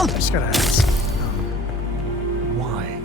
I just gotta ask, why?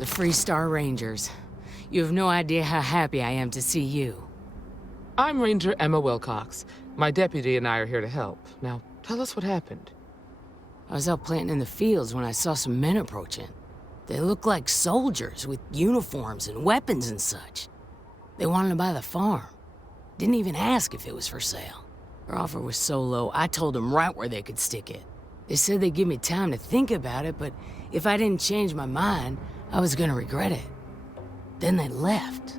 The Free Star Rangers. You have no idea how happy I am to see you. I'm Ranger Emma Wilcox. My deputy and I are here to help. Now, tell us what happened. I was out planting in the fields when I saw some men approaching. They looked like soldiers with uniforms and weapons and such. They wanted to buy the farm. Didn't even ask if it was for sale. Their offer was so low, I told them right where they could stick it. They said they'd give me time to think about it, but if I didn't change my mind, I was gonna regret it. Then they left.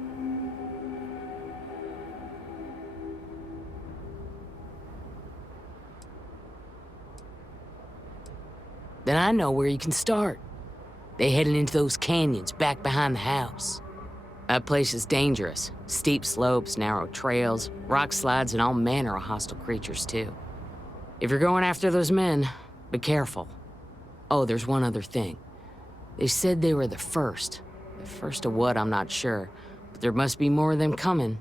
Then I know where you can start. They headed into those canyons back behind the house. That place is dangerous. Steep slopes, narrow trails, rock slides, and all manner of hostile creatures, too. If you're going after those men, be careful. Oh, there's one other thing. They said they were the first. The first of what, I'm not sure. But there must be more of them coming.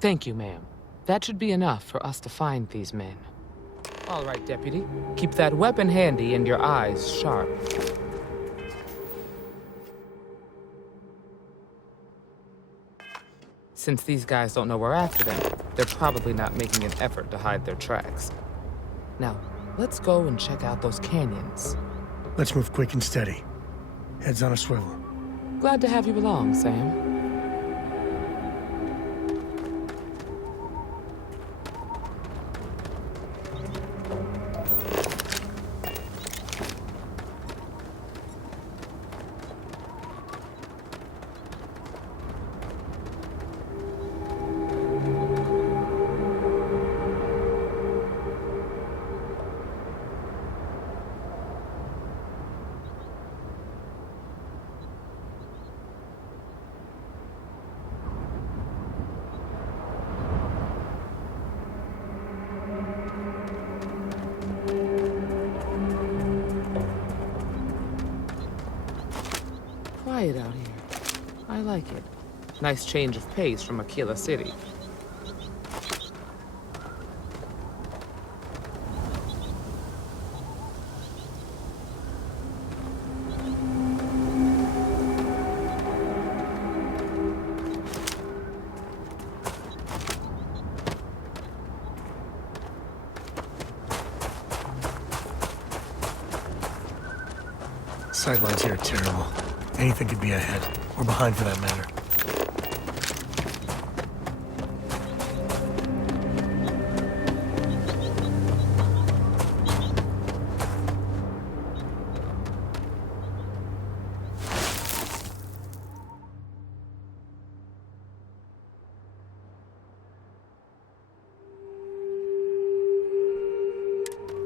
Thank you, ma'am. That should be enough for us to find these men. All right, deputy. Keep that weapon handy and your eyes sharp. Since these guys don't know we're after them, they're probably not making an effort to hide their tracks. Now, let's go and check out those canyons. Let's move quick and steady. Heads on a swivel. Glad to have you along, Sam. Quiet out here. I like it. Nice change of pace from Aquila City. Sightlines here are terrible. Anything could be ahead, or behind for that matter.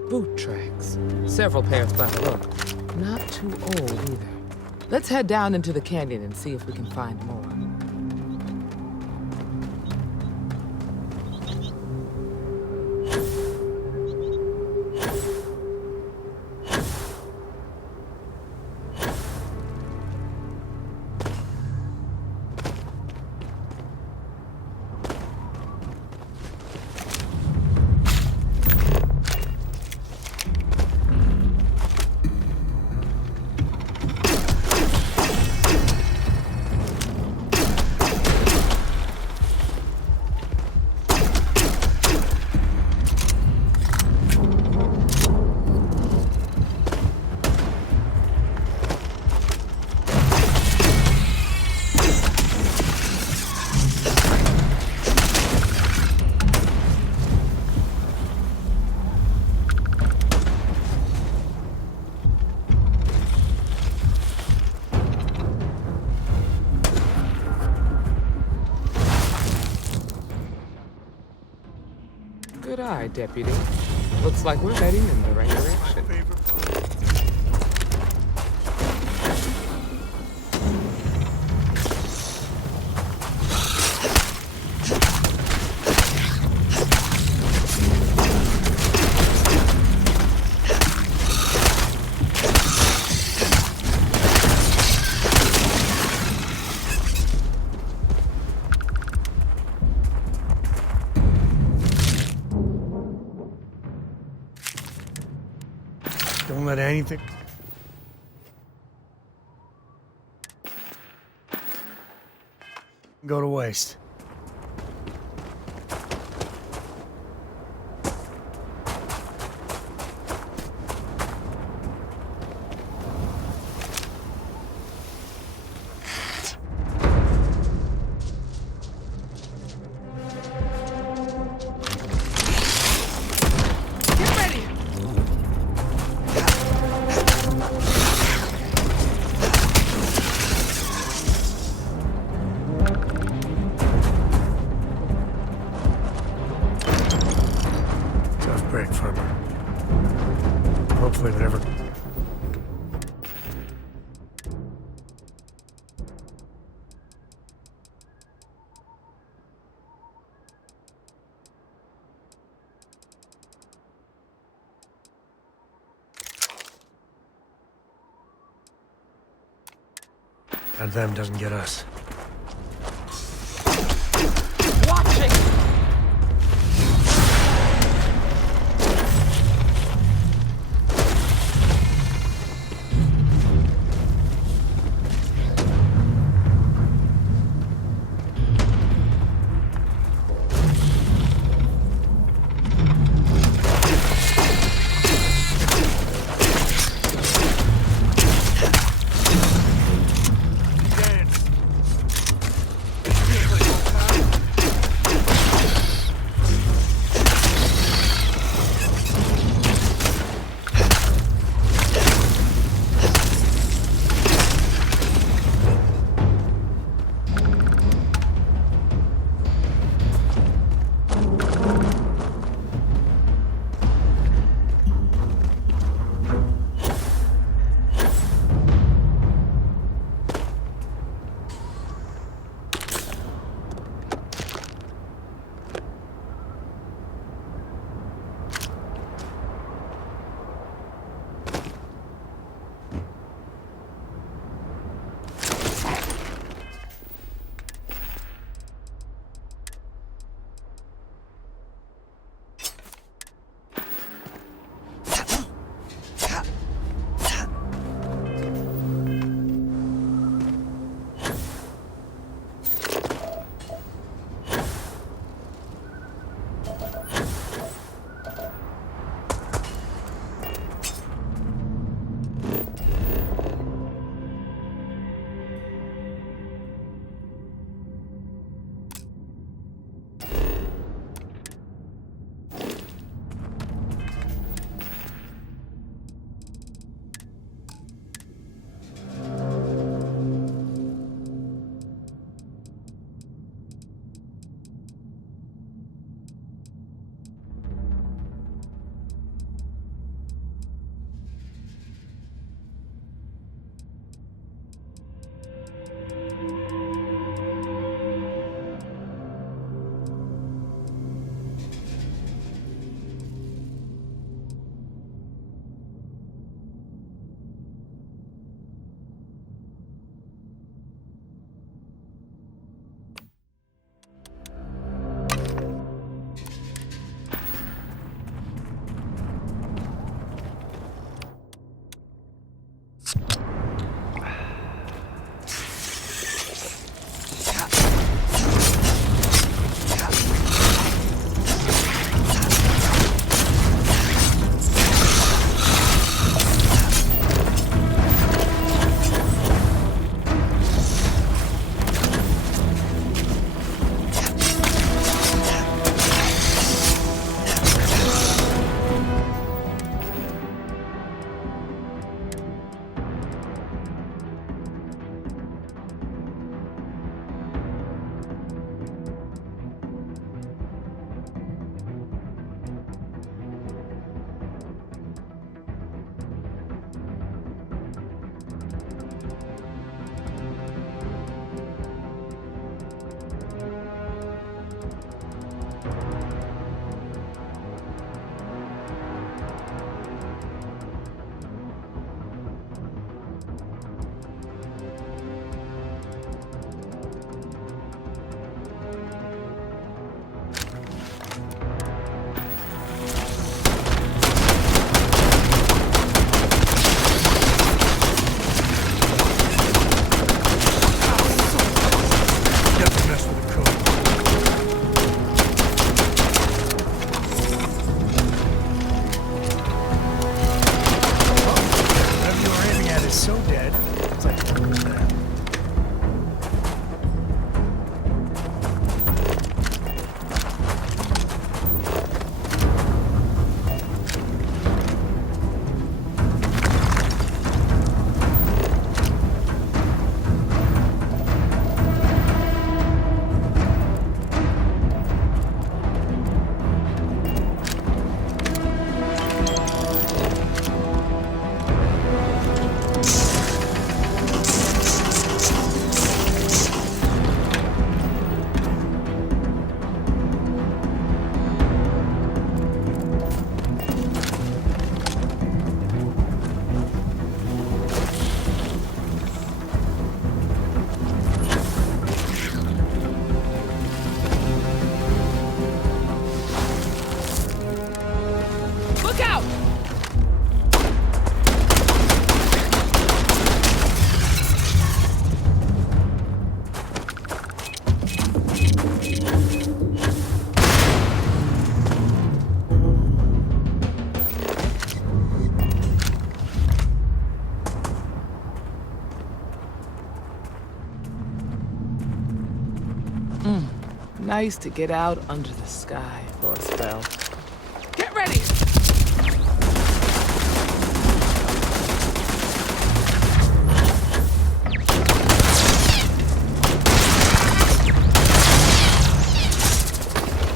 Boot tracks. Several pairs by the look. Not too old either. Let's head down into the canyon and see if we can find more. Good eye, Deputy. Looks like we're heading in the right direction. Don't let anything go to waste. Break farmer. Hopefully whatever. And them doesn't get us. Watching! Nice to get out under the sky for a spell. Get ready!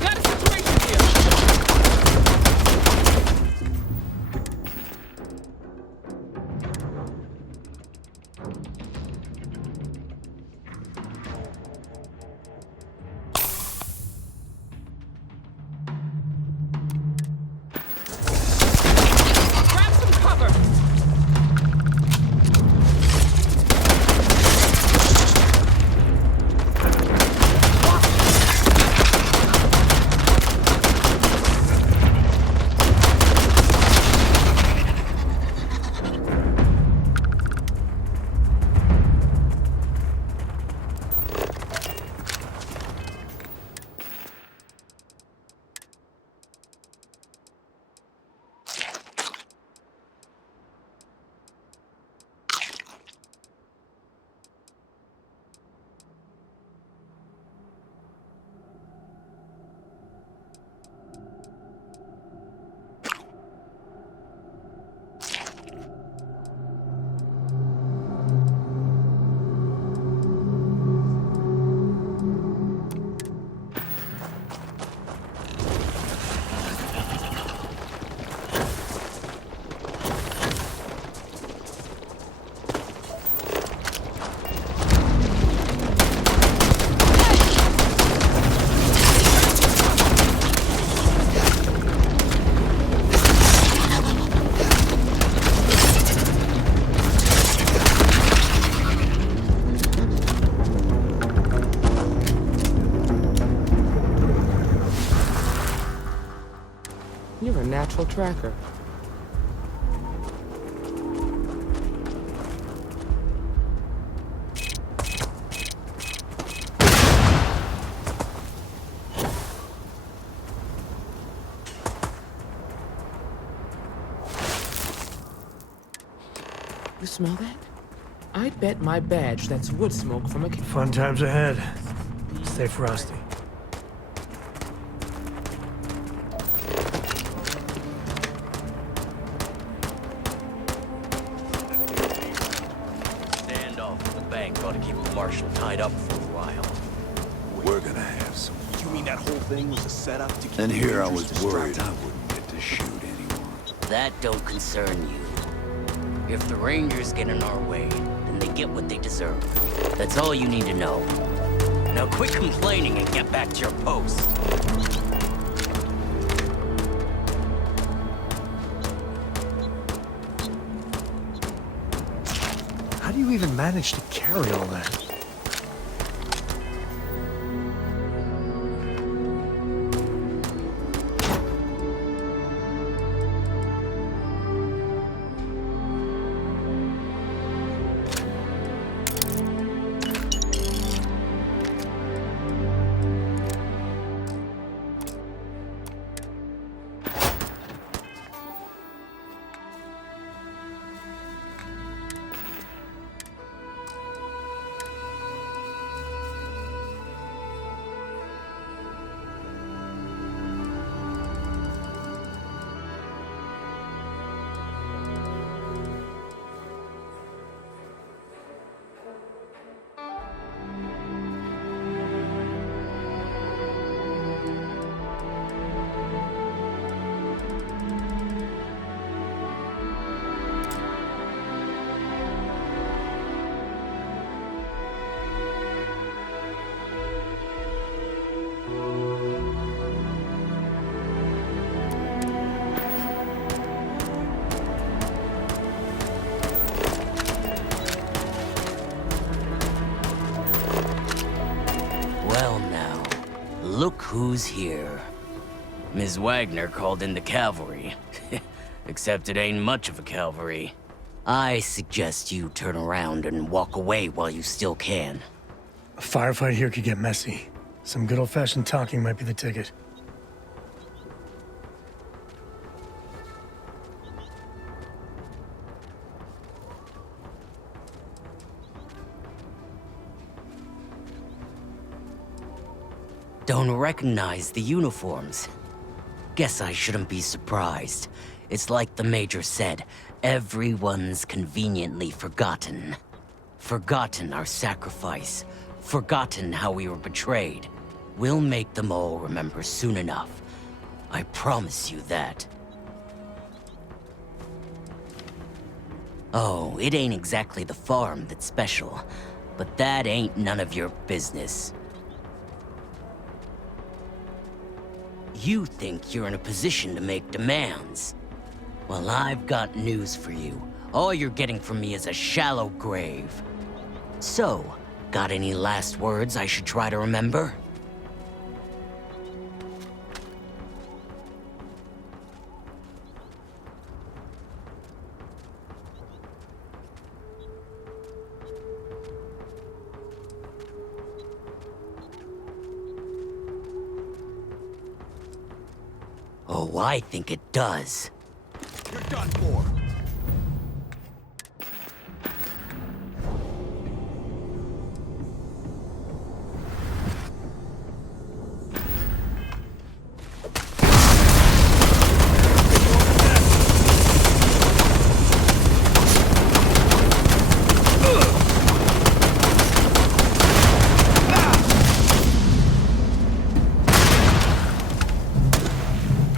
Got a situation here! Grab some cover! You're a natural tracker. You smell that? I bet my badge that's wood smoke from a... Fun times ahead. Stay frosty. Standoff with the bank ought to keep the marshal tied up for a while. We're gonna have some. You mean that whole thing was a setup to keep And the here I Rangers was worried distracted? I wouldn't get to shoot anyone. That don't concern you. If the Rangers get in our way, then they get what they deserve. That's all you need to know. Now quit complaining and get back to your post. How do you even manage to carry all that? Well now, look who's here. Ms. Wagner called in the cavalry. Except it ain't much of a cavalry. I suggest you turn around and walk away while you still can. A firefight here could get messy. Some good old-fashioned talking might be the ticket. don't recognize the uniforms. Guess I shouldn't be surprised. It's like the Major said, everyone's conveniently forgotten. Forgotten our sacrifice. Forgotten how we were betrayed. We'll make them all remember soon enough. I promise you that. Oh, it ain't exactly the farm that's special, but that ain't none of your business. You think you're in a position to make demands. Well, I've got news for you. All you're getting from me is a shallow grave. So, got any last words I should try to remember? Oh, I think it does. You're done for.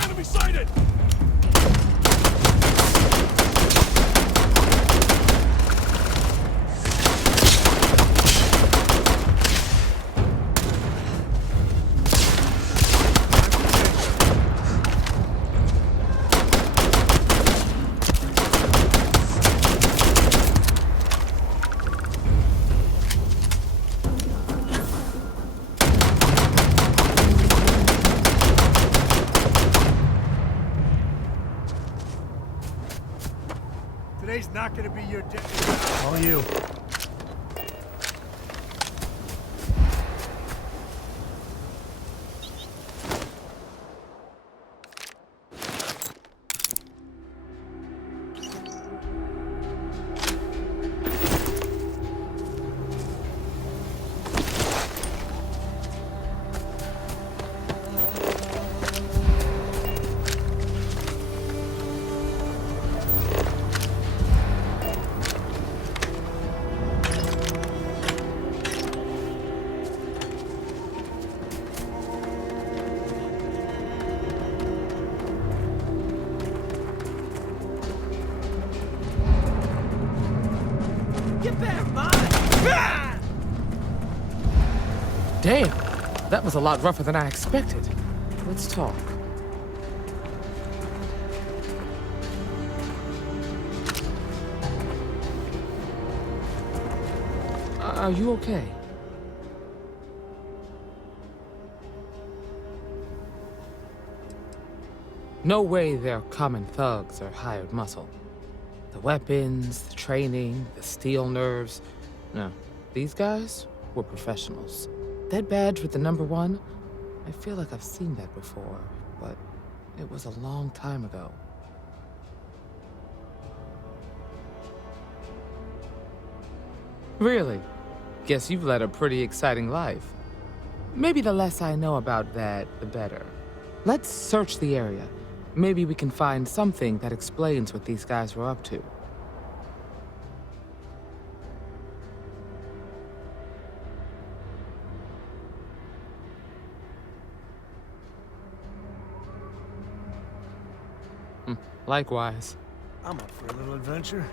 Enemy sighted! Today's not gonna be your day. All you. Damn, that was a lot rougher than I expected. Let's talk. Are you okay? No way they're common thugs or hired muscle. The weapons, the training, the steel nerves. No, these guys were professionals. That badge with the #1, I feel like I've seen that before, but it was a long time ago. Really? Guess you've led a pretty exciting life. Maybe the less I know about that, the better. Let's search the area. Maybe we can find something that explains what these guys were up to. Likewise. I'm up for a little adventure.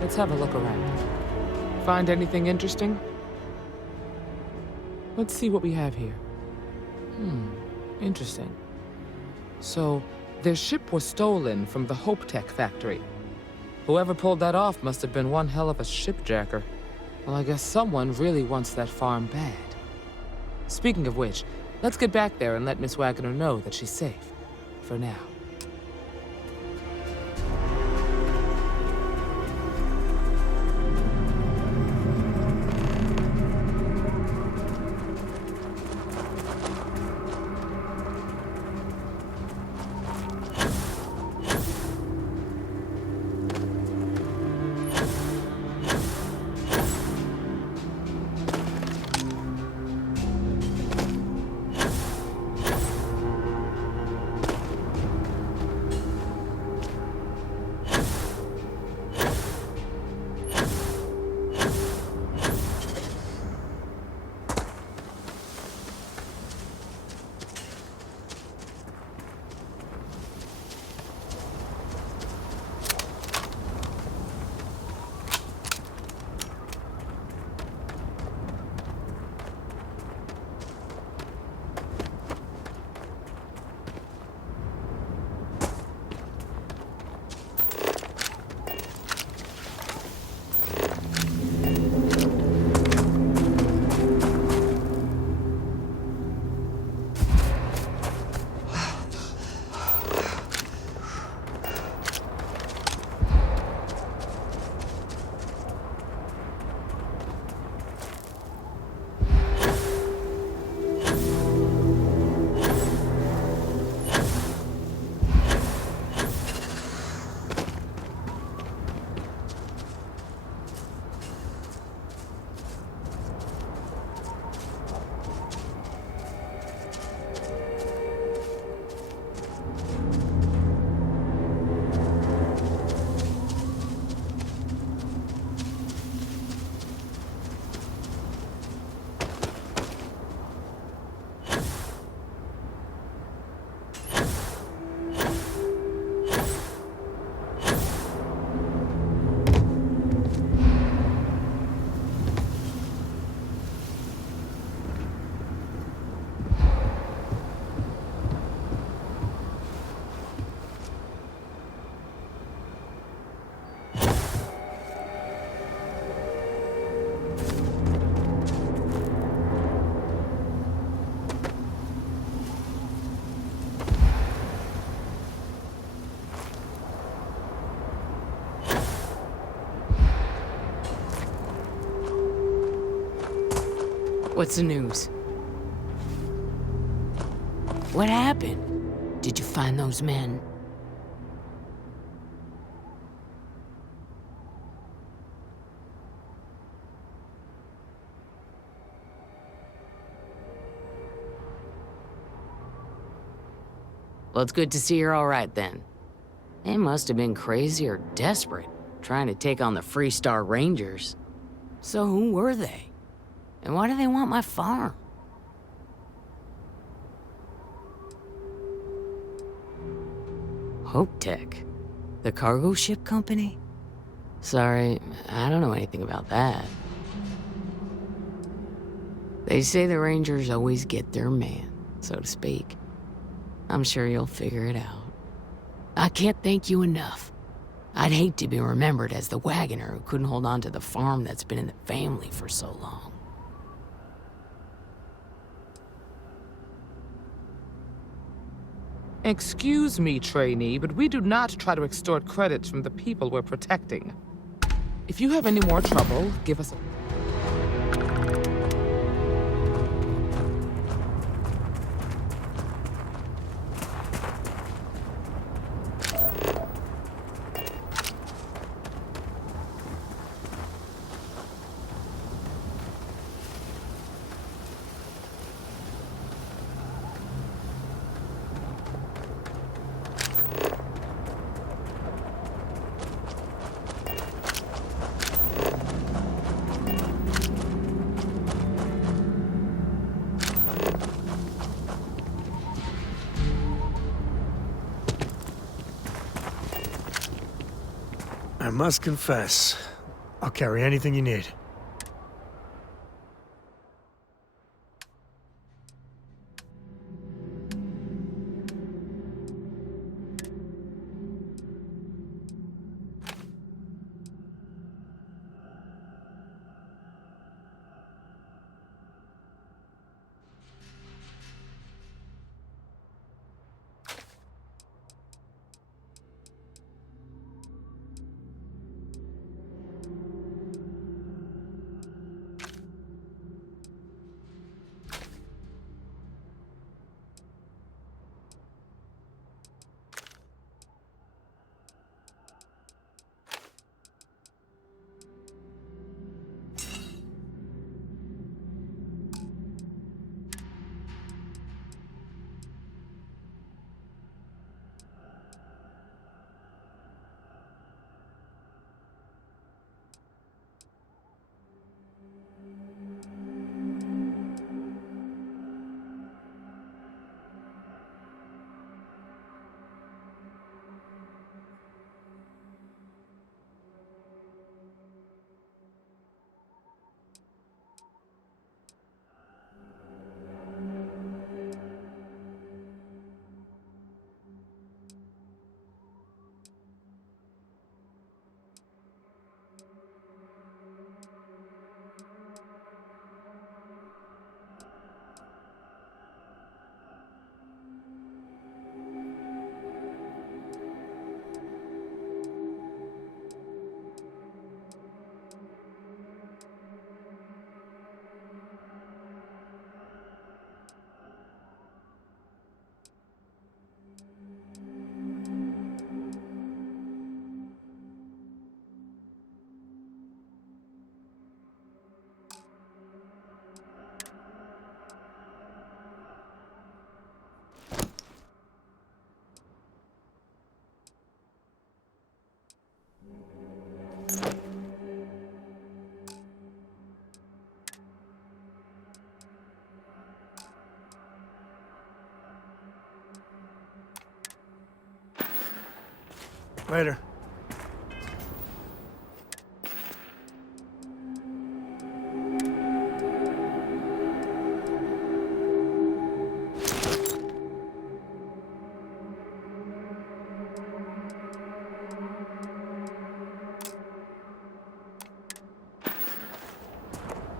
Let's have a look around. Find anything interesting? Let's see what we have here. Interesting. So, their ship was stolen from the Hope Tech factory. Whoever pulled that off must have been one hell of a shipjacker. Well, I guess someone really wants that farm bad. Speaking of which, let's get back there and let Miss Wagner know that she's safe. For now. What's the news? What happened? Did you find those men? Well, it's good to see you're all right then. They must have been crazy or desperate, trying to take on the Freestar Rangers. So who were they? And why do they want my farm? Hope Tech? The cargo ship company? Sorry, I don't know anything about that. They say the Rangers always get their man, so to speak. I'm sure you'll figure it out. I can't thank you enough. I'd hate to be remembered as the wagoner who couldn't hold on to the farm that's been in the family for so long. Excuse me, trainee, but we do not try to extort credit from the people we're protecting. If you have any more trouble, give us a... I must confess, I'll carry anything you need. Later.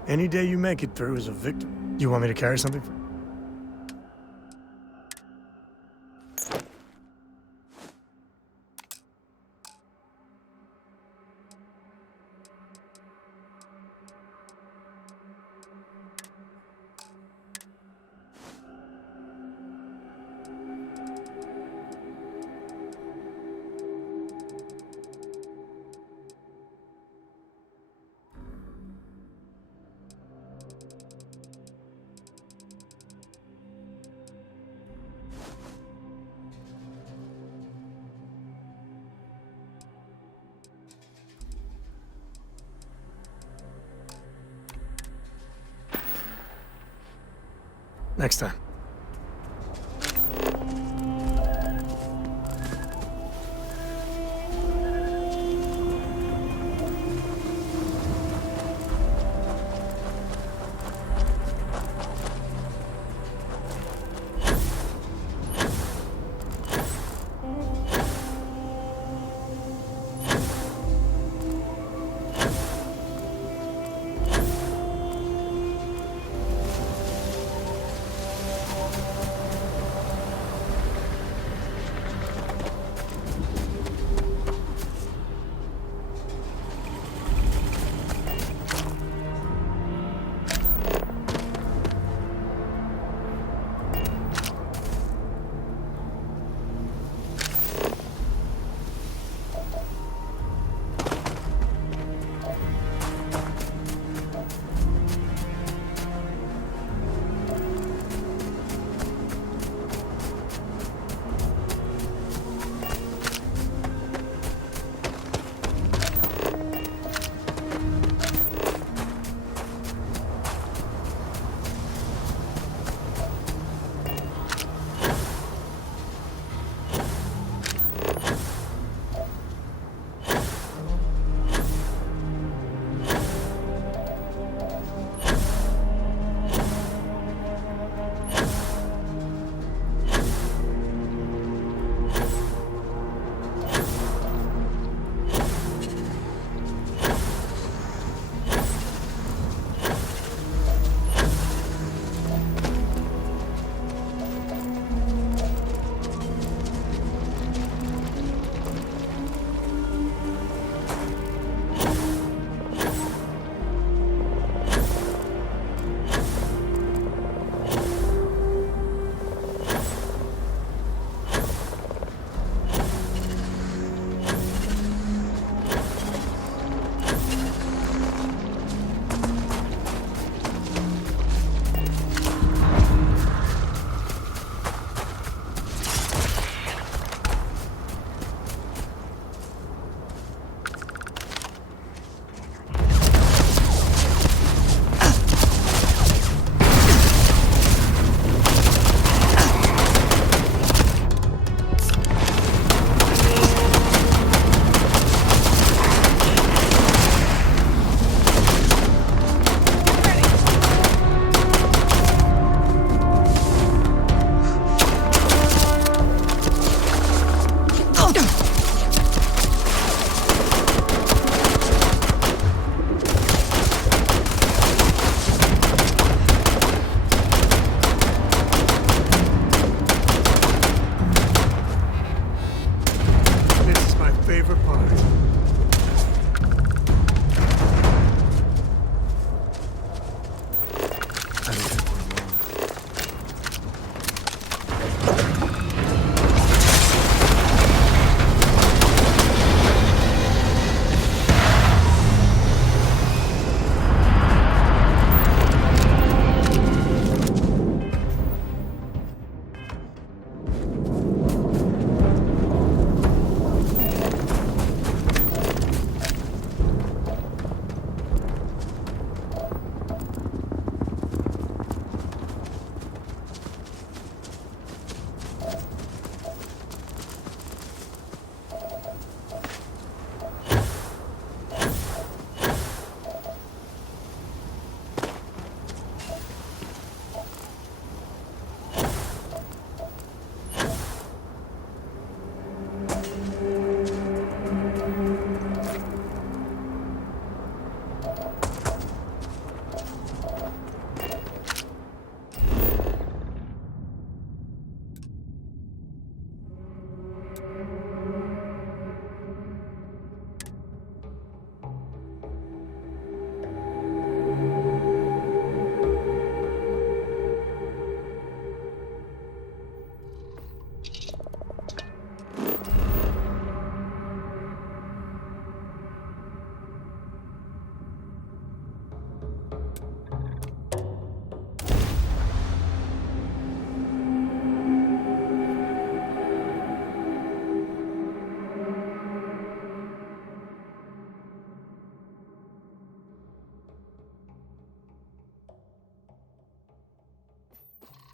Any day you make it through is a victory. You want me to carry something? Next time.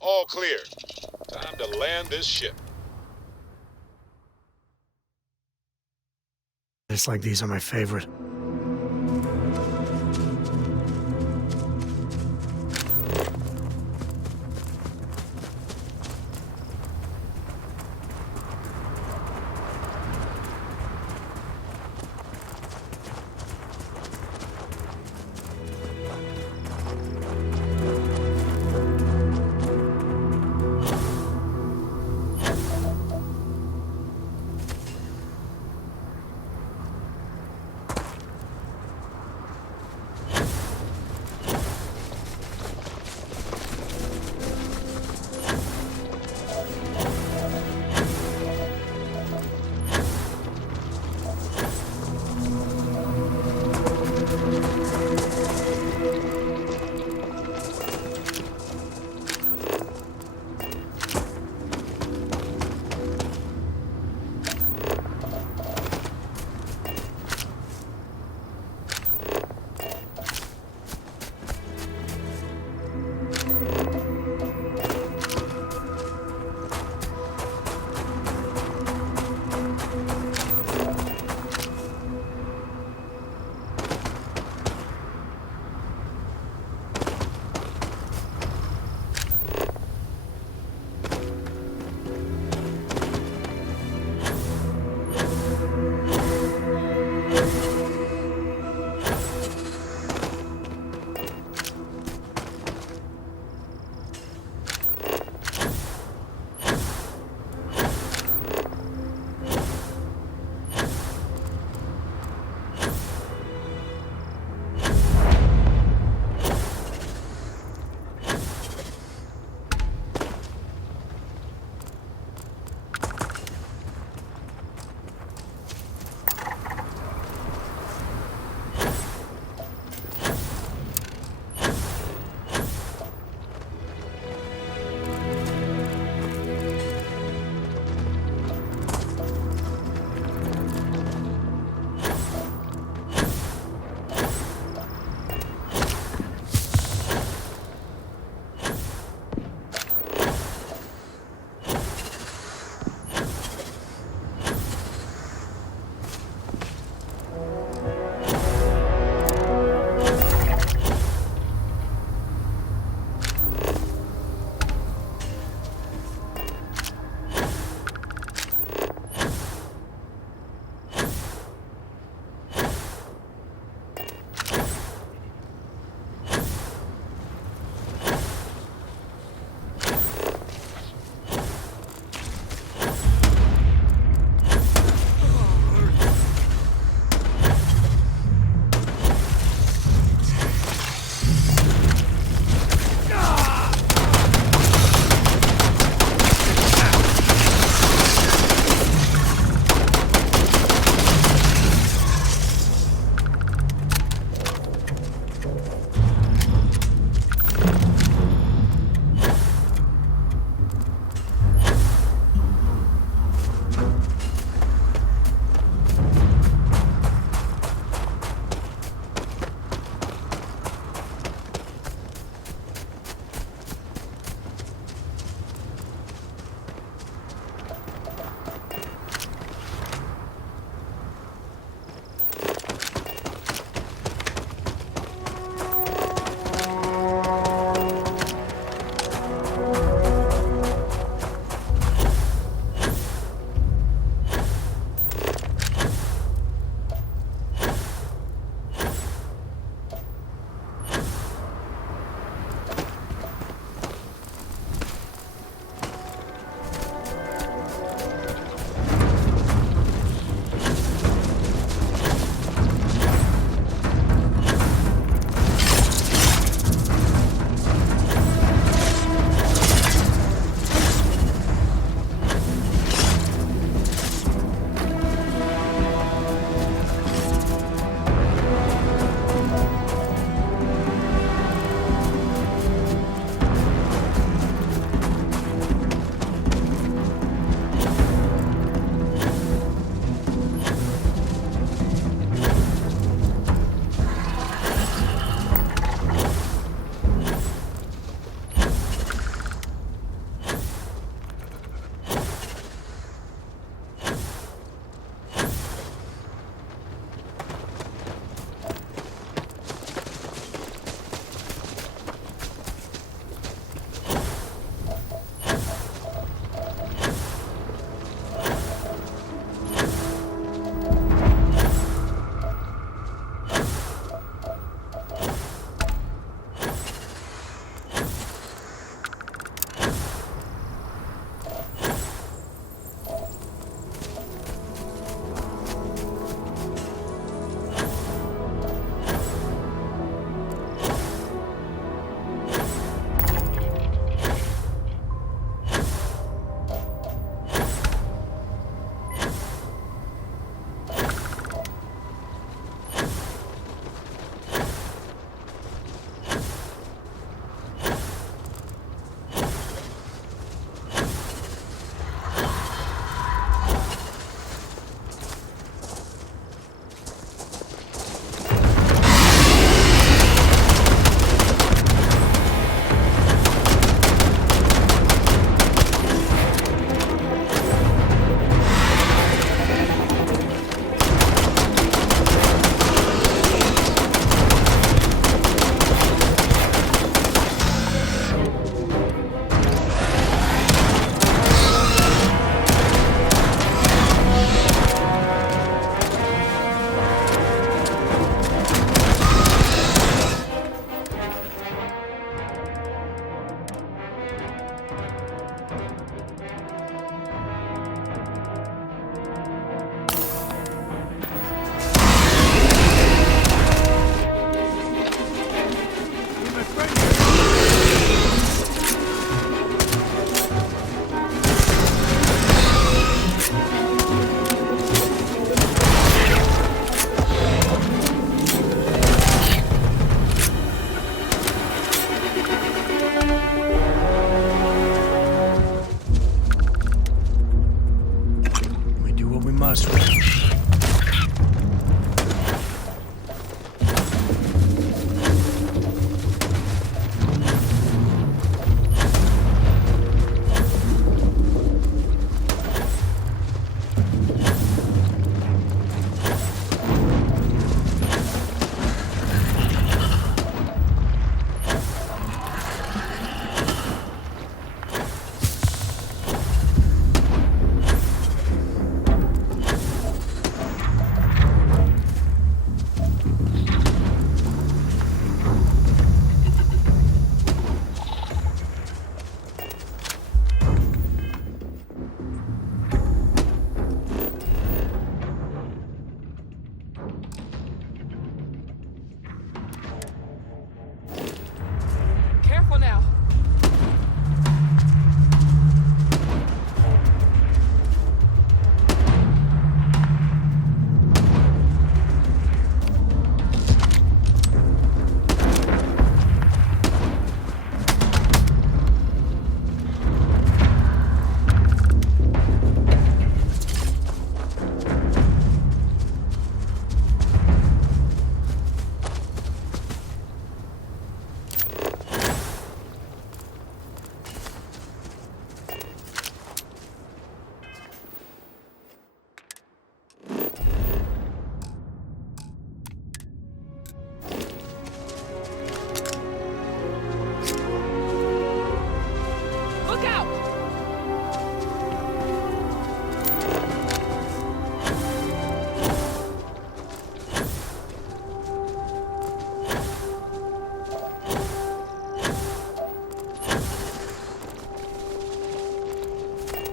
All clear. Time to land this ship. It's like these are my favorite.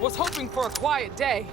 Was hoping for a quiet day.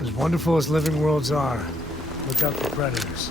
As wonderful as living worlds are, look out for predators.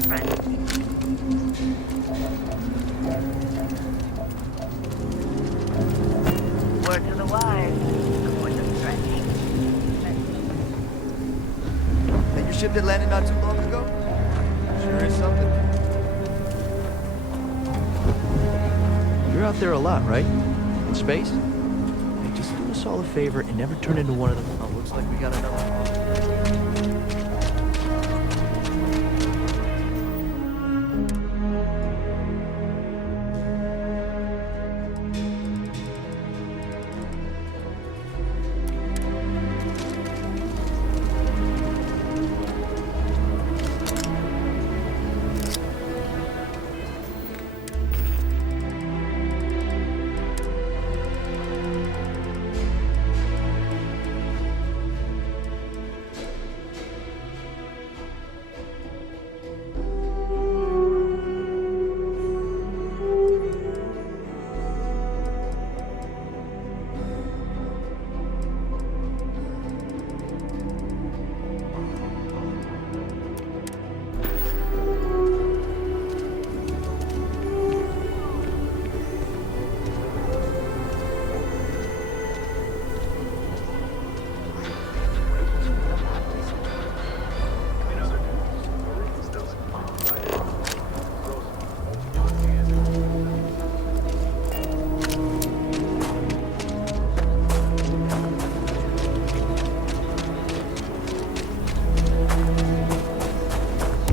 to friends. Word to the wise. Avoid the stretch. That your ship that landed not too long ago? Sure is something. You're out there a lot, right? In space? Hey, just do us all a favor and never turn into one of them. Oh, looks like we got another call.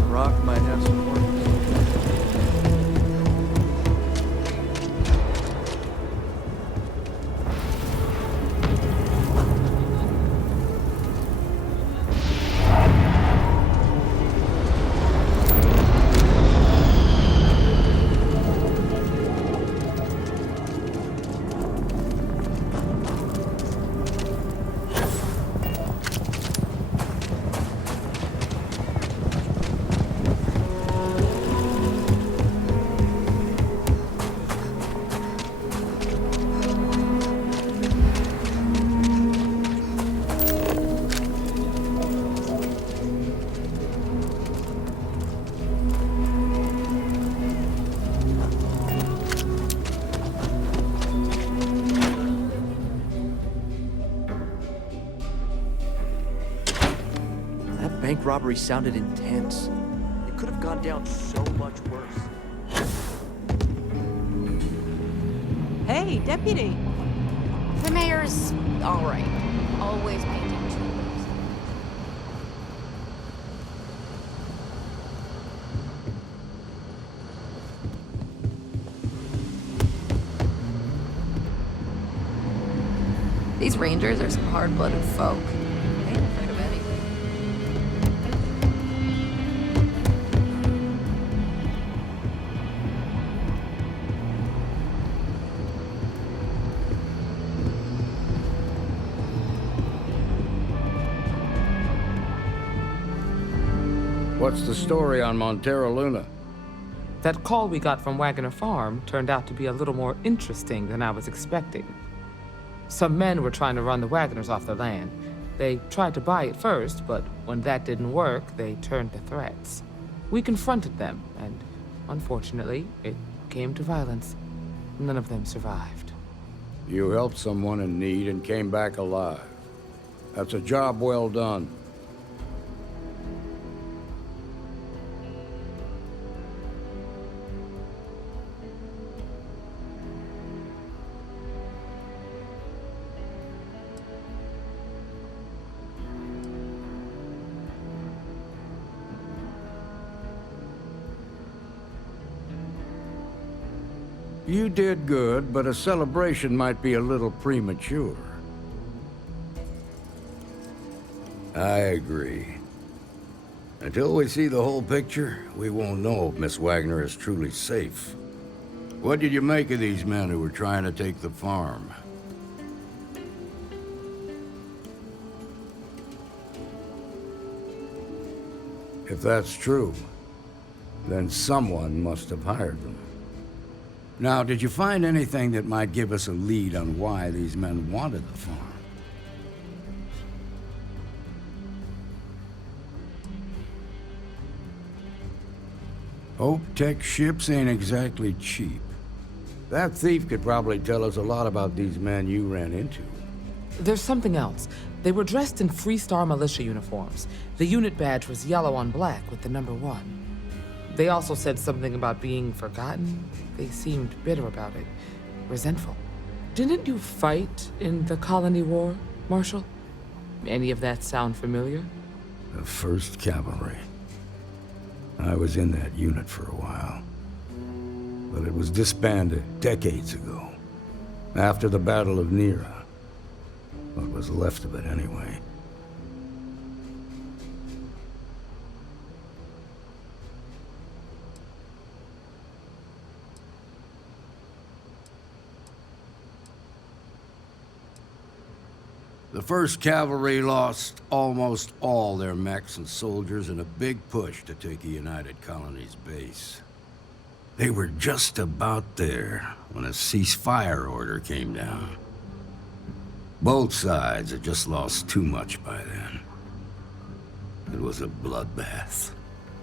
Rock might have some more. That bank robbery sounded intense. It could have gone down so much worse. Hey, deputy. The mayor's all right. Always making tools. These rangers are some hard-blooded folk. They ain't afraid of anything. What's the story on Montero Luna? That call we got from Wagner Farm turned out to be a little more interesting than I was expecting. Some men were trying to run the Wagners off their land. They tried to buy it first, but when that didn't work, they turned to threats. We confronted them, and unfortunately, it came to violence. None of them survived. You helped someone in need and came back alive. That's a job well done. You did good, but a celebration might be a little premature. I agree. Until we see the whole picture, we won't know if Miss Wagner is truly safe. What did you make of these men who were trying to take the farm? If that's true, then someone must have hired them. Now, did you find anything that might give us a lead on why these men wanted the farm? Hope Tech ships ain't exactly cheap. That thief could probably tell us a lot about these men you ran into. There's something else. They were dressed in Freestar militia uniforms. The unit badge was yellow on black with the number 1. They also said something about being forgotten. They seemed bitter about it, resentful. Didn't you fight in the Colony War, Marshal? Any of that sound familiar? The 1st Cavalry. I was in that unit for a while. But it was disbanded decades ago. After the Battle of Nera. What was left of it, anyway. The 1st Cavalry lost almost all their mechs and soldiers in a big push to take a United Colonies base. They were just about there when a ceasefire order came down. Both sides had just lost too much by then. It was a bloodbath.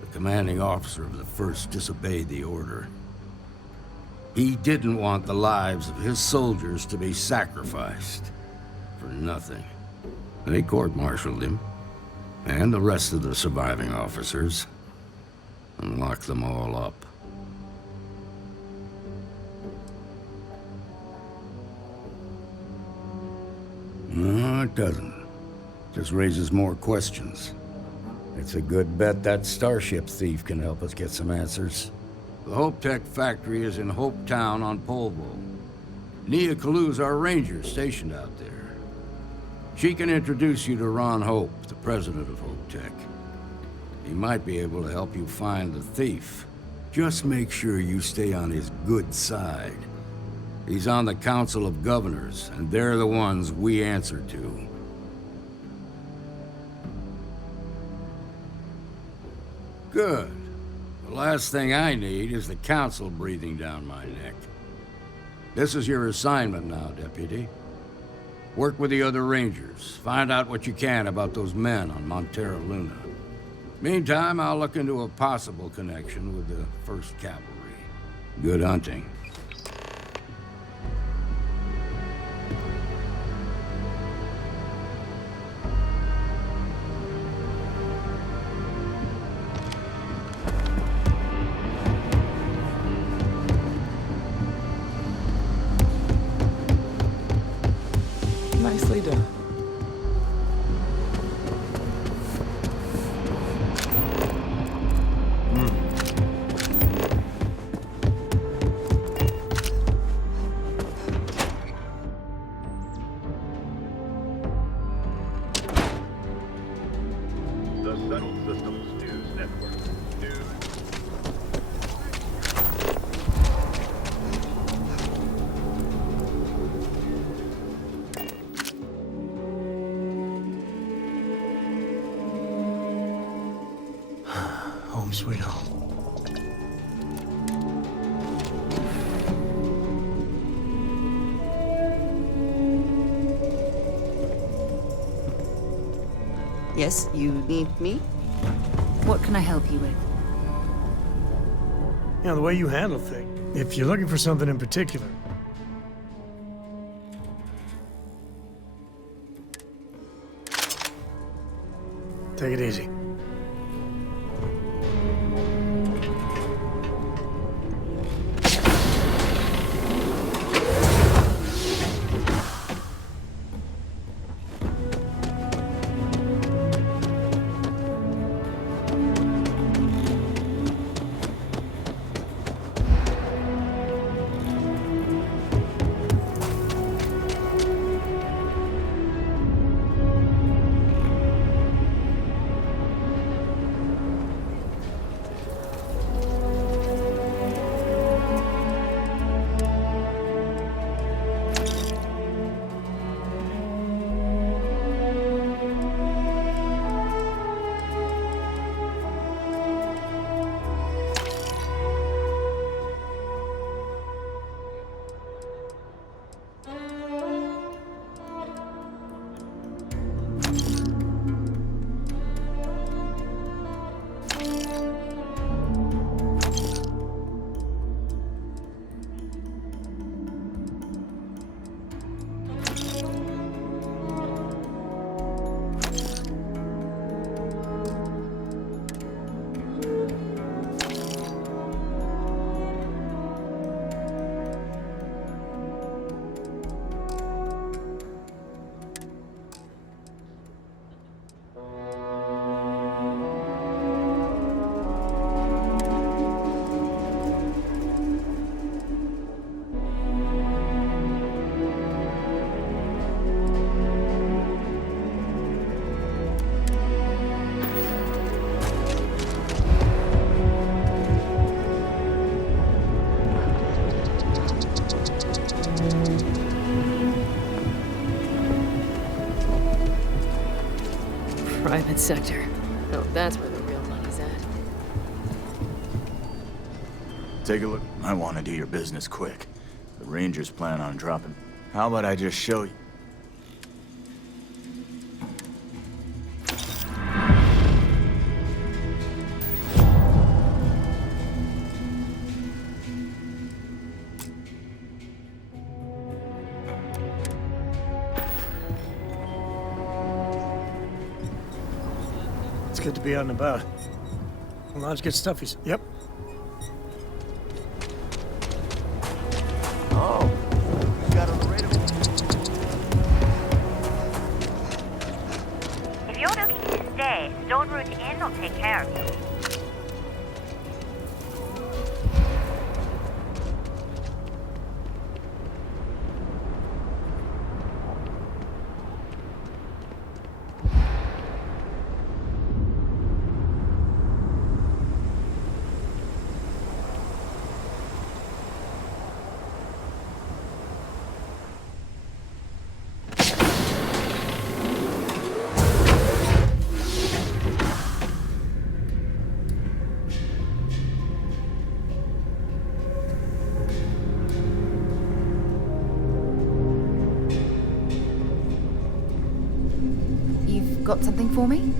The commanding officer of the 1st disobeyed the order. He didn't want the lives of his soldiers to be sacrificed. For nothing. They court-martialed him, and the rest of the surviving officers, and locked them all up. No, it doesn't. Just raises more questions. It's a good bet that Starship thief can help us get some answers. The Hope Tech factory is in Hope Town on Polvo. Nia Kalu's our ranger stationed out there. She can introduce you to Ron Hope, the president of Hope Tech. He might be able to help you find the thief. Just make sure you stay on his good side. He's on the Council of Governors, and they're the ones we answer to. Good. The last thing I need is the Council breathing down my neck. This is your assignment now, Deputy. Work with the other Rangers. Find out what you can about those men on Montera Luna. Meantime, I'll look into a possible connection with the 1st Cavalry. Good hunting. Nicely done. The Settled Systems News Network. News. Home sweet home. Yes, you need me? What can I help you with? You know, the way you handle things. If you're looking for something in particular. Take it easy. That sector. Oh, that's where the real money's at. Take a look. I want to do your business quick. The Rangers plan on dropping. How about I just show you? It's good to be out and about. Lodge good stuff, he's... Yep. Oh, you got on the radar. If you're looking to stay, Stone Route Inn will take care of you. You've got something for me?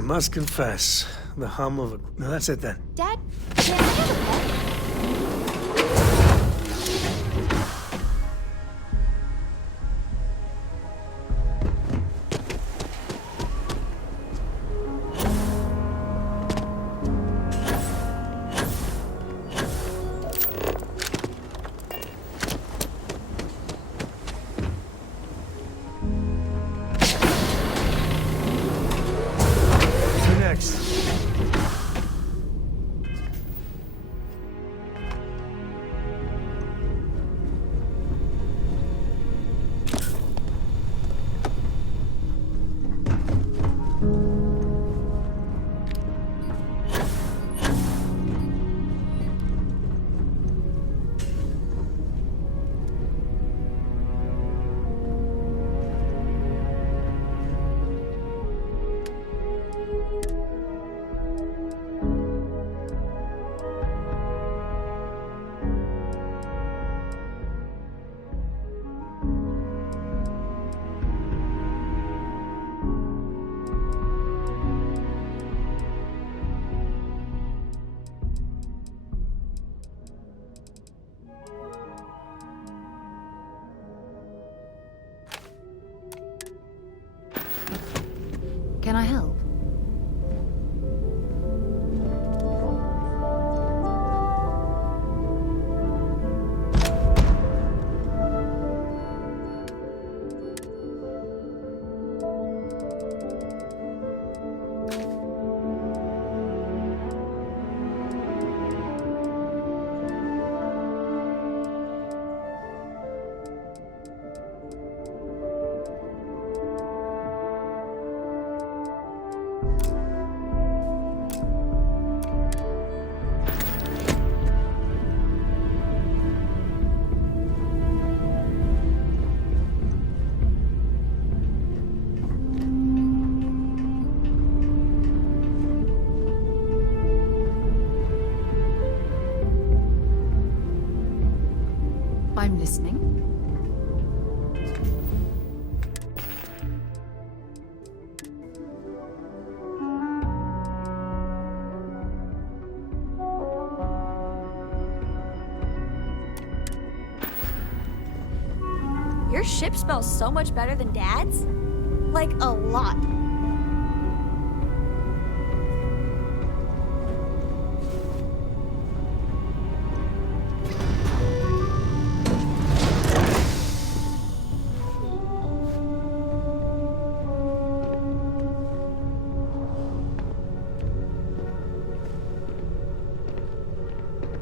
I must confess, the hum of a... No, that's it then. Dad, can I have a pet? Can I help? I'm listening. Your ship smells so much better than Dad's? Like, a lot.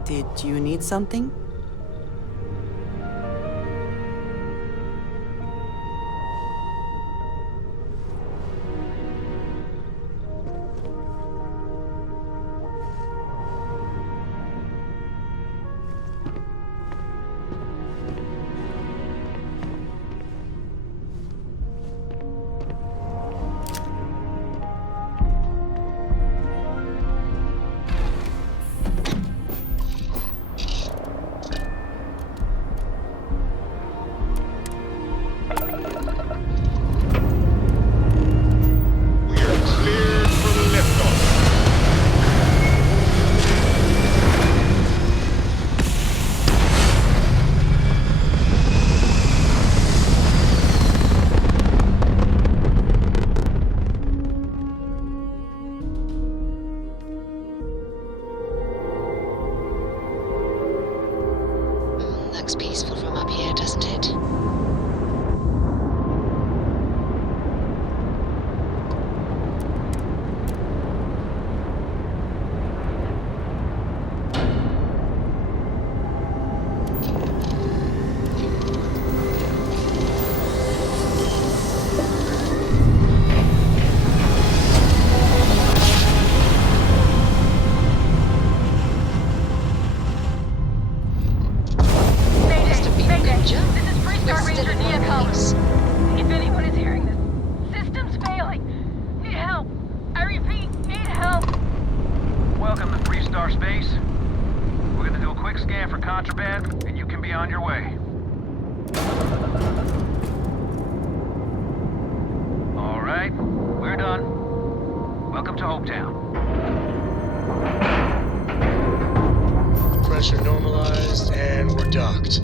Did you need something? Looks peaceful from up here, doesn't it? If anyone is hearing this, system's failing. Need help. I repeat, need help. Welcome to 3-star space. We're gonna do a quick scan for contraband, and you can be on your way. All right, we're done. Welcome to Hopetown. Pressure normalized, and we're docked.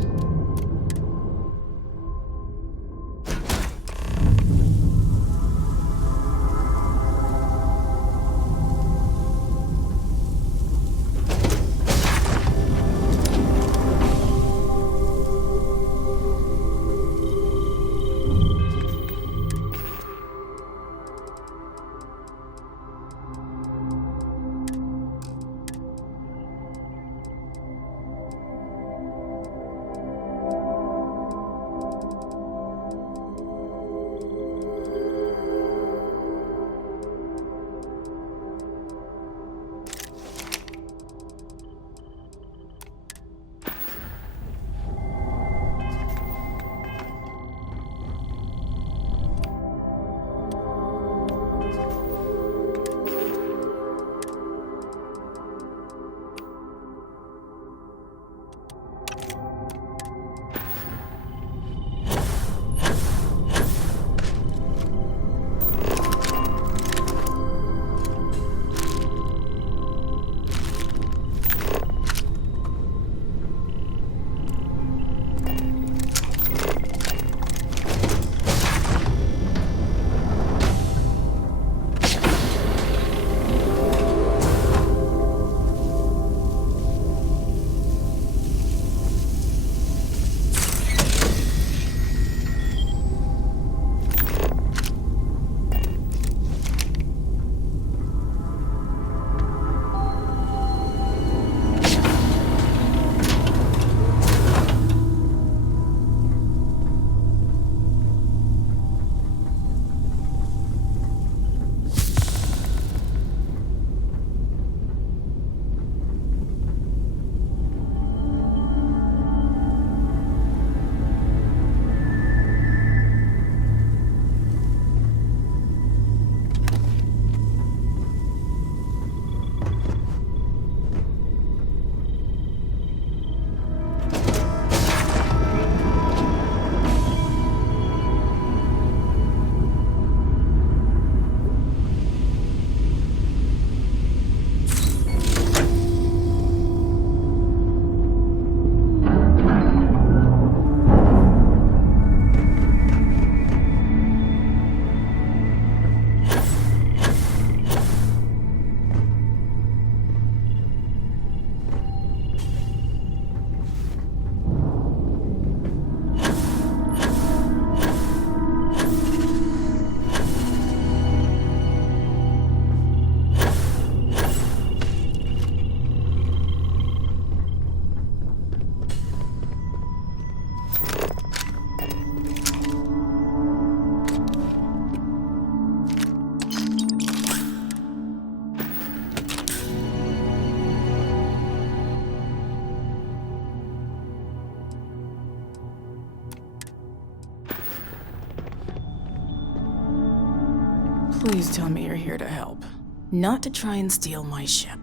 Please tell me you're here to help, not to try and steal my ship.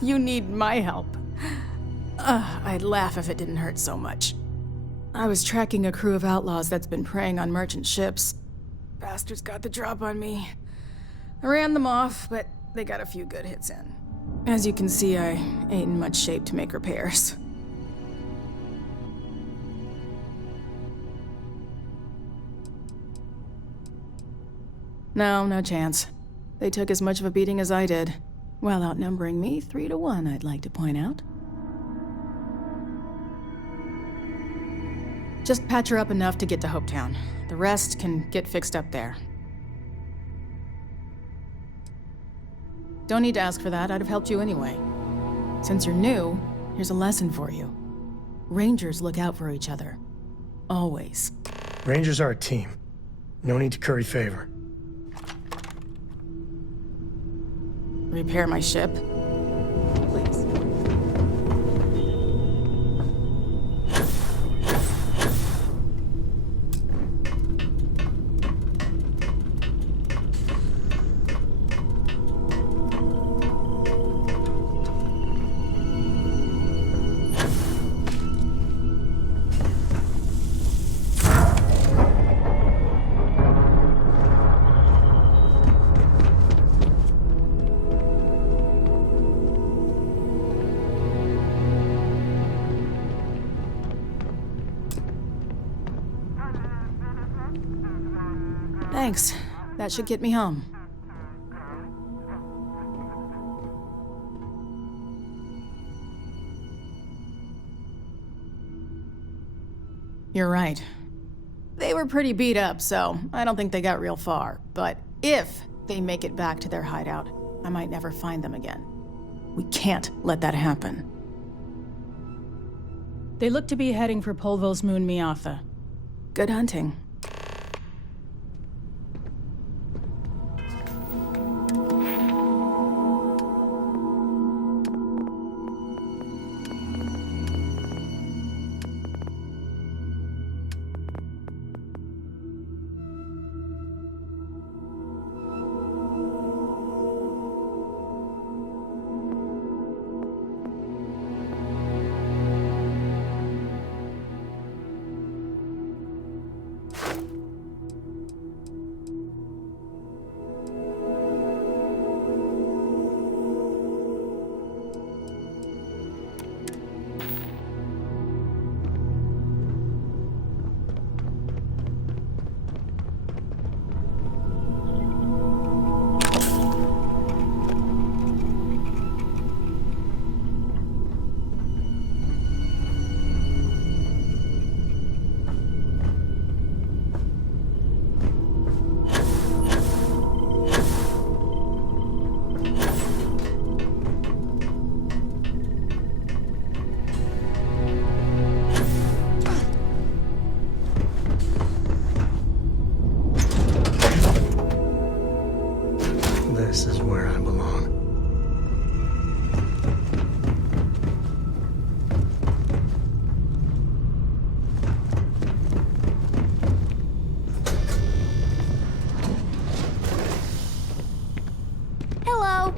You need my help. I'd laugh if it didn't hurt so much. I was tracking a crew of outlaws that's been preying on merchant ships. Bastards got the drop on me. I ran them off, but they got a few good hits in. As you can see, I ain't in much shape to make repairs. No chance. They took as much of a beating as I did, while outnumbering me 3-1, I'd like to point out. Just patch her up enough to get to Hopetown. The rest can get fixed up there. Don't need to ask for that, I'd have helped you anyway. Since you're new, here's a lesson for you. Rangers look out for each other. Always. Rangers are a team. No need to curry favor. Repair my ship? Please. Thanks. That should get me home. You're right. They were pretty beat up, so I don't think they got real far. But if they make it back to their hideout, I might never find them again. We can't let that happen. They look to be heading for Polvo's moon Miatha. Good hunting. This is where I belong. Hello.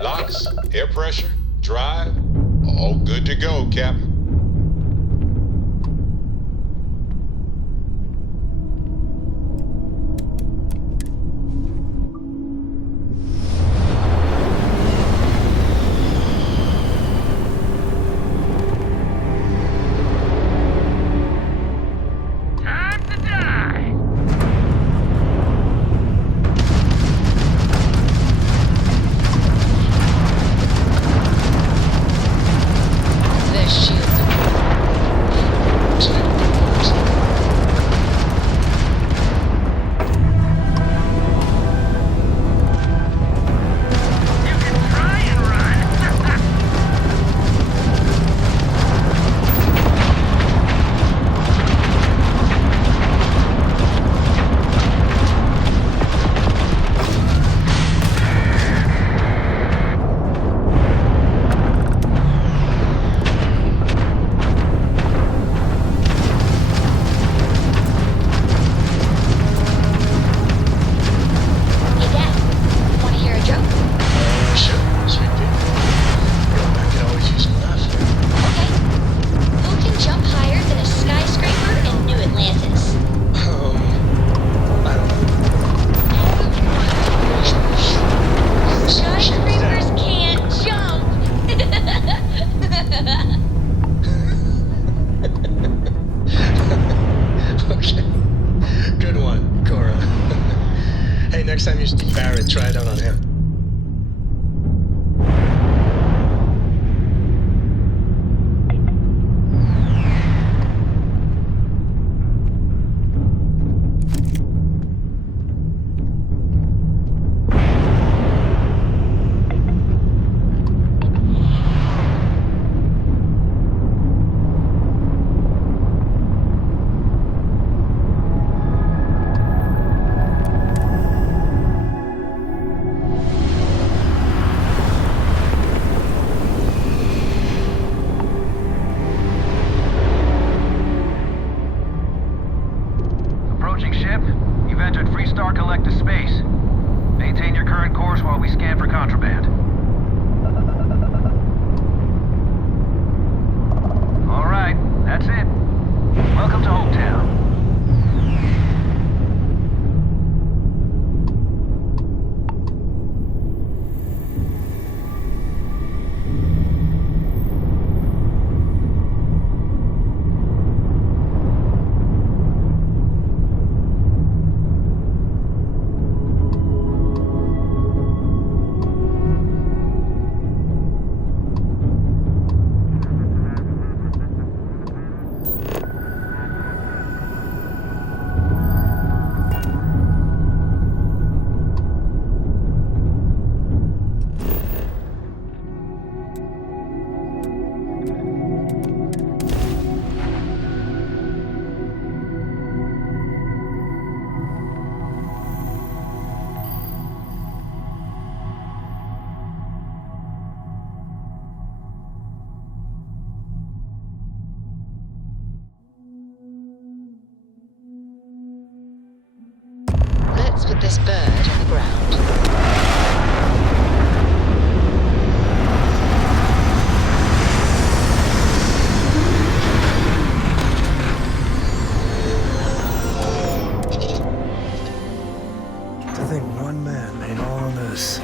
Locks, air pressure, drive, all good to go, Captain. Time to die! Their shields are Next time you see Barrett, try it out on him. happens with this bird on the ground? To think one man made all of this.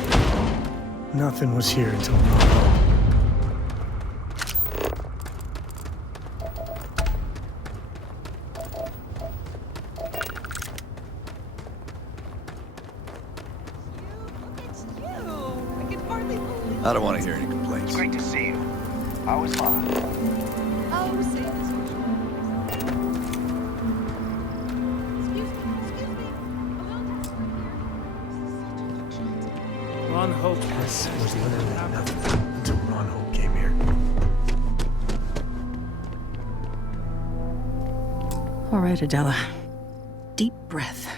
Nothing was here until now. I don't want to hear any complaints. It's great to see you. How was mine? Oh, same as Ron Hope This was literally nothing until Ron Hope came here. All right, Adela. Deep breath.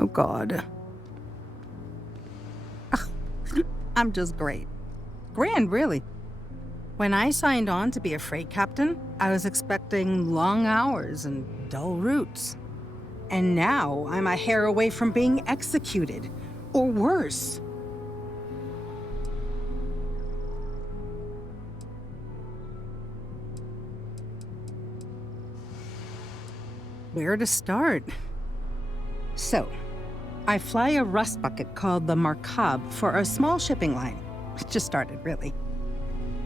Oh, God. I'm just great. Grand, really. When I signed on to be a freight captain, I was expecting long hours and dull routes. And now I'm a hair away from being executed, or worse. Where to start? So, I fly a rust bucket called the Markab for a small shipping line. It just started, really.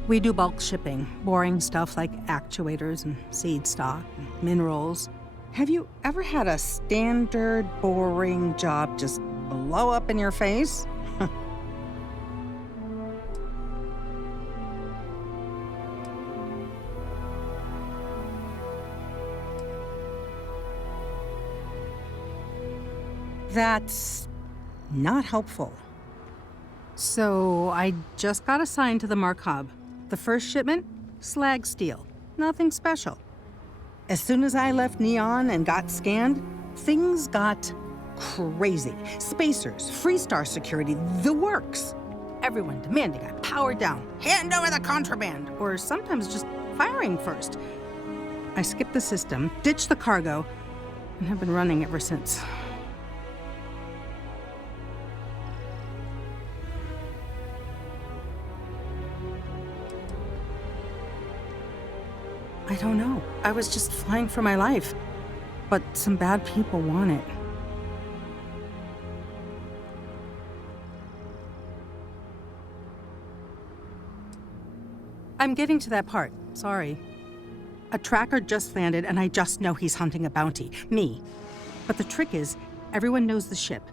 We do bulk shipping, boring stuff like actuators and seed stock and minerals. Have you ever had a standard, boring job just blow up in your face? That's not helpful. So I just got assigned to the Markab. The first shipment, slag steel. Nothing special. As soon as I left Neon and got scanned, things got crazy. Spacers, Freestar security, the works. Everyone demanding I power down, hand over the contraband, or sometimes just firing first. I skipped the system, ditched the cargo, and have been running ever since. I don't know. I was just flying for my life. But some bad people want it. I'm getting to that part. Sorry. A tracker just landed, and I just know he's hunting a bounty. Me. But the trick is, everyone knows the ship.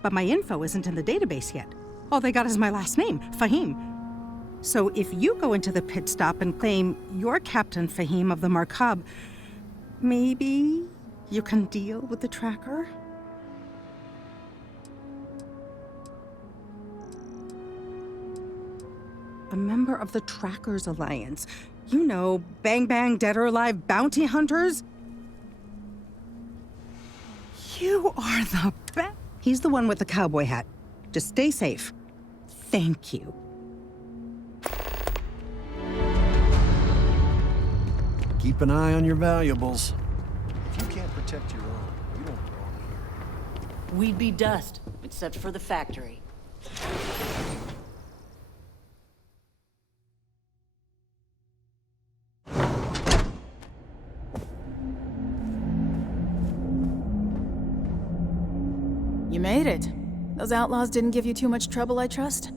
But my info isn't in the database yet. All they got is my last name, Fahim. So if you go into the pit stop and claim you're Captain Fahim of the Markab, maybe you can deal with the tracker? A member of the Trackers Alliance. You know, bang bang, dead or alive bounty hunters? You are the best. He's the one with the cowboy hat. Just stay safe. Thank you. Keep an eye on your valuables. If you can't protect your own, you don't belong here. We'd be dust, except for the factory. You made it. Those outlaws didn't give you too much trouble, I trust?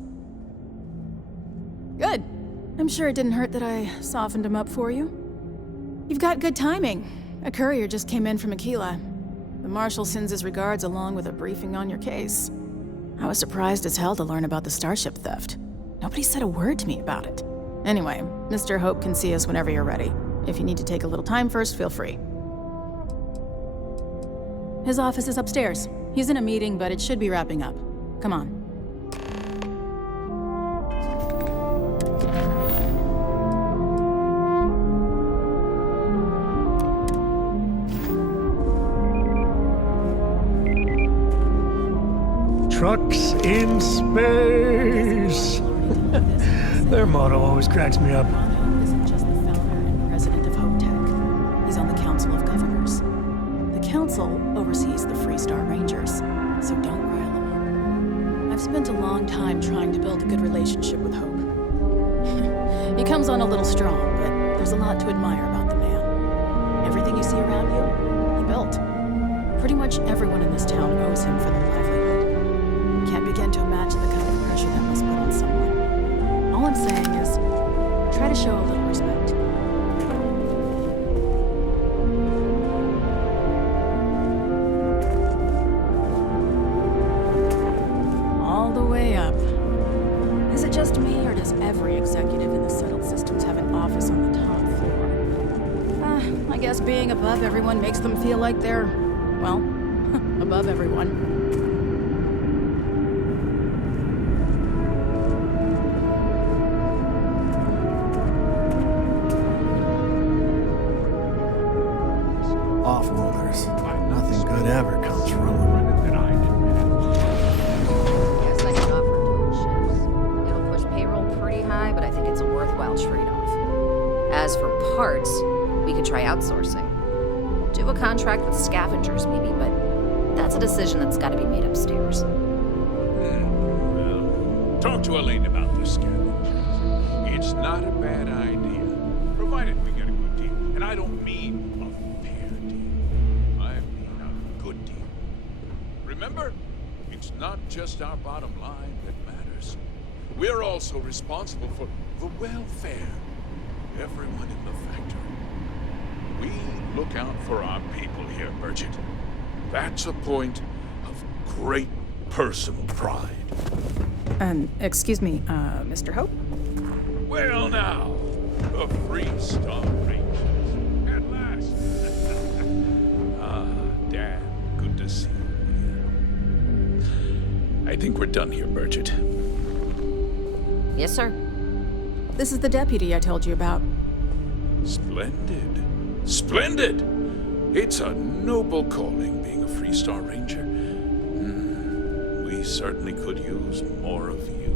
Good. I'm sure it didn't hurt that I softened them up for you. You've got good timing. A courier just came in from Aquila. The Marshal sends his regards along with a briefing on your case. I was surprised as hell to learn about the Starship theft. Nobody said a word to me about it. Anyway, Mr. Hope can see us whenever you're ready. If you need to take a little time first, feel free. His office is upstairs. He's in a meeting, but it should be wrapping up. Come on. Trucks in space. Their motto always cracks me up. Isn't just the founder and president of Hope Tech. He's on the Council of Governors. The Council Star Rangers, so don't rile him up. I've spent a long time trying to build a good relationship with Hope. He comes on a little strong, but there's a lot to admire about the man. Everything you see around you, he built. Pretty much everyone in this town owes him for their livelihood. Can't begin to imagine the kind of pressure that must put on someone. All I'm saying is, try to show a little respect. All the way up. Is it just me, or does every executive in the settled systems have an office on the top floor? I guess being above everyone makes them feel like they're, well, above everyone. Off-worlders. Nothing good ever comes from them. Guess I can offer dual shifts. It'll push payroll pretty high, but I think it's a worthwhile trade-off. As for parts, we could try outsourcing. Do a contract with scavengers, maybe, but that's a decision that's got to be made upstairs. Well, talk to Elaine about the scavengers. It's not a bad idea, provided we get a good deal. And I don't mean a fair deal. I mean a good deal. Remember, it's not just our bottom line that matters. We're also responsible for the welfare of everyone in the factory. We look out for our people here, Bridget. That's a point of great personal pride. Excuse me, Mr. Hope? Well now, the Free Star Rangers. At last. Dad, good to see you. I think we're done here, Bridget. Yes, sir. This is the deputy I told you about. Splendid. Splendid! It's a noble calling, being a Free Star Ranger. We certainly could use more of you.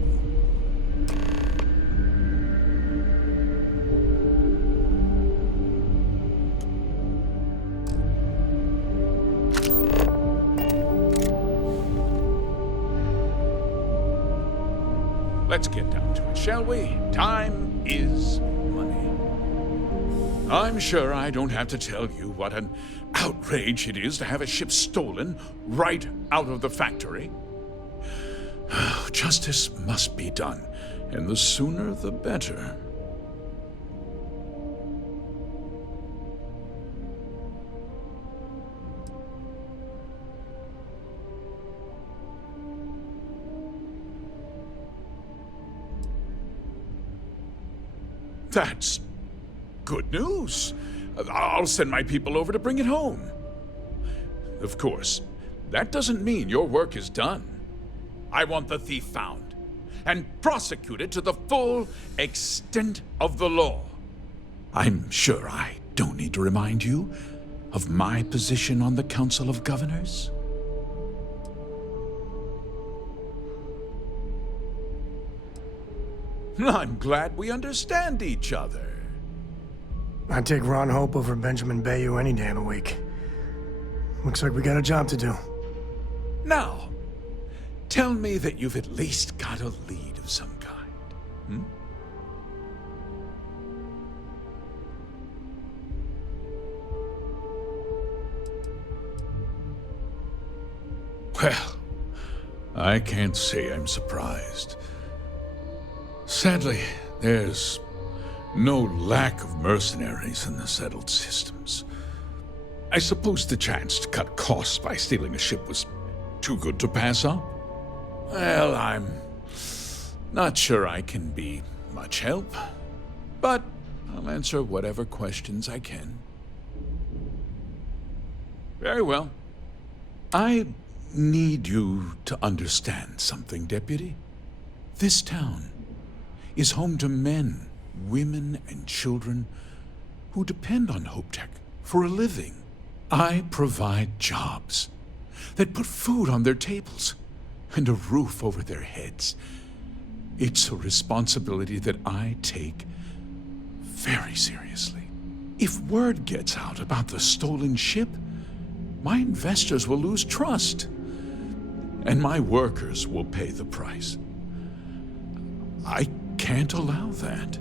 Let's get down to it, shall we? Time is money. I'm sure I don't have to tell you what an outrage it is to have a ship stolen right out of the factory. Justice must be done, and the sooner the better. That's good news. I'll send my people over to bring it home. Of course, that doesn't mean your work is done. I want the thief found and prosecuted to the full extent of the law. I'm sure I don't need to remind you of my position on the Council of Governors. I'm glad we understand each other. I'd take Ron Hope over Benjamin Bayou any day of the week. Looks like we got a job to do. Now, tell me that you've at least got a lead of some kind. Hmm? Well, I can't say I'm surprised. Sadly, there's no lack of mercenaries in the settled systems. I suppose the chance to cut costs by stealing a ship was too good to pass up? Well, I'm not sure I can be much help, but I'll answer whatever questions I can. Very well. I need you to understand something, Deputy. This town is home to men, women, and children who depend on HopeTech for a living. I provide jobs that put food on their tables and a roof over their heads. It's a responsibility that I take very seriously. If word gets out about the stolen ship, my investors will lose trust. And my workers will pay the price. I can't allow that.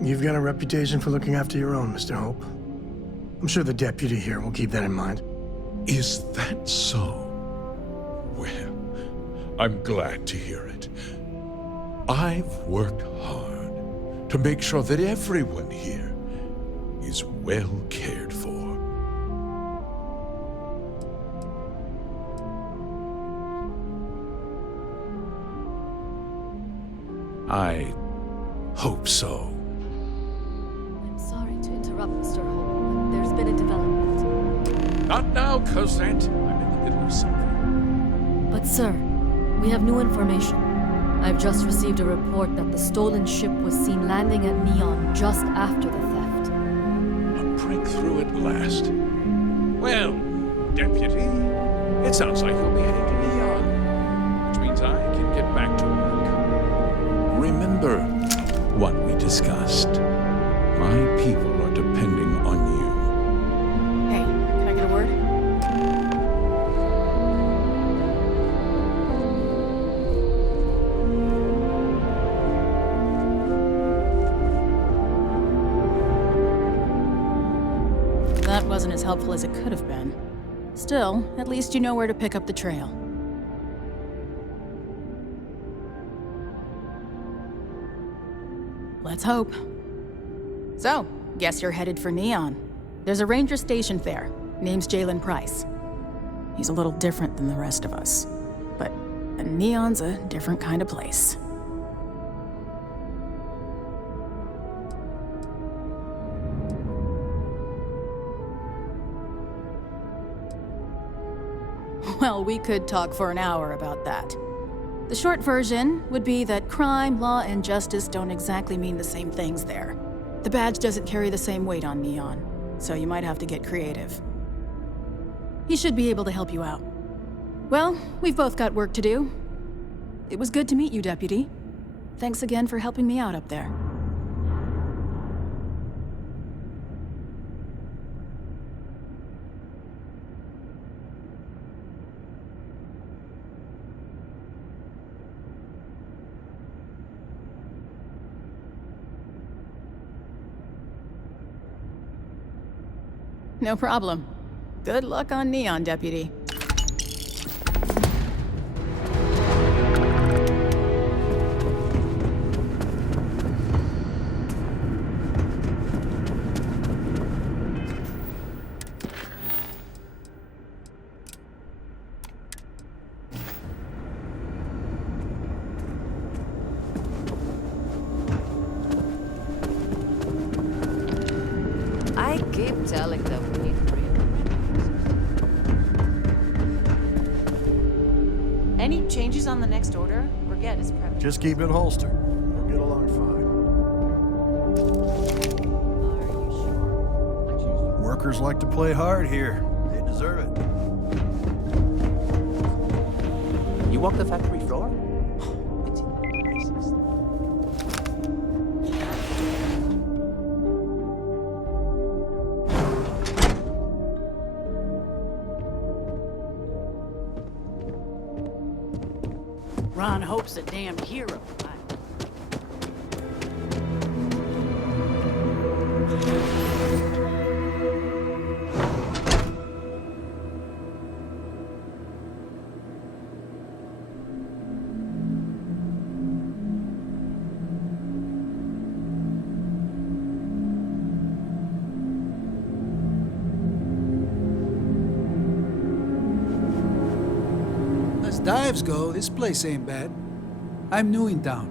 You've got a reputation for looking after your own, Mr. Hope. I'm sure the deputy here will keep that in mind. Is that so? Well, I'm glad to hear it. I've worked hard to make sure that everyone here is well cared for. I hope so. I'm sorry to interrupt, Mr. Hope, but there's been a development. Not now, Cosette. I'm in the middle of something. But sir, we have new information. I've just received a report that the stolen ship was seen landing at Neon just after the theft. A breakthrough at last. Well, Deputy, it sounds like you'll be heading to Neon, which means I can get back to work. Remember what we discussed. My people are depending on you. Hey, can I get a word? That wasn't as helpful as it could have been. Still, at least you know where to pick up the trail. Let's hope. So, guess you're headed for Neon. There's a ranger stationed there. Name's Jalen Price. He's a little different than the rest of us. But Neon's a different kind of place. Well, we could talk for an hour about that. The short version would be that crime, law, and justice don't exactly mean the same things there. The badge doesn't carry the same weight on Neon, so you might have to get creative. He should be able to help you out. Well, we've both got work to do. It was good to meet you, Deputy. Thanks again for helping me out up there. No problem. Good luck on Neon, Deputy. I keep telling them we need Any changes on the next order? Forget it's prepped. Just keep it holstered. We'll get along fine. Workers like to play hard here. They deserve it. You walk the factory floor? Ron Hope's a damned hero. As dives go, this place ain't bad. I'm new in town.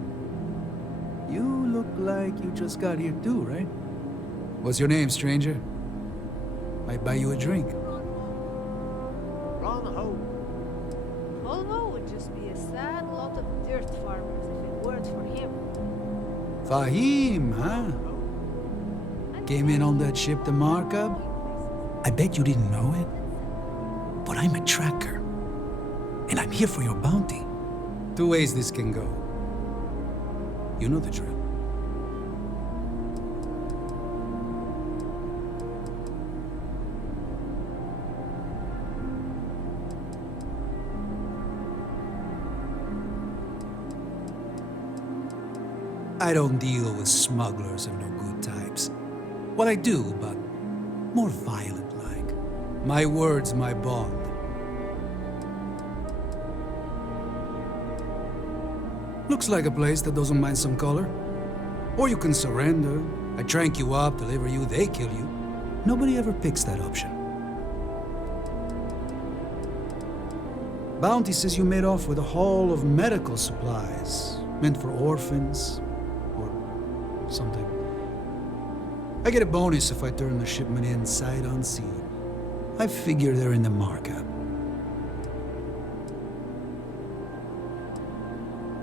You look like you just got here too, right? What's your name, stranger? Might buy you a drink. Ron Hope. Volvo would just be a sad lot of dirt farmers if it weren't for him. Fahim, huh? Came in on that ship, the Markup? I bet you didn't know it. But I'm a tracker. And I'm here for your bounty. Two ways this can go. You know the drill. I don't deal with smugglers and no good types. Well, I do, but more violent-like. My word's my bond. Looks like a place that doesn't mind some color. Or you can surrender. I trank you up, deliver you, they kill you. Nobody ever picks that option. Bounty says you made off with a haul of medical supplies, meant for orphans, or something. I get a bonus if I turn the shipment in sight unseen. I figure they're in the markup.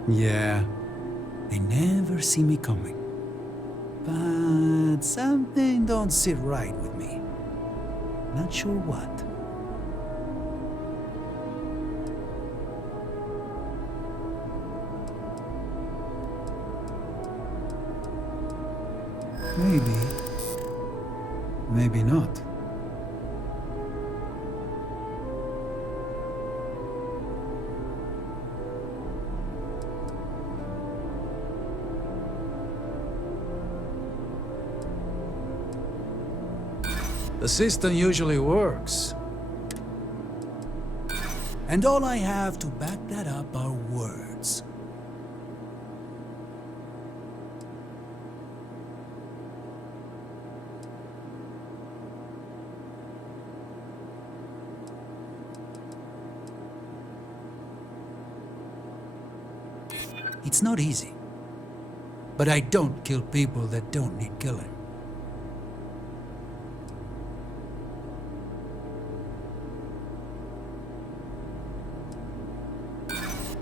Yeah, they never see me coming. But something don't sit right with me. Not sure what. Maybe. Maybe not. The system usually works. And all I have to back that up are words. It's not easy. But I don't kill people that don't need killing.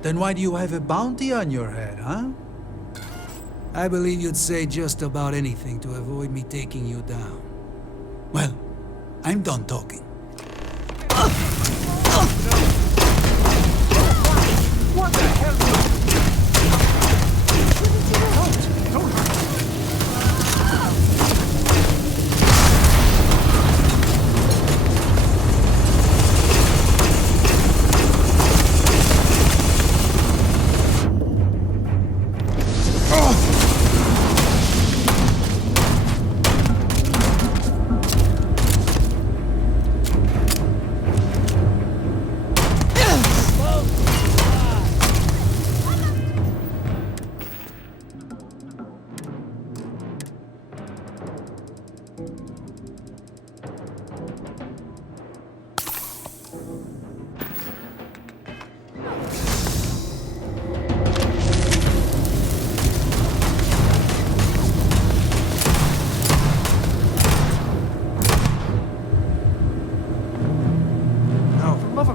Then why do you have a bounty on your head, huh? I believe you'd say just about anything to avoid me taking you down. Well, I'm done talking. What the hell? Don't hurt.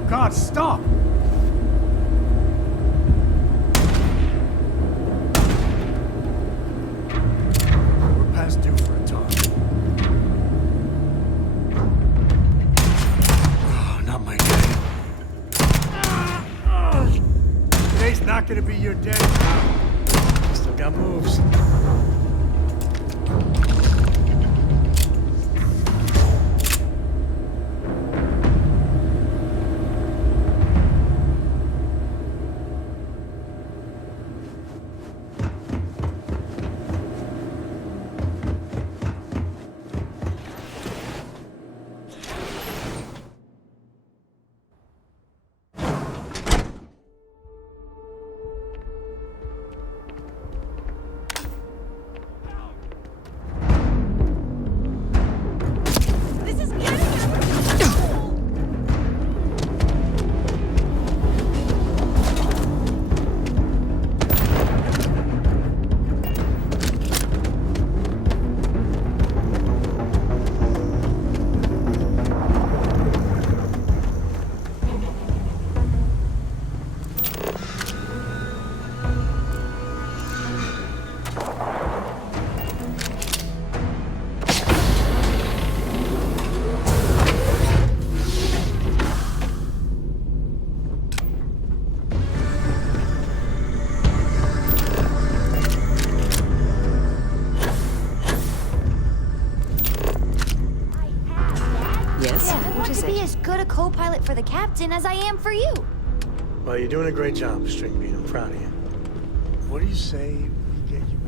God, stop! We're past due for a talk. Oh, not my day. Today's not gonna be your day. Still got moves. Co-pilot for the captain as I am for you. Well, you're doing a great job, Stringbean. I'm proud of you. What do you say we get you?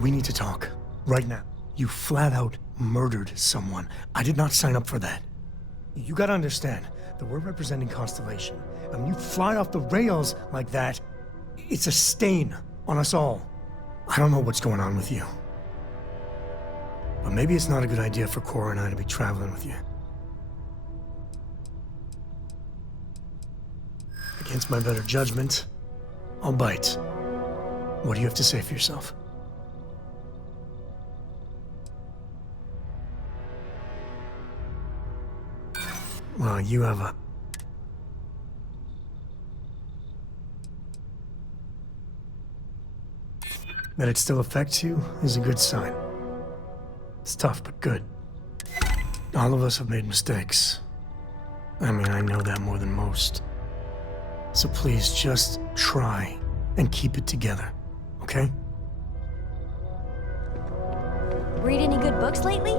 We need to talk. Right now. You flat out murdered someone. I did not sign up for that. You gotta understand that we're representing Constellation. And when you fly off the rails like that, it's a stain on us all. I don't know what's going on with you. But maybe it's not a good idea for Cora and I to be traveling with you. Against my better judgment, I'll bite. What do you have to say for yourself? Well, you have a... That it still affects you is a good sign. It's tough, but good. All of us have made mistakes. I mean, I know that more than most. So please, just try and keep it together, okay? Read any good books lately?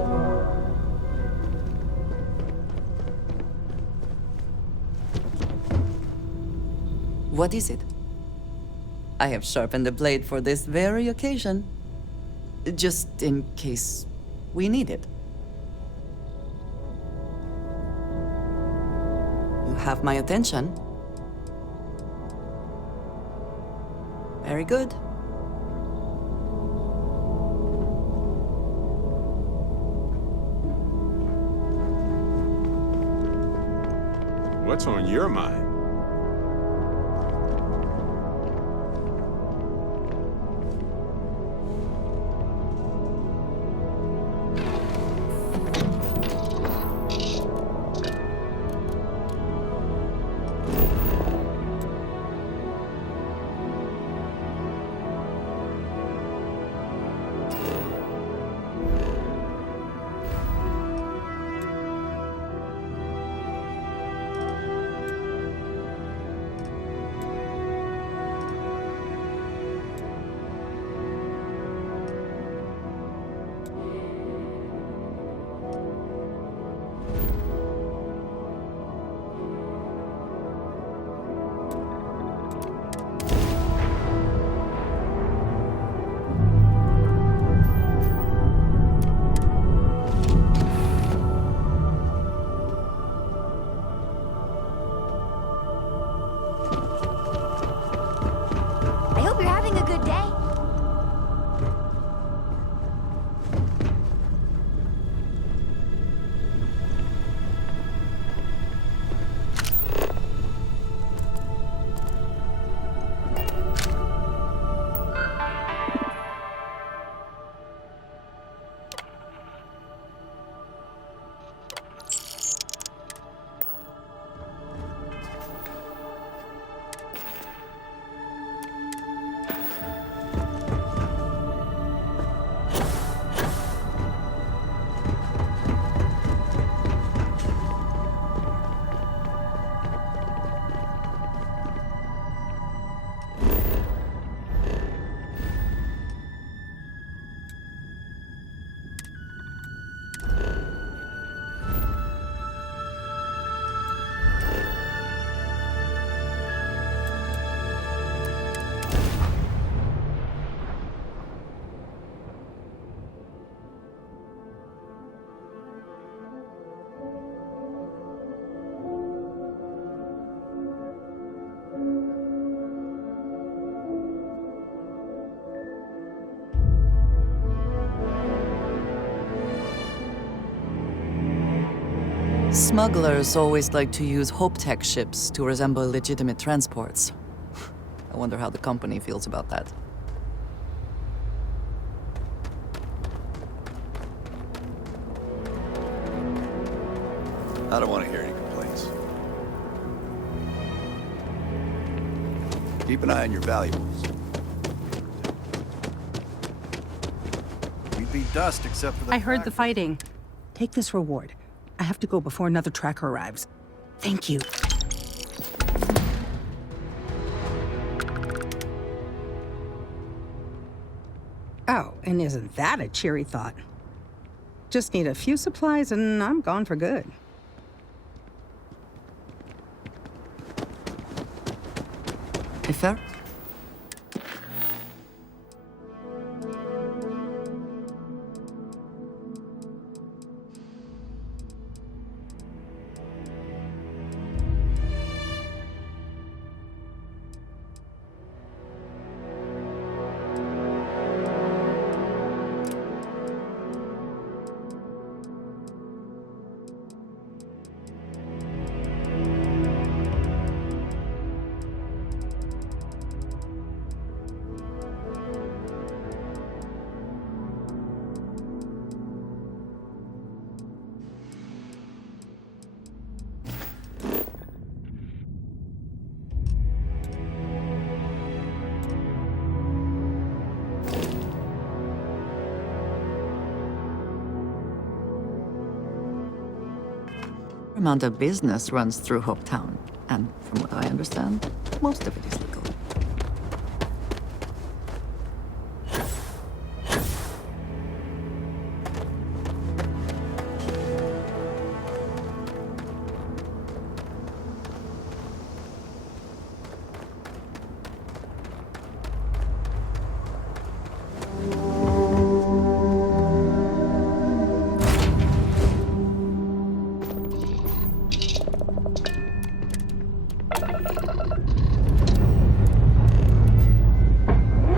What is it? I have sharpened the blade for this very occasion. Just in case we need it. You have my attention. Very good. What's on your mind? Smugglers always like to use Hope-Tech ships to resemble legitimate transports. I wonder how the company feels about that. I don't want to hear any complaints. Keep an eye on your valuables. We'd be dust except for the... I heard the fighting. Take this reward. I have to go before another tracker arrives. Thank you. Oh, and isn't that a cheery thought? Just need a few supplies and I'm gone for good. Fair? amount of business runs through Hopetown, and from what I understand, most of it is legal.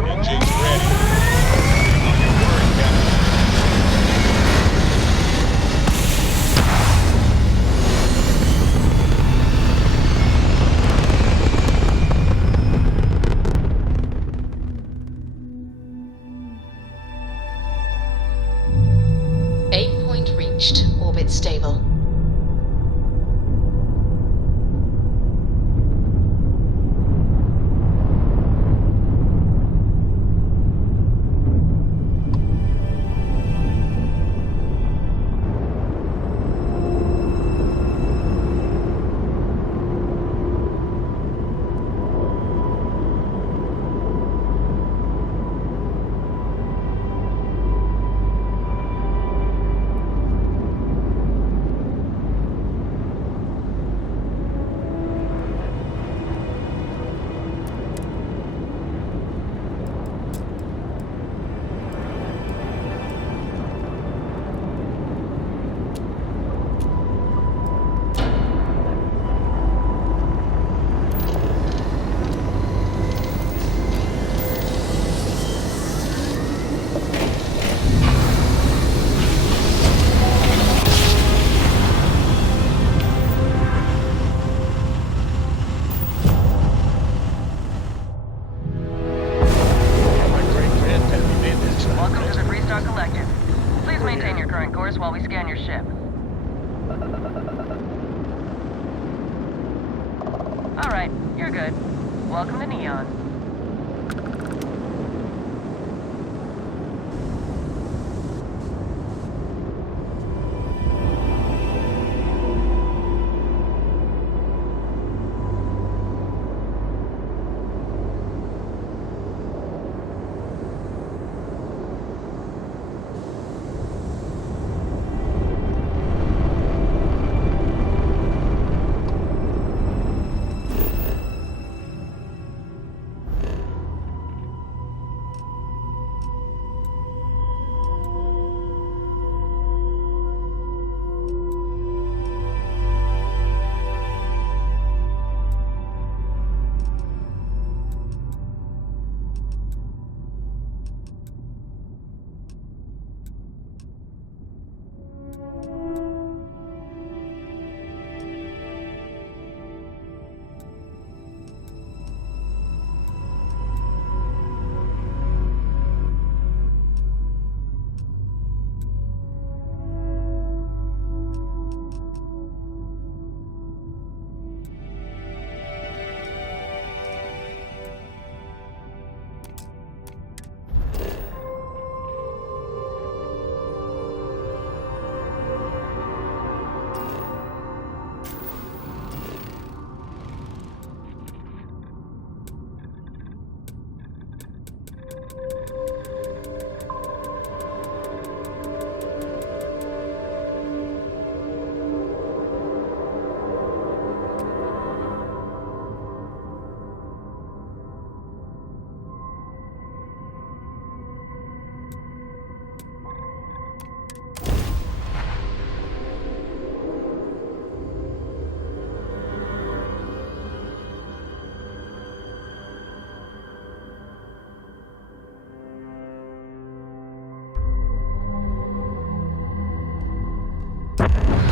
Engine's ready. On your word, Captain. Aim point reached. Orbit stable. Welcome to the Freestar Collective. Please maintain your current course while we scan your ship. Alright, you're good. Welcome to Neon.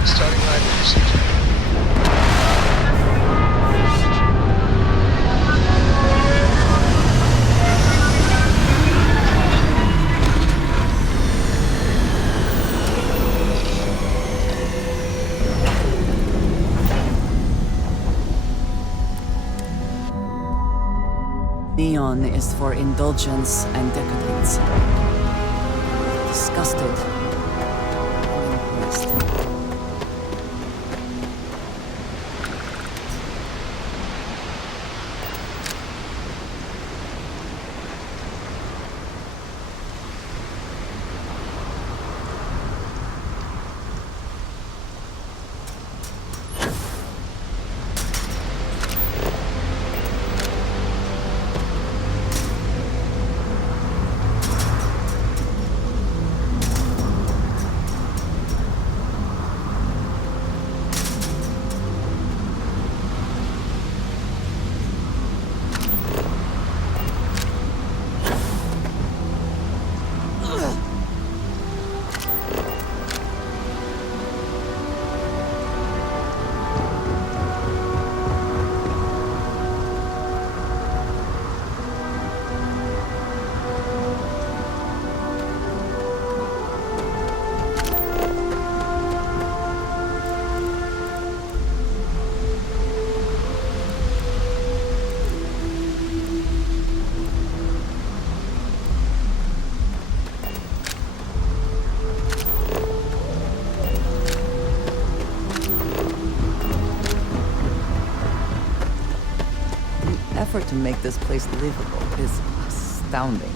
Starting line procedure. Neon is for indulgence and decadence. Disgusted. Or impressed. to make this place livable is astounding.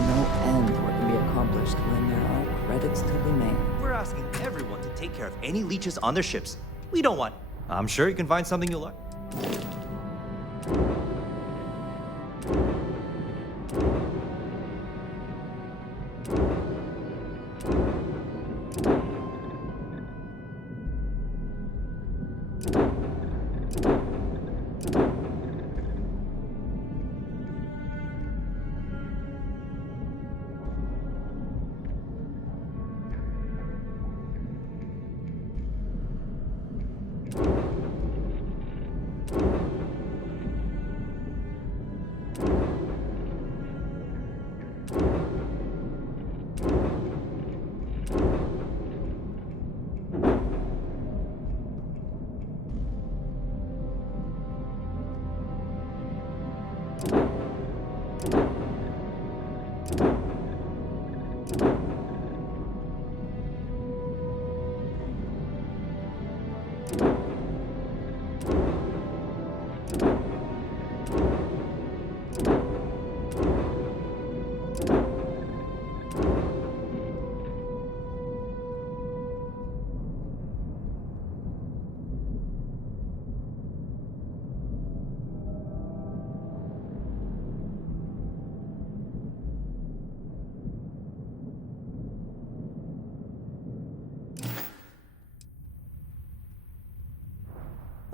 No end what can be accomplished when there are credits to be made. We're asking everyone to take care of any leeches on their ships. We don't want. I'm sure you can find something you'll like.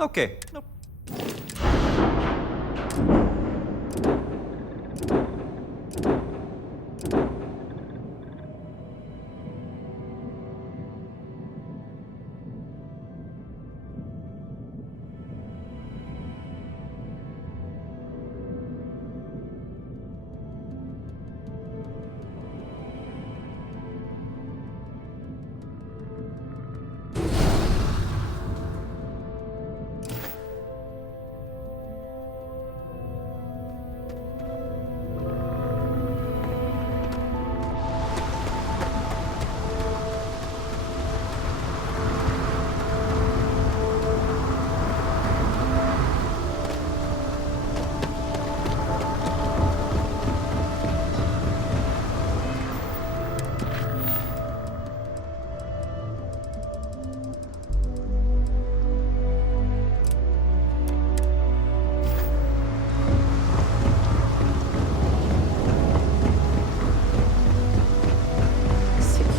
Okay. Nope.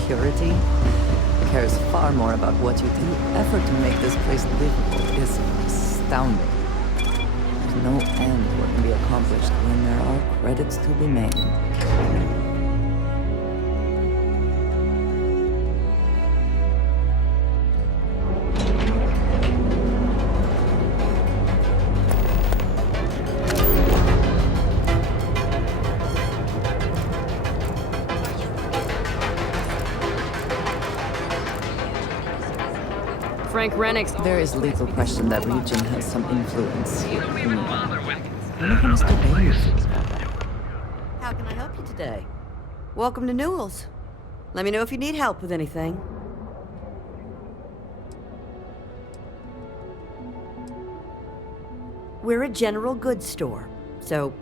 Security cares far more about what you do. Effort to make this place livable is astounding. There's no end what can be accomplished when there are credits to be made. Frank Rennick's. There is legal question that region has some influence. Anything Mr. Bailey thinks about that? How can I help you today? Welcome to Newell's. Let me know if you need help with anything. We're a general goods store, so...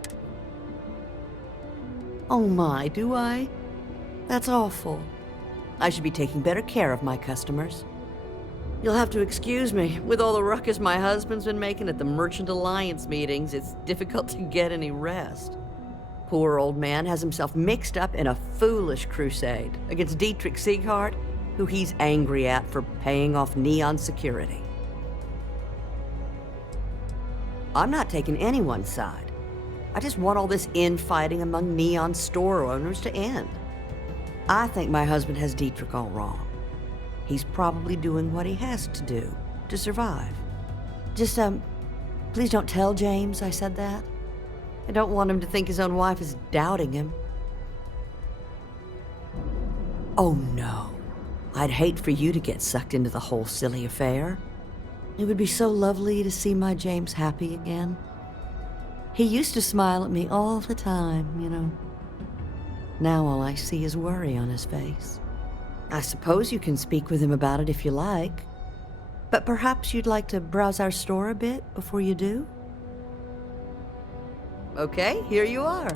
Oh my, do I? That's awful. I should be taking better care of my customers. You'll have to excuse me. With all the ruckus my husband's been making at the Merchant Alliance meetings, it's difficult to get any rest. Poor old man has himself mixed up in a foolish crusade against Dietrich Sieghart, who he's angry at for paying off Neon security. I'm not taking anyone's side. I just want all this infighting among Neon store owners to end. I think my husband has Dietrich all wrong. He's probably doing what he has to do to survive. Just, please don't tell James I said that. I don't want him to think his own wife is doubting him. Oh no. I'd hate for you to get sucked into the whole silly affair. It would be so lovely to see my James happy again. He used to smile at me all the time, you know. Now all I see is worry on his face. I suppose you can speak with him about it if you like. But perhaps you'd like to browse our store a bit before you do? Okay, here you are.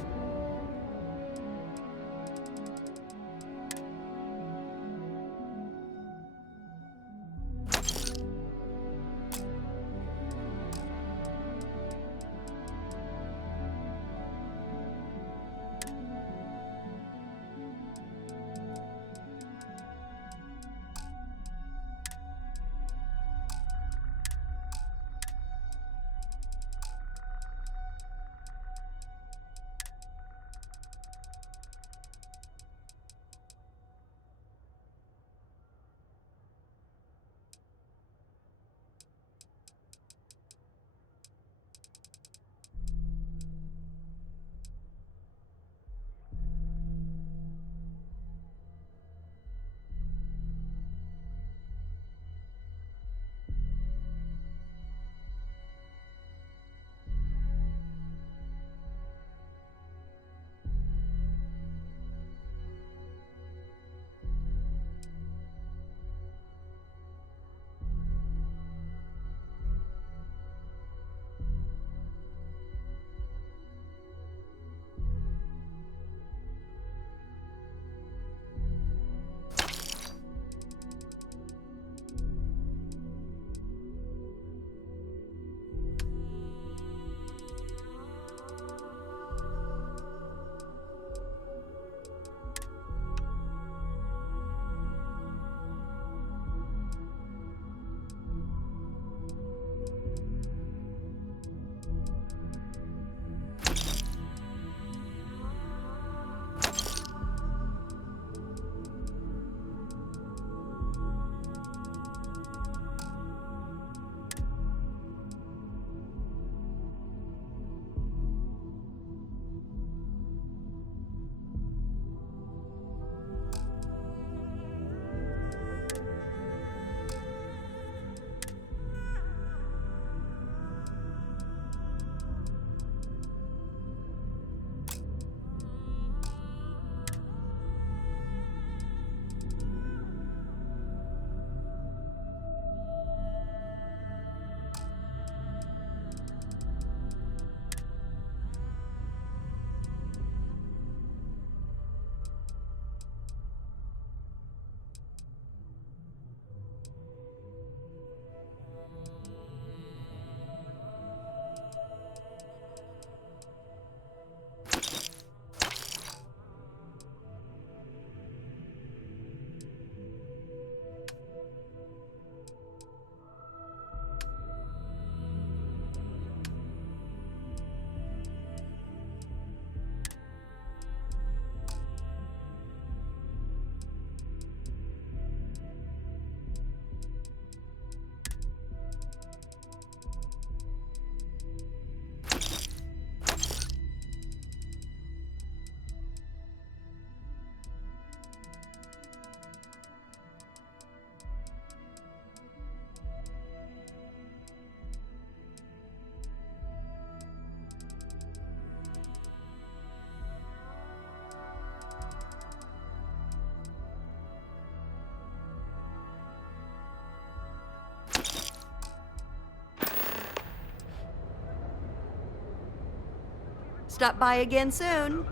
Stop by again soon.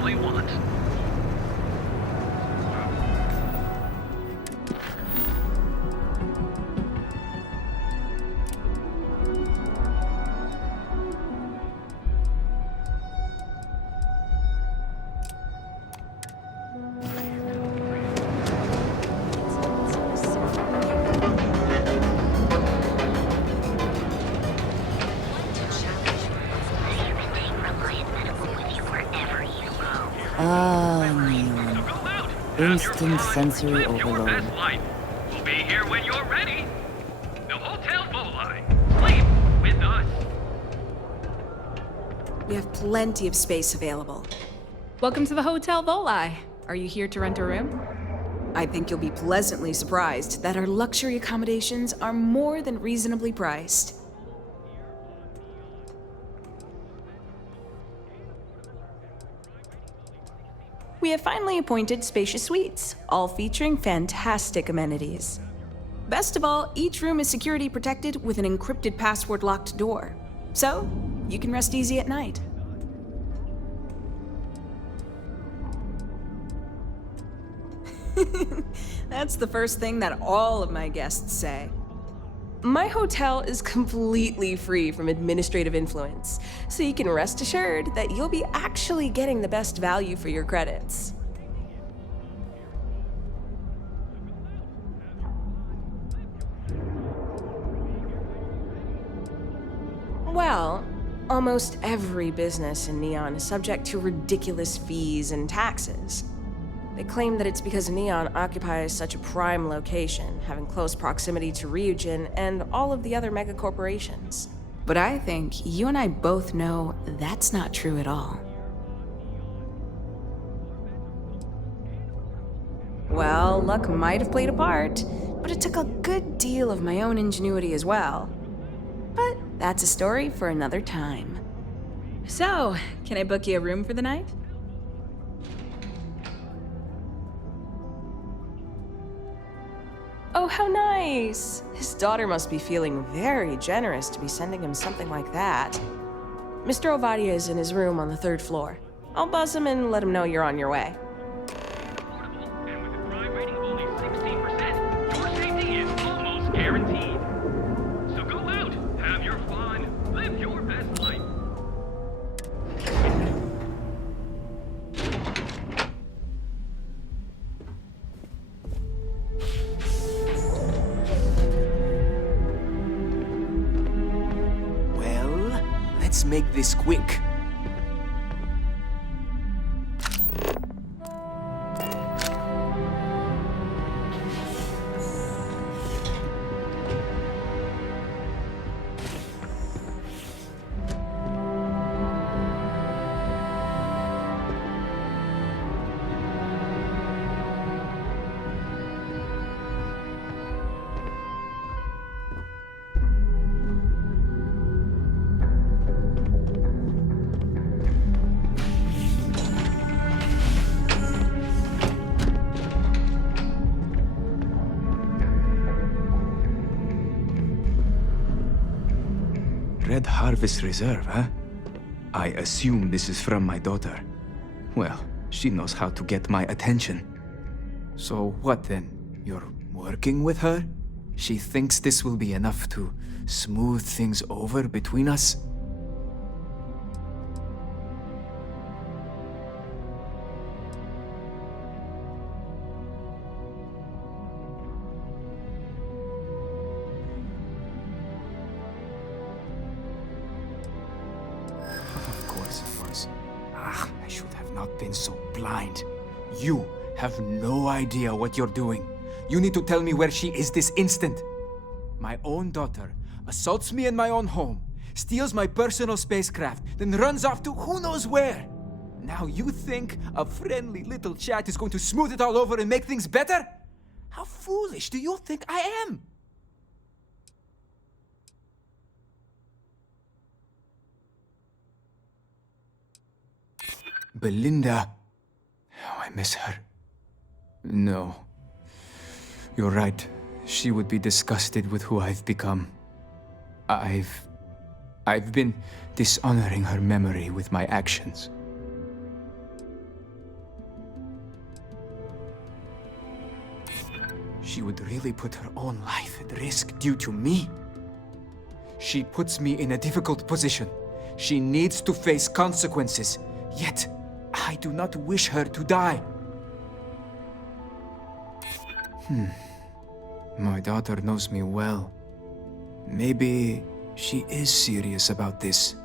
possibly want. Neon. Instant sensory overload. We'll be here when you're ready. The Hotel Volai. Sleep with us. We have plenty of space available. Welcome to the Hotel Volai. Are you here to rent a room? I think you'll be pleasantly surprised that our luxury accommodations are more than reasonably priced. We have finally appointed spacious suites, all featuring fantastic amenities. Best of all, each room is security protected with an encrypted password-locked door. So, you can rest easy at night. That's the first thing that all of my guests say. My hotel is completely free from administrative influence, so you can rest assured that you'll be actually getting the best value for your credits. Well, almost every business in Neon is subject to ridiculous fees and taxes. They claim that it's because Neon occupies such a prime location, having close proximity to Ryujin and all of the other megacorporations. But I think you and I both know that's not true at all. Well, luck might have played a part, but it took a good deal of my own ingenuity as well. But that's a story for another time. So, can I book you a room for the night? Oh, how nice! His daughter must be feeling very generous to be sending him something like that. Mr. Ovadia is in his room on the 3rd floor. I'll buzz him and let him know you're on your way. Your safety is almost guaranteed. So go out, have your fun, live your best life. Let's make this quick. Red Harvest Reserve, huh? I assume this is from my daughter. Well, she knows how to get my attention. So what then? You're working with her? She thinks this will be enough to smooth things over between us? I should have not been so blind. You have no idea what you're doing. You need to tell me where she is this instant. My own daughter assaults me in my own home, steals my personal spacecraft, then runs off to who knows where. Now you think a friendly little chat is going to smooth it all over and make things better? How foolish do you think I am? Belinda. Oh, I miss her. No. You're right. She would be disgusted with who I've become. I've been dishonoring her memory with my actions. She would really put her own life at risk due to me. She puts me in a difficult position. She needs to face consequences, yet I do not wish her to die. My daughter knows me well. Maybe she is serious about this.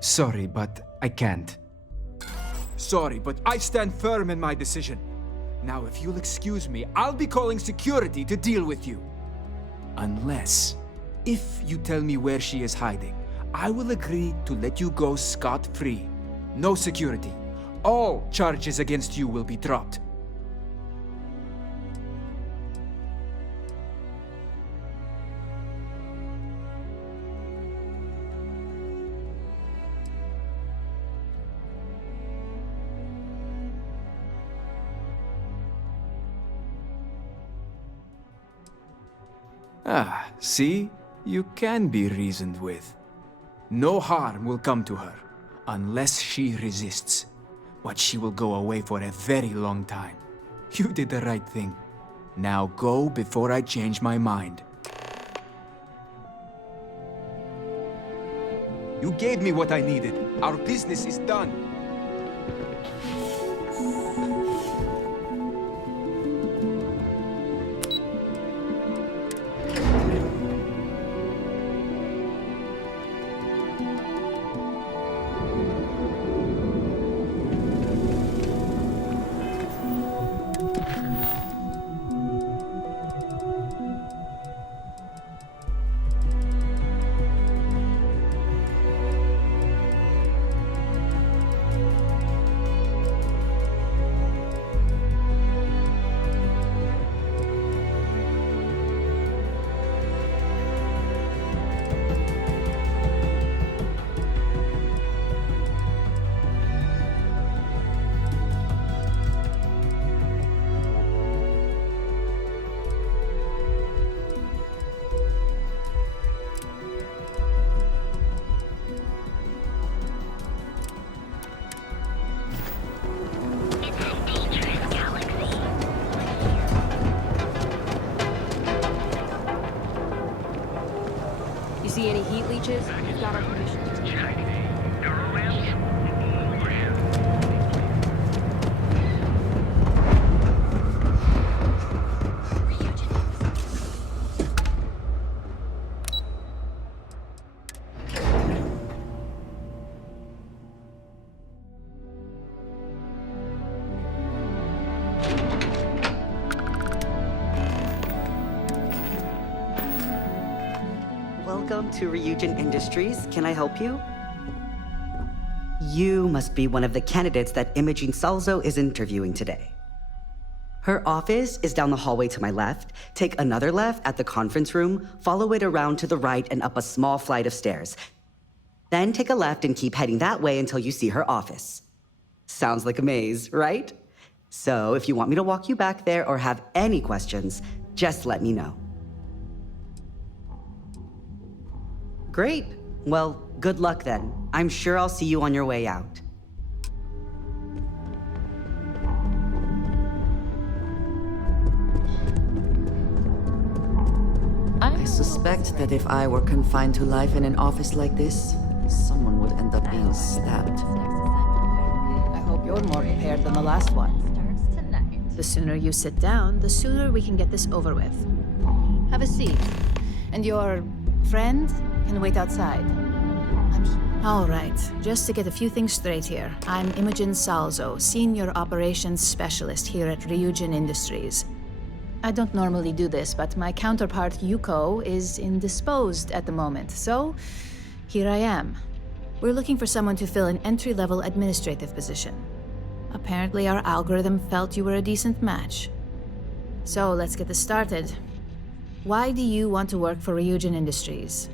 Sorry, but I can't. Sorry, but I stand firm in my decision. Now, if you'll excuse me, I'll be calling security to deal with you. Unless, if you tell me where she is hiding, I will agree to let you go scot-free. No security. All charges against you will be dropped. Ah, see? You can be reasoned with. No harm will come to her, unless she resists. But she will go away for a very long time. You did the right thing. Now go before I change my mind. You gave me what I needed. Our business is done. See any heat leeches? We've got our permission. Welcome to Ryujin Industries. Can I help you? You must be one of the candidates that Imogene Salzo is interviewing today. Her office is down the hallway to my left. Take another left at the conference room, follow it around to the right and up a small flight of stairs. Then take a left and keep heading that way until you see her office. Sounds like a maze, right? So if you want me to walk you back there or have any questions, just let me know. Great. Well, good luck then. I'm sure I'll see you on your way out. I suspect that if I were confined to life in an office like this, someone would end up being stabbed. I hope you're more prepared than the last one. The sooner you sit down, the sooner we can get this over with. Have a seat. And your friend can wait outside. All right, just to get a few things straight here. I'm Imogen Salzo, Senior Operations Specialist here at Ryujin Industries. I don't normally do this, but my counterpart Yuko is indisposed at the moment, so here I am. We're looking for someone to fill an entry-level administrative position. Apparently our algorithm felt you were a decent match. So let's get this started. Why do you want to work for Ryujin Industries?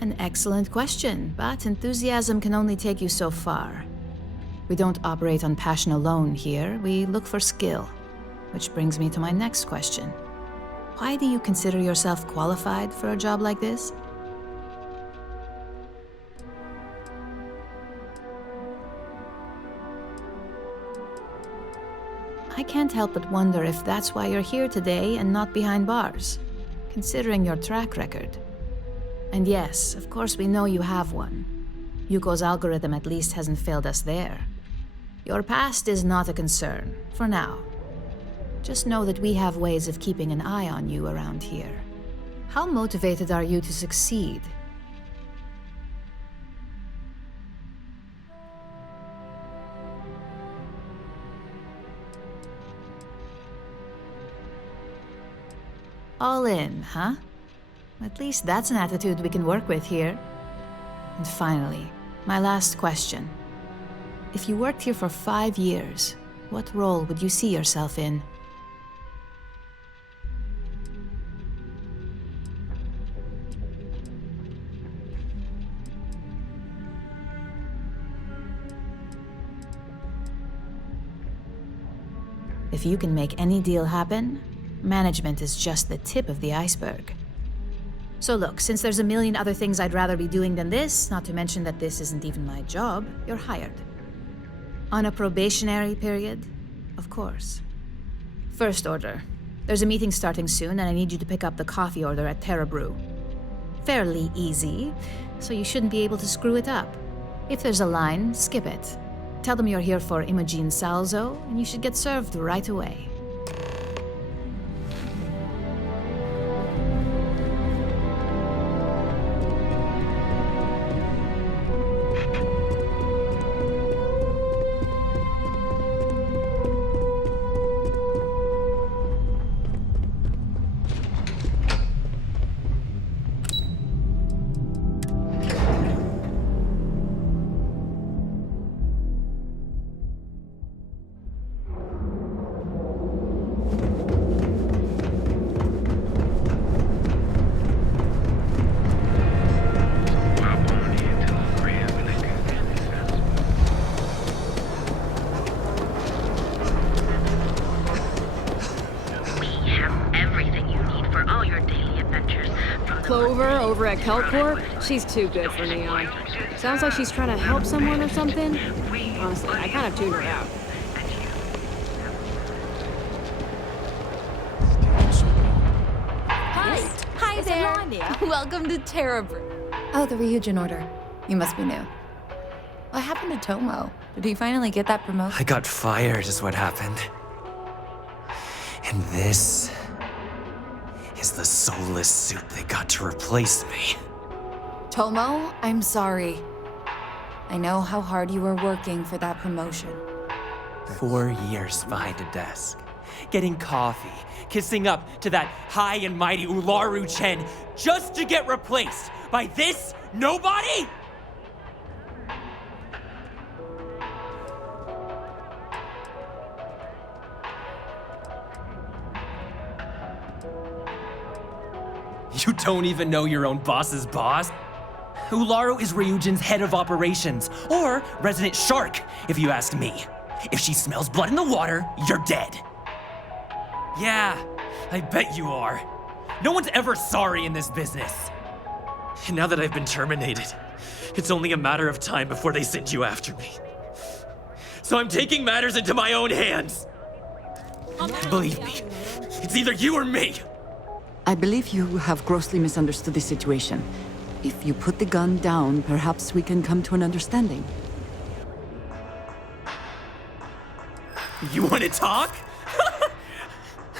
An excellent question, but enthusiasm can only take you so far. We don't operate on passion alone here, we look for skill. Which brings me to my next question. Why do you consider yourself qualified for a job like this? I can't help but wonder if that's why you're here today and not behind bars, considering your track record. And yes, of course we know you have one. Yuko's algorithm at least hasn't failed us there. Your past is not a concern, for now. Just know that we have ways of keeping an eye on you around here. How motivated are you to succeed? All in, huh? At least that's an attitude we can work with here. And finally, my last question. If you worked here for 5 years, what role would you see yourself in? If you can make any deal happen, management is just the tip of the iceberg. So look, since there's a million other things I'd rather be doing than this, not to mention that this isn't even my job, you're hired. On a probationary period, of course. First order. There's a meeting starting soon, and I need you to pick up the coffee order at Terra Brew. Fairly easy, so you shouldn't be able to screw it up. If there's a line, skip it. Tell them you're here for Imogen Salzo, and you should get served right away. Clover over at Kelpcorp, she's too good for Neon. Sounds like she's trying to help someone or something. Honestly, I kind of tuned her out. Hi there. Welcome to Terra Brew. Oh, the Ryujin order. You must be new. What happened to Tomo? Did he finally get that promotion? I got fired is what happened. And this is the soulless suit they got to replace me. Tomo, I'm sorry. I know how hard you were working for that promotion. 4 years behind a desk, getting coffee, kissing up to that high and mighty Ularu Chen, just to get replaced by this nobody? You don't even know your own boss's boss? Ularu is Ryujin's head of operations, or resident shark, if you ask me. If she smells blood in the water, you're dead. Yeah, I bet you are. No one's ever sorry in this business. And now that I've been terminated, it's only a matter of time before they send you after me. So I'm taking matters into my own hands. Believe me, it's either you or me. I believe you have grossly misunderstood the situation. If you put the gun down, perhaps we can come to an understanding. You want to talk?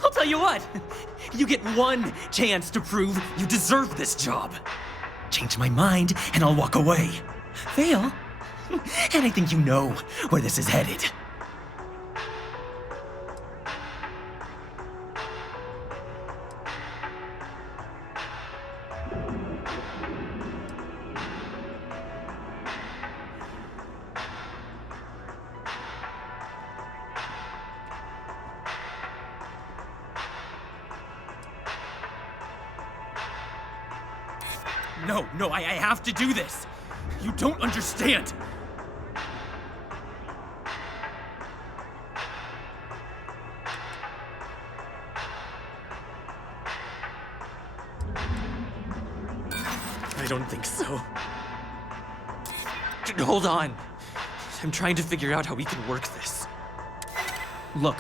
I'll tell you what. You get one chance to prove you deserve this job. Change my mind, and I'll walk away. Fail, and I think you know where this is headed. No, I have to do this. You don't understand. don't think so. Hold on. I'm trying to figure out how we can work this. Look,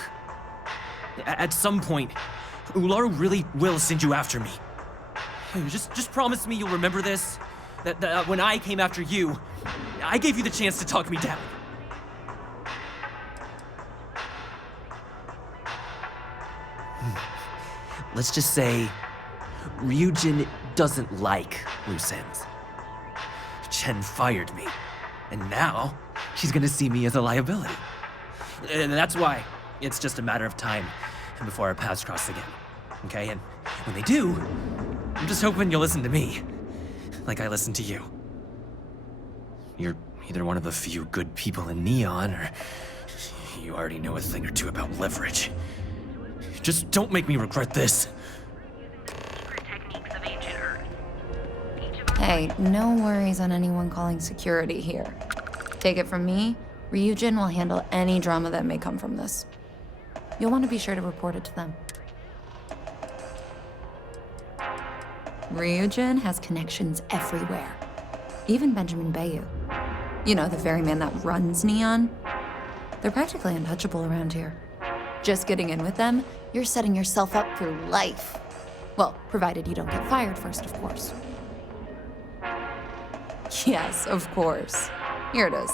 at some point, Ularu really will send you after me. Just promise me you'll remember this. That when I came after you, I gave you the chance to talk me down. Let's just say Ryujin doesn't like loose ends. Chen fired me, and now she's gonna see me as a liability. And that's why it's just a matter of time before our paths cross again. Okay? And when they do, I'm just hoping you'll listen to me, like I listened to you. You're either one of the few good people in Neon, or you already know a thing or two about leverage. Just don't make me regret this. Hey, no worries on anyone calling security here. Take it from me, Ryujin will handle any drama that may come from this. You'll want to be sure to report it to them. Ryujin has connections everywhere. Even Benjamin Bayu. You know, the very man that runs Neon. They're practically untouchable around here. Just getting in with them, you're setting yourself up for life. Well, provided you don't get fired first, of course. Yes, of course. Here it is.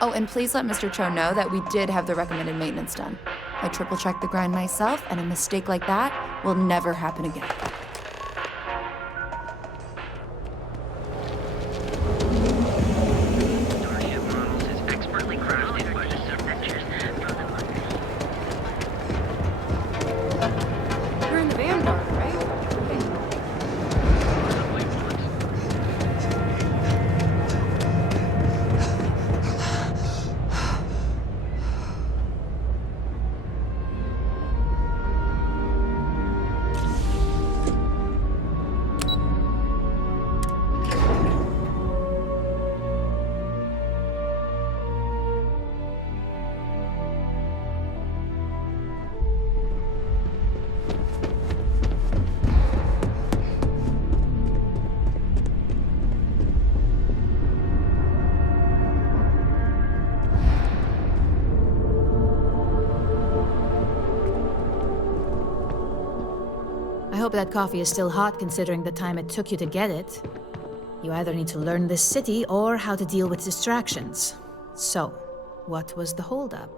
Oh, and please let Mr. Cho know that we did have the recommended maintenance done. I triple-checked the grind myself, and a mistake like that will never happen again. You're in the Vanguard, right? I hope that coffee is still hot considering the time it took you to get it. You either need to learn this city or how to deal with distractions. So, what was the holdup?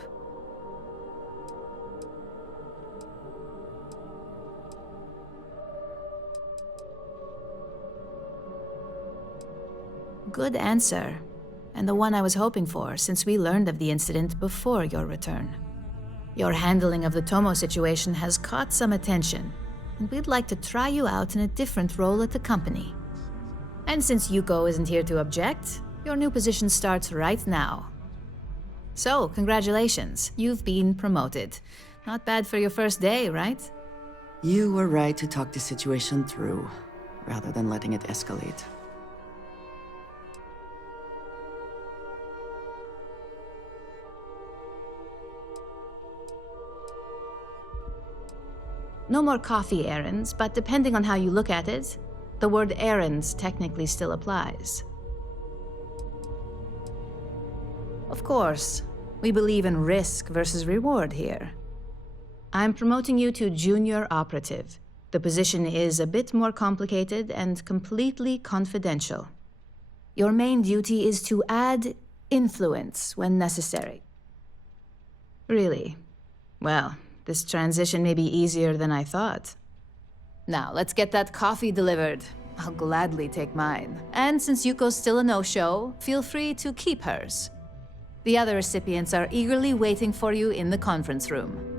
Good answer, and the one I was hoping for since we learned of the incident before your return. Your handling of the Tomo situation has caught some attention, and we'd like to try you out in a different role at the company. And since Yuko isn't here to object, your new position starts right now. So, congratulations, you've been promoted. Not bad for your first day, right? You were right to talk the situation through, rather than letting it escalate. No more coffee errands, but depending on how you look at it, the word errands technically still applies. Of course, we believe in risk versus reward here. I'm promoting you to junior operative. The position is a bit more complicated and completely confidential. Your main duty is to add influence when necessary. Really? Well, this transition may be easier than I thought. Now, let's get that coffee delivered. I'll gladly take mine. And since Yuko's still a no-show, feel free to keep hers. The other recipients are eagerly waiting for you in the conference room.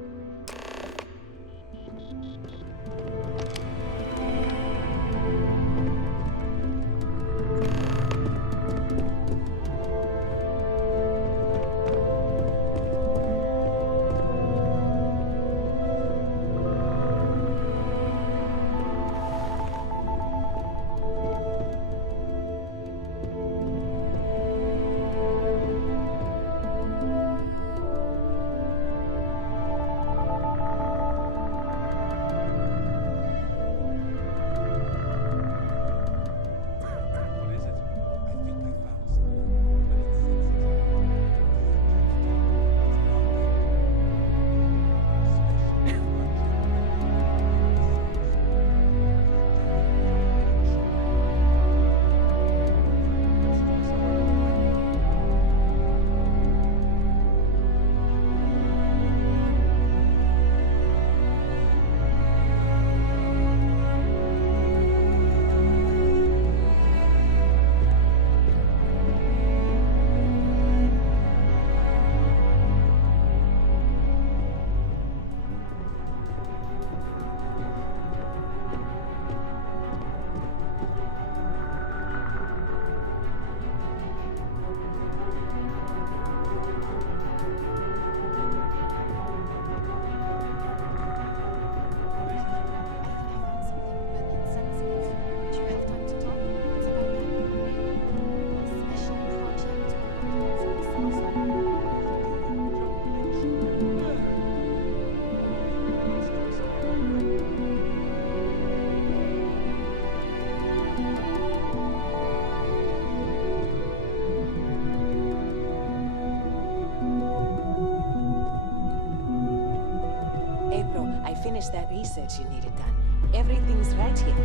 finished that research you needed done. Everything's right here.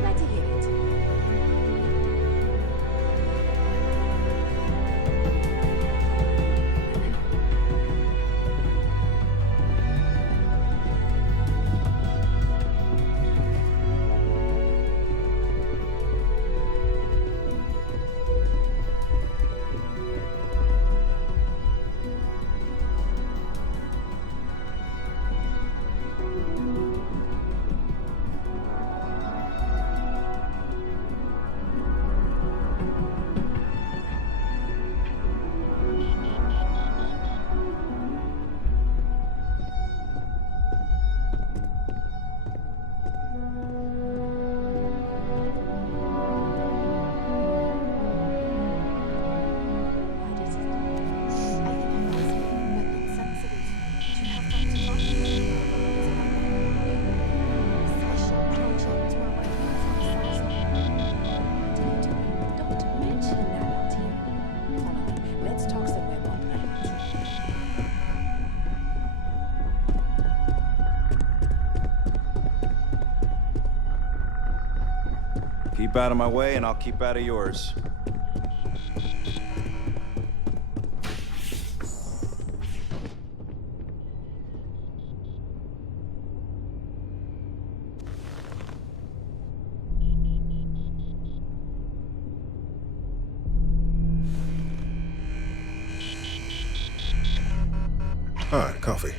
Glad to hear it. Keep out of my way, and I'll keep out of yours. Hi, coffee.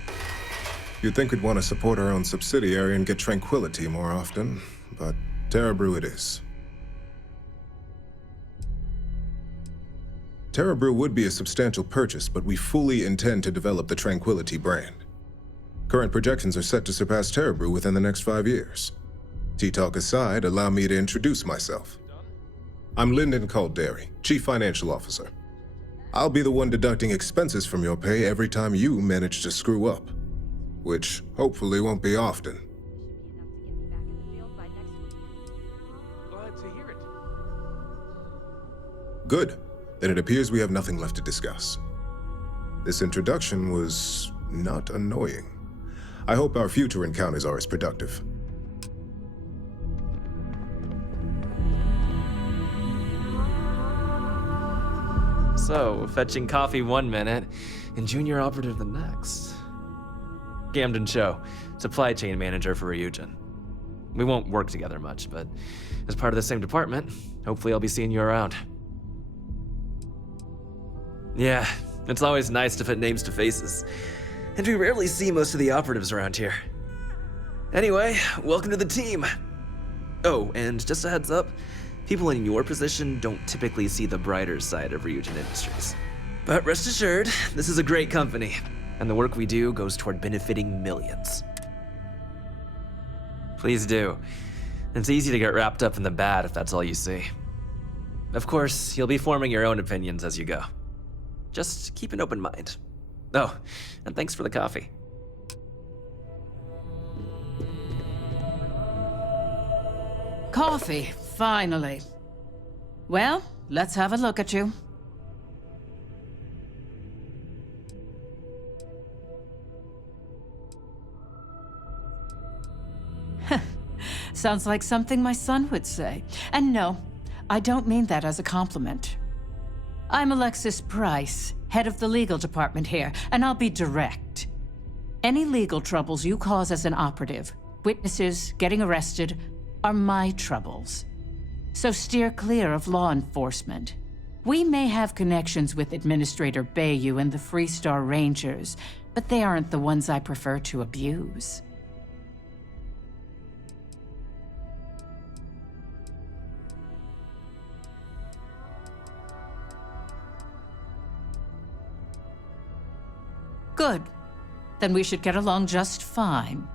You'd think we'd want to support our own subsidiary and get tranquility more often, but Terra Brew it is. Terra Brew would be a substantial purchase, but we fully intend to develop the Tranquility brand. Current projections are set to surpass Terra Brew within the next 5 years. Tea-talk aside, allow me to introduce myself. I'm Lyndon Calderi, Chief Financial Officer. I'll be the one deducting expenses from your pay every time you manage to screw up, which hopefully won't be often. Glad to hear it. Good. Then it appears we have nothing left to discuss. This introduction was not annoying. I hope our future encounters are as productive. So, fetching coffee 1 minute and junior operative the next. Camden Cho, supply chain manager for Ryujin. We won't work together much, but as part of the same department, hopefully I'll be seeing you around. Yeah, it's always nice to put names to faces. And we rarely see most of the operatives around here. Anyway, welcome to the team. Oh, and just a heads up, people in your position don't typically see the brighter side of Ryujin Industries. But rest assured, this is a great company, and the work we do goes toward benefiting millions. Please do. It's easy to get wrapped up in the bad if that's all you see. Of course, you'll be forming your own opinions as you go. Just keep an open mind. Oh, and thanks for the coffee. Coffee, finally. Well, let's have a look at you. Sounds like something my son would say. And no, I don't mean that as a compliment. I'm Alexis Price, head of the legal department here, and I'll be direct. Any legal troubles you cause as an operative, witnesses, getting arrested, are my troubles. So steer clear of law enforcement. We may have connections with Administrator Bayou and the Freestar Rangers, but they aren't the ones I prefer to abuse. Good. Then we should get along just fine.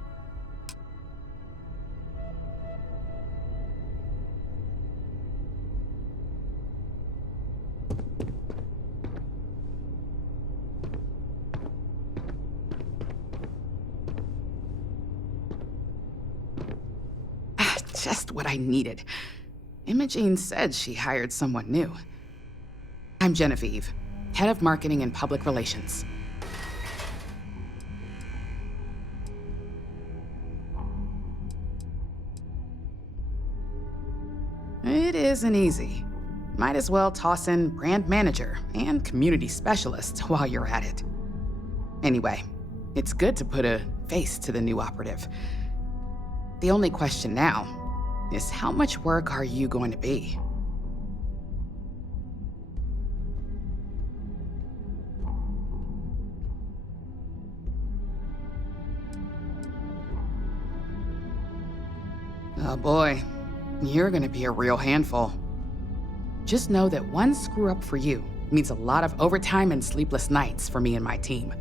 Just what I needed. Imogene said she hired someone new. I'm Genevieve, head of marketing and public relations. It isn't easy. Might as well toss in brand manager and community specialist while you're at it. Anyway, it's good to put a face to the new operative. The only question now is how much work are you going to be? Oh boy, you're gonna be a real handful. Just know that one screw up for you means a lot of overtime and sleepless nights for me and my team.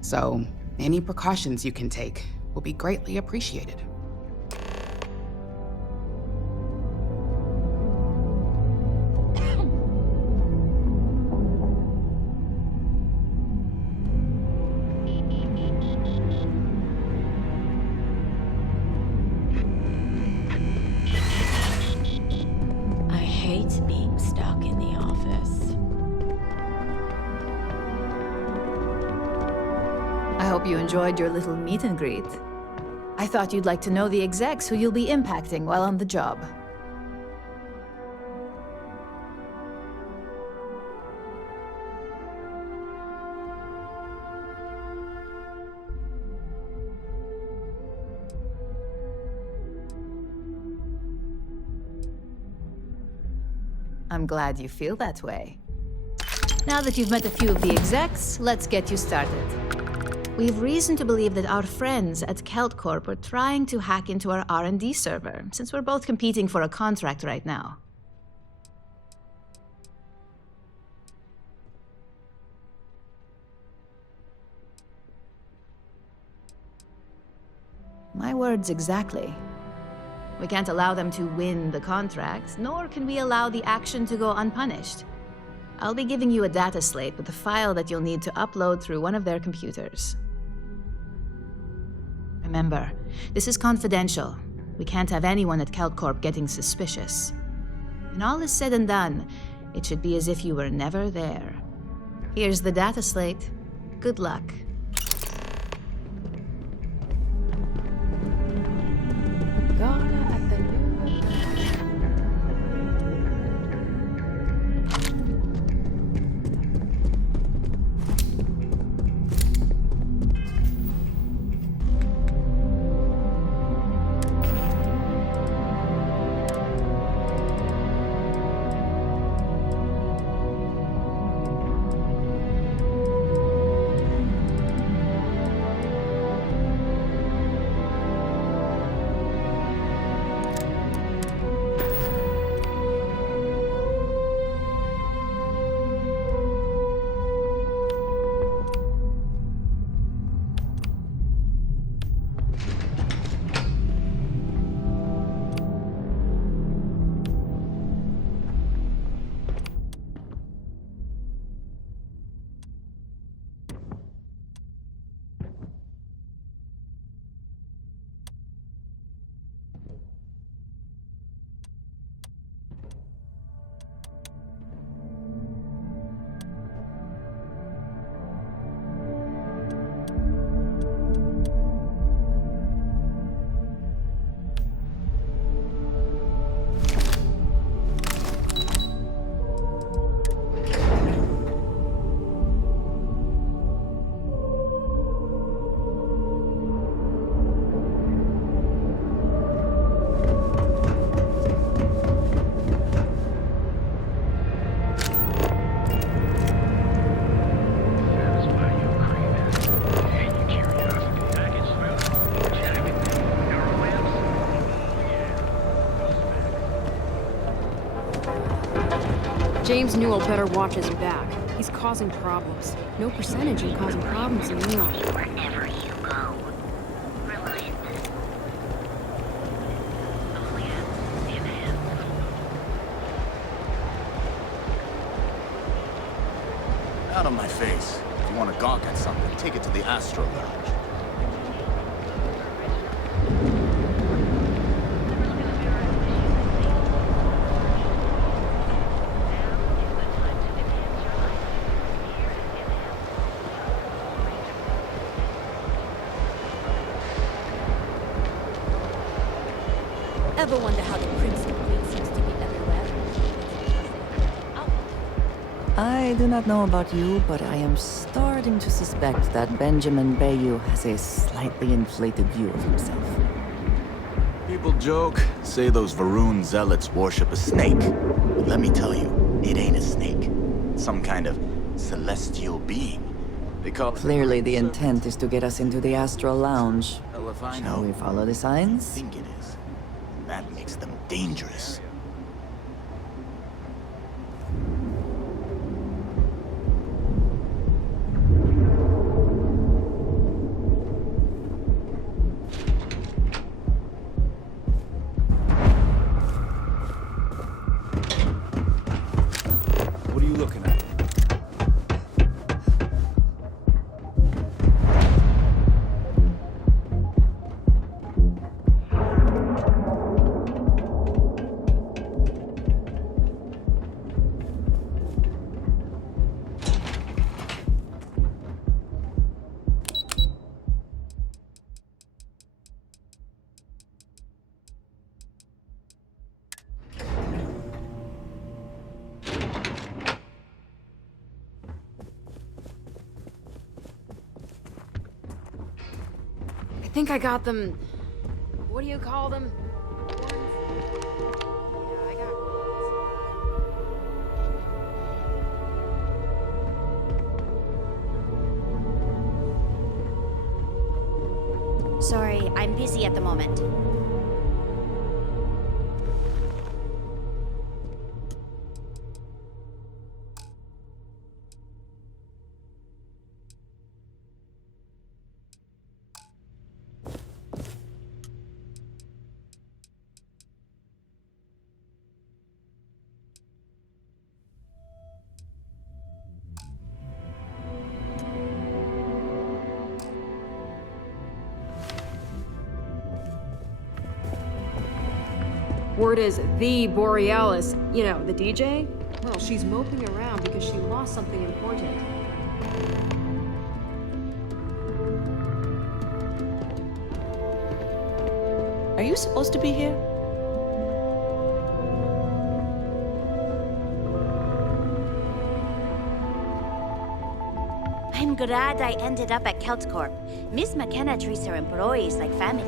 So, any precautions you can take will be greatly appreciated. Being stuck in the office. I hope you enjoyed your little meet and greet. I thought you'd like to know the execs who you'll be impacting while on the job. I'm glad you feel that way. Now that you've met a few of the execs, let's get you started. We've reason to believe that our friends at Kelt Corp are trying to hack into our R&D server, since we're both competing for a contract right now. My words exactly. We can't allow them to win the contract, nor can we allow the action to go unpunished. I'll be giving you a data slate with a file that you'll need to upload through one of their computers. Remember, this is confidential. We can't have anyone at Kelt Corp getting suspicious. When all is said and done, it should be as if you were never there. Here's the data slate. Good luck. James Newell better watch his back. He's causing problems. No percentage in causing problems in Neon. Wherever you go, remind Out of my face. If you want to gawk at something, take it to the Astro Lounge. Ever wonder how the Crimson Queen seems to be everywhere? I do not know about you, but I am starting to suspect that Benjamin Bayou has a slightly inflated view of himself. People joke, say those Varun zealots worship a snake. But let me tell you, it ain't a snake. It's some kind of celestial being. They call it... Clearly the intent is to get us into the Astral Lounge. Shall we follow the signs? I think it is. That makes them dangerous. What are you looking at? I think I got them. What do you call them? Sorry, I'm busy at the moment. Word is the Borealis, you know, the DJ? Well, she's moping around because she lost something important. Are you supposed to be here? I'm glad I ended up at KeltCorp. Miss McKenna treats her employees like family.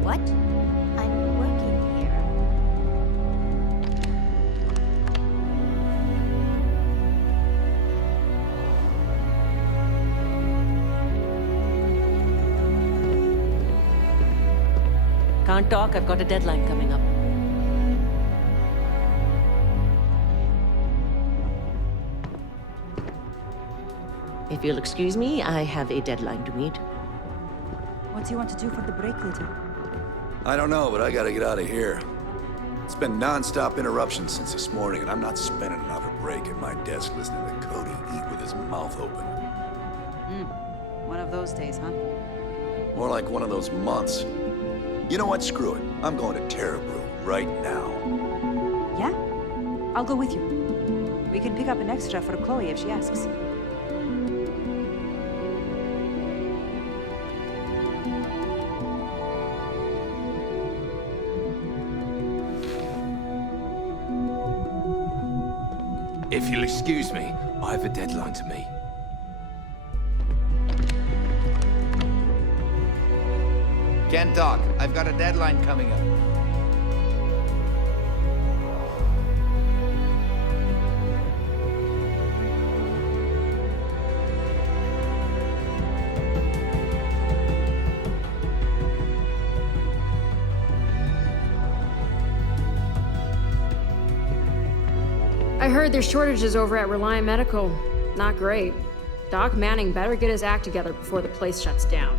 What? I'm working here. Can't talk, I've got a deadline coming up. If you'll excuse me, I have a deadline to meet. What do you want to do for the break later? I don't know, but I gotta get out of here. It's been non-stop interruptions since this morning, and I'm not spending another break at my desk listening to Cody eat with his mouth open. One of those days, huh? More like one of those months. You know what? Screw it. I'm going to Terabrew right now. Yeah? I'll go with you. We can pick up an extra for Chloe if she asks. If you'll excuse me, I have a deadline to meet. Can't talk. I've got a deadline coming up. I heard there's shortages over at Reliant Medical. Not great. Doc Manning better get his act together before the place shuts down.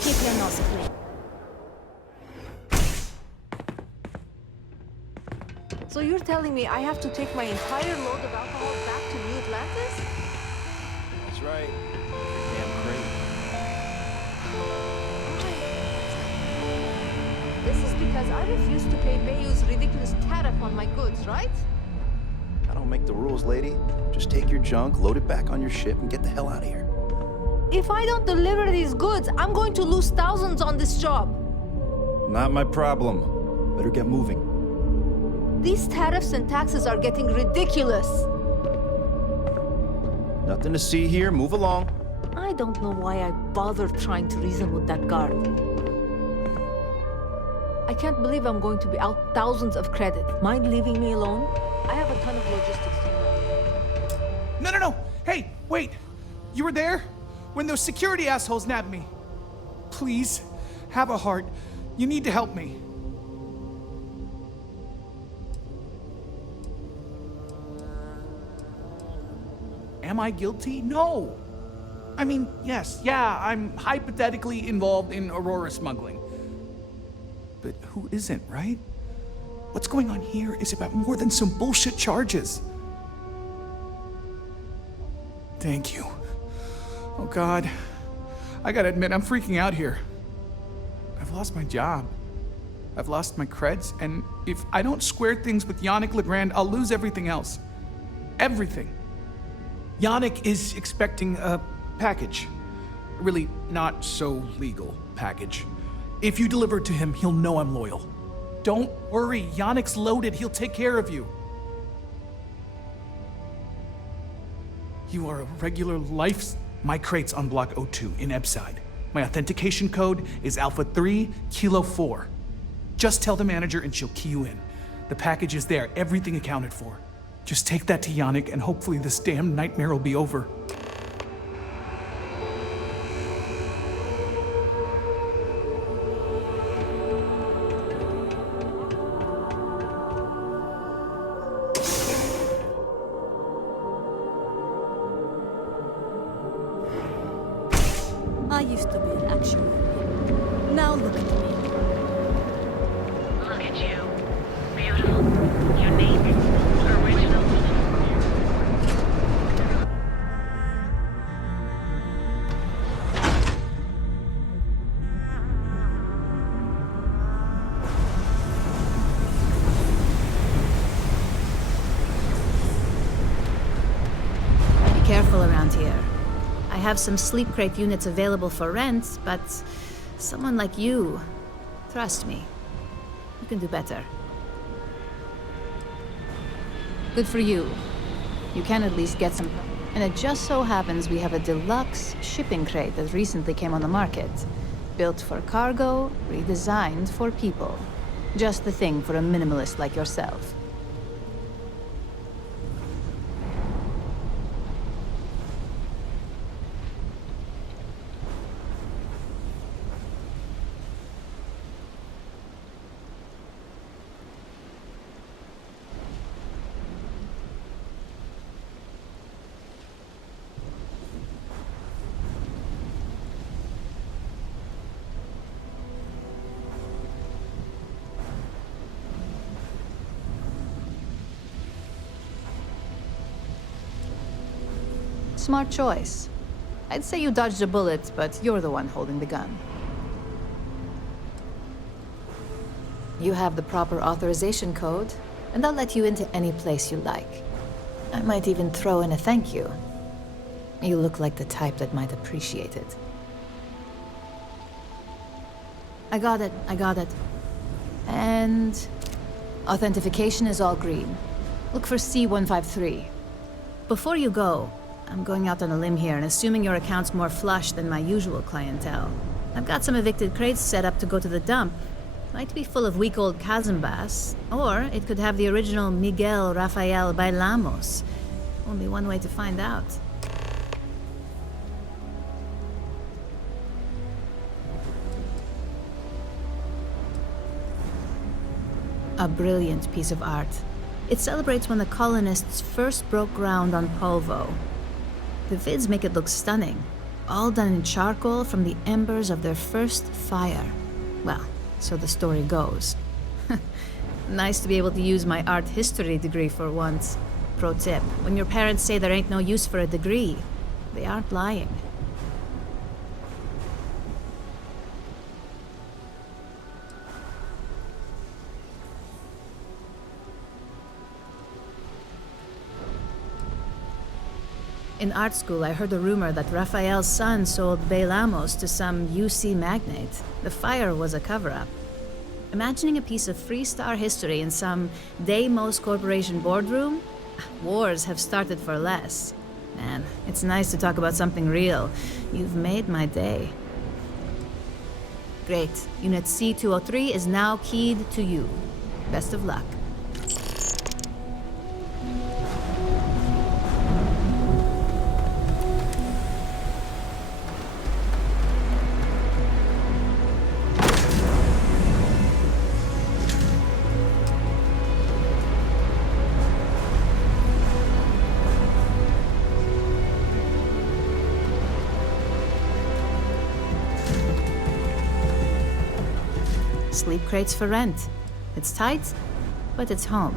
Keep your nose clean. So you're telling me I have to take my entire load of alcohol back to New Atlantis? That's right. Damn crate. This is because I refused to pay Bayou's ridiculous tariff on my goods, right? I don't make the rules, lady. Just take your junk, load it back on your ship, and get the hell out of here. If I don't deliver these goods, I'm going to lose thousands on this job. Not my problem. Better get moving. These tariffs and taxes are getting ridiculous. Nothing to see here. Move along. I don't know why I bothered trying to reason with that guard. I can't believe I'm going to be out thousands of credit. Mind leaving me alone? I have a ton of logistics to know. No. Hey, wait. You were there? When those security assholes nabbed me. Please, have a heart. You need to help me. Am I guilty? No. I mean, yes, I'm hypothetically involved in Aurora smuggling. But who isn't, right? What's going on here is about more than some bullshit charges. Thank you. Oh God, I gotta admit, I'm freaking out here. I've lost my job. I've lost my creds, and if I don't square things with Yannick Legrand, I'll lose everything else. Everything. Yannick is expecting a package. A really not so legal package. If you deliver it to him, he'll know I'm loyal. Don't worry, Yannick's loaded, he'll take care of you. You are a regular life. My crate's on Block 02 in Ebside. My authentication code is Alpha 3 Kilo 4. Just tell the manager and she'll key you in. The package is there, everything accounted for. Just take that to Yannick and hopefully this damn nightmare will be over. I used to be an action hero. Now look at me. Look at you. Beautiful. Unique. Original. Be careful around here. I have some sleep crate units available for rent, but someone like you, trust me, you can do better. Good for you. You can at least get some. And it just so happens we have a deluxe shipping crate that recently came on the market. Built for cargo, redesigned for people. Just the thing for a minimalist like yourself. Smart choice. I'd say you dodged a bullet, but you're the one holding the gun. You have the proper authorization code, and I'll let you into any place you like. I might even throw in a thank you. You look like the type that might appreciate it. I got it. And authentication is all green. Look for C153. Before you go, I'm going out on a limb here and assuming your account's more flush than my usual clientele. I've got some evicted crates set up to go to the dump. Might be full of weak old Kazambas, or it could have the original Miguel Rafael Bailamos. Only one way to find out. A brilliant piece of art. It celebrates when the colonists first broke ground on Polvo. The vids make it look stunning. all done in charcoal from the embers of their first fire. Well, so the story goes. Nice to be able to use my art history degree for once. Pro tip, when your parents say there ain't no use for a degree, they aren't lying. In art school, I heard a rumor that Raphael's son sold Bailamos to some UC magnate. The fire was a cover-up. Imagining a piece of Freestar history in some Deimos Corporation boardroom? Wars have started for less. Man, it's nice to talk about something real. You've made my day. Great. Unit C-203 is now keyed to you. Best of luck. Sleep crates for rent. It's tight, but it's home.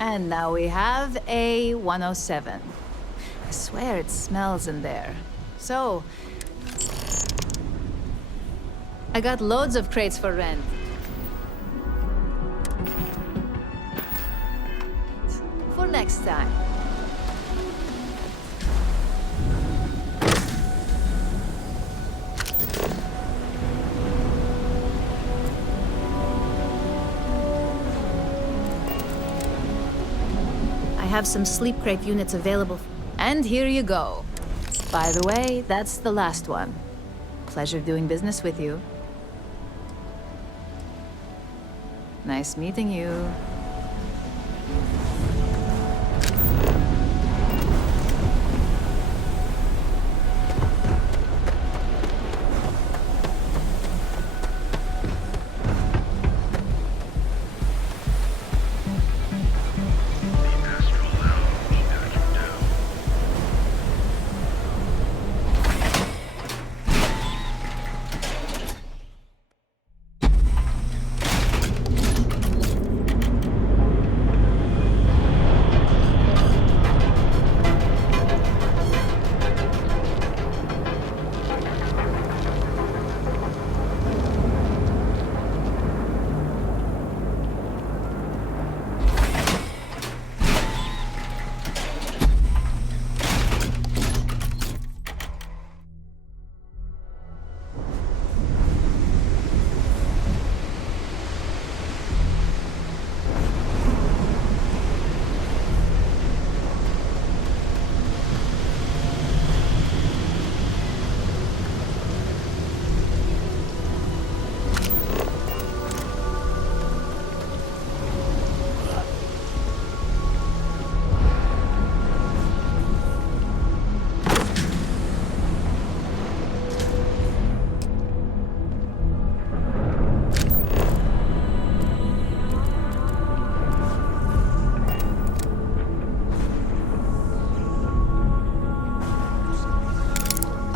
And now we have a 107. I swear it smells in there. So, I got loads of crates for rent. For next time. Have some sleep crate units available. And here you go. By the way, that's the last one. Pleasure doing business with you. Nice meeting you.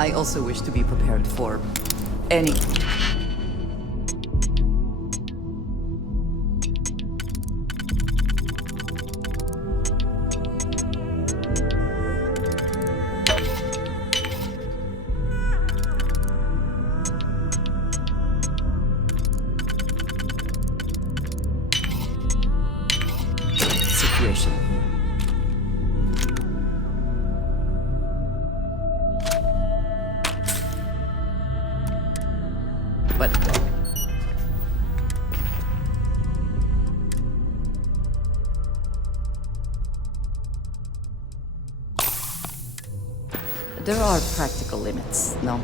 I also wish to be prepared for any... situation. But there are practical limits, no?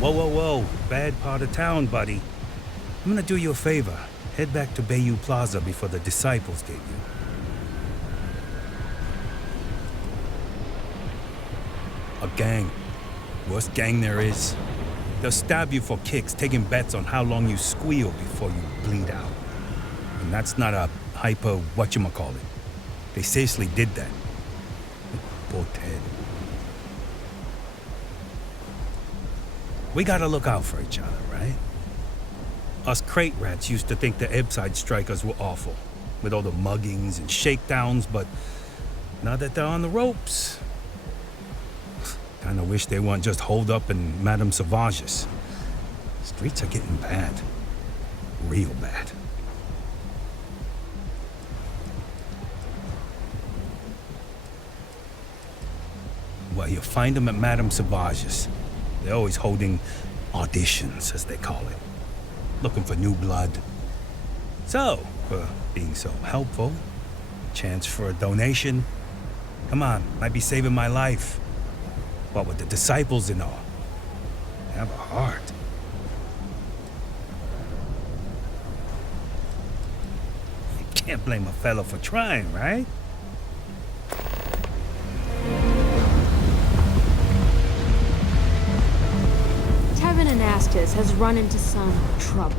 Whoa, whoa, whoa. Bad part of town, buddy. I'm gonna do you a favor. Head back to Bayou Plaza before the disciples get you. A gang. Worst gang there is. They'll stab you for kicks, taking bets on how long you squeal before you bleed out. And that's not a hyper whatchamacallit. They seriously did that. Poor Ted. We gotta look out for each other, right? Us crate rats used to think the Ebbside strikers were awful, with all the muggings and shakedowns, but now that they're on the ropes, kinda wish they weren't just holed up in Madame Sauvage's. Streets are getting bad. Real bad. Well, you'll find them at Madame Sauvage's. They're always holding auditions, as they call it. Looking for new blood. So, for being so helpful, chance for a donation. Come on, might be saving my life. What with the disciples and all. Have a heart. You can't blame a fellow for trying, right? Tevin Anastas has run into some trouble.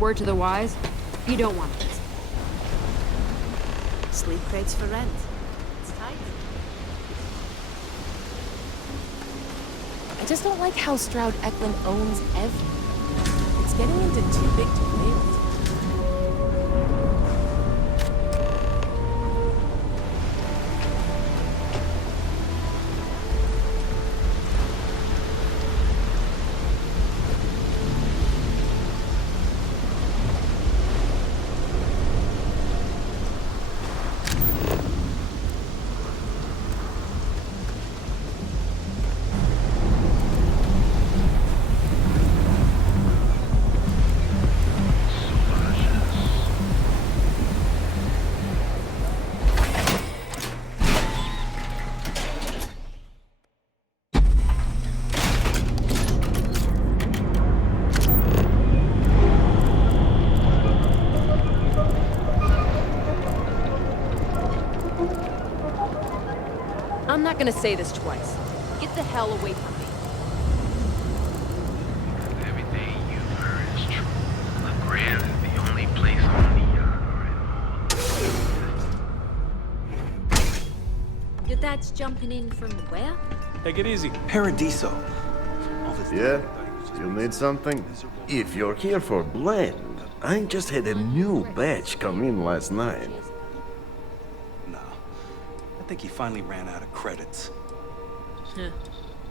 Word to the wise, you don't want this. Sleep crates for rent. It's tight. I just don't like how Stroud Eklund owns everything. It's getting into too big to fail. I'm not gonna say this twice. Get the hell away from me. Everything you've heard is true. LeGrand is the only place on the yacht. Your dad's jumping in from where? Take it easy. Paradiso. Yeah? You need something? If you're here for blend, I just had a new batch come in last night. I think he finally ran out of credits.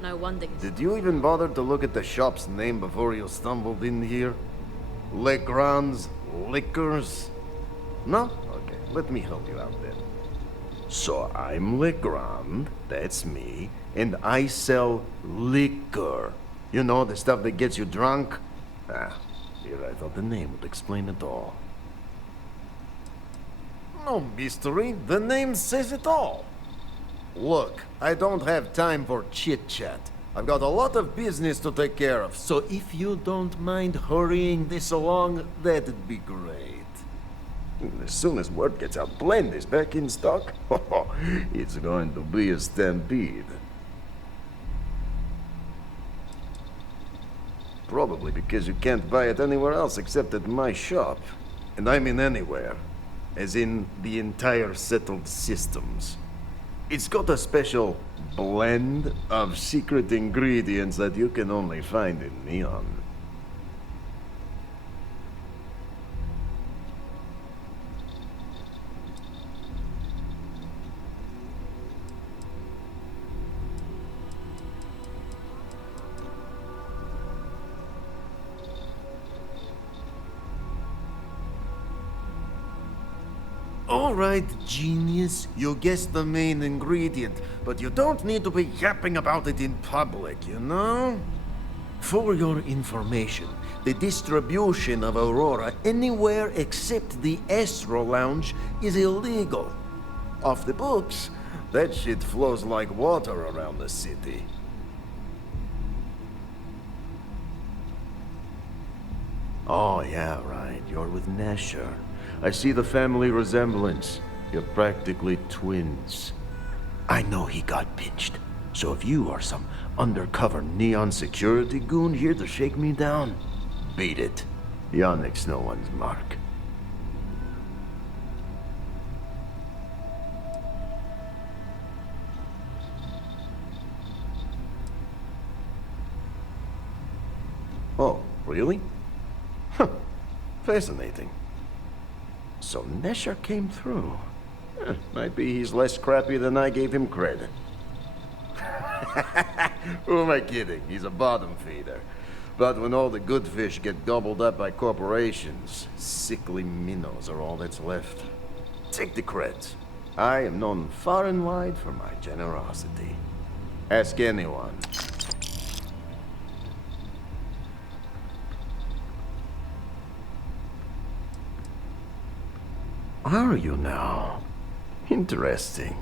No wonder. Did you even bother to look at the shop's name before you stumbled in here? Legrand's Liquors? No? Okay, let me help you out then. So I'm Legrand, that's me, and I sell liquor. You know, the stuff that gets you drunk? Here I thought the name would explain it all. No mystery, the name says it all. Look, I don't have time for chit-chat. I've got a lot of business to take care of, so if you don't mind hurrying this along, that'd be great. As soon as word gets out Blend is back in stock, it's going to be a stampede. Probably because you can't buy it anywhere else except at my shop. And I mean anywhere. As in the entire settled systems. It's got a special blend of secret ingredients that you can only find in Neon. Alright, genius, you guessed the main ingredient, but you don't need to be yapping about it in public, you know? For your information, the distribution of Aurora anywhere except the Astro Lounge is illegal. Off the books, that shit flows like water around the city. Oh, yeah, right. You're with Nesher. I see the family resemblance. You're practically twins. I know he got pinched. So if you are some undercover neon security goon here to shake me down, beat it. Yannick's no one's mark. Oh, really? Huh. Fascinating. So Nesher came through. Might be he's less crappy than I gave him credit. Who am I kidding? He's a bottom feeder. But when all the good fish get gobbled up by corporations, sickly minnows are all that's left. Take the creds. I am known far and wide for my generosity. Ask anyone. Are you now? Interesting.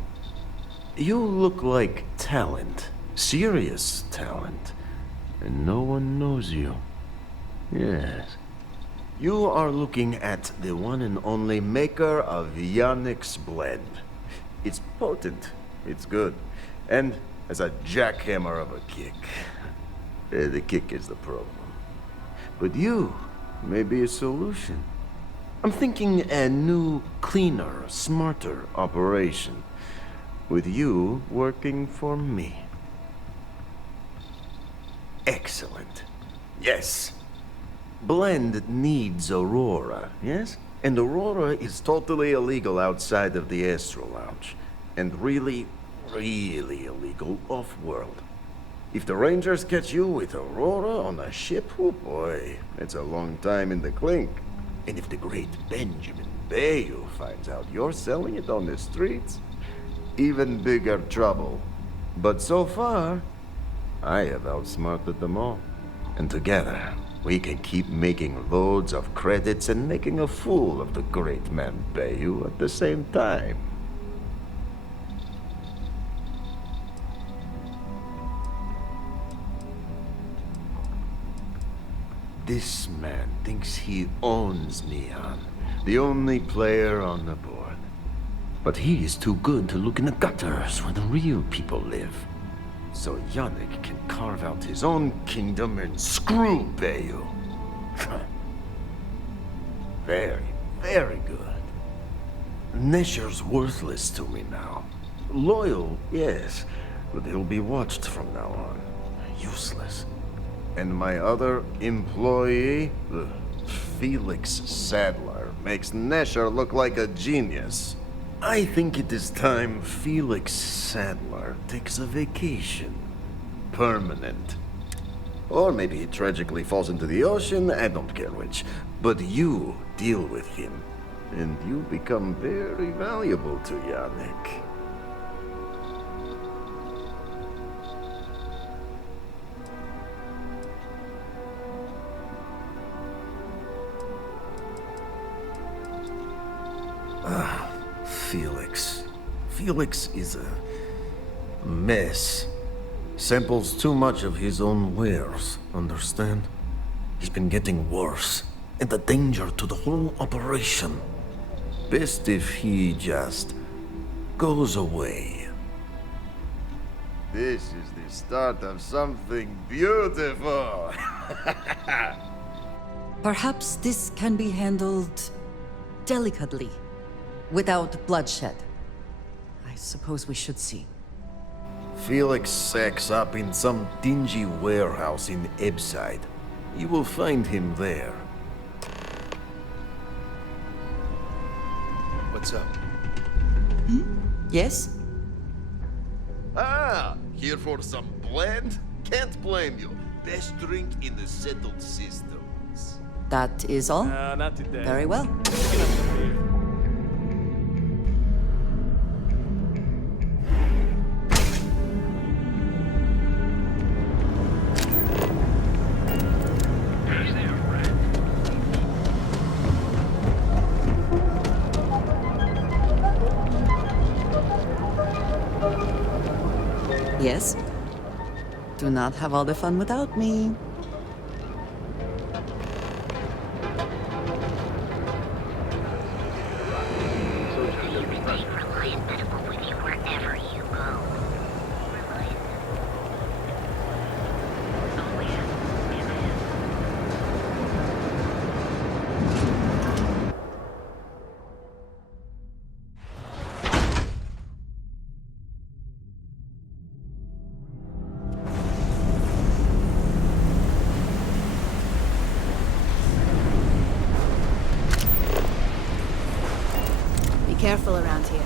You look like talent. Serious talent. And no one knows you. Yes. You are looking at the one and only maker of Yannick's blend. It's potent. It's good. And has a jackhammer of a kick. The kick is the problem. But you may be a solution. I'm thinking a new, cleaner, smarter operation. With you working for me. Excellent. Yes. Blend needs Aurora, yes? And Aurora is totally illegal outside of the Astro Lounge. And really, really illegal off-world. If the Rangers catch you with Aurora on a ship, oh boy, it's a long time in the clink. And if the great Benjamin Bayou finds out you're selling it on the streets, even bigger trouble. But so far, I have outsmarted them all. And together, we can keep making loads of credits and making a fool of the great man Bayou at the same time. This man thinks he owns Neon, the only player on the board. But he is too good to look in the gutters where the real people live. So Yannick can carve out his own kingdom and screw Bayou. Very, very good. Nesher's worthless to me now. Loyal, yes, but he'll be watched from now on. Useless. And my other employee, Felix Sadler, makes Nesher look like a genius. I think it is time Felix Sadler takes a vacation. Permanent. Or maybe he tragically falls into the ocean, I don't care which. But you deal with him, and you become very valuable to Yannick. Felix. Felix is a mess. Samples too much of his own wares, understand? He's been getting worse, and a danger to the whole operation. Best if he just goes away. This is the start of something beautiful. Perhaps this can be handled delicately, without bloodshed. I suppose we should see. Felix sacks up in some dingy warehouse in Ebbside. You will find him there. What's up? Yes? Ah, here for some blend? Can't blame you. Best drink in the settled systems. That is all? Not today. Very well. Yes? Do not have all the fun without me. careful around here.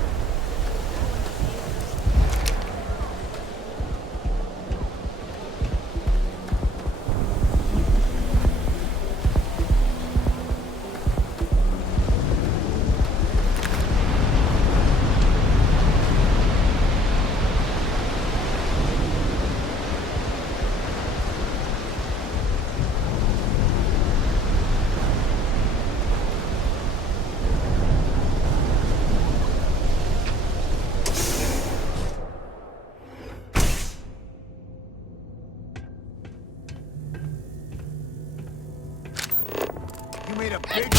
Made a big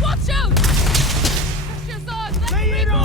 Watch out! Pressure's on! Let's bring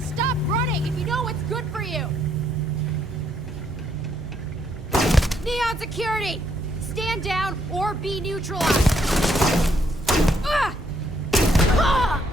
Stop running if you know what's good for you! Neon security! Stand down or be neutralized! Ah! Ah!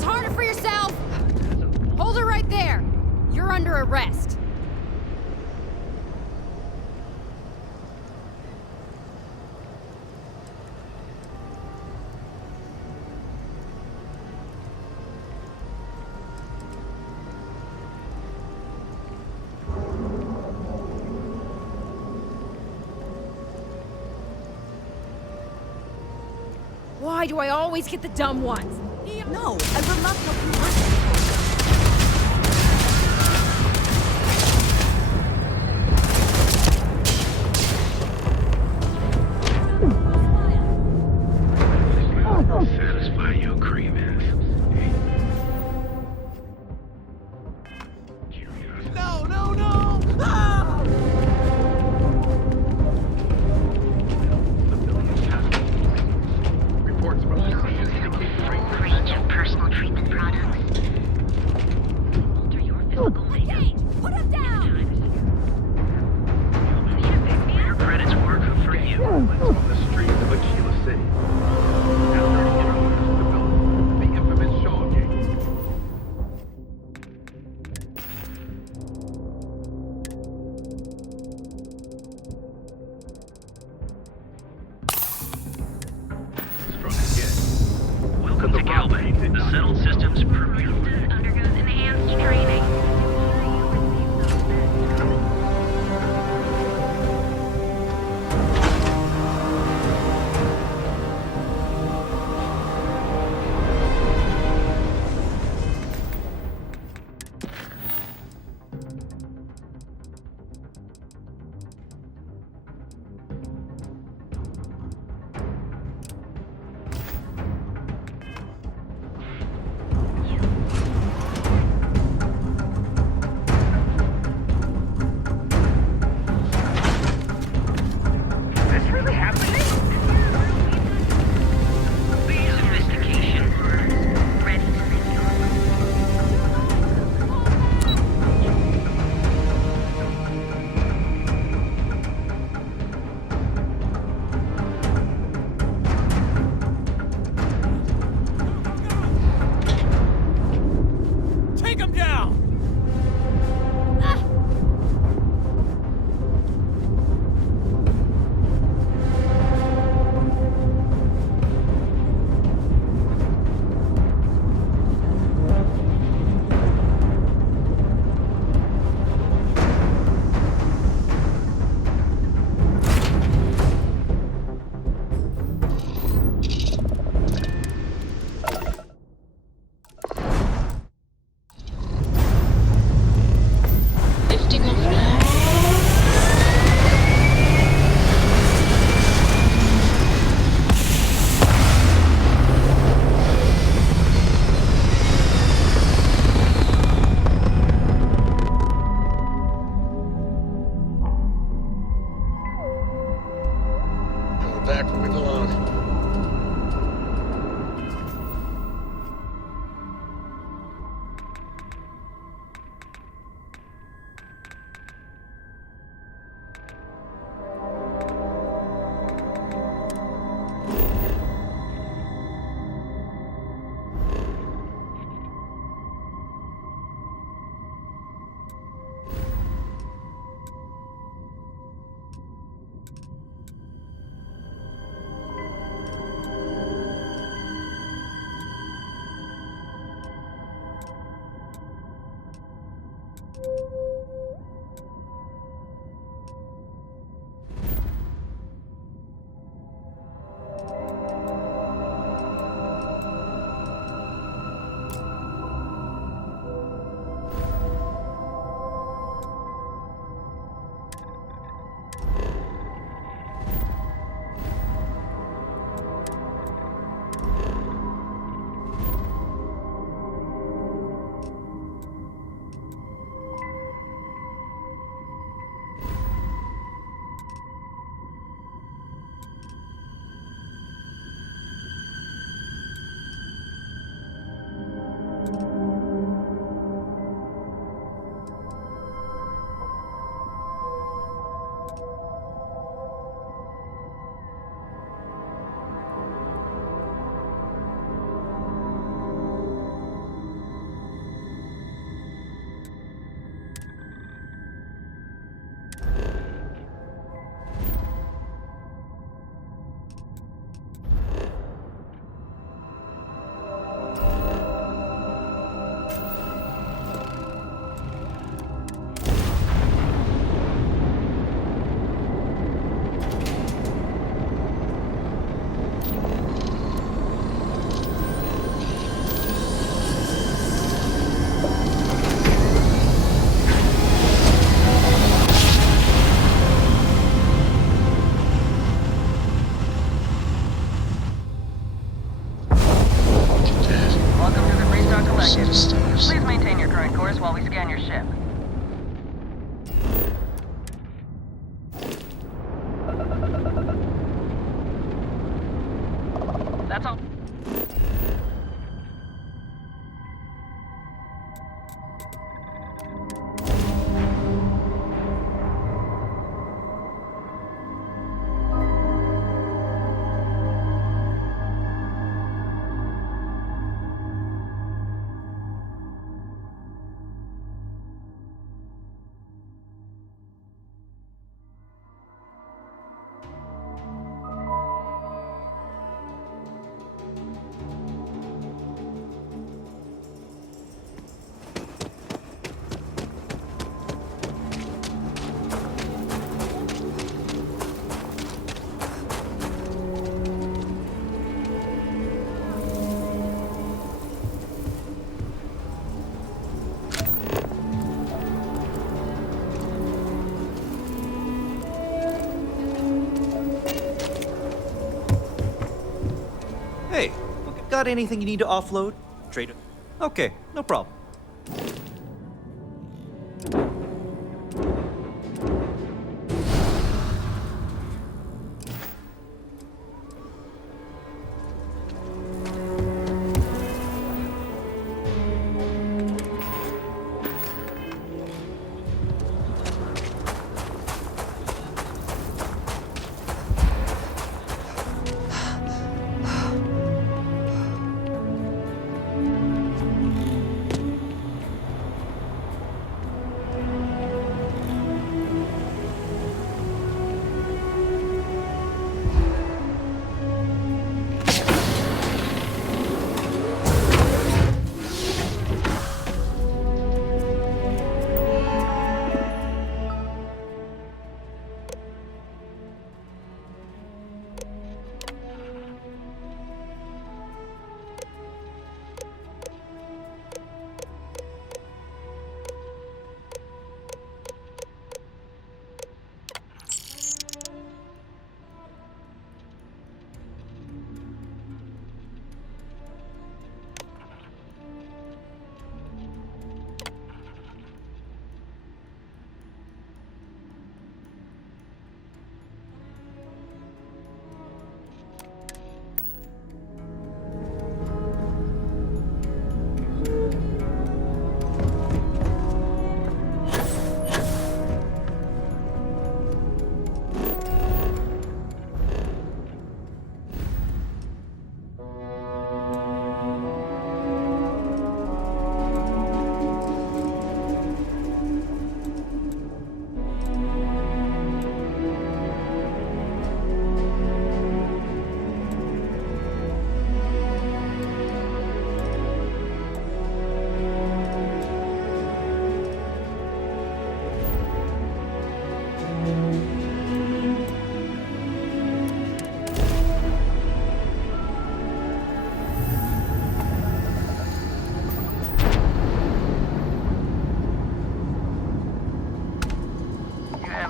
this harder for yourself? Hold her right there. You're under arrest. Why do I always get the dumb ones? No, I will not help you work. Satisfy your cravings. No, no, no! Ah! Reports from the Range of personal treatment products. Alter your physical makeup. Put him down! Your credits work for you. On the streets of Aquila City. After the introduction developed, the infamous Shaw Gate. Struck again. Welcome to Calvin, the settled systems premier. Undergoes enhanced training. seconds. Please maintain your current course while we scan your ship. That's all. Hey, got anything you need to offload? Trade it. Okay, no problem.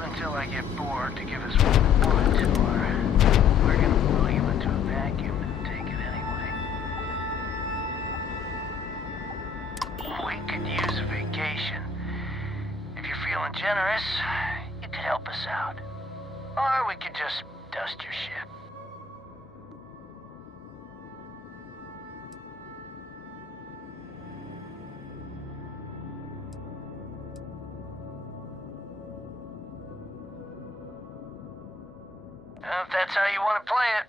Until I get bored to give us what we want, or we're gonna blow you into a vacuum and take it anyway. We could use a vacation. If you're feeling generous, you could help us out. Or we could just dust your ship. If that's how you want to play it.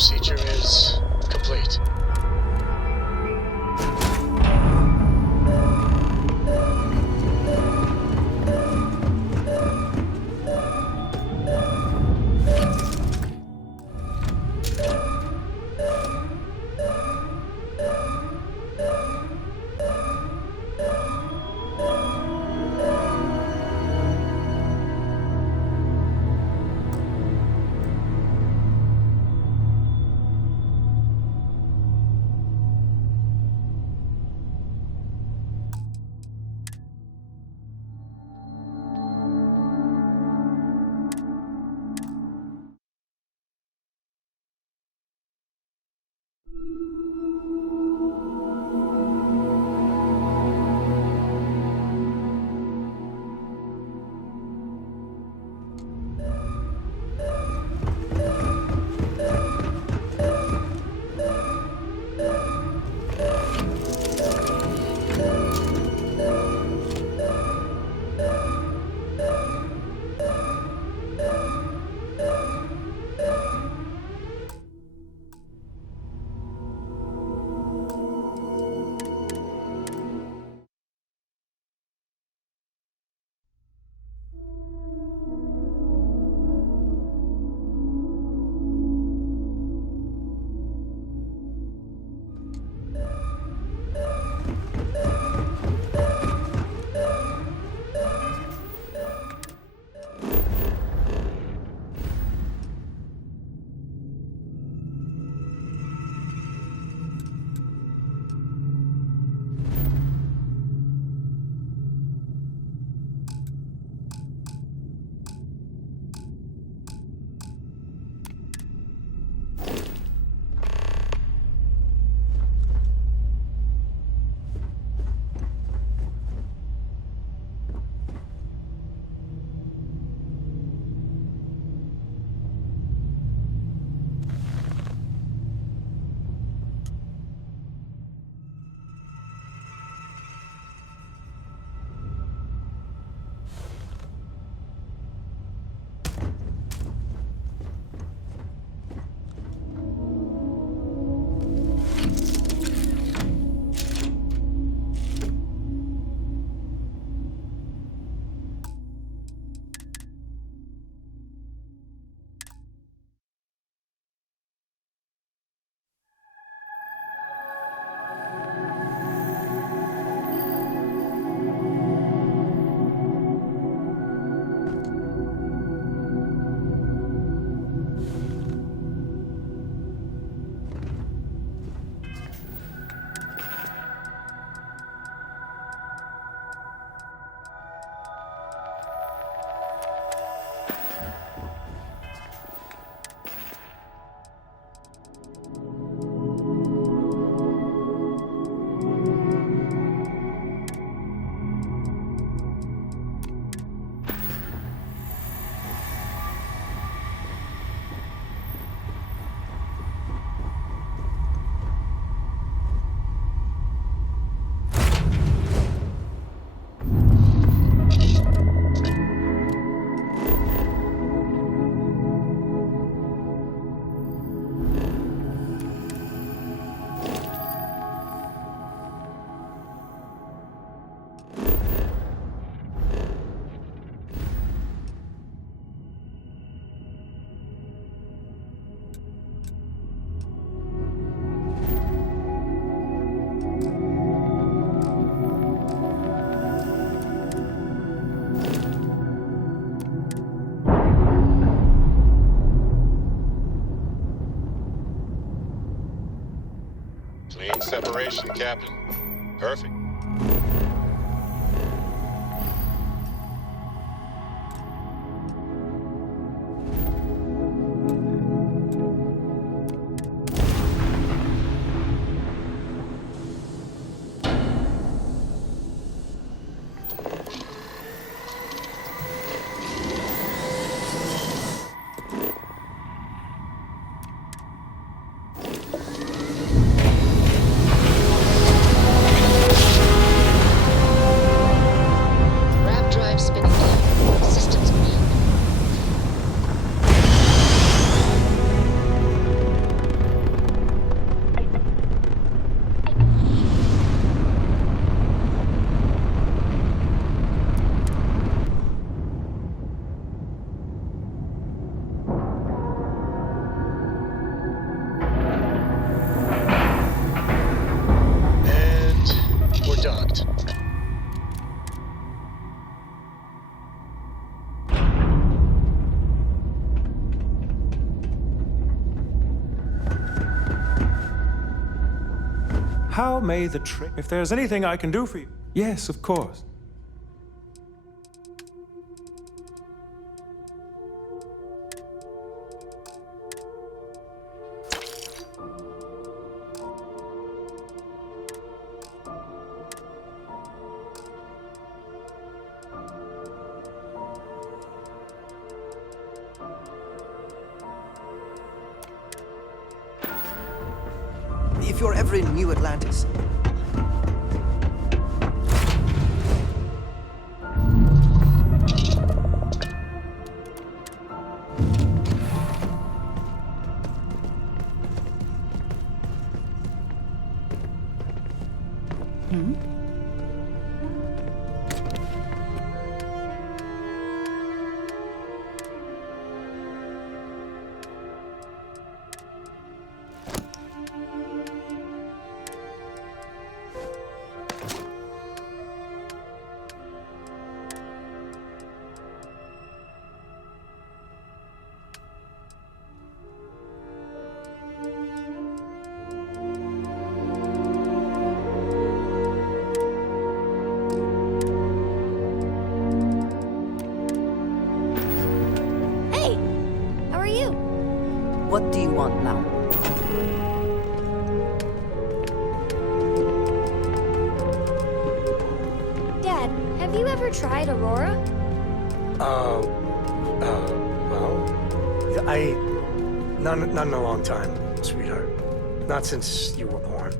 procedure is complete. Clean separation, Captain. Perfect. How may the trip... If there's anything I can do for you... Yes, of course. If you're ever in New Atlantis, what do you want now? Dad, have you ever tried Aurora? Well, not in a long time, sweetheart. Not since you were born.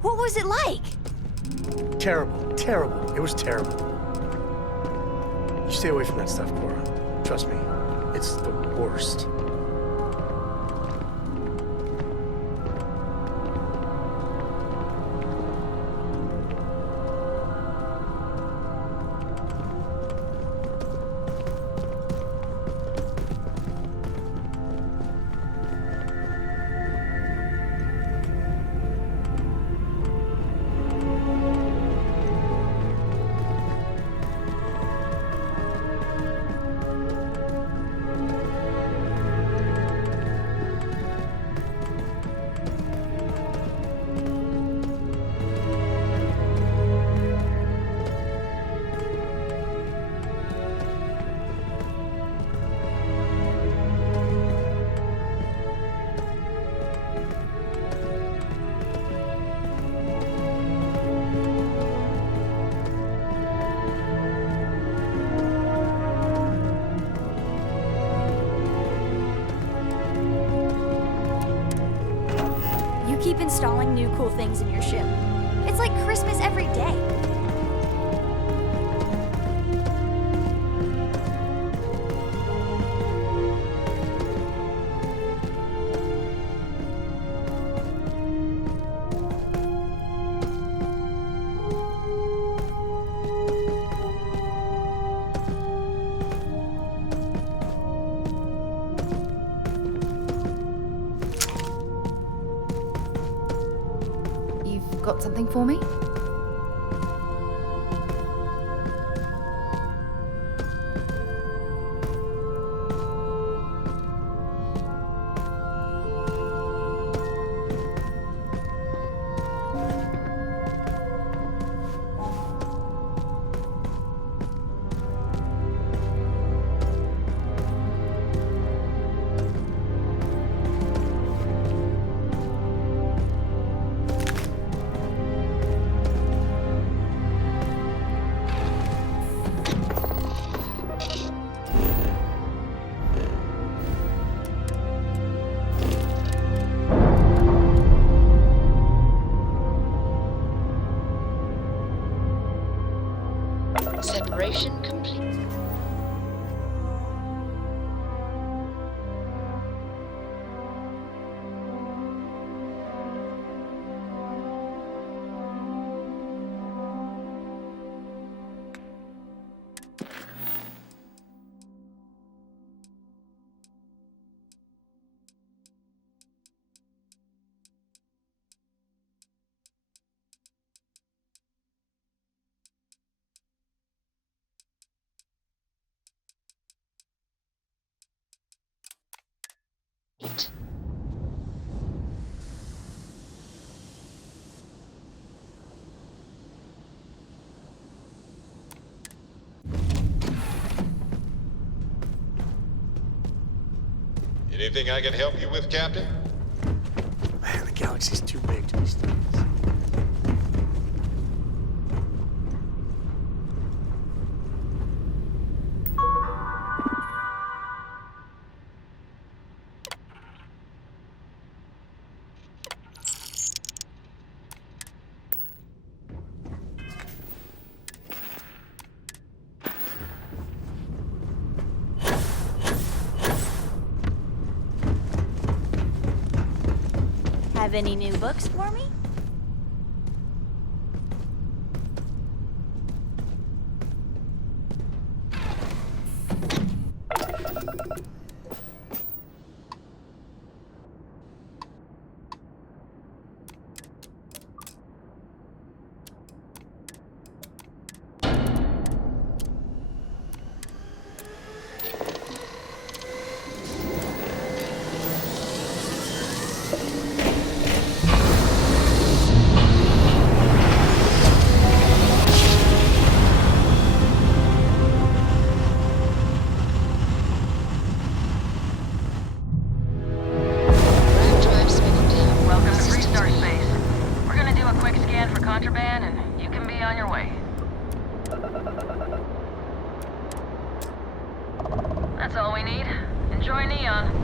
What was it like? Terrible, terrible. It was terrible. You stay away from that stuff, Cora. Trust me, it's the worst. Keep installing new cool things in your ship. It's like Christmas every day. Got something for me? Separation complete. Anything I can help you with, Captain? Man, the galaxy's too big to be studied. Have any new books for me? Welcome to Restart Space. We're gonna do a quick scan for contraband, and you can be on your way. That's all we need. Enjoy Neon.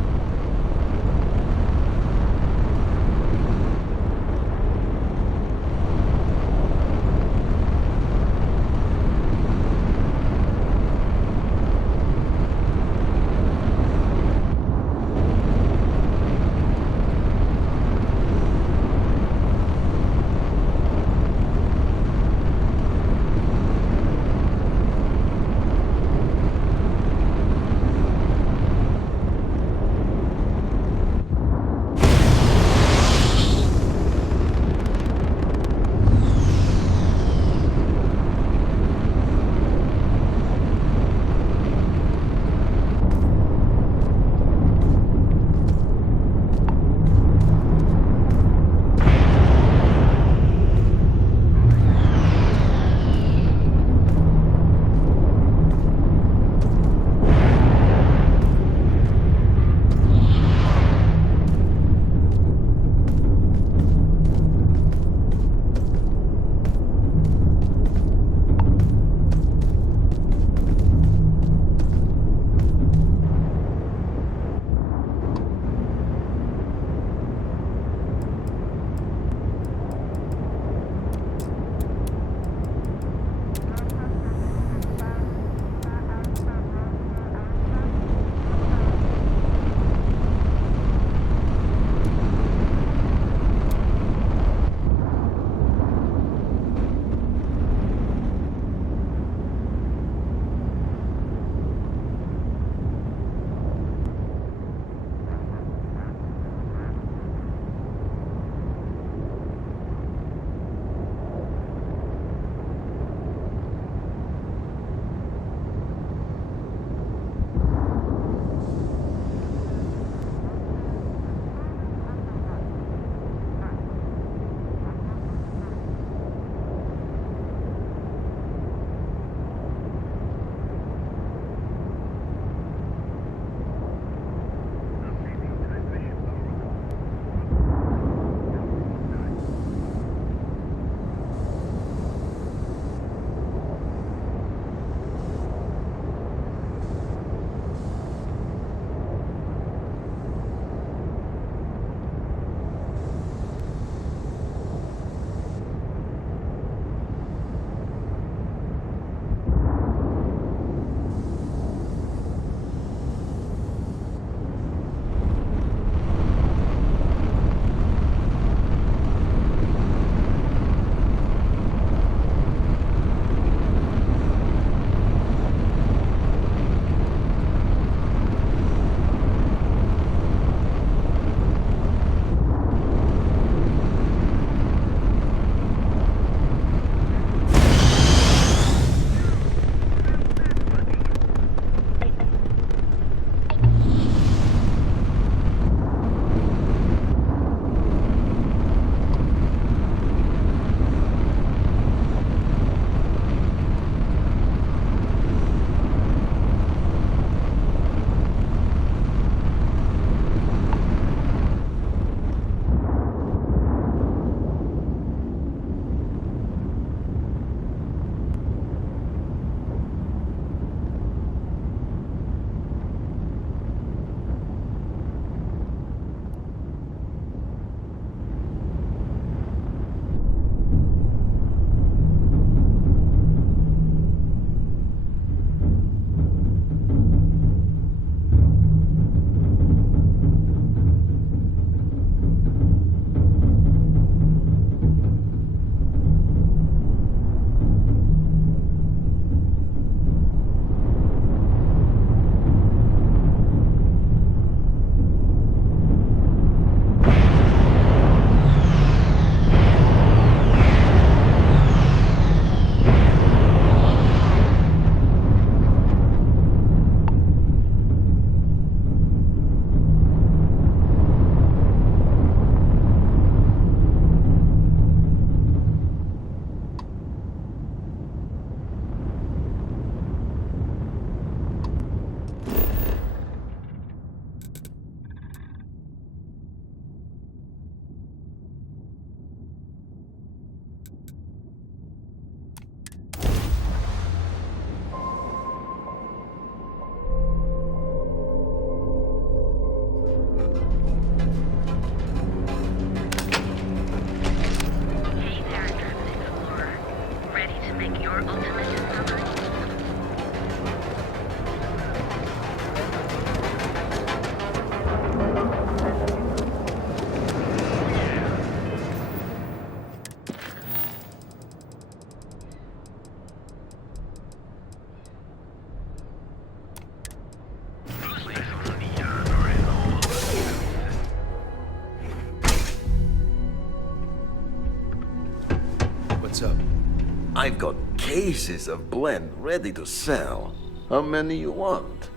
I've got cases of blend ready to sell. How many you want?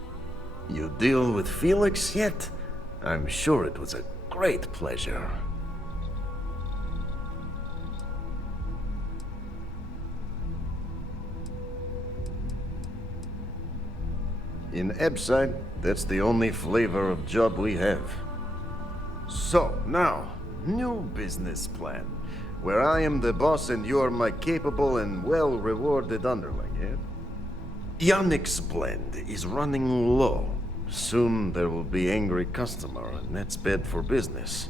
You deal with Felix yet? I'm sure it was a great pleasure. In Ebside, that's the only flavor of job we have. So, now, new business plan. Where I am the boss and you are my capable and well-rewarded underling, yeah? Yannick's blend is running low. Soon there will be angry customer, and that's bad for business.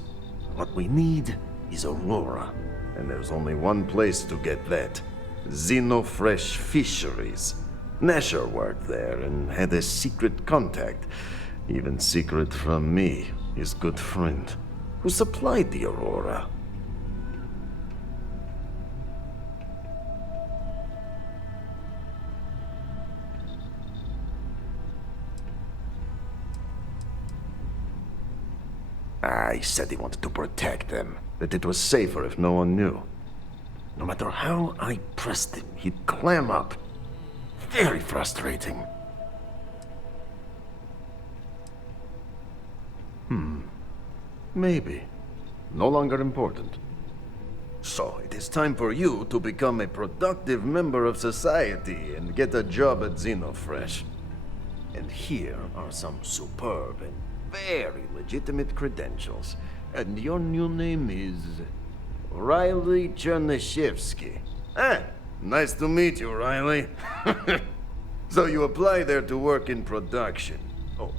What we need is Aurora, and there's only one place to get that. Xenofresh Fisheries. Nasher worked there and had a secret contact. Even secret from me, his good friend, who supplied the Aurora. He said he wanted to protect them, that it was safer if no one knew. No matter how I pressed him, he'd clam up. Very frustrating. Maybe. No longer important. So, it is time for you to become a productive member of society and get a job at Xenofresh. And here are some superb and very legitimate credentials. And your new name is Riley Chernyshevsky. Nice to meet you, Riley. So you apply there to work in production. Oh,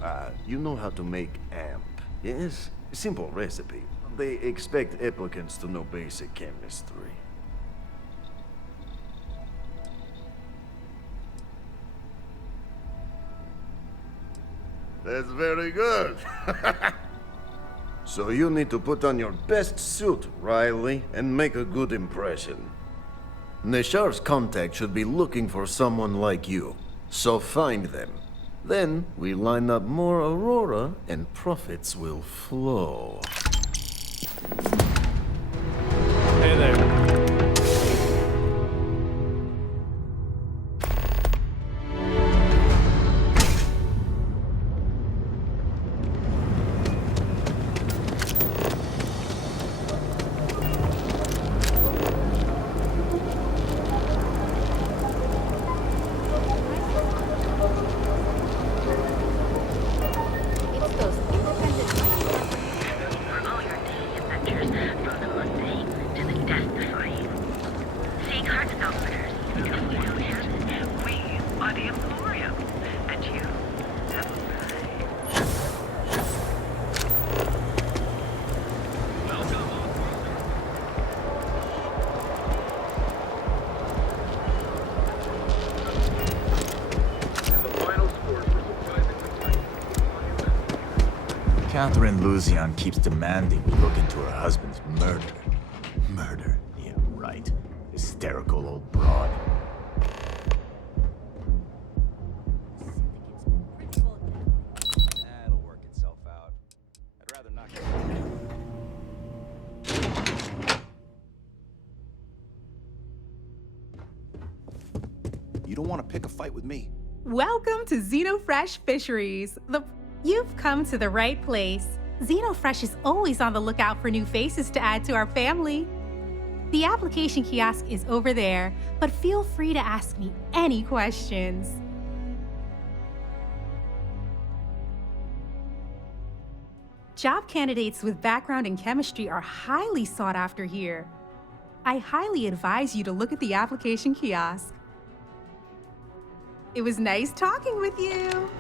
you know how to make amp, yes? Simple recipe. They expect applicants to know basic chemistry. That's very good. So you need to put on your best suit, Riley, and make a good impression. Neshar's contact should be looking for someone like you, so find them. Then we line up more Aurora and profits will flow. Hey there. Catherine Luzian keeps demanding we look into her husband's murder. Murder? Yeah, right. Hysterical old broad. That'll work itself out. I'd rather not get... You don't want to pick a fight with me. Welcome to Xenofresh Fisheries. You've come to the right place. Xenofresh is always on the lookout for new faces to add to our family. The application kiosk is over there, but feel free to ask me any questions. Job candidates with background in chemistry are highly sought after here. I highly advise you to look at the application kiosk. It was nice talking with you.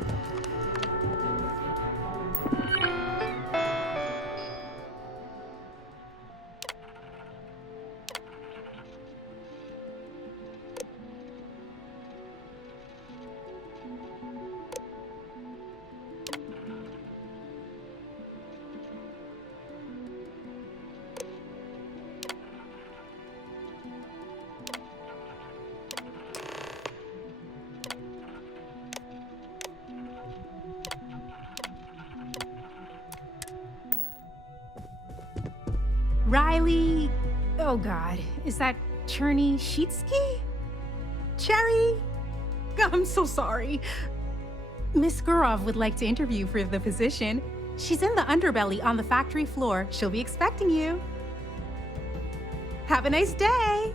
Riley, oh God, is that Chernyshevsky? Cherry! I'm so sorry. Miss Gurov would like to interview for the position. She's in the underbelly on the factory floor. She'll be expecting you. Have a nice day!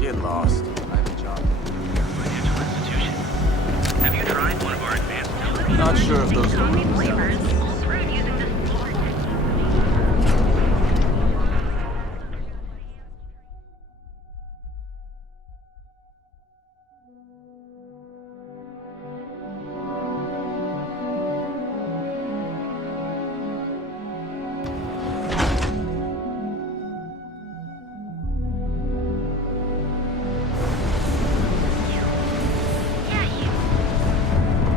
Get lost. I have a job. Financial institution. Have you tried one of our advanced television? Not sure if those are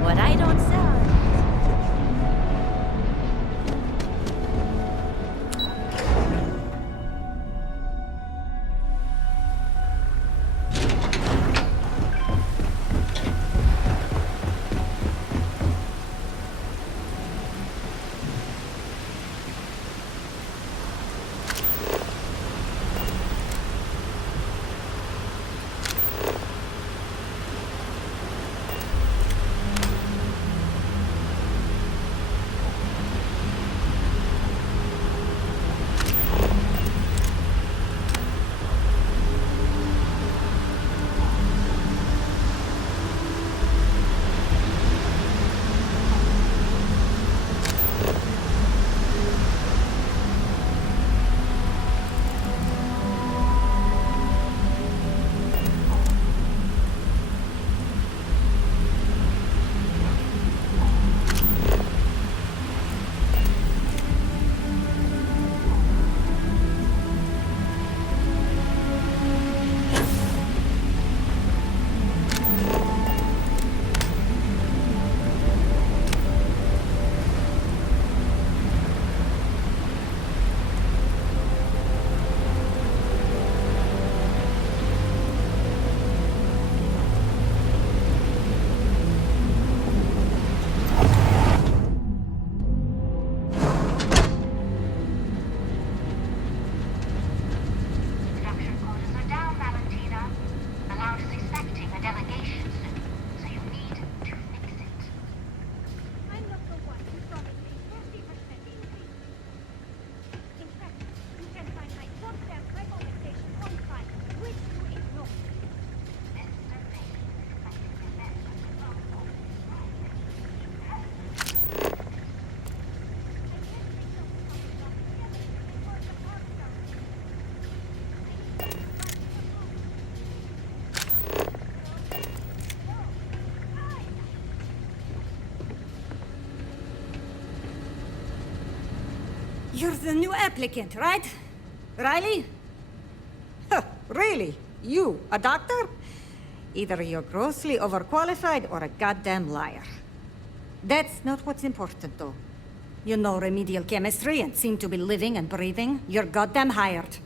What I don't sell. You're the new applicant, right? Riley? Huh, really? You, a doctor? Either you're grossly overqualified or a goddamn liar. That's not what's important, though. You know remedial chemistry and seem to be living and breathing. You're goddamn hired.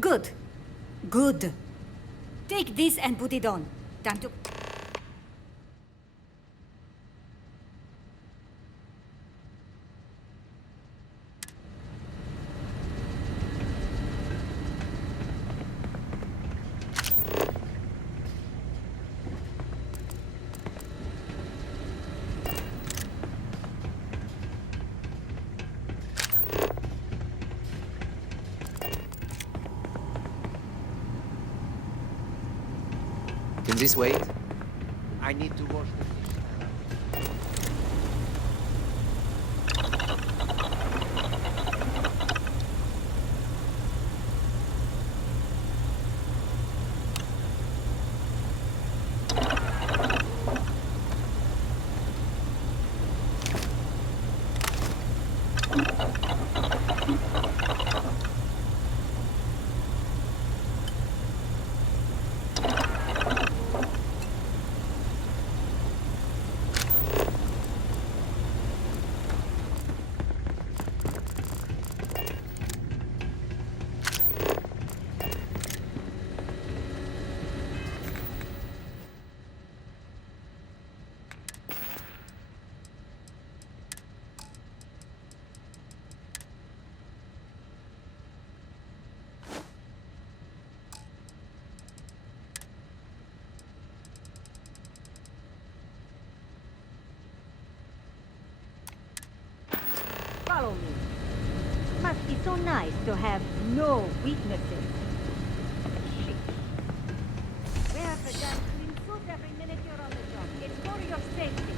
Good. Good. Take this and put it on. Time to... Can this wait? I need to wash the fish. Follow me. Must be so nice to have no weaknesses. Shit. Wear the damn clean suit every minute you're on the job. It's for your safety.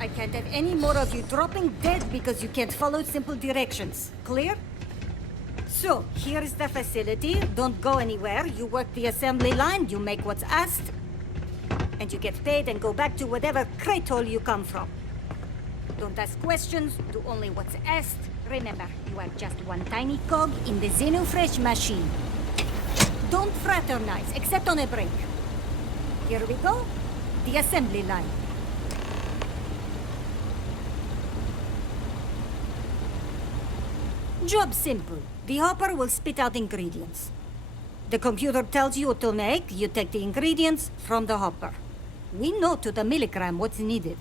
I can't have any more of you dropping dead because you can't follow simple directions. Clear? So, here is the facility. Don't go anywhere. You work the assembly line, you make what's asked, and you get paid and go back to whatever crate hole you come from. Don't ask questions, do only what's asked. Remember, you are just one tiny cog in the Xenofresh machine. Don't fraternize, except on a break. Here we go. The assembly line. Job simple. The hopper will spit out ingredients. The computer tells you what to make, you take the ingredients from the hopper. We know to the milligram what's needed.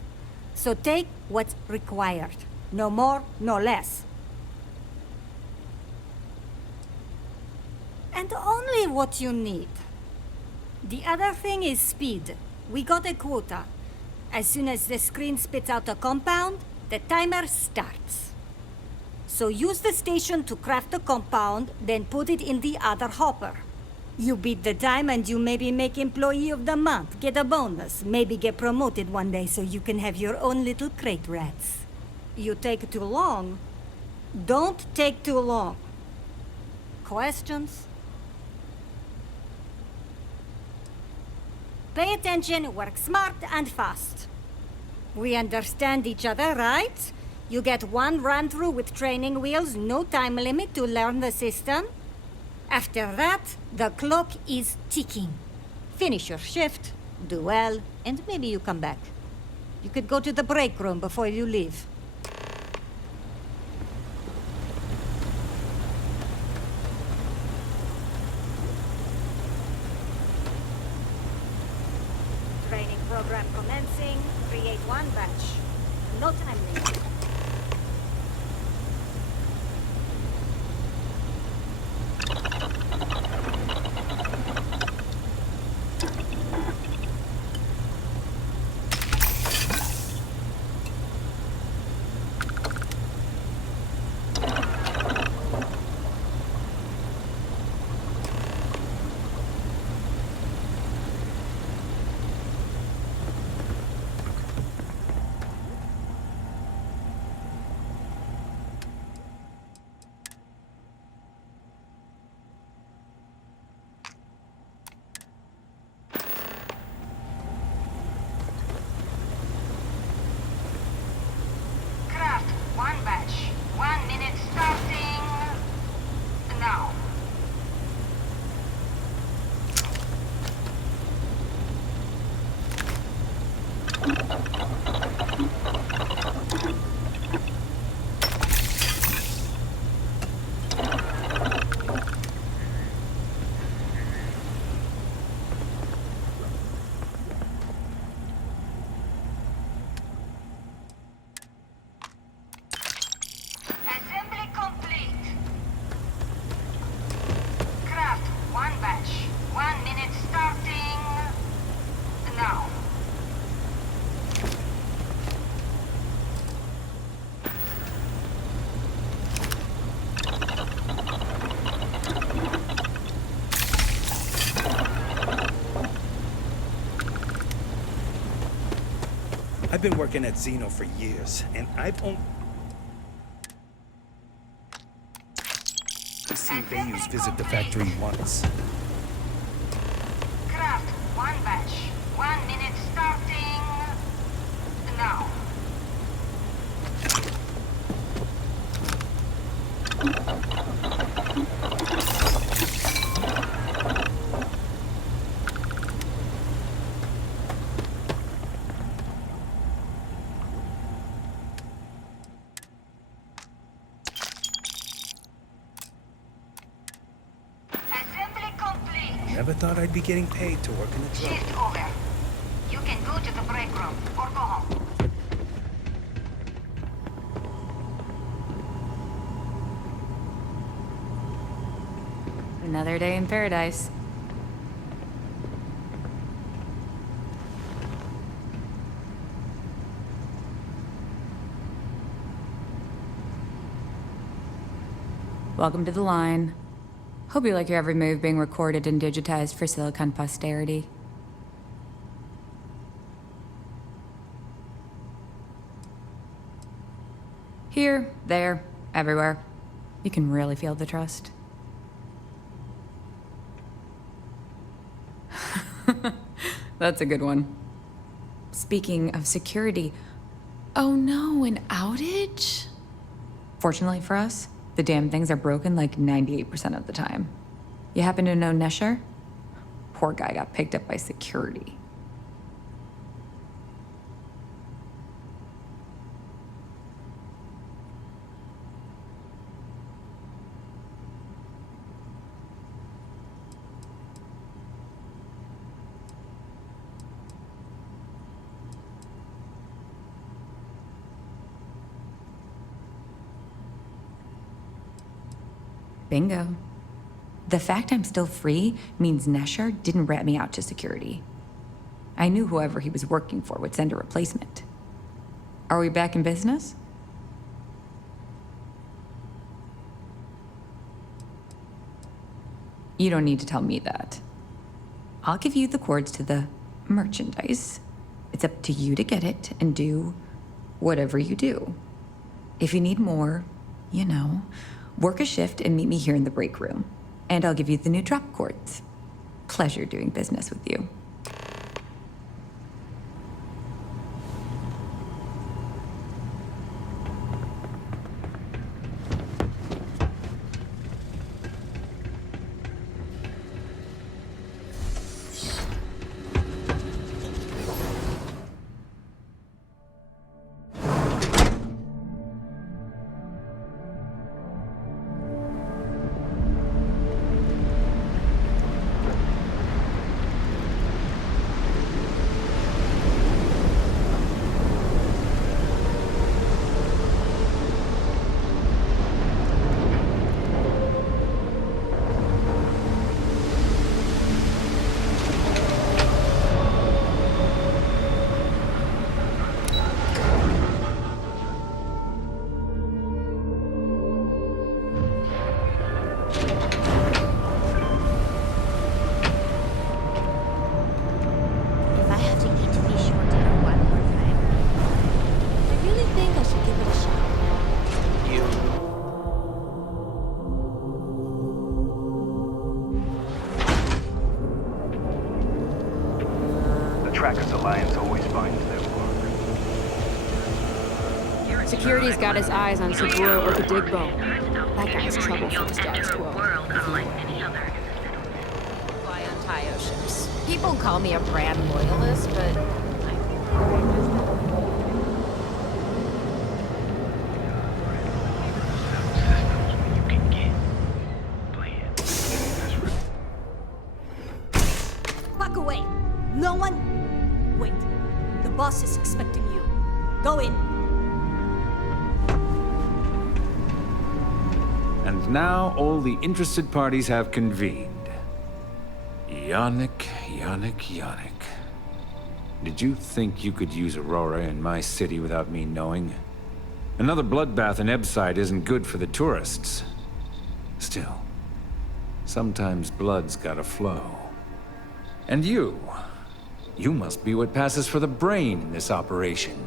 So take what's required. No more, no less. And only what you need. The other thing is speed. We got a quota. As soon as the screen spits out a compound, the timer starts. So use the station to craft the compound, then put it in the other hopper. You beat the time and you maybe make Employee of the Month, get a bonus, maybe get promoted one day so you can have your own little crate rats. You take too long, don't take too long. Questions? Pay attention, work smart and fast. We understand each other, right? You get one run-through with training wheels, no time limit to learn the system. After that, the clock is ticking. Finish your shift, do well, and maybe you come back. You could go to the break room before you leave. Training program commencing. Create one batch. No time limit. One batch. 1 minute starting now. I've been working at Xeno for years, and I've only seen Bayous visit the factory once. Craft one batch. 1 minute starting now. Never thought I'd be getting paid to work in the truck. Shift over. You can go to the break room or go home. Another day in paradise. Welcome to the line. Hope you like your every move being recorded and digitized for Silicon posterity. Here, there, everywhere. You can really feel the trust. That's a good one. Speaking of security, oh no, an outage? Fortunately for us, the damn things are broken like 98% of the time. You happen to know Nesher? Poor guy got picked up by security. Bingo. The fact I'm still free means Nesher didn't rat me out to security. I knew whoever he was working for would send a replacement. Are we back in business? You don't need to tell me that. I'll give you the codes to the merchandise. It's up to you to get it and do whatever you do. If you need more, you know, work a shift and meet me here in the break room. And I'll give you the new drop cords. Pleasure doing business with you. Tracker's Alliance always finds their work. Security's got his eyes on Saburo Okadigbo. That guy's trouble for the status quo. Fly on Tayo ships. People call me a brand loyalist, but Fuck away! No one... Wait. The boss is expecting you. Go in. And now all the interested parties have convened. Yannick. Did you think you could use Aurora in my city without me knowing? Another bloodbath in Ebside isn't good for the tourists. Still, sometimes blood's gotta flow. And you must be what passes for the brain in this operation.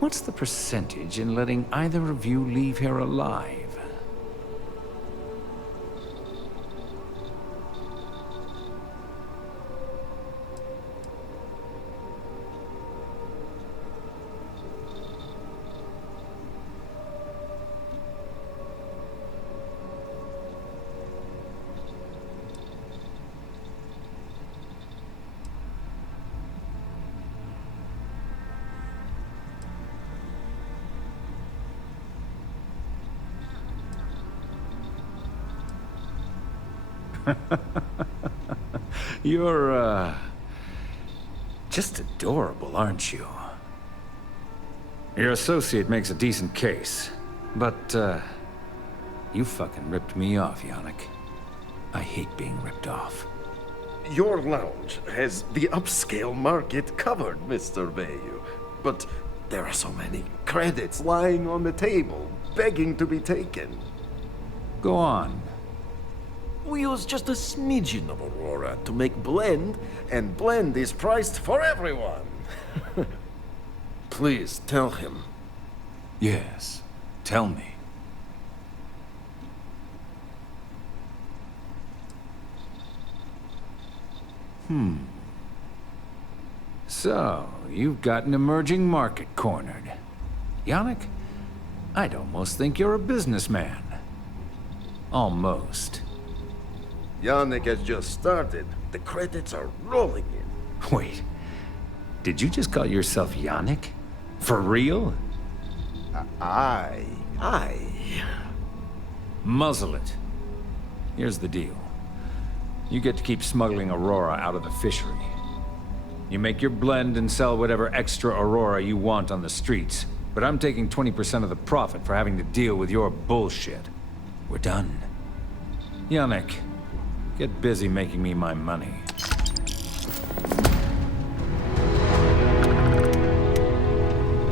What's the percentage in letting either of you leave here alive? You're, just adorable, aren't you? Your associate makes a decent case, but, you fucking ripped me off, Yannick. I hate being ripped off. Your lounge has the upscale market covered, Mr. Bayou. But there are so many credits lying on the table, begging to be taken. Go on. We use just a smidgen of Aurora to make blend, and blend is priced for everyone. Please tell him. Yes, tell me. So, you've got an emerging market cornered. Yannick, I'd almost think you're a businessman. Almost. Yannick has just started. The credits are rolling in. Wait, did you just call yourself Yannick? For real? Aye. Muzzle it. Here's the deal. You get to keep smuggling Aurora out of the fishery. You make your blend and sell whatever extra Aurora you want on the streets, but I'm taking 20% of the profit for having to deal with your bullshit. We're done. Yannick, get busy making me my money.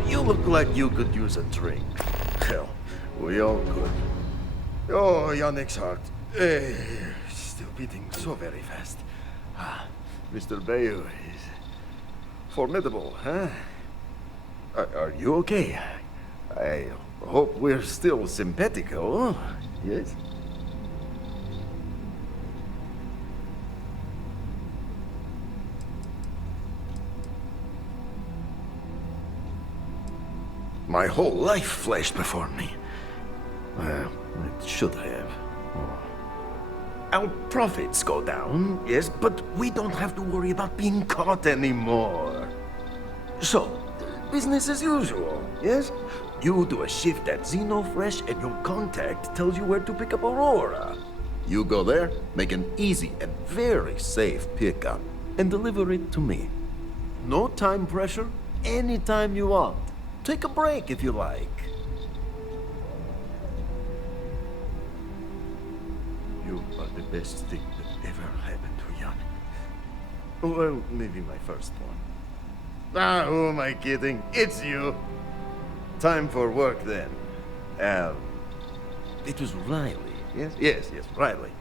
You look like you could use a drink. Hell, we all could. Oh, Yannick's heart. Still beating so very fast. Mr. Bayou is formidable, huh? Are you okay? I hope we're still simpatico, yes? My whole life flashed before me. Well, it should have. Our profits go down, yes, but we don't have to worry about being caught anymore. So, business as usual, yes? You do a shift at Xenofresh and your contact tells you where to pick up Aurora. You go there, make an easy and very safe pickup, and deliver it to me. No time pressure, anytime you want. Take a break if you like. You are the best thing that ever happened to Jan. Well, maybe my first one. Who am I kidding? It's you. Time for work then. It was Riley, yes? Yes, Riley.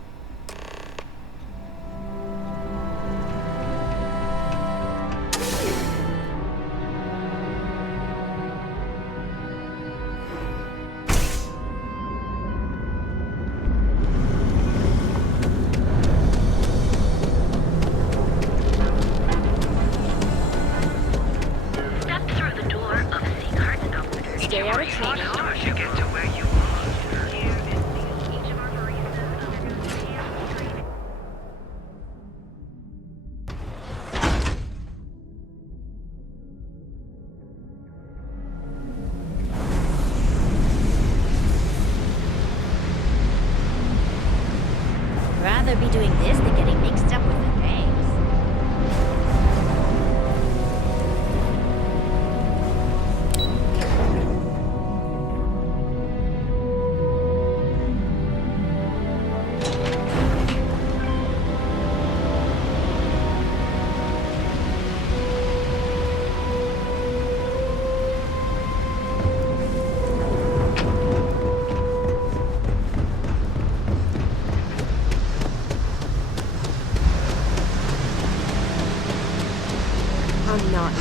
Rather be doing this than getting mixed up with the banks. I'm not.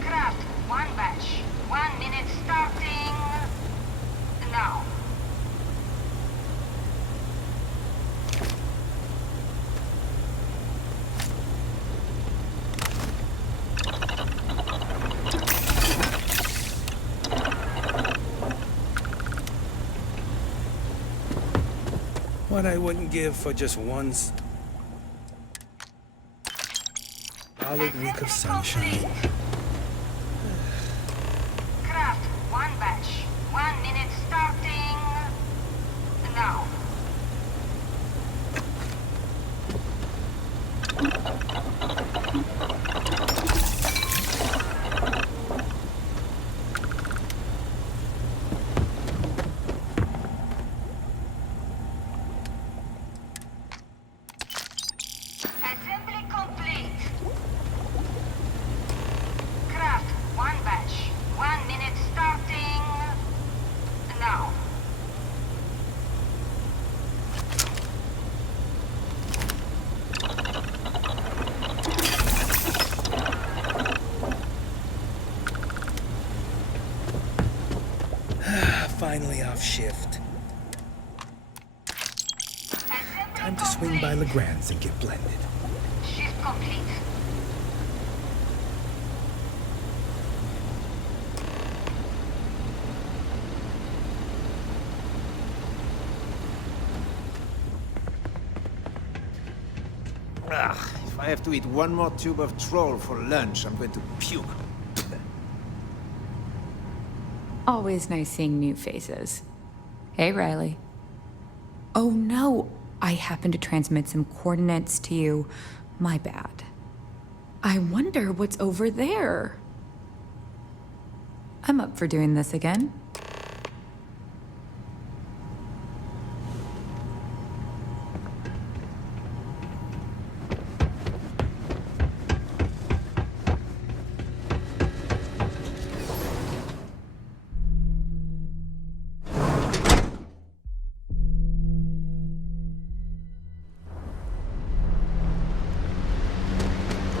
Craft, one batch. 1 minute starting now. What I wouldn't give for just one solid week of sunshine. Craft, one batch. 1 minute starting now. finally off shift. Time to swing by Legrand's and get blended. Shift complete. If I have to eat one more tube of troll for lunch, I'm going to puke. Always nice seeing new faces. Hey, Riley. Oh no, I happened to transmit some coordinates to you. My bad. I wonder what's over there. I'm up for doing this again.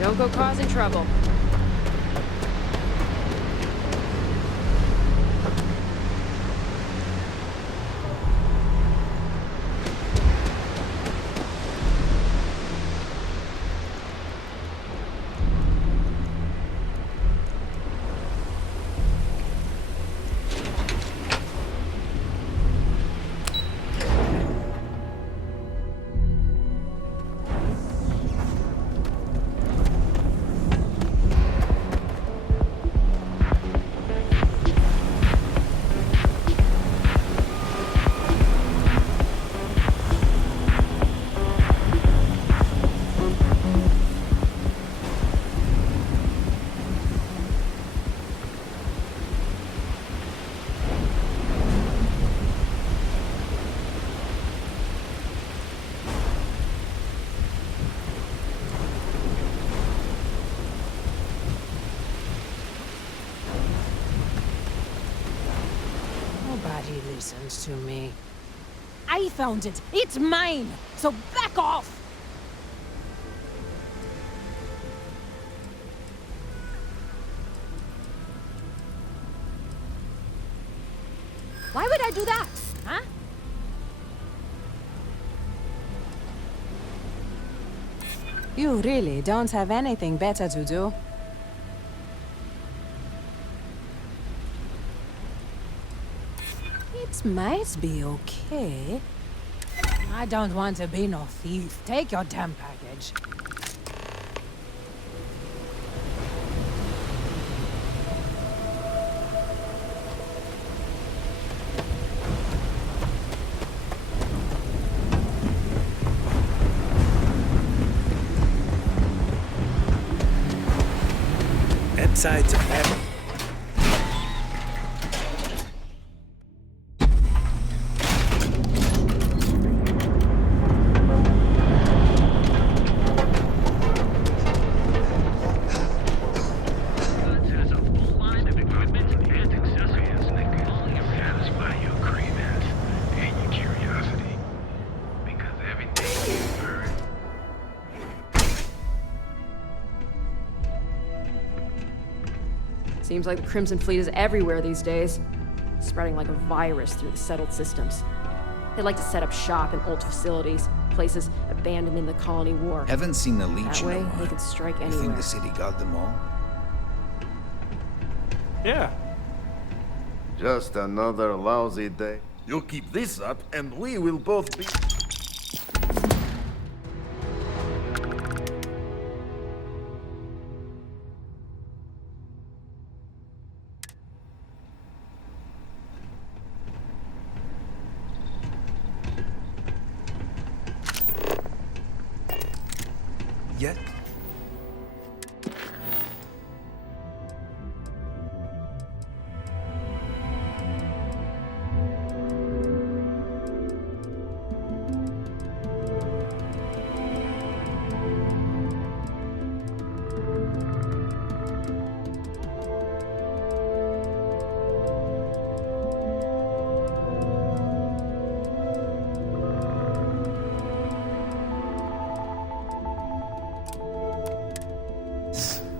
Don't go causing trouble. Nobody listens to me. I found it. It's mine. So back off. Why would I do that? Huh? You really don't have anything better to do? It might be okay. I don't want to be no thief. Take your damn package. Sides of heaven. Seems like the Crimson Fleet is everywhere these days, spreading like a virus through the settled systems. They like to set up shop in old facilities, places abandoned in the colony war. Haven't seen the Legion. That way, they can strike You anywhere. think the city got them all? Yeah. Just another lousy day. You keep this up, and we will both be... Yet.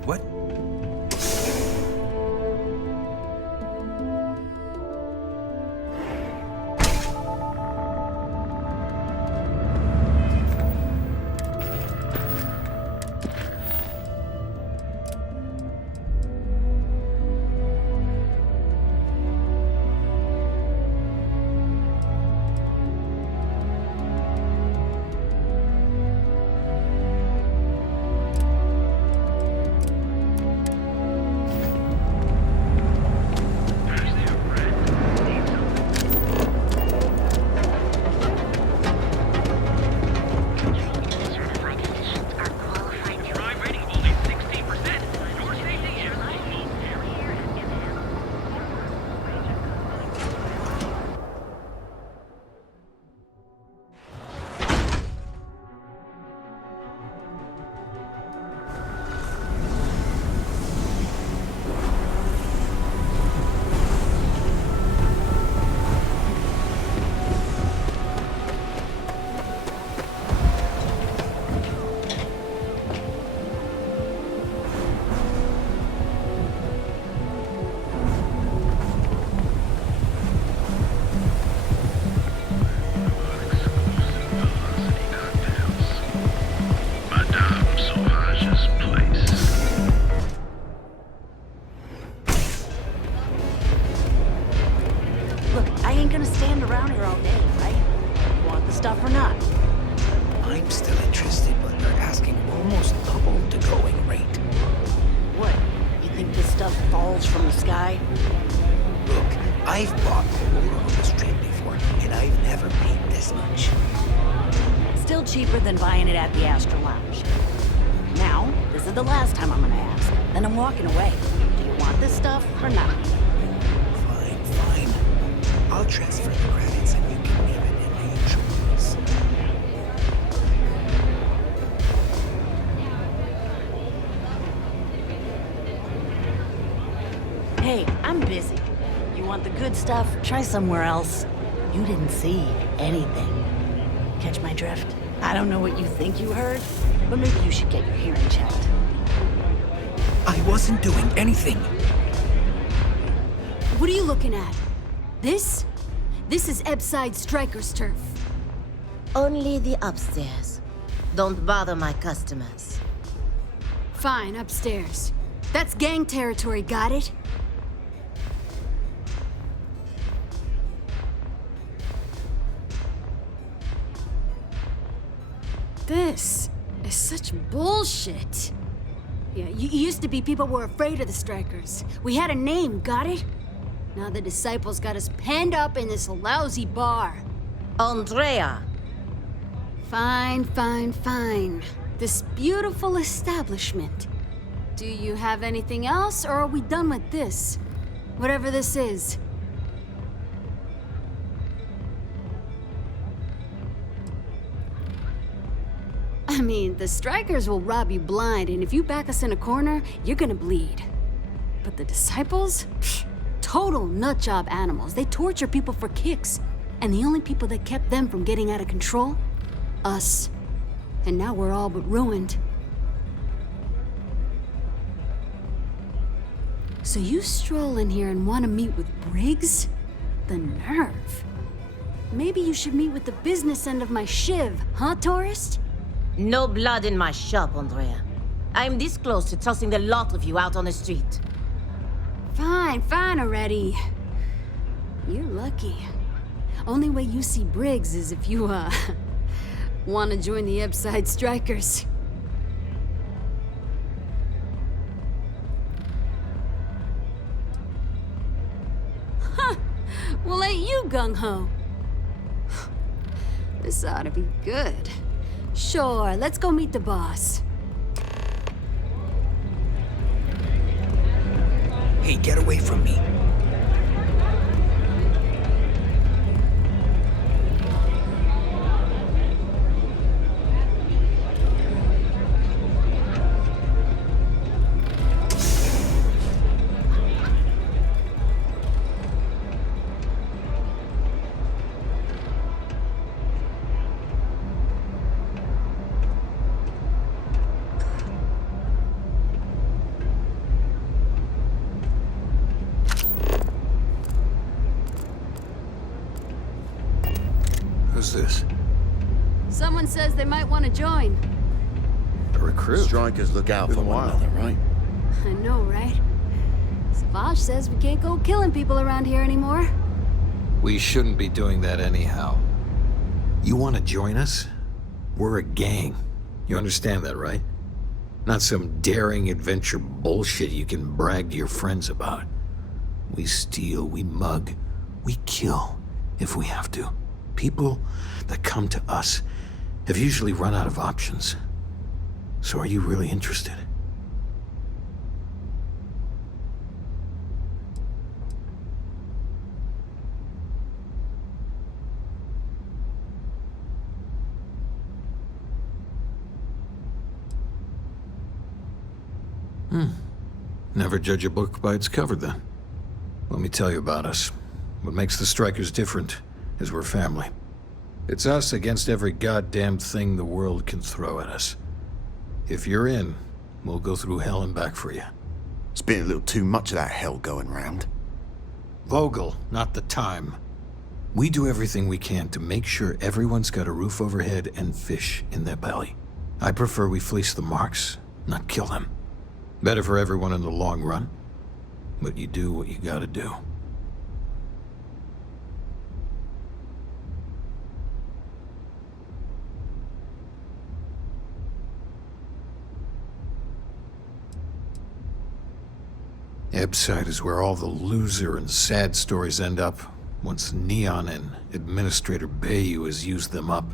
What? falls from the sky? Look, I've bought Aurora on the street before, and I've never paid this much. Still cheaper than buying it at the Astor Lounge. Now, this is the last time I'm gonna ask. Then I'm walking away. Do you want this stuff or not? Fine. I'll transfer the credits and you can leave it in my insurance. Hey, I'm busy. You want the good stuff? Try somewhere else. You didn't see anything. Catch my drift? I don't know what you think you heard, but maybe you should get your hearing checked. I wasn't doing anything. What are you looking at? This? This is Ebside Striker's turf. Only the upstairs. Don't bother my customers. Fine, upstairs. That's gang territory, got it? This is such bullshit. Yeah, used to be people were afraid of the Strikers. We had a name, got it? Now the disciples got us penned up in this lousy bar. Andrea! Fine. This beautiful establishment. Do you have anything else, or are we done with this? Whatever this is. I mean, the Strikers will rob you blind, and if you back us in a corner, you're gonna bleed. But the disciples? Pfft, total nutjob animals. They torture people for kicks. And the only people that kept them from getting out of control? Us. And now we're all but ruined. So you stroll in here and want to meet with Briggs? The nerve. Maybe you should meet with the business end of my shiv, huh, tourist? No blood in my shop, Andrea. I'm this close to tossing the lot of you out on the street. Fine already. You're lucky. Only way you see Briggs is if you, want to join the Ebside Strikers. Huh! Well, ain't you gung-ho? This ought to be good. Sure, let's go meet the boss. Hey, get away from me. Who's this? Someone says they might want to join. A recruit? Strikers look out for one another, right? I know, right? Savage says we can't go killing people around here anymore. We shouldn't be doing that anyhow. You want to join us? We're a gang. You understand that, right? Not some daring adventure bullshit you can brag to your friends about. We steal, we mug, we kill if we have to. People that come to us have usually run out of options. So are you really interested? Never judge a book by its cover, then. Let me tell you about us. What makes the Strikers different is we're family. It's us against every goddamn thing the world can throw at us. If you're in, we'll go through hell and back for you. It's been a little too much of that hell going round. Vogel, not the time. We do everything we can to make sure everyone's got a roof overhead and fish in their belly. I prefer we fleece the marks, not kill them. Better for everyone in the long run. But you do what you gotta do. Ebbside is where all the loser and sad stories end up once Neon and Administrator Bayou has used them up.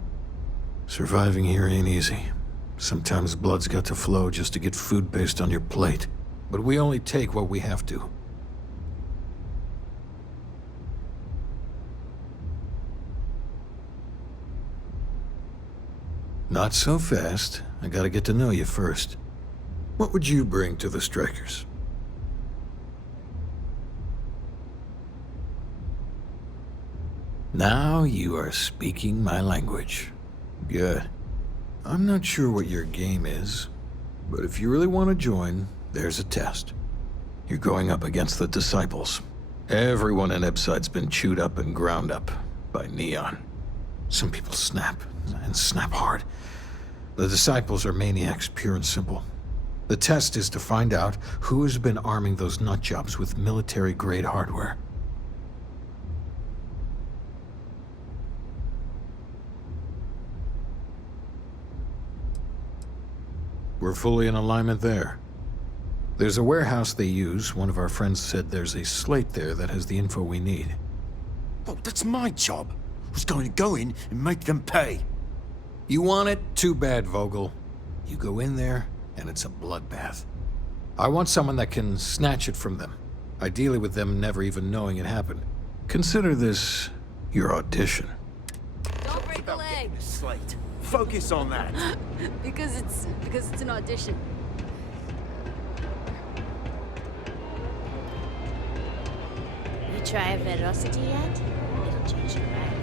Surviving here ain't easy. Sometimes blood's got to flow just to get food based on your plate. But we only take what we have to. Not so fast. I gotta get to know you first. What would you bring to the Strikers? Now you are speaking my language. Good. I'm not sure what your game is, but if you really want to join, there's a test. You're going up against the Disciples. Everyone in Ebbside's been chewed up and ground up by Neon. Some people snap, and snap hard. The Disciples are maniacs, pure and simple. The test is to find out who has been arming those nutjobs with military-grade hardware. We're fully in alignment there. There's a warehouse they use. One of our friends said there's a slate there that has the info we need. Oh, that's my job. I was going to go in and make them pay. You want it? Too bad, Vogel. You go in there, and it's a bloodbath. I want someone that can snatch it from them. Ideally with them never even knowing it happened. Consider this your audition. Don't break a leg. Slate. Focus on that. because it's an audition. You try a velocity yet? It'll change your mind.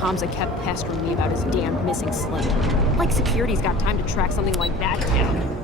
Hamza kept pestering me about his damned missing slate. Like security's got time to track something like that down.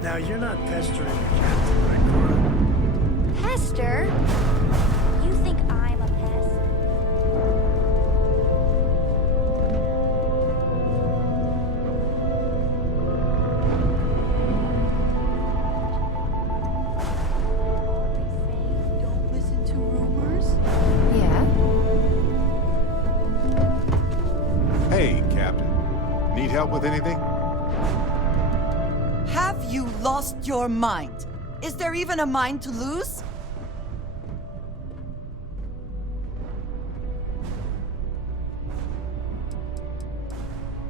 Now, you're not pestering the captain, right, Cora? Pester? You think I'm a pest? Don't listen to rumors. Yeah? Hey, Captain. Need help with anything? Have you lost your mind? Is there even a mind to lose?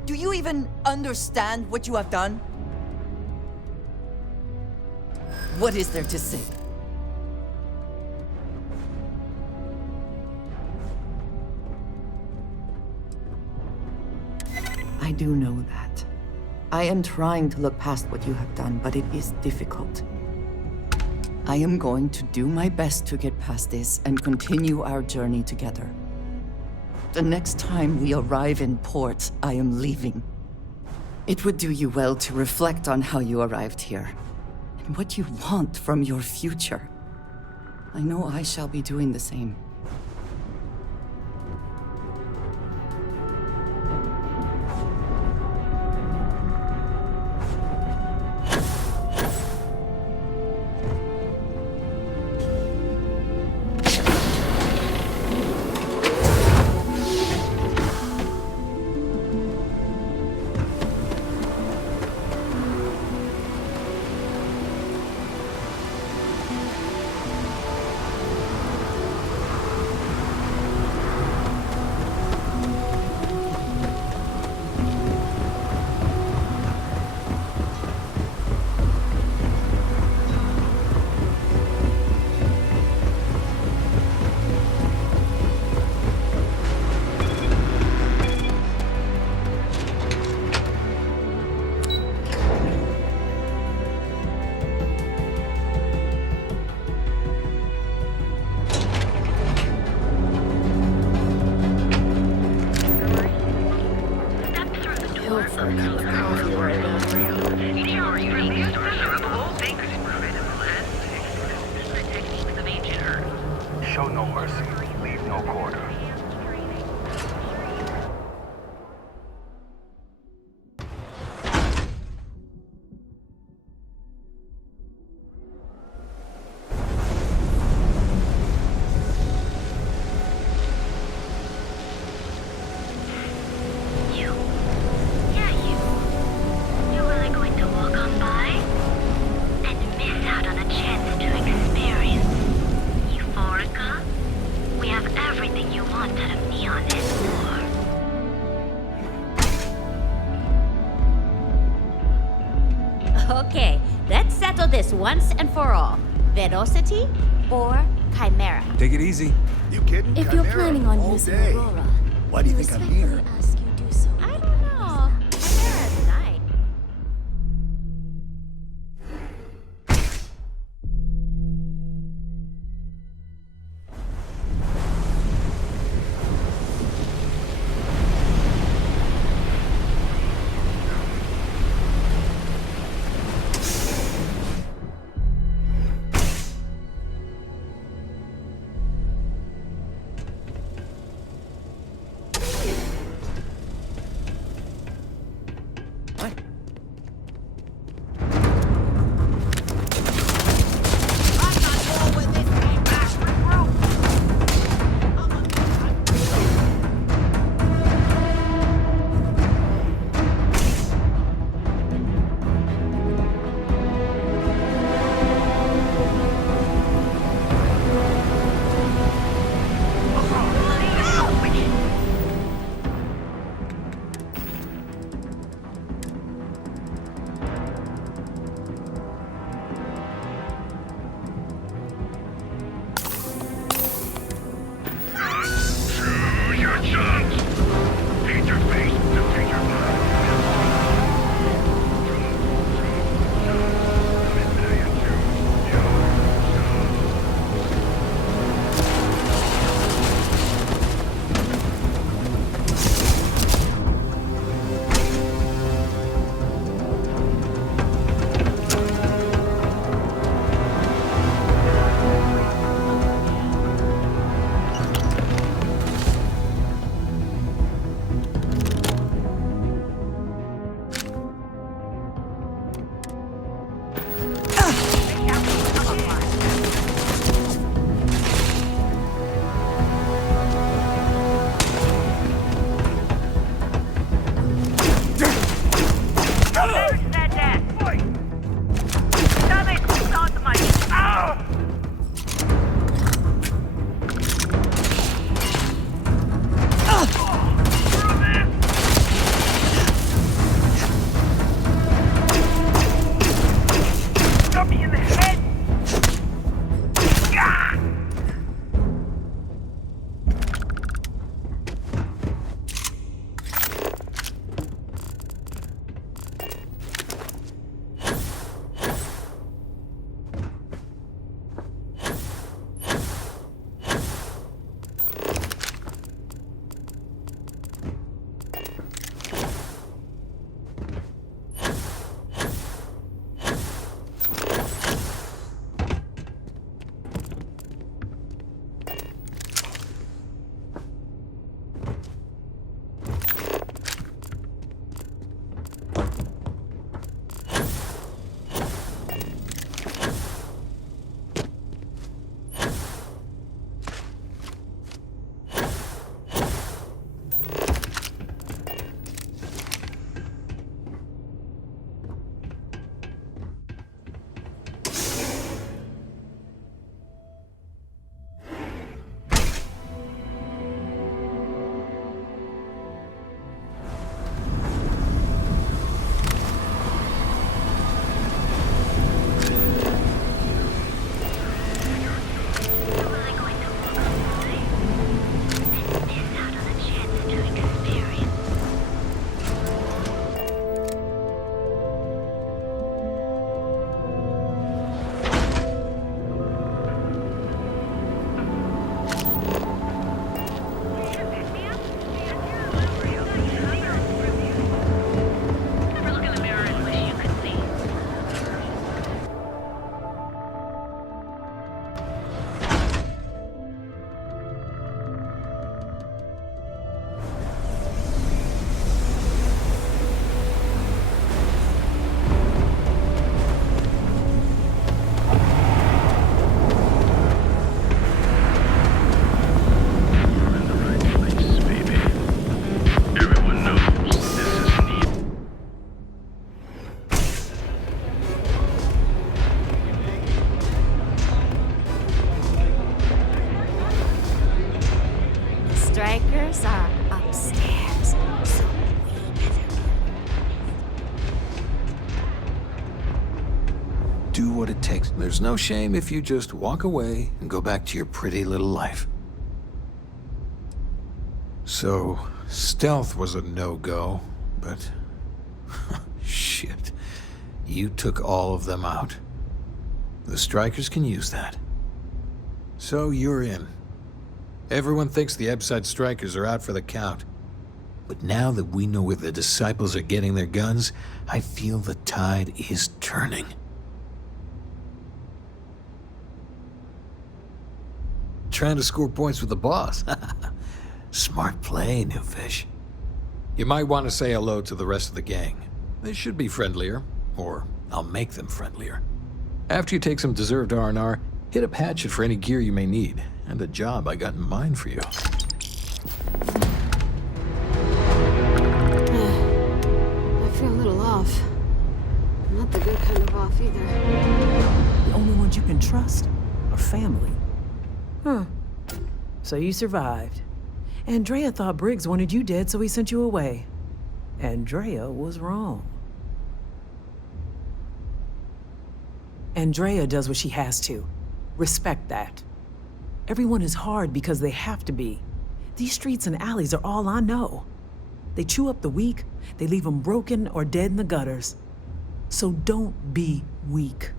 Do you even understand what you have done? What is there to say? I do know that. I am trying to look past what you have done, but it is difficult. I am going to do my best to get past this and continue our journey together. The next time we arrive in port, I am leaving. It would do you well to reflect on how you arrived here, and what you want from your future. I know I shall be doing the same. Show no mercy, leave no quarter. You're really going to walk on by and miss out on a chance to experience Euphorica? We have everything you want out of Neon and more. Okay, let's settle this once and for all. Velocity or Chimera? Take it easy. You kidding? If you're Chimera planning on all using day. Aurora, Why do you think I'm here? ask you do so. I don't know. Chimera's nice. do what it takes. There's no shame if you just walk away and go back to your pretty little life. So, stealth was a no-go, but... shit. You took all of them out. The Strikers can use that. So you're in. Everyone thinks the Ebside Strikers are out for the count. But now that we know where the Disciples are getting their guns, I feel the tide is turning. Trying to score points with the boss. Smart play, new fish. You might want to say hello to the rest of the gang. They should be friendlier, or I'll make them friendlier. After you take some deserved R&R, hit up Hatchet for any gear you may need, and a job I got in mind for you. I feel a little off. Not the good kind of off either. The only ones you can trust are family. Huh. So you survived. Andrea thought Briggs wanted you dead, so he sent you away. Andrea was wrong. Andrea does what she has to. Respect that. Everyone is hard because they have to be. These streets and alleys are all I know. They chew up the weak, they leave them broken or dead in the gutters. So don't be weak.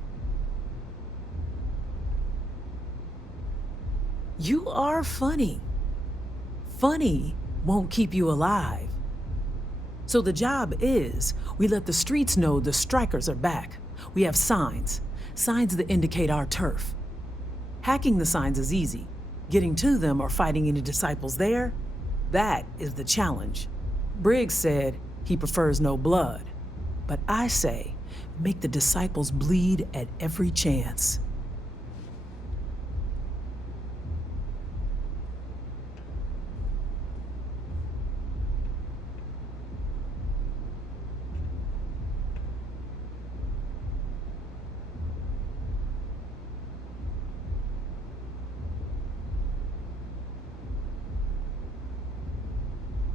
You are funny. Funny won't keep you alive. So the job is, we let the streets know the Strikers are back. We have signs that indicate our turf. Hacking the signs is easy. Getting to them or fighting any Disciples there, that is the challenge. Briggs said he prefers no blood. But I say, make the Disciples bleed at every chance.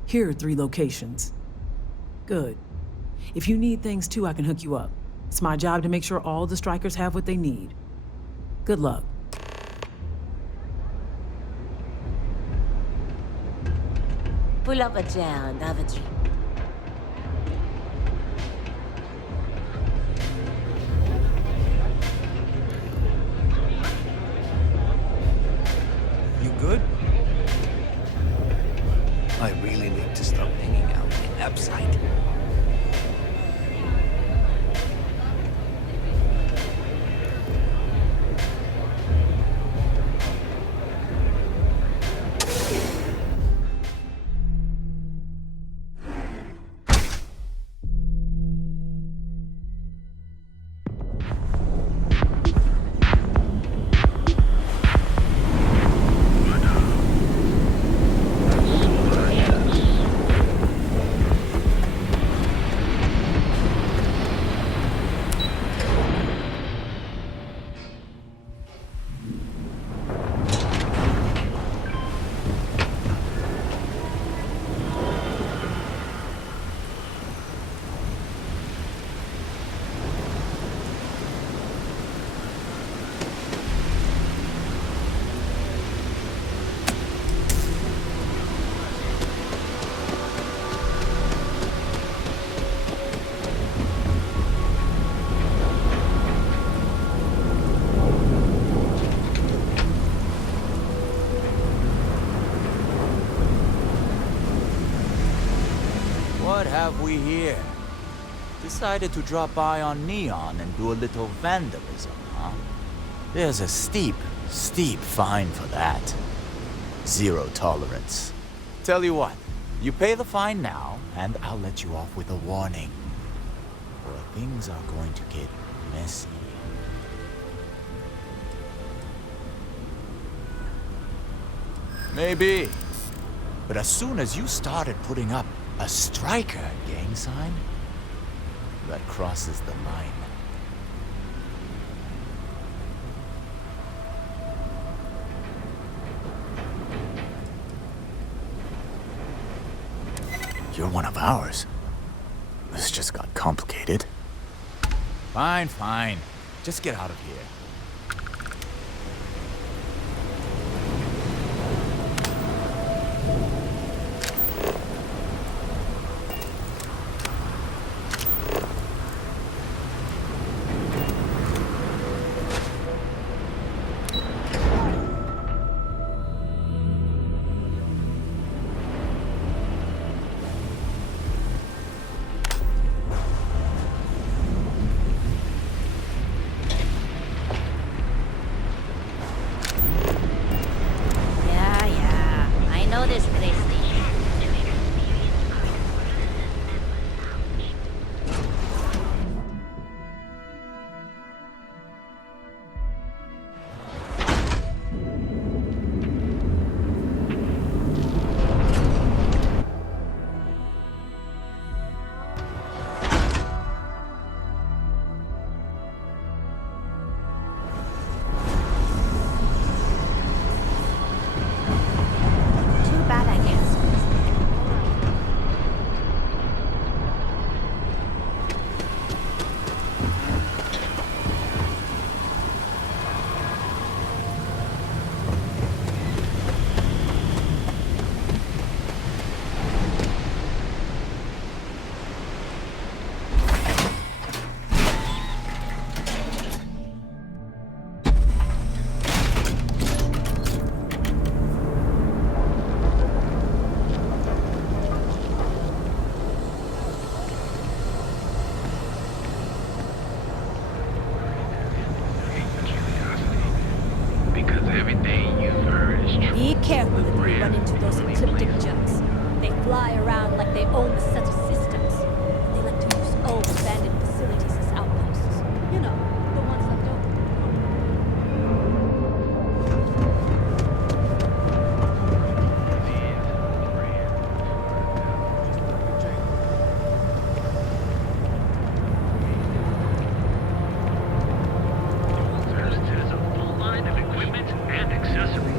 Here are 3 locations. Good. If you need things too, I can hook you up. It's my job to make sure all the Strikers have what they need. Good luck. Pull up a chair and have a drink. You good? I really need to stop hanging out in Upside. What have we here? Decided to drop by on Neon and do a little vandalism, huh? There's a steep fine for that. Zero tolerance. Tell you what, you pay the fine now, and I'll let you off with a warning. Or things are going to get messy. Maybe. But as soon as you started putting up a Striker gang sign, that crosses the line. You're one of ours. This just got complicated. Fine. Just get out of here. Be careful if you run into those ecliptic jugs. They fly around like they own the set of systems. They like to use old abandoned facilities as outposts. You know, the ones left over. There's a full line of equipment and accessories.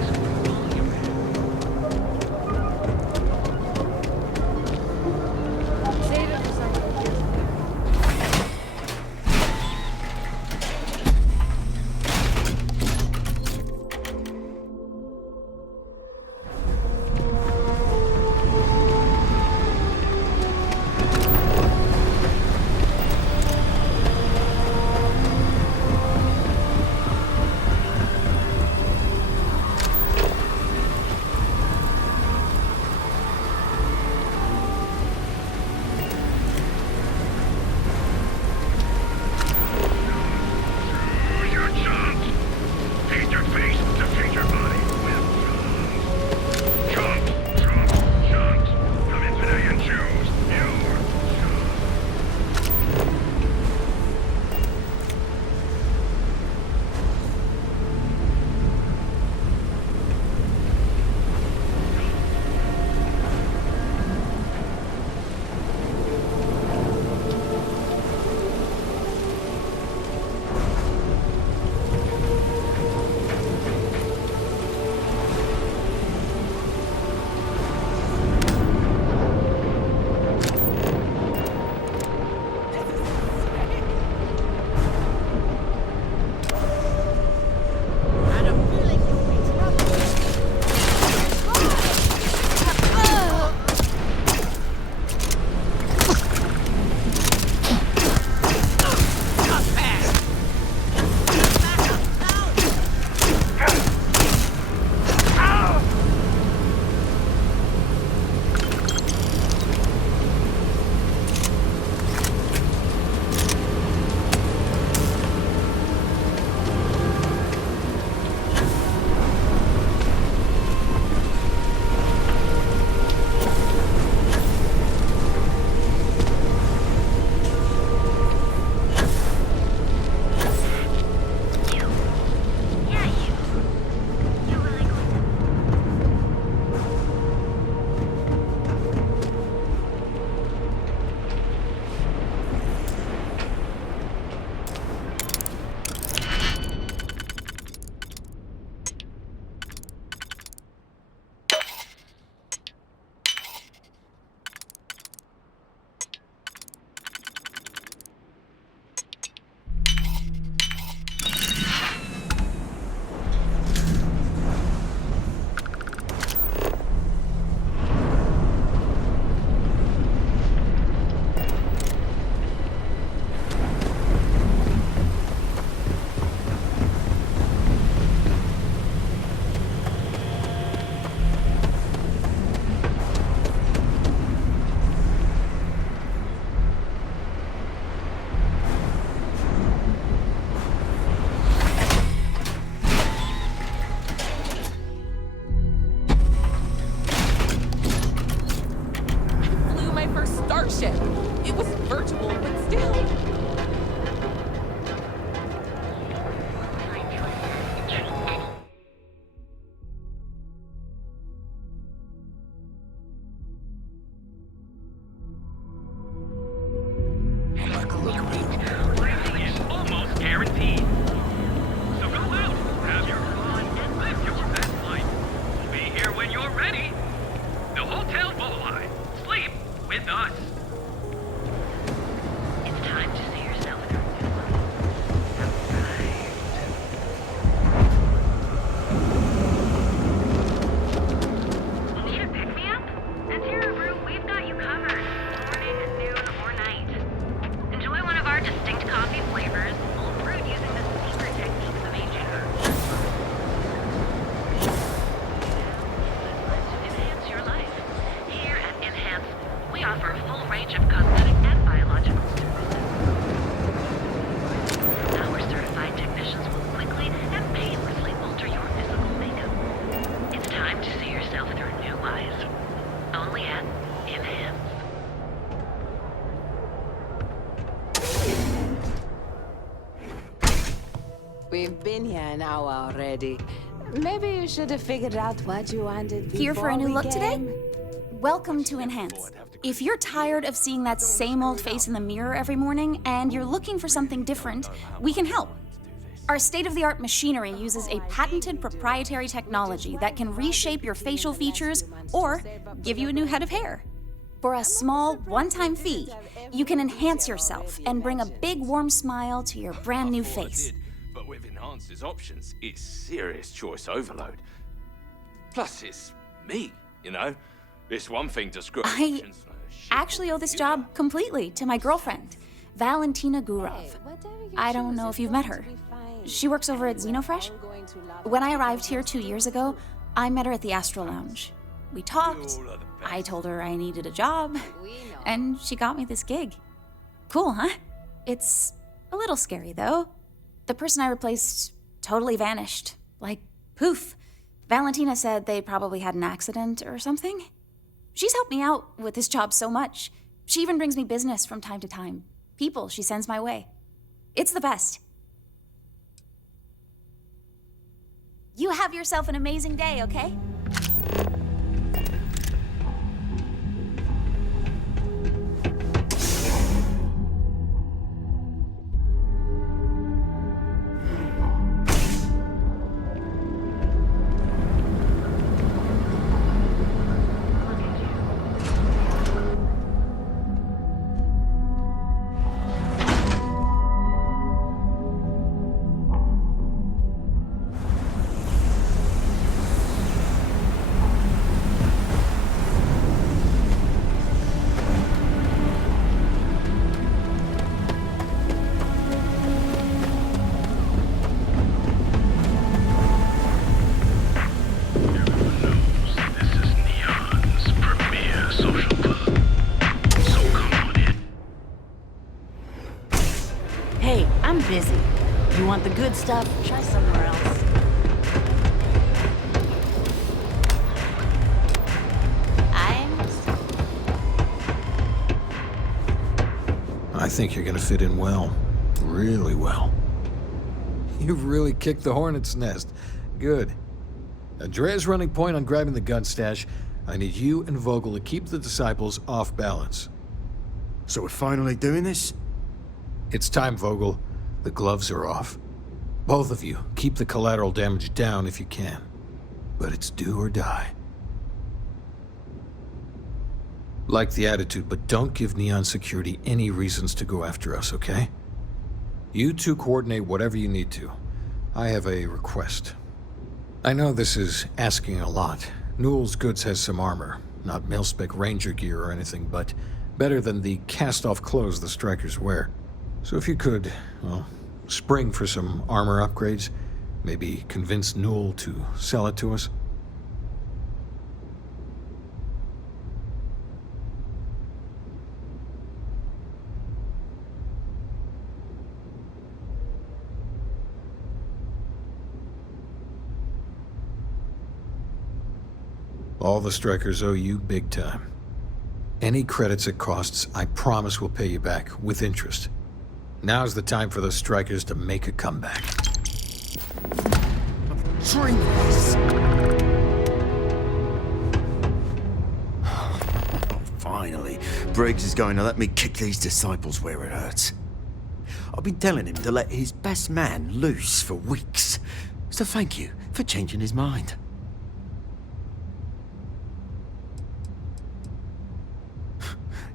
We've been here an hour already. Maybe you should have figured out what you wanted before Here for a new we look today? came. Welcome to Enhance. If you're tired of seeing that same old face in the mirror every morning and you're looking for something different, we can help. Our state-of-the-art machinery uses a patented proprietary technology that can reshape your facial features or give you a new head of hair. For a small, one-time fee, you can enhance yourself and bring a big, warm smile to your brand new face. But with Enhance's options, it's serious choice overload. Plus, it's me, you know? It's one thing to screw I actually owe this job completely to my girlfriend, Valentina Gurov. I don't know if you've met her. She works over at Xenofresh. When I arrived here 2 years ago, I met her at the Astro Lounge. We talked, I told her I needed a job, and she got me this gig. Cool, huh? It's a little scary, though. The person I replaced totally vanished. Like, poof. Valentina said they probably had an accident or something. She's helped me out with this job so much. She even brings me business from time to time. People she sends my way. It's the best. You have yourself an amazing day, okay? Hey, I'm busy. You want the good stuff? Try somewhere else. I think you're gonna fit in well. Really well. You've really kicked the hornet's nest. Good. Andrea's running point on grabbing the gun stash. I need you and Vogel to keep the disciples off balance. So we're finally doing this? It's time, Vogel. The gloves are off. Both of you, keep the collateral damage down if you can. But it's do or die. Like the attitude, but don't give Neon Security any reasons to go after us, okay? You two coordinate whatever you need to. I have a request. I know this is asking a lot. Newell's Goods has some armor. Not mil-spec Ranger gear or anything, but better than the cast-off clothes the Strikers wear. So if you could, well, spring for some armor upgrades, maybe convince Newell to sell it to us. All the Strikers owe you big time. Any credits it costs, I promise we'll pay you back, with interest. Now's the time for the Strikers to make a comeback. Dream this! Finally, Briggs is going to let me kick these disciples where it hurts. I've been telling him to let his best man loose for weeks. So thank you for changing his mind.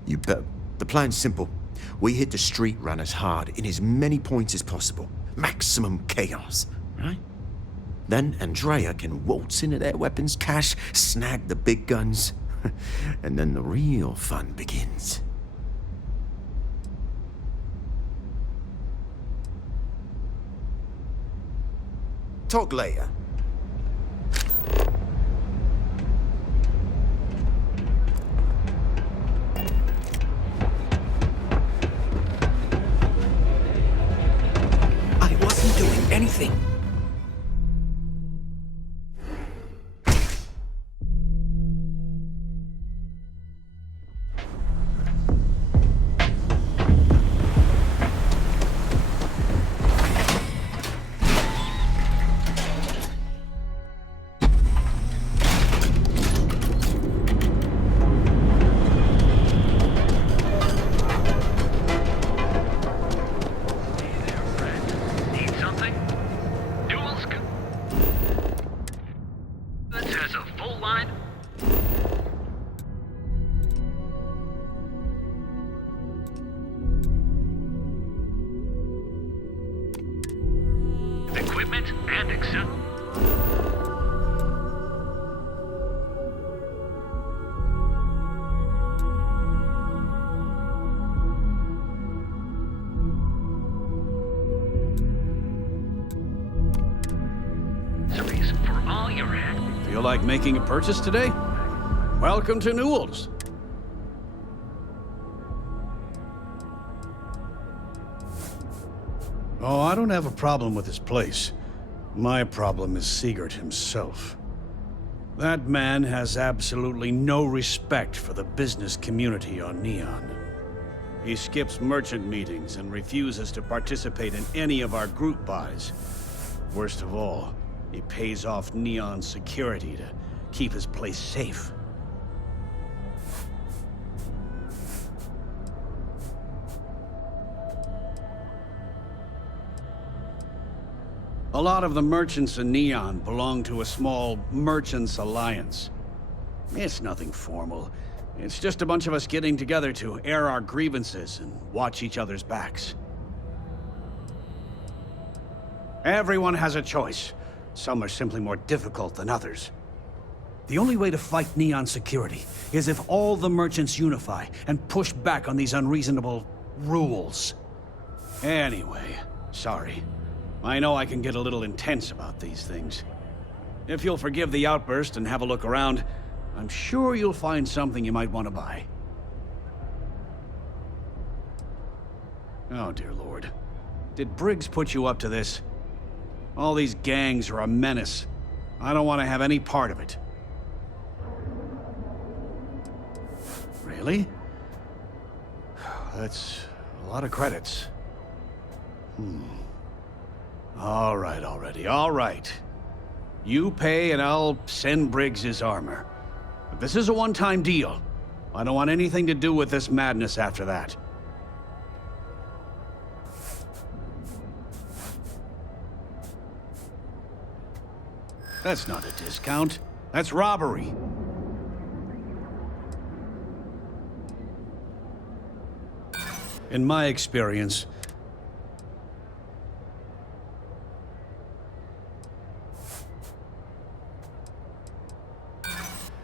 You bet. The plan's simple. We hit the street runners hard in as many points as possible. Maximum chaos, right? Then Andrea can waltz into their weapons cache, snag the big guns, and then the real fun begins. Talk later. Anything. excitement and accept. For all your act. Feel like making a purchase today? Welcome to Newell's. Oh, I don't have a problem with this place. My problem is Sigurd himself. That man has absolutely no respect for the business community on Neon. He skips merchant meetings and refuses to participate in any of our group buys. Worst of all, he pays off Neon's security to keep his place safe. A lot of the merchants in Neon belong to a small merchants alliance. It's nothing formal. It's just a bunch of us getting together to air our grievances and watch each other's backs. Everyone has a choice. Some are simply more difficult than others. The only way to fight Neon security is if all the merchants unify and push back on these unreasonable rules. Anyway, sorry. I know I can get a little intense about these things. If you'll forgive the outburst and have a look around, I'm sure you'll find something you might want to buy. Oh, dear Lord. Did Briggs put you up to this? All these gangs are a menace. I don't want to have any part of it. Really? That's a lot of credits. All right, already, all right. You pay and I'll send Briggs his armor. But this is a one-time deal. I don't want anything to do with this madness after that. That's not a discount. That's robbery. In my experience,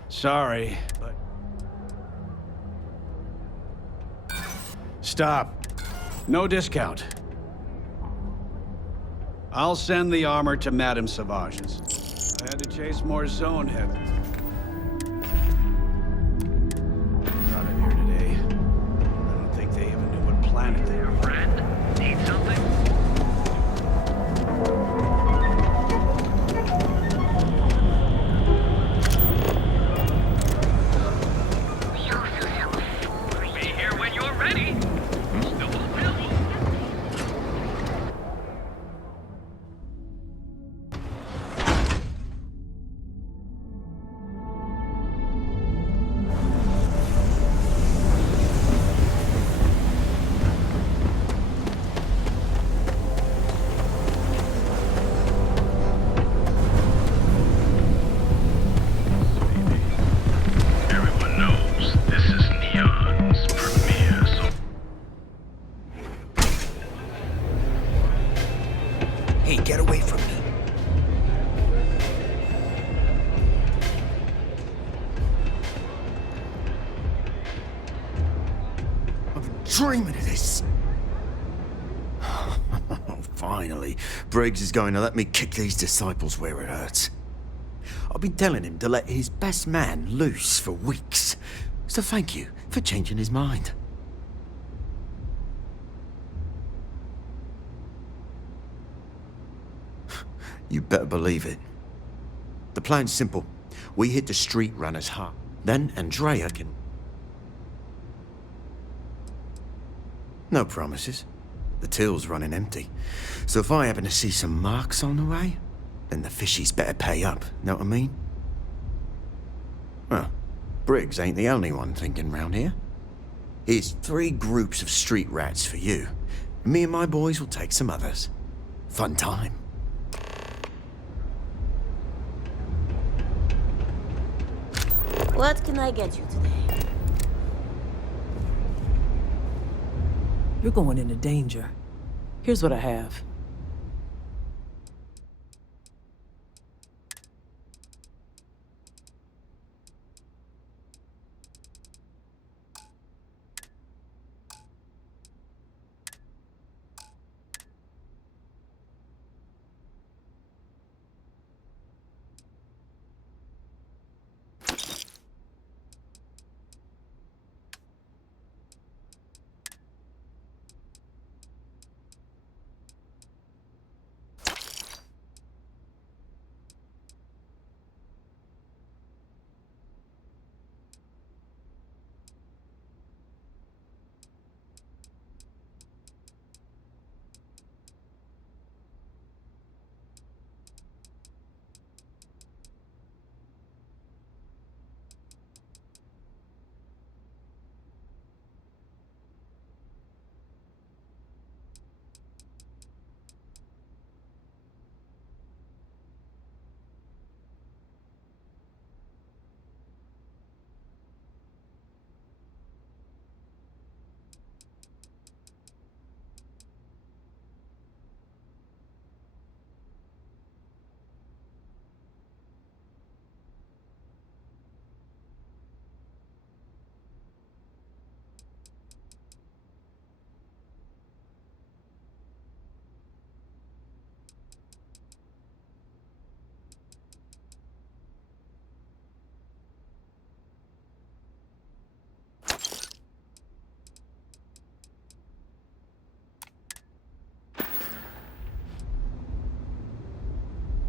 sorry, but... Stop. No discount. I'll send the armor to Madame Savage's. I had to chase more Zonehead. Out of here today. I don't think they even knew what planet they were. Friend, need something? Be here when you're ready. Still available. Everyone knows this is Neon's premiere, so Hey, get away from me. I've been dreaming of this. Finally, Briggs is going to let me kick these disciples where it hurts. I've been telling him to let his best man loose for weeks. So thank you for changing his mind. You better believe it. The plan's simple. We hit the street runners hard. Then Andrea can... No promises. The till's running empty. So if I happen to see some marks on the way, then the fishies better pay up, know what I mean? Well, Briggs ain't the only one thinking round here. Here's 3 groups of street rats for you. Me and my boys will take some others. Fun time. What can I get you today? You're going into danger. Here's what I have.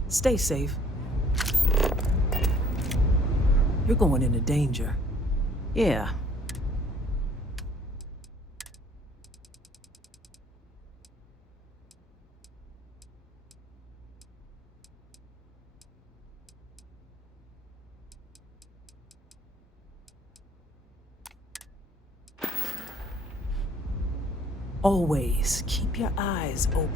Stay safe. You're going into danger. Yeah. Always keep your eyes open.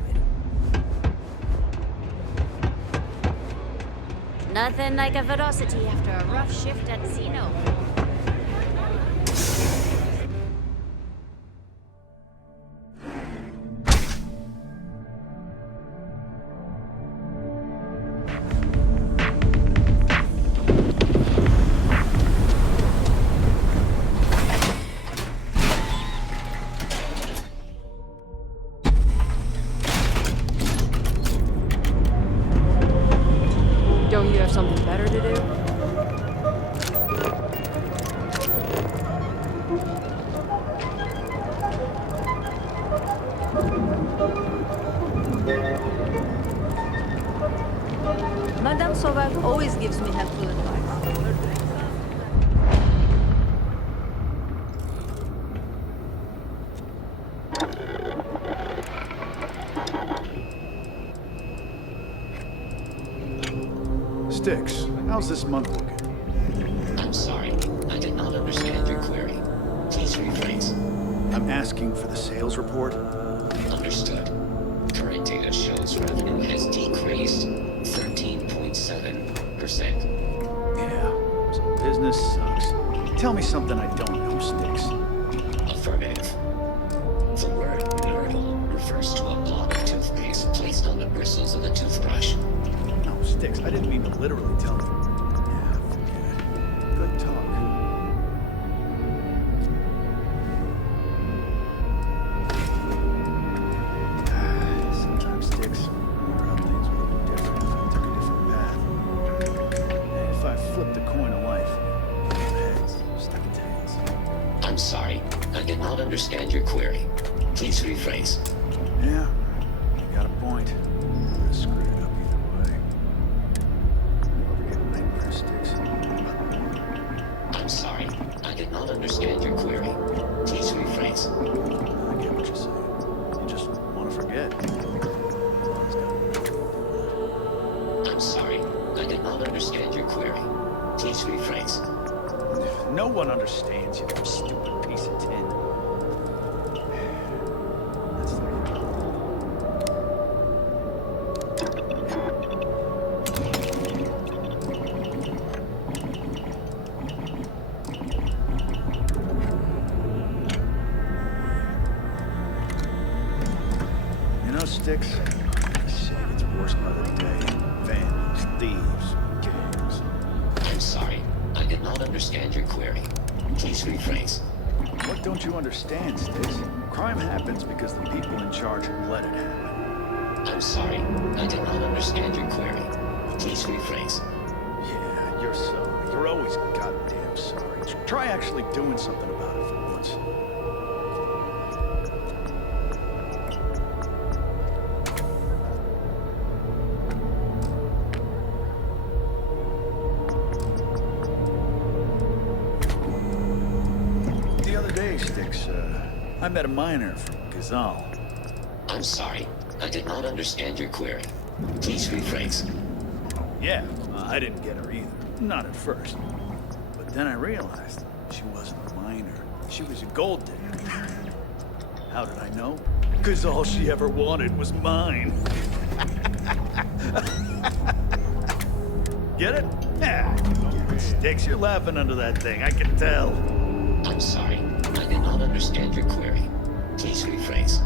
Nothing like a velocity after a rough shift at Xeno. Don't you have something better to do? Madame Sauvage always gives me helpful advice. Styx, how's this month looking? I'm sorry. I did not understand your query. Please rephrase. I'm asking for the sales report. Understood. Current data shows revenue has decreased 13.7%. Yeah, so business sucks. Tell me something I don't know, Styx. Affirmative. The word nurdle refers to a block of toothpaste placed on the bristles of a toothbrush. No, Styx, I didn't mean to literally tell you. Yeah, forget it. Good talk. Sometimes, Styx, I wonder how things would be different if I took a different path. And if I flipped the coin of life, heads, stuck in tails. I'm sorry. I did not understand your query. Please rephrase. Yeah, you got a point. I screwed it up either way. You ever get nightmare, Styx? I'm sorry. I did not understand your query. Please rephrase. I get what you're saying. You just want to forget. I'm sorry. I did not understand your query. Please rephrase. No one understands you, you stupid piece of tin. That's like... You know, Styx, the city gets worse by the day. Vandals, thieves, gangs. I'm sorry. I did not understand your query. Please rephrase. What don't you understand, Styx? Crime happens because the people in charge let it happen. I'm sorry. I did not understand your query. Please rephrase. Yeah, you're sorry. You're always goddamn sorry. Try actually doing something about it for once. The other day, Styx, I met a miner from Gazal. I'm sorry. I did not understand your query. Please rephrase. Yeah, I didn't get her either. Not at first. But then I realized she wasn't a miner. She was a gold digger. How did I know? Because all she ever wanted was mine. Get it? Yeah. Styx, you're laughing under that thing. I can tell. I'm sorry. I did not understand your query. Please rephrase.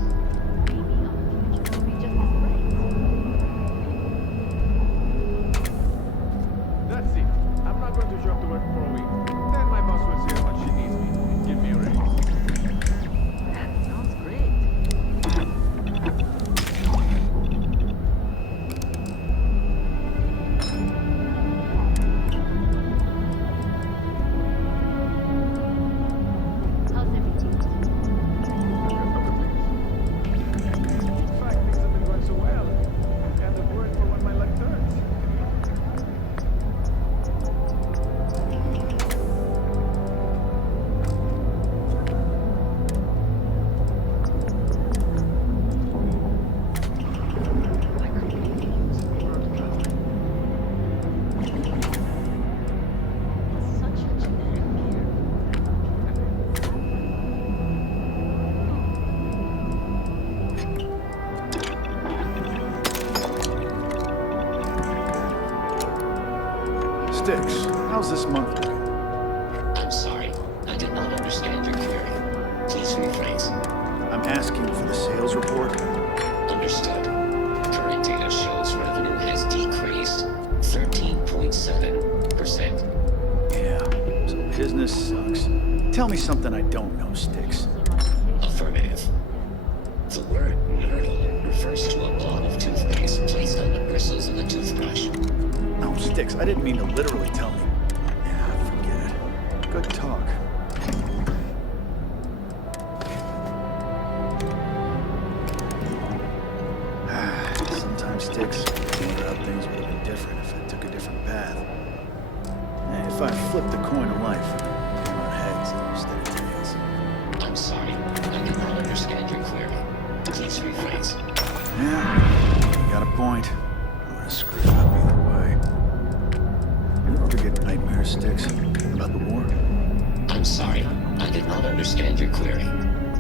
That's it. I'm not going to show up to work for a week. Then my boss will see how much she needs me and give me a raise. That sounds great. Styx, how's this month looking? I'm sorry. I did not understand your query. Please rephrase. I'm asking for the sales report. Understood. Current data shows revenue has decreased 13.7%. Yeah, so business sucks. Tell me something I don't know, Styx. Affirmative. The word myrtle refers to a blob of toothpaste placed on the bristles of a toothbrush. No, Styx, I didn't mean to literally tell me. Yeah, forget it. Good talk. Sometimes, Styx, I wonder how things would have been different if I took a different path. And if I flipped the coin of life and came out heads instead of tails. I'm sorry. I did not understand your query. Please rephrase. Yeah, you got a point. I'm gonna screw it up either way. You ever get nightmares, Styx, about the war? I'm sorry. I did not understand your query.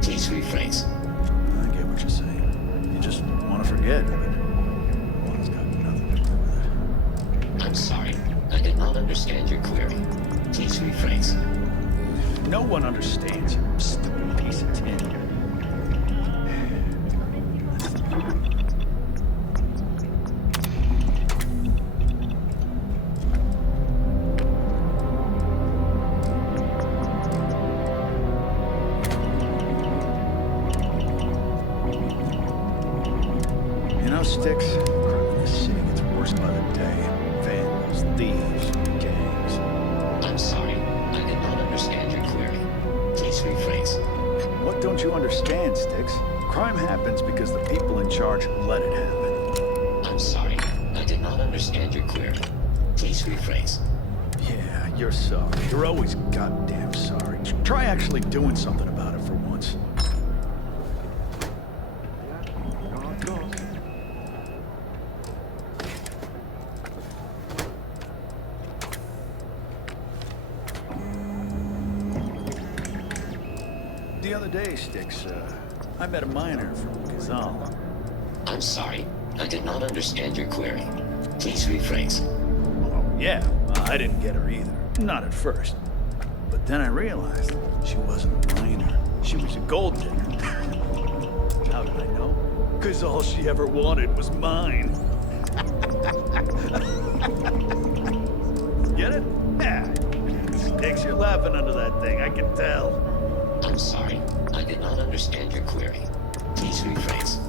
Please rephrase. I get what you're saying. You just want to forget, but one's got nothing to do with it. I'm sorry. I did not understand your query. Please rephrase. No one understands, you stupid piece of tin. You know, Styx, crime in this city gets worse by the day. Vandals, thieves, gangs. I'm sorry. I did not understand your query. Please rephrase. What don't you understand, Styx? Crime happens because the people in charge let it happen. I'm sorry. I did not understand your query. Please rephrase. Yeah, you're sorry. You're always goddamn sorry. Try actually doing something about it for once. The other day, Styx, I met a miner from Kazal. I'm sorry. I did not understand your query. Please rephrase. Oh, yeah, I didn't get her either. Not at first. But then I realized she wasn't a miner. She was a gold digger. How did I know? Because all she ever wanted was mine. Get it? Yeah. Styx, you're laughing under that thing, I can tell. I'm sorry. I did not understand your query. Please rephrase.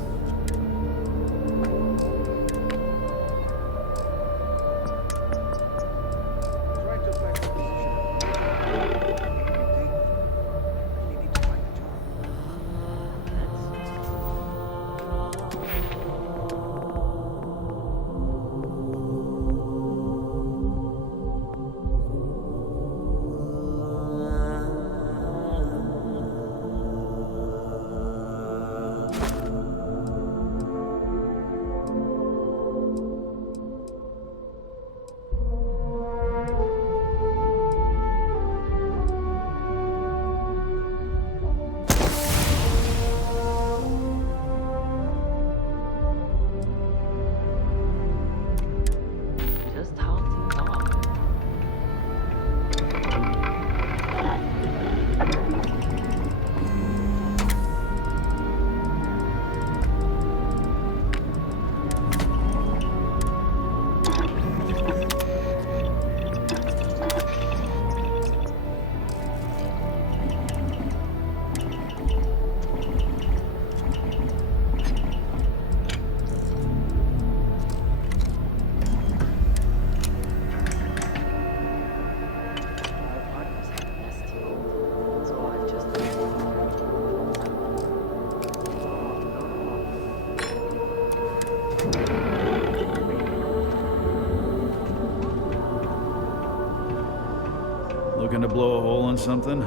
Looking to blow a hole in something?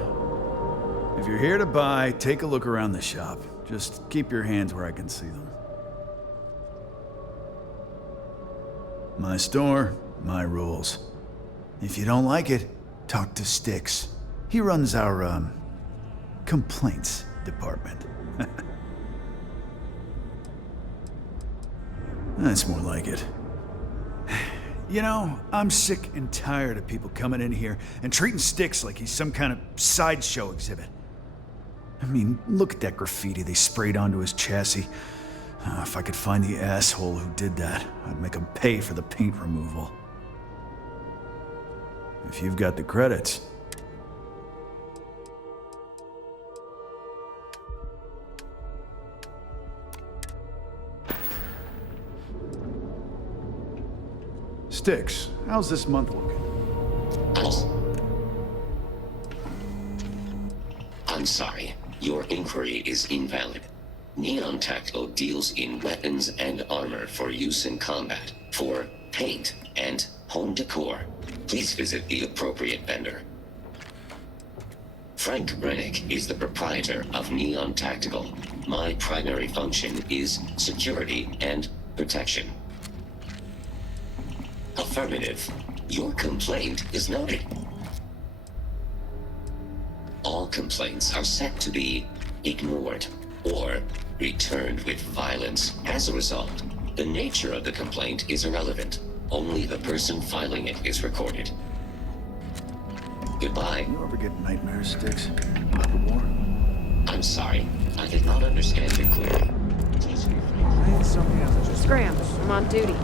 If you're here to buy, take a look around the shop. Just keep your hands where I can see them. My store, my rules. If you don't like it, talk to Styx. He runs our, complaints department. That's more like it. You know, I'm sick and tired of people coming in here and treating Styx like he's some kind of sideshow exhibit. I mean, look at that graffiti they sprayed onto his chassis. If I could find the asshole who did that, I'd make him pay for the paint removal. If you've got the credits. Styx, how's this month looking? I'm sorry. Your inquiry is invalid. Neon Tactical deals in weapons and armor for use in combat, for paint, and home decor. Please visit the appropriate vendor. Frank Rennick is the proprietor of Neon Tactical. My primary function is security and protection. Affirmative. Your complaint is noted. All complaints are set to be ignored or returned with violence. As a result, the nature of the complaint is irrelevant. Only the person filing it is recorded. Goodbye. You ever get nightmares, Styx? About the war? I'm sorry. I did not understand your query. Please rephrase. Scram, I'm on duty.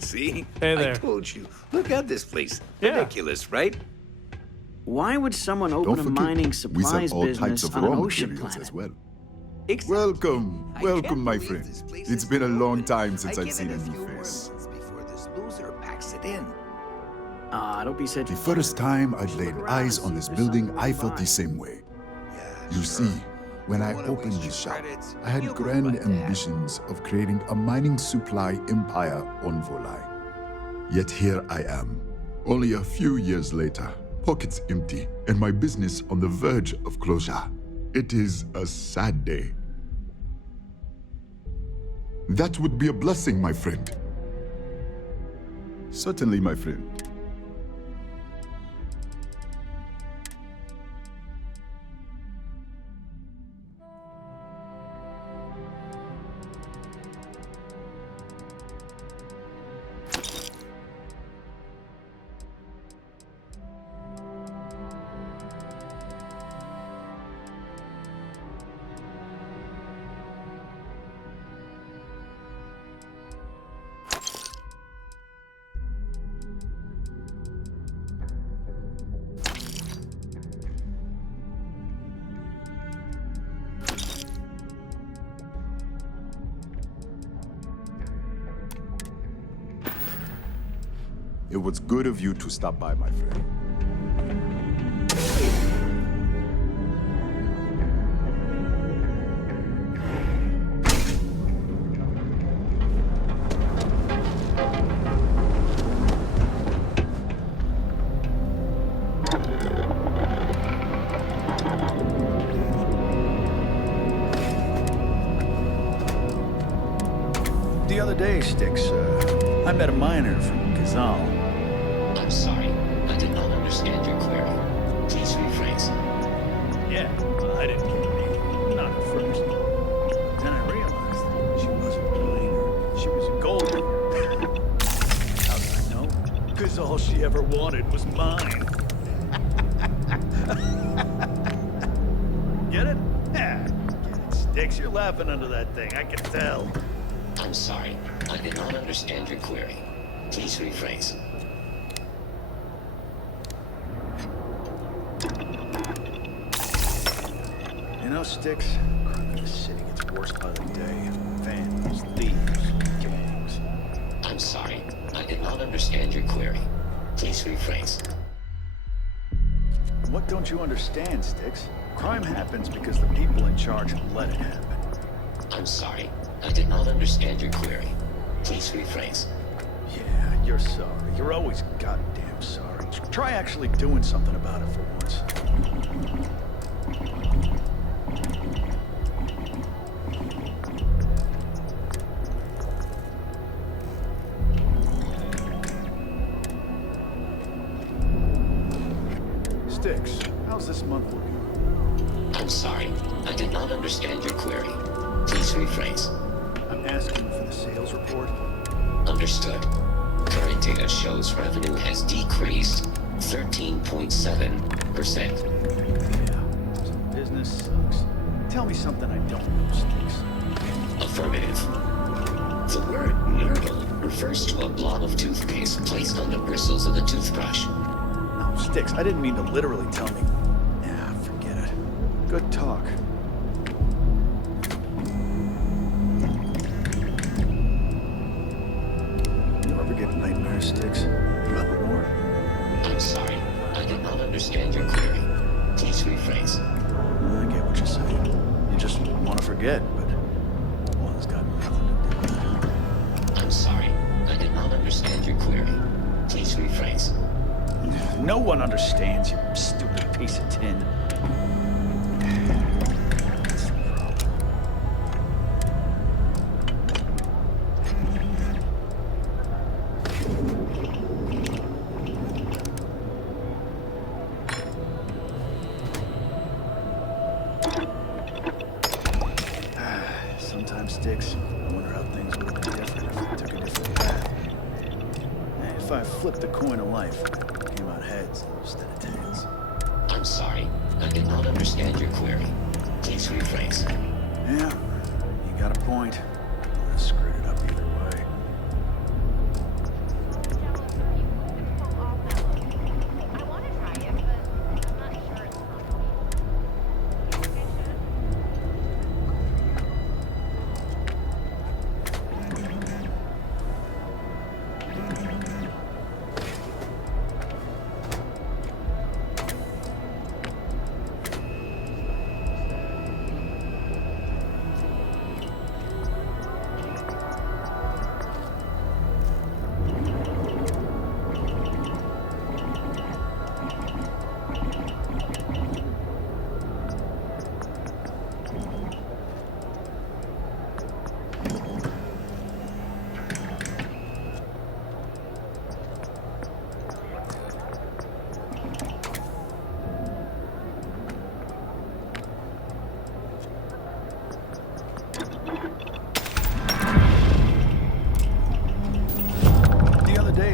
See? Hey there. I told you. Look at this place. Yeah. Ridiculous, right? Why would someone Don't open a forget, mining we supplies sell all types business of on an raw ocean materials planet? as well. Exactly. Welcome, welcome, my friend. It's been a long time since I've seen a new face. Before this loser packs it in. Ah, don't be such The first time I'd laid eyes on this building, I felt the same way. You see, when I opened this shop, I had grand ambitions of creating a mining supply empire on Volai. Yet here I am, only a few years later, pockets empty, and my business on the verge of closure. It is a sad day. That would be a blessing, my friend. Certainly, my friend. It was good of you to stop by, my friend. The other day, Styx, I met a miner from Kazal. I'm sorry. I did not understand your query. Please rephrase. Yeah, I didn't get it either. Not at first. Then I realized she wasn't a miner. She was a gold digger. How did I know? Because all she ever wanted was mine. Get it? Yeah. Get it, Styx. You're laughing under that thing. I can tell. I'm sorry. I did not understand your query. Please rephrase. You know, Styx, crime in the city gets worse by the day. Vandals, thieves, gangs. I'm sorry. I did not understand your query. Please rephrase. What don't you understand, Styx? Crime happens because the people in charge let it happen. I'm sorry. I did not understand your query. Please rephrase. Yeah, you're you're sorry. You're always goddamn sorry. Try actually doing something about it for once. Sticks, how's this month looking? I'm sorry. I did not understand your query. Please rephrase. I'm asking for the sales report. Understood. Current data shows revenue has decreased 13.7%. Yeah, so business sucks. Tell me something I don't know, Sticks. Affirmative. The word nurdle refers to a blob of toothpaste placed on the bristles of the toothbrush. No, Sticks, I didn't mean to literally tell me. Yeah, forget it. Good talk. You ever get nightmare, Sticks? About the war? I'm sorry. I did not understand your query. Please rephrase. I get what you're saying. You just want to forget, but one's got nothing to do with it. I'm sorry. I did not understand your query. Please rephrase. No one understands, you stupid piece of tin. That's the problem. Sometimes, Sticks, I wonder how things would have been different if I took a different path. If I flipped the coin of life, it came out heads instead of tails. I'm sorry. I did not understand your query. Please rephrase. Yeah, you got a point. I would have screwed it up either way.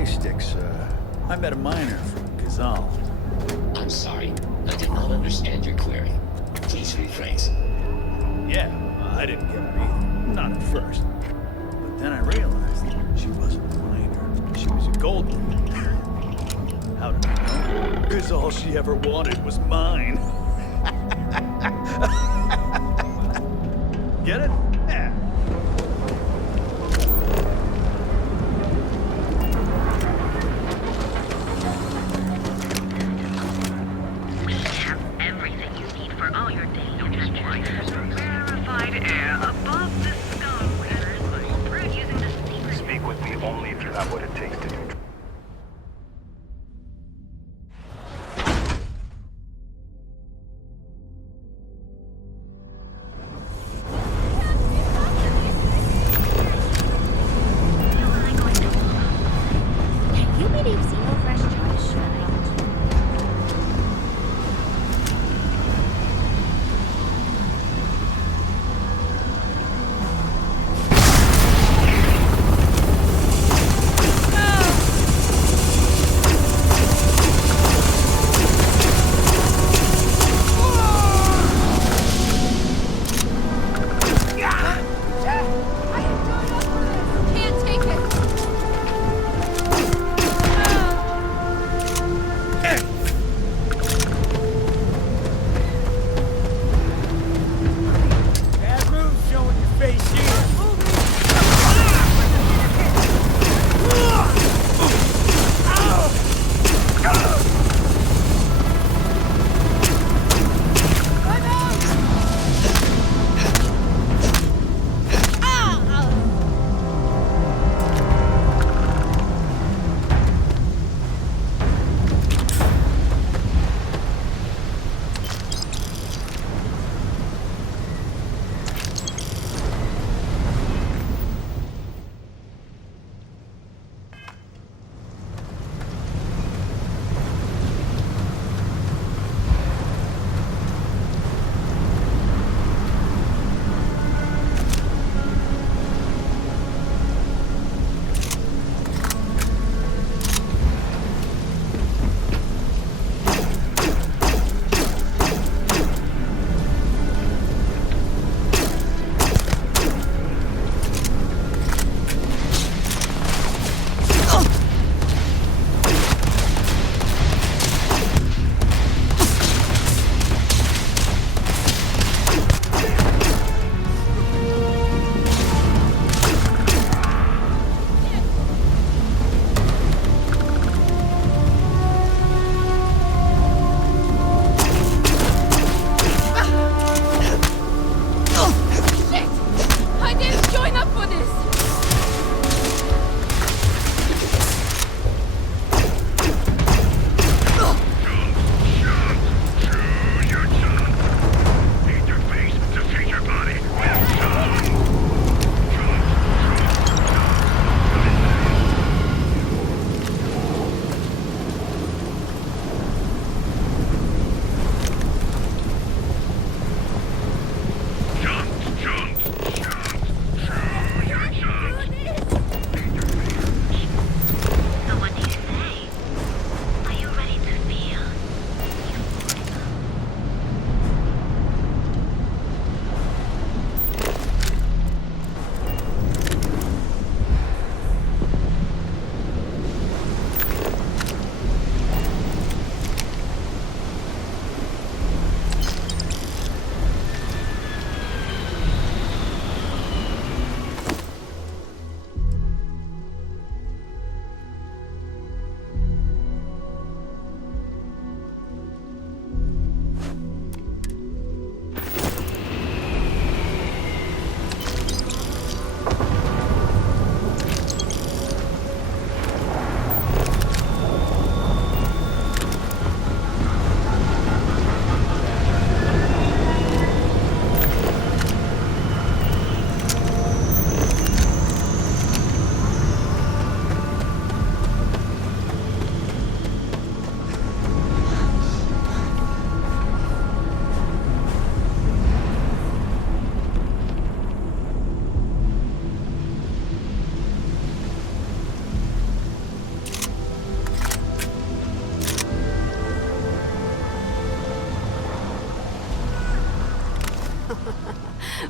Sticks, I met a miner from Gazal. I'm sorry. I did not understand your query. Please rephrase. Yeah, I didn't get her either. Not at first. But then I realized she wasn't a miner. She was a gold digger. How did I know? Because all she ever wanted was mine. Get it? Yeah.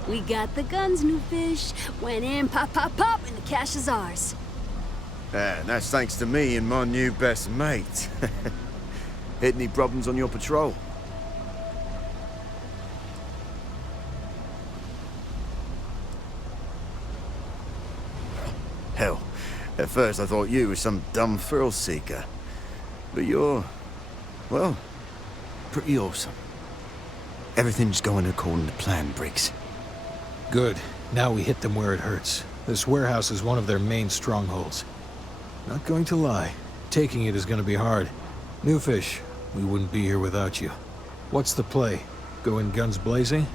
We got the guns, new fish. Went in, pop, pop, pop, and the cash is ours. And that's thanks to me and my new best mate. Hit any problems on your patrol? Hell, at first I thought you were some dumb thrill seeker. But you're, well, pretty awesome. Everything's going according to plan, Briggs. Good. Now we hit them where it hurts. This warehouse is one of their main strongholds. Not going to lie, taking it is going to be hard. New fish, we wouldn't be here without you. What's the play? Go in guns blazing?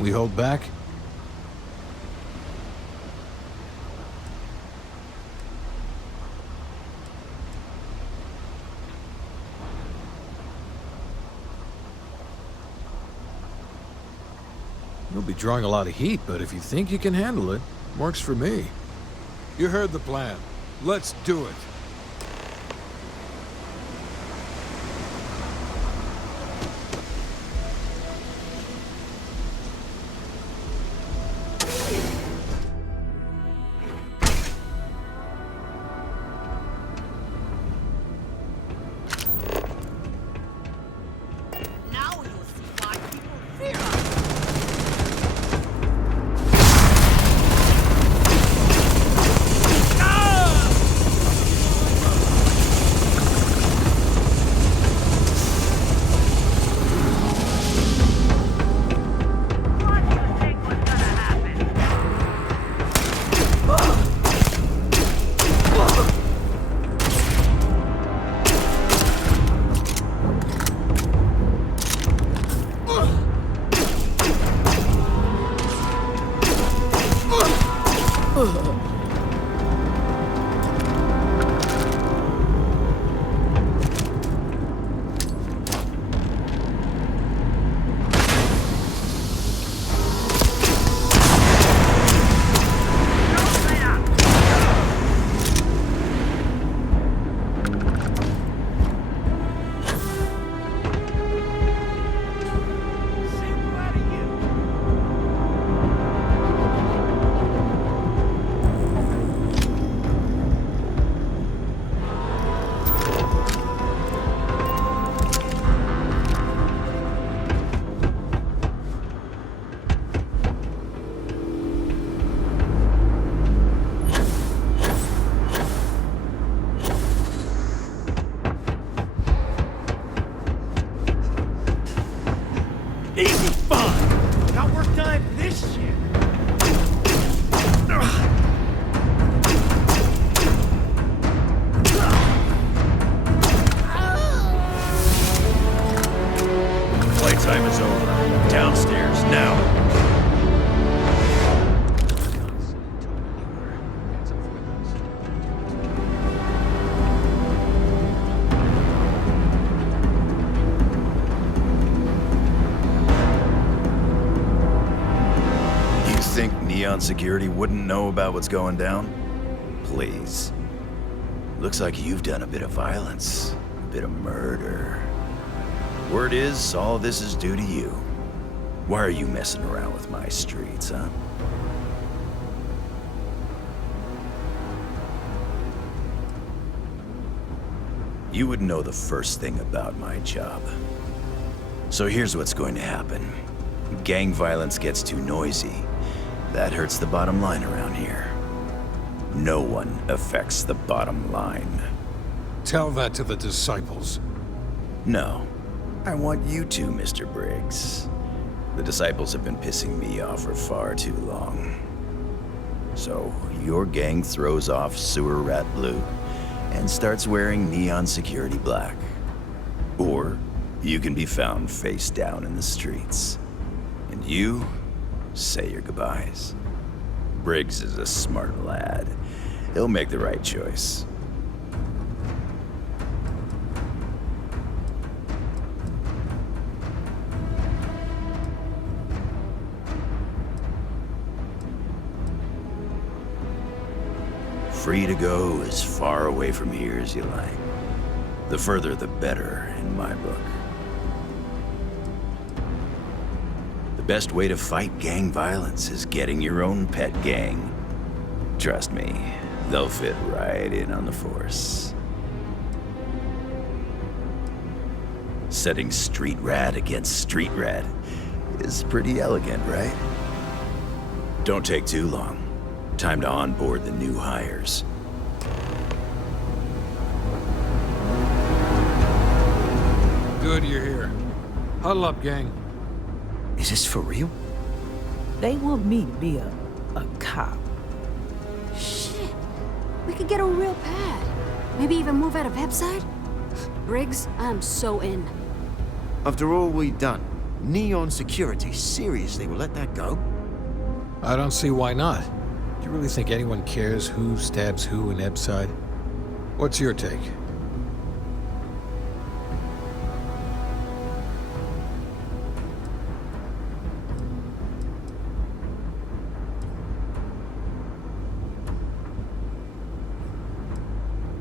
We hold back? You'll be drawing a lot of heat, but if you think you can handle it, works for me. You heard the plan. Let's do it. Easy fun! Got work done for this shit! Playtime is over. Downstairs, now! Security wouldn't know about what's going down? Please. Looks like you've done a bit of violence, a bit of murder. Word is, all this is due to you. Why are you messing around with my streets, huh? You would know the first thing about my job. So here's what's going to happen. Gang violence gets too noisy. That hurts the bottom line around here. No one affects the bottom line. Tell that to the disciples. No. I want you to, Mr. Briggs. The disciples have been pissing me off for far too long. So, your gang throws off sewer rat blue and starts wearing neon security black. Or you can be found face down in the streets. And you say your goodbyes. Briggs is a smart lad. He'll make the right choice. Free to go as far away from here as you like. The further the better, in my book. The best way to fight gang violence is getting your own pet gang. Trust me, they'll fit right in on the force. Setting street rat against street rat is pretty elegant, right? Don't take too long. Time to onboard the new hires. Good you're here. Huddle up, gang. Is this for real? They want me to be a cop. Shit. We could get a real pad. Maybe even move out of Pepside? Briggs, I'm so in. After all we've done, Neon Security seriously will let that go? I don't see why not. Do you really think anyone cares who stabs who in Ebside? What's your take?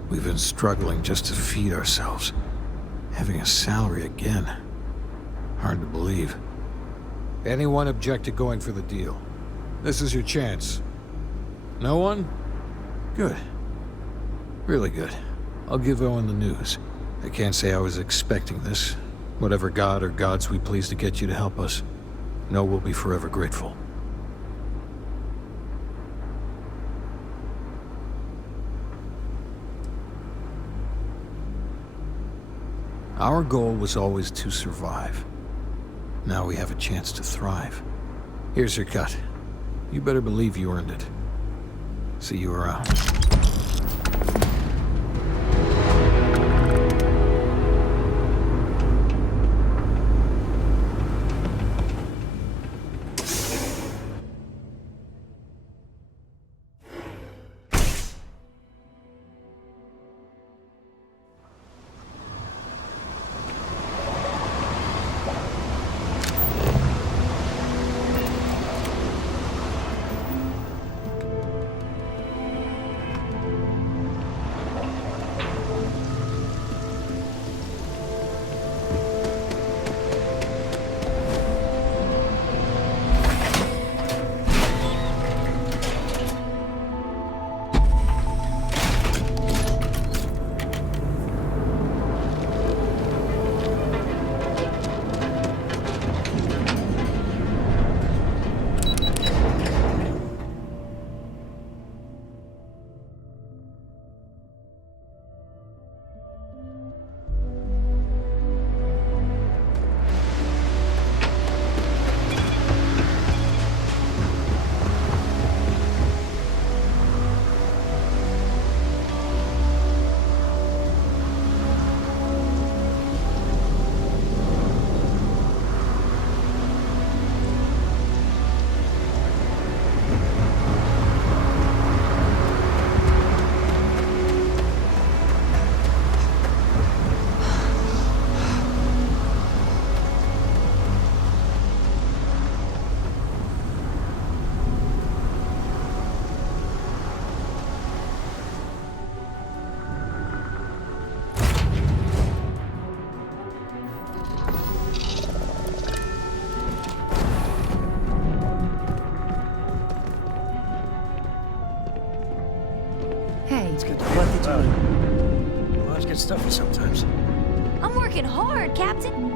We've been struggling just to feed ourselves. Having a salary again. Hard to believe. Anyone object to going for the deal? This is your chance. No one? Good. Really good. I'll give Owen the news. I can't say I was expecting this. Whatever god or gods we please to get you to help us, know we'll be forever grateful. Our goal was always to survive. Now we have a chance to thrive. Here's your cut. You better believe you earned it. See you around. Life's get stuffy sometimes. I'm working hard, Captain.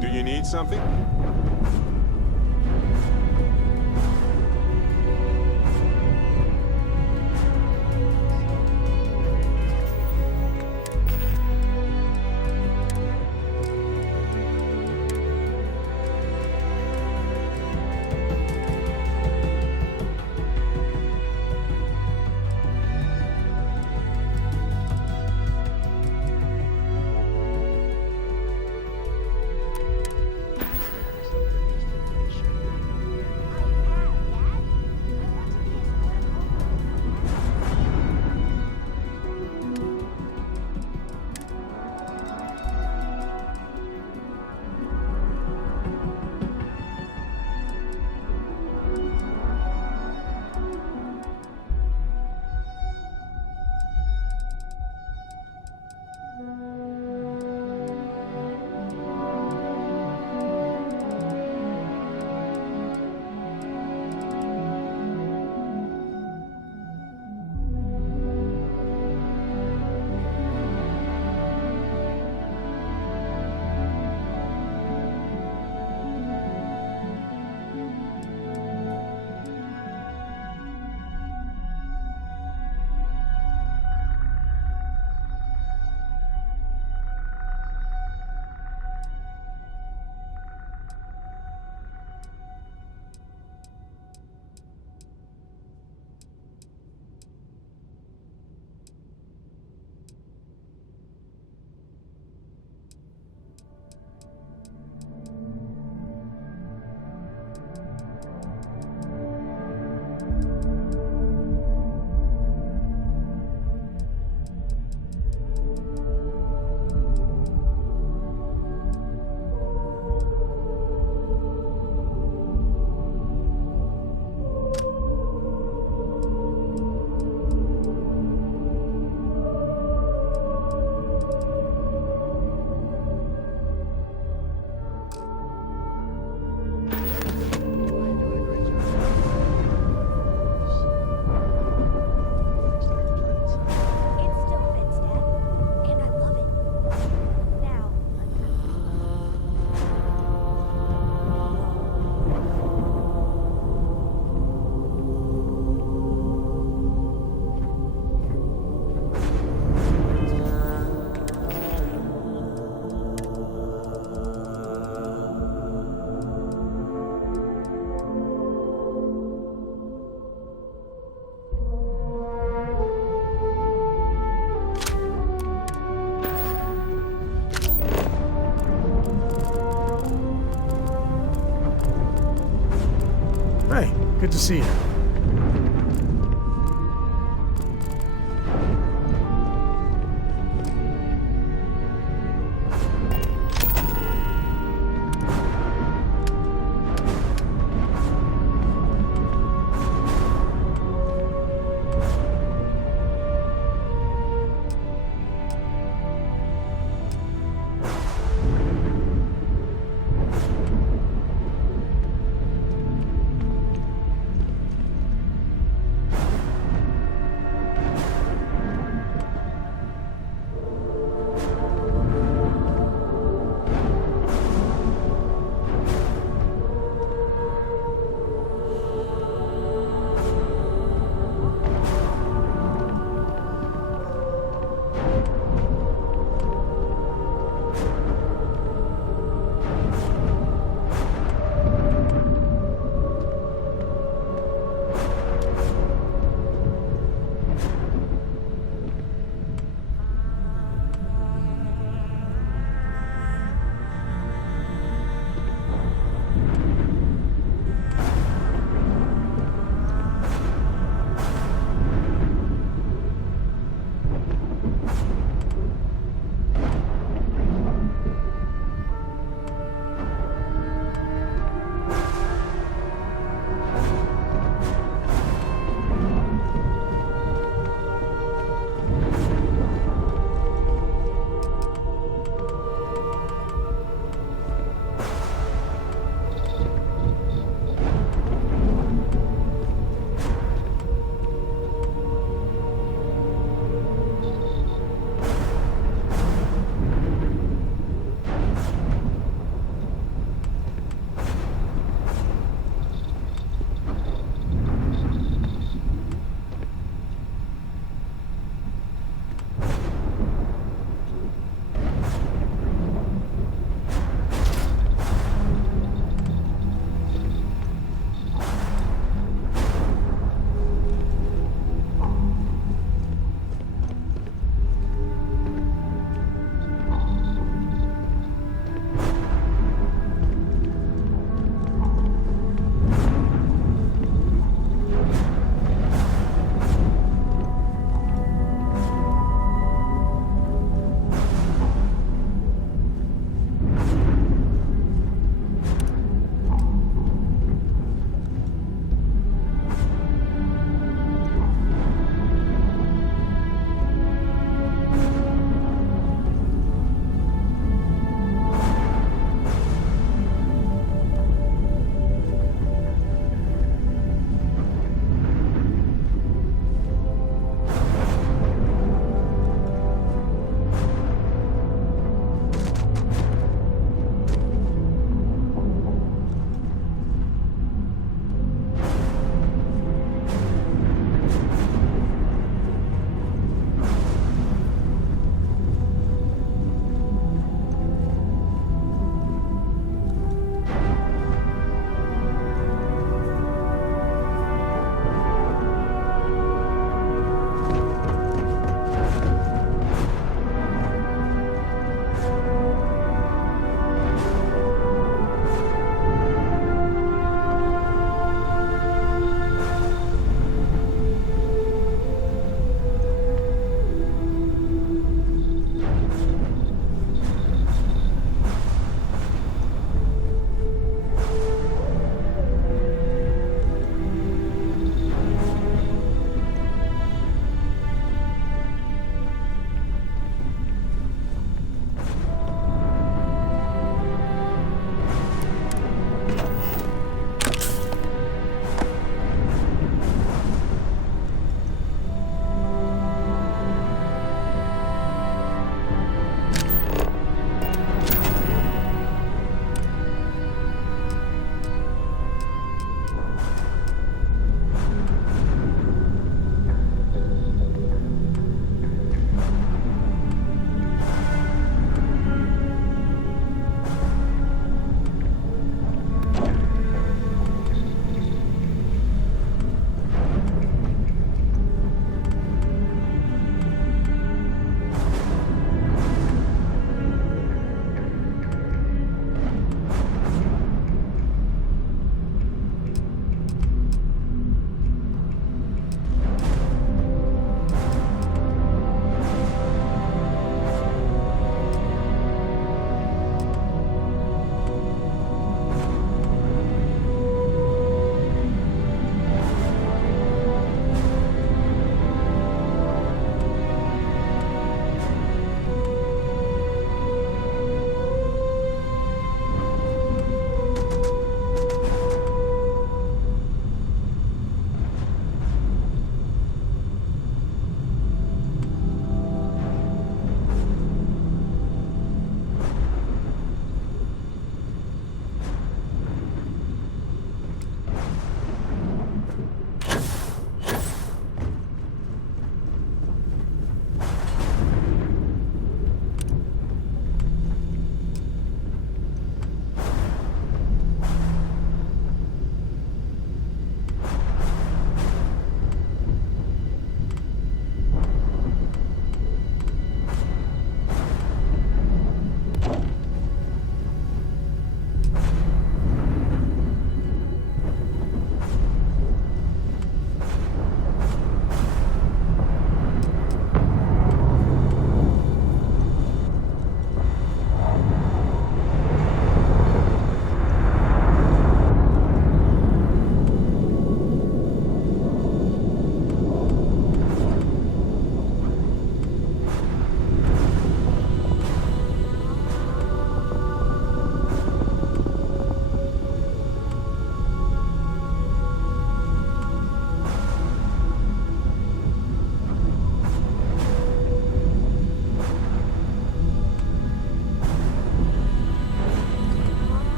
Do you need something? Good to see you.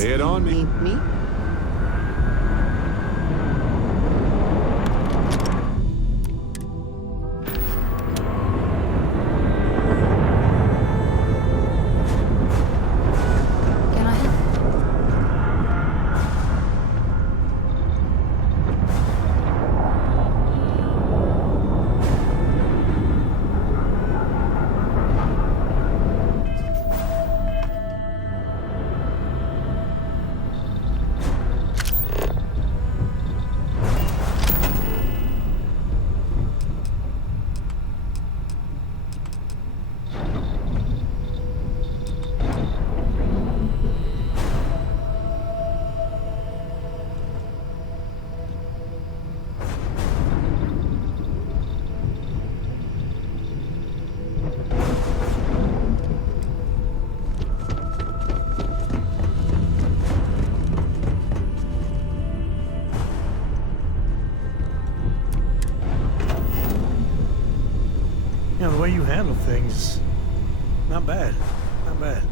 Lay it on me. Me? Can I help? Yeah, the way you handle things, not bad. Not bad.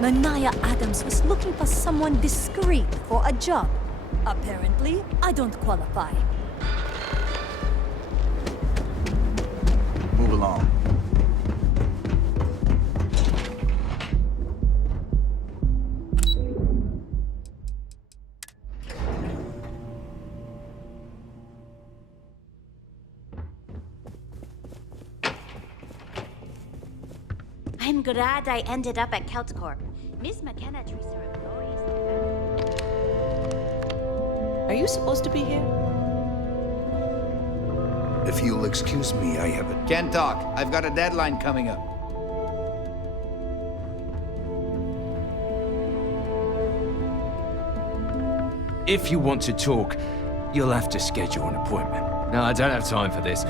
Nanaya Adams was looking for someone discreet for a job. Apparently, I don't qualify. Move along. I'm glad I ended up at CeltCorp. Miss McKenna treats her employees like Are you supposed to be here? If you'll excuse me, I have a... Can't talk. I've got a deadline coming up. If you want to talk, you'll have to schedule an appointment. No, I don't have time for this.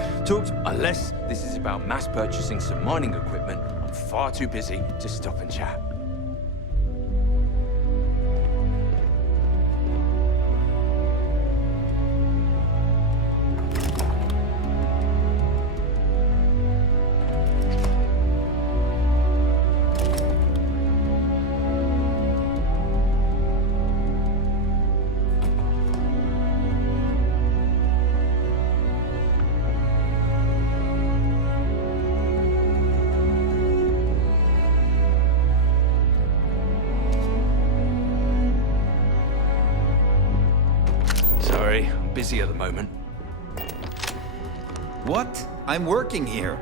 Unless this is about mass purchasing some mining equipment, I'm far too busy to stop and chat. Sorry, I'm busy at the moment. What? I'm working here.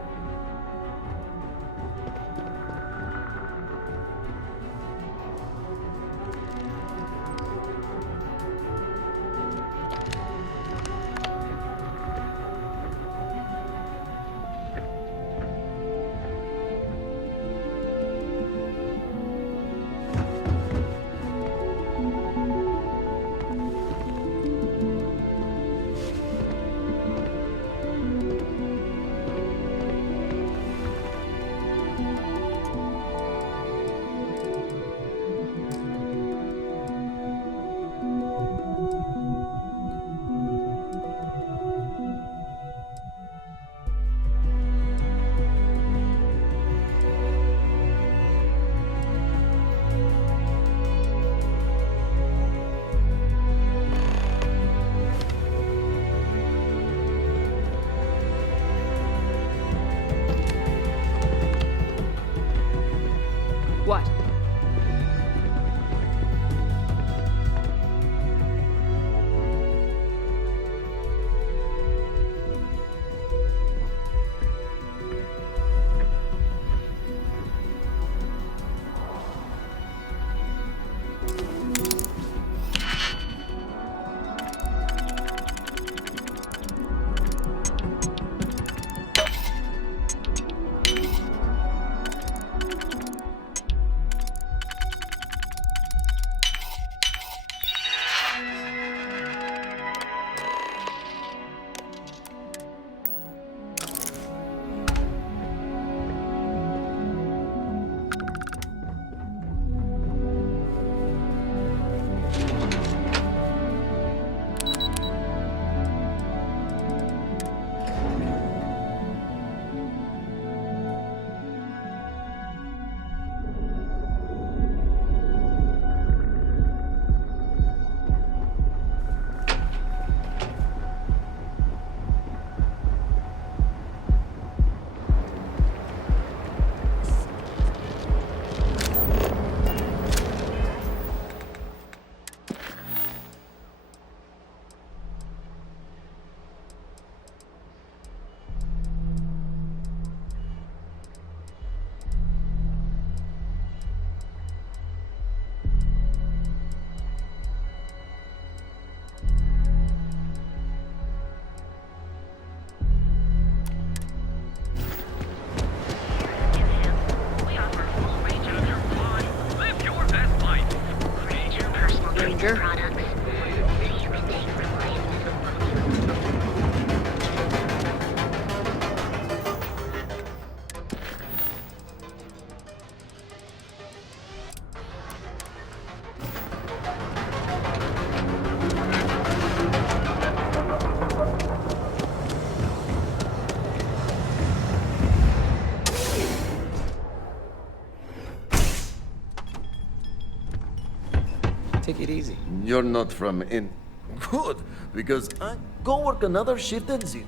What? stranger. Take it easy. You're not from in. Good, because I go work another shift at Z.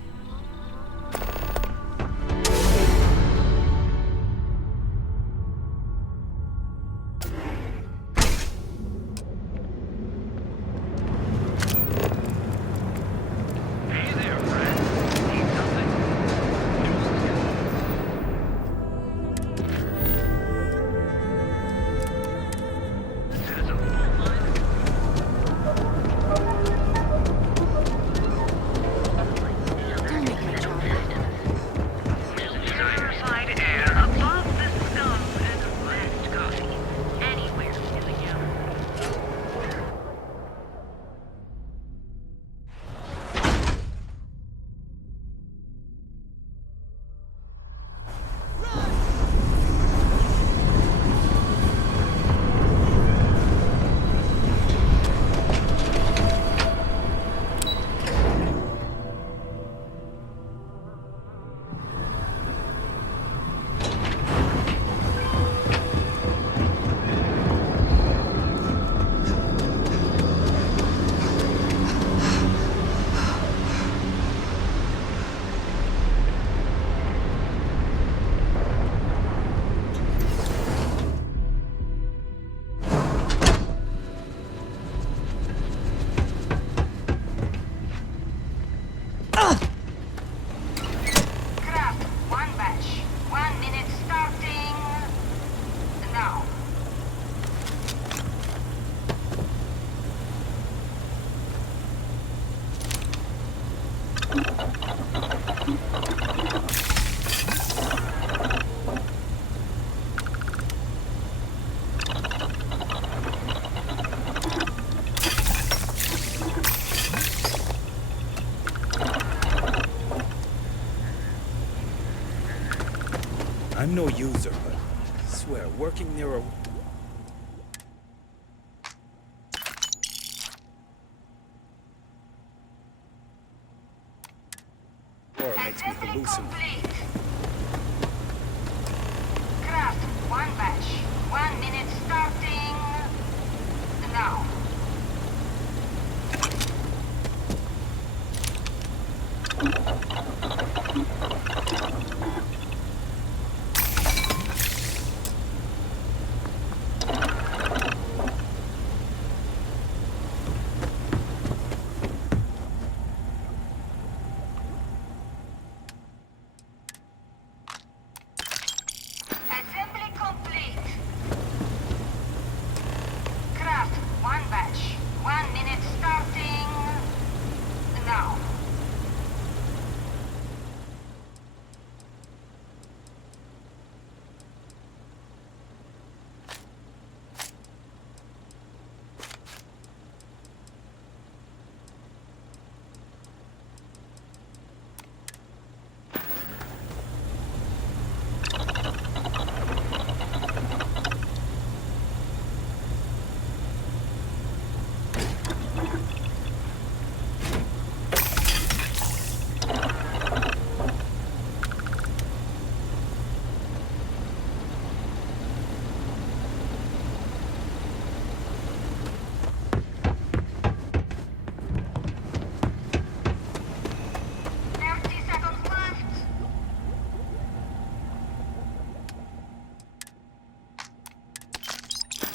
I'm no user, but I swear, working near a... Or makes me hallucinate. Craft, one batch. 1 minute starting now. Assembly complete. Craft, one batch. 1 minute starting now.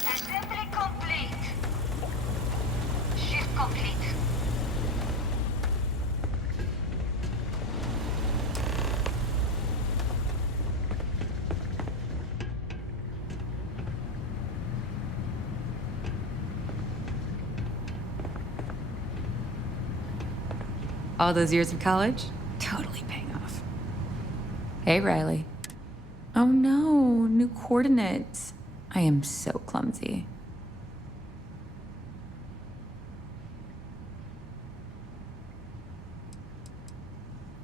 Assembly complete. Shift complete. All those years of college? Totally paying off. Hey, Riley. Oh no, new coordinates. I am so clumsy.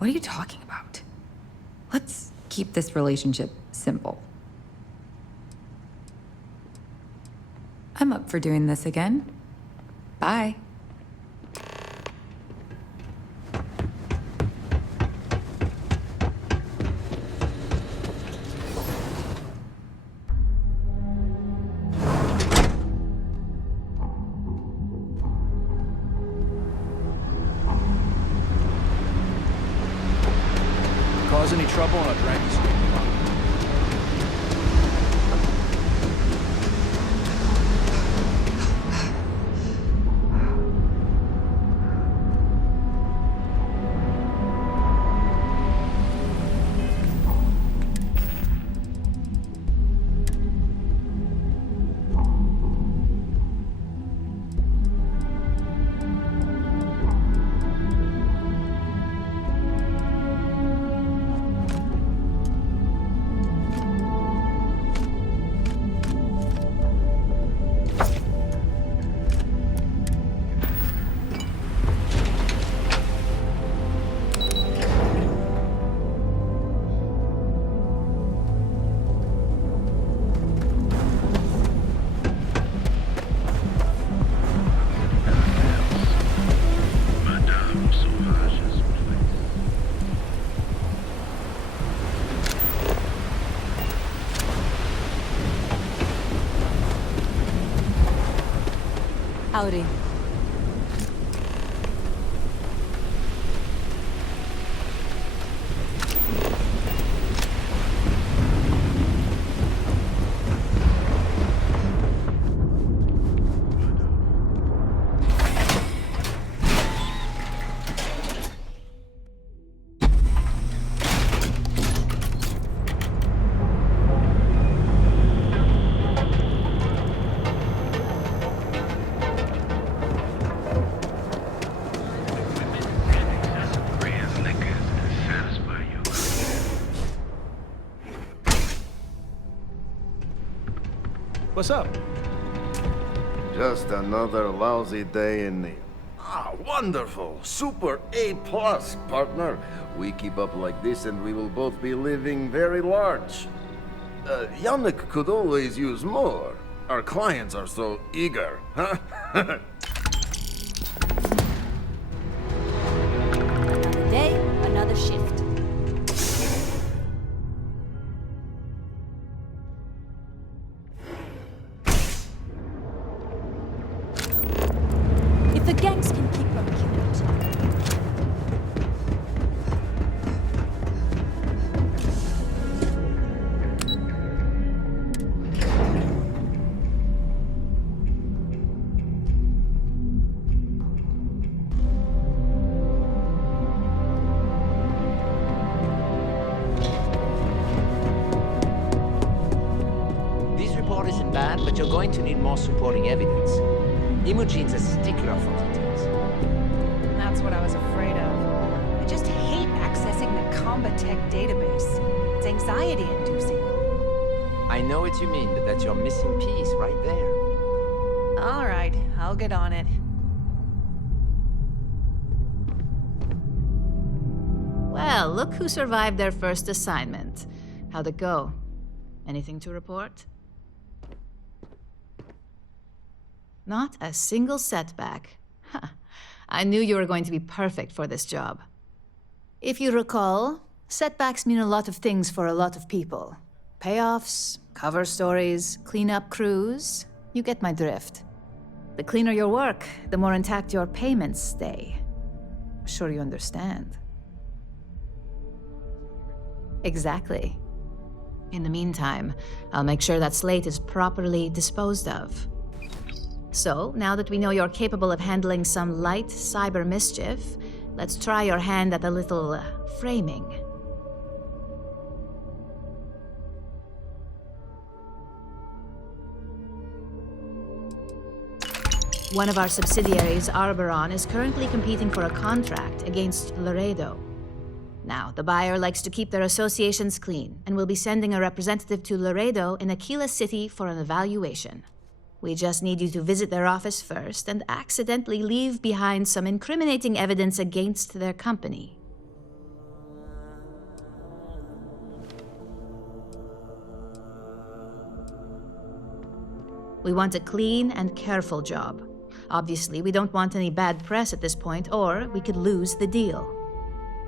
What are you talking about? Let's keep this relationship simple. I'm up for doing this again. Bye. Cause any trouble and I'll drag you straight to the bottom. Howdy. What's up? Just another lousy day in the... Ah, wonderful! Super A+, partner. We keep up like this and we will both be living very large. Yannick could always use more. Our clients are so eager, huh? Another day, another shift. If the gangs can keep from killing each other. This report isn't bad, but you're going to need more supporting evidence. Imogene's a stickler for details. That's what I was afraid of. I just hate accessing the Combatech database. It's anxiety-inducing. I know what you mean, but that's your missing piece right there. All right, I'll get on it. Well, look who survived their first assignment. How'd it go? Anything to report? Not a single setback. Huh. I knew you were going to be perfect for this job. If you recall, setbacks mean a lot of things for a lot of people. Payoffs, cover stories, cleanup crews. You get my drift. The cleaner your work, the more intact your payments stay. I'm sure you understand. Exactly. In the meantime, I'll make sure that Slate is properly disposed of. So, now that we know you're capable of handling some light cyber mischief, let's try your hand at a little framing. One of our subsidiaries, Arboron, is currently competing for a contract against Laredo. Now, the buyer likes to keep their associations clean, and will be sending a representative to Laredo in Aquila City for an evaluation. We just need you to visit their office first and accidentally leave behind some incriminating evidence against their company. We want a clean and careful job. Obviously, we don't want any bad press at this point, or we could lose the deal.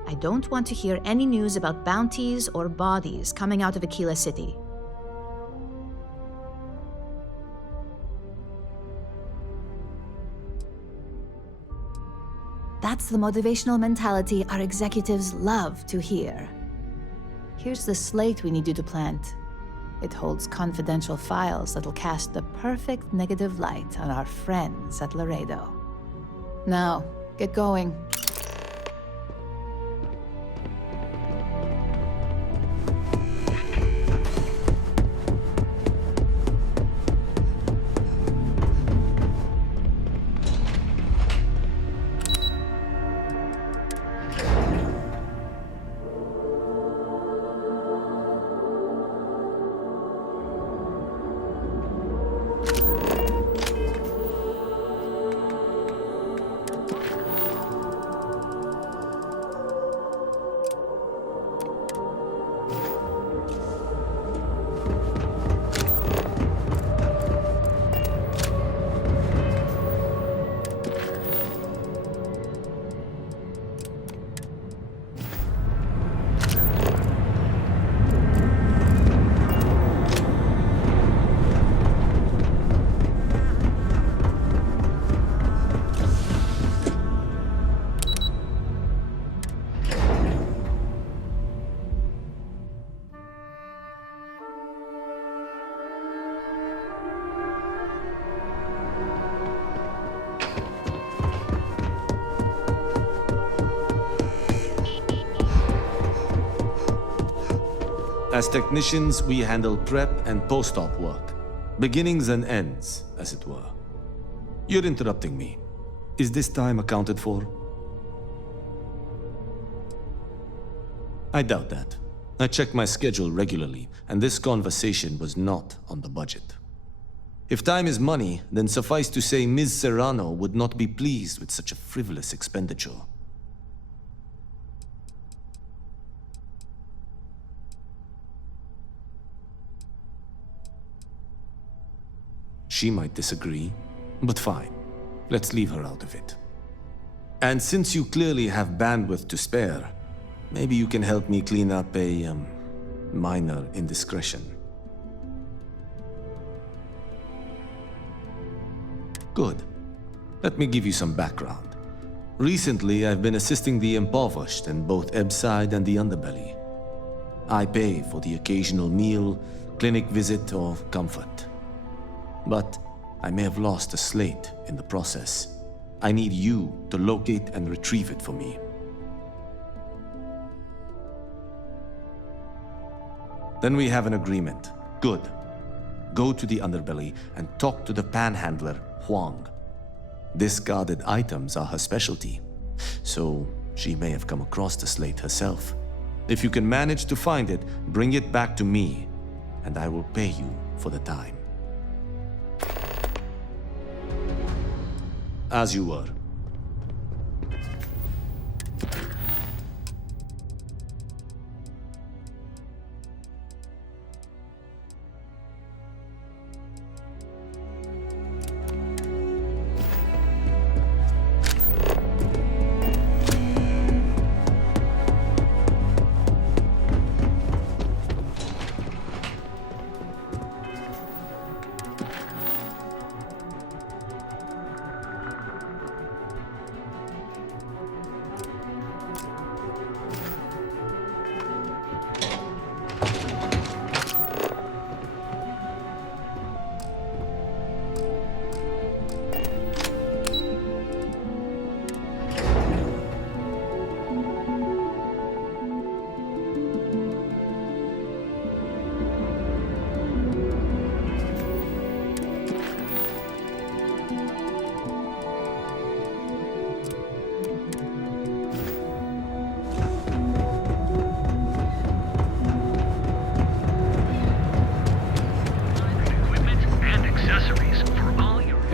I don't want to hear any news about bounties or bodies coming out of Aquila City. That's the motivational mentality our executives love to hear. Here's the slate we need you to plant. It holds confidential files that'll cast the perfect negative light on our friends at Laredo. Now, get going. As technicians, we handle prep and post-op work. Beginnings and ends, as it were. You're interrupting me. Is this time accounted for? I doubt that. I check my schedule regularly, and this conversation was not on the budget. If time is money, then suffice to say Ms. Serrano would not be pleased with such a frivolous expenditure. She might disagree, but fine. Let's leave her out of it. And since you clearly have bandwidth to spare, maybe you can help me clean up a, minor indiscretion. Good. Let me give you some background. Recently, I've been assisting the impoverished in both Ebbside and the Underbelly. I pay for the occasional meal, clinic visit, or comfort. But I may have lost a slate in the process. I need you to locate and retrieve it for me. Then we have an agreement. Good. Go to the Underbelly and talk to the panhandler, Huang. Discarded items are her specialty, so she may have come across the slate herself. If you can manage to find it, bring it back to me, and I will pay you for the time. As you were.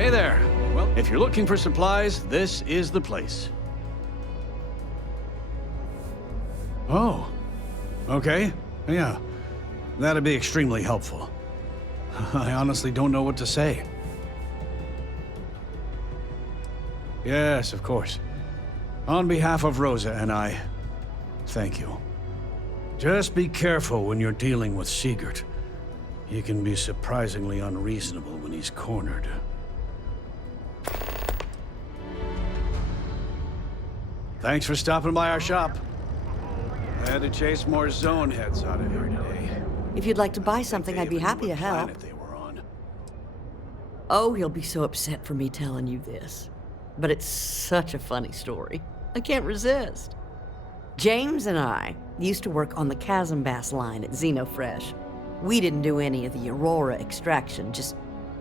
Hey there. Well, if you're looking for supplies, this is the place. Oh. Okay. Yeah. That'd be extremely helpful. I honestly don't know what to say. Yes, of course. On behalf of Rosa and I, thank you. Just be careful when you're dealing with Sigurd. He can be surprisingly unreasonable when he's cornered. Thanks for stopping by our shop. I had to chase more zone heads out of here today. If you'd like to buy something, I'd be happy to help. Oh, he'll be so upset for me telling you this. But it's such a funny story. I can't resist. James and I used to work on the Chasm Bass line at Xenofresh. We didn't do any of the Aurora extraction, just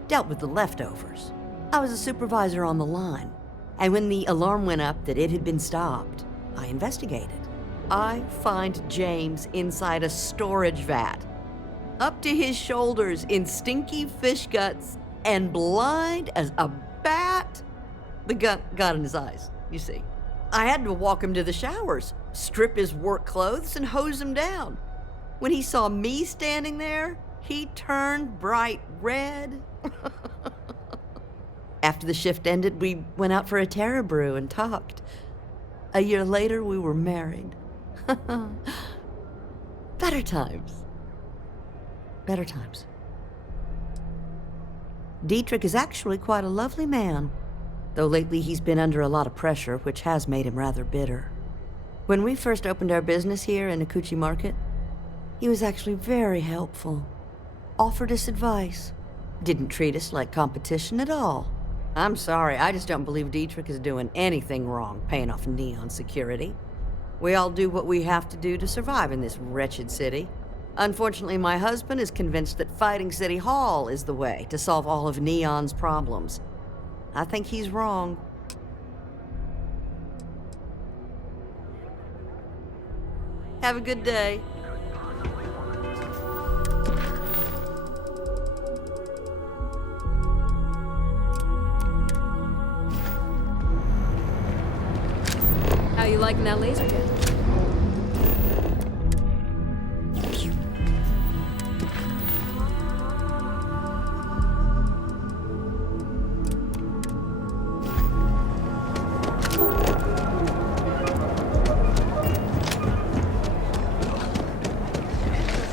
dealt with the leftovers. I was a supervisor on the line, and when the alarm went up that it had been stopped, I investigated. I find James inside a storage vat, up to his shoulders in stinky fish guts and blind as a bat. The gun got in his eyes, you see. I had to walk him to the showers, strip his work clothes, and hose him down. When he saw me standing there, he turned bright red. After the shift ended, we went out for a Terra brew and talked. A year later, we were married. Better times. Better times. Dietrich is actually quite a lovely man, though lately he's been under a lot of pressure, which has made him rather bitter. When we first opened our business here in Akuchi Market, he was actually very helpful. Offered us advice. Didn't treat us like competition at all. I'm sorry, I just don't believe Dietrich is doing anything wrong paying off Neon security. We all do what we have to do to survive in this wretched city. Unfortunately, my husband is convinced that fighting City Hall is the way to solve all of Neon's problems. I think he's wrong. Have a good day. How you liking that laser gun?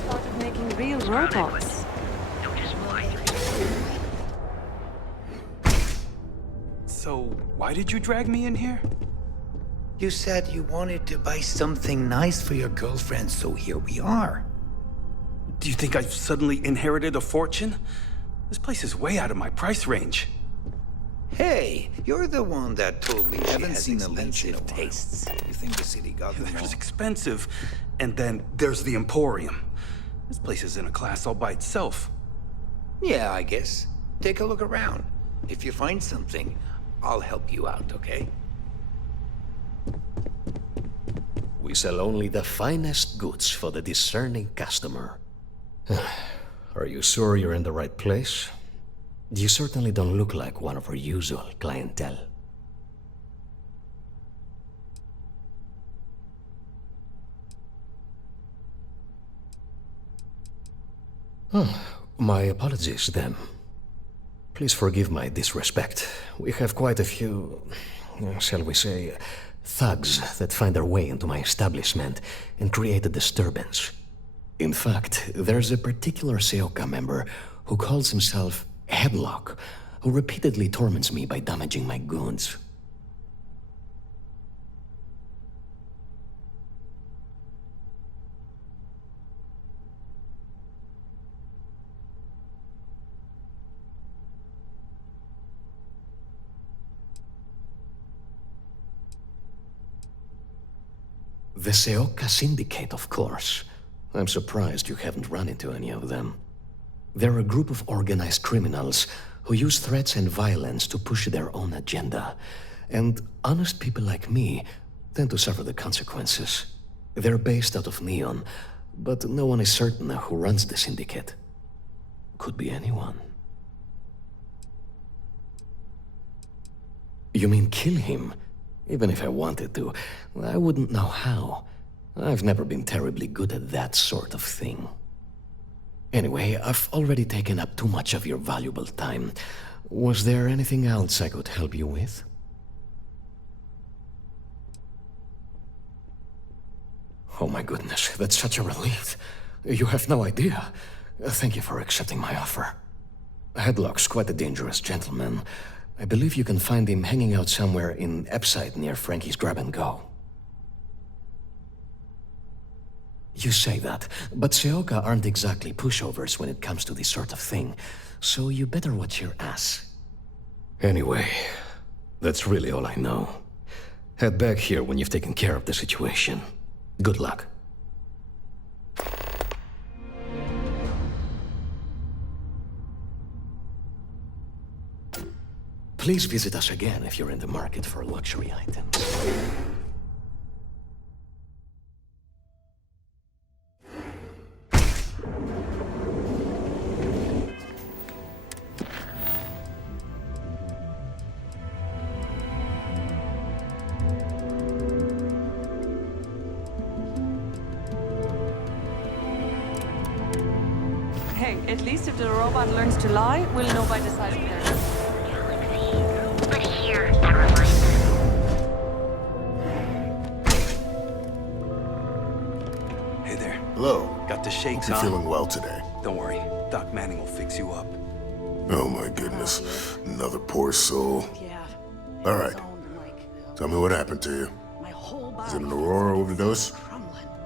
Started making real robots. So, why did you drag me in here? You said you wanted to buy something nice for your girlfriend, so here we are. Do you think I've suddenly inherited a fortune? This place is way out of my price range. Hey, you're the one that told me Haven't she has seen a expensive tastes. You think the city got them all? There's expensive, and then there's the Emporium. This place is in a class all by itself. Yeah, I guess. Take a look around. If you find something, I'll help you out, okay? We sell only the finest goods for the discerning customer. Are you sure you're in the right place? You certainly don't look like one of our usual clientele. Oh, my apologies then. Please forgive my disrespect. We have quite a few, shall we say, thugs that find their way into my establishment and create a disturbance. In fact, there's a particular Seoka member who calls himself Headlock, who repeatedly torments me by damaging my goods. The Seoka Syndicate, of course. I'm surprised you haven't run into any of them. They're a group of organized criminals who use threats and violence to push their own agenda. And honest people like me tend to suffer the consequences. They're based out of Neon, but no one is certain who runs the syndicate. Could be anyone. You mean kill him? Even if I wanted to, I wouldn't know how. I've never been terribly good at that sort of thing. Anyway, I've already taken up too much of your valuable time. Was there anything else I could help you with? Oh my goodness, that's such a relief. You have no idea. Thank you for accepting my offer. Headlock's quite a dangerous gentleman. I believe you can find him hanging out somewhere in Epside near Frankie's Grab and Go. You say that, but Seoka aren't exactly pushovers when it comes to this sort of thing, so you better watch your ass. Anyway, that's really all I know. Head back here when you've taken care of the situation. Good luck. Please visit us again if you're in the market for luxury items. Hey, at least if the robot learns to lie, we'll know by the size of their head. But here, that reminds Hey there. Hello. Got the shakes, You're huh? feeling well today. Don't worry. Doc Manning will fix you up. Oh my goodness. Another poor soul. All right. Tell me what happened to you. Is it an Aurora overdose?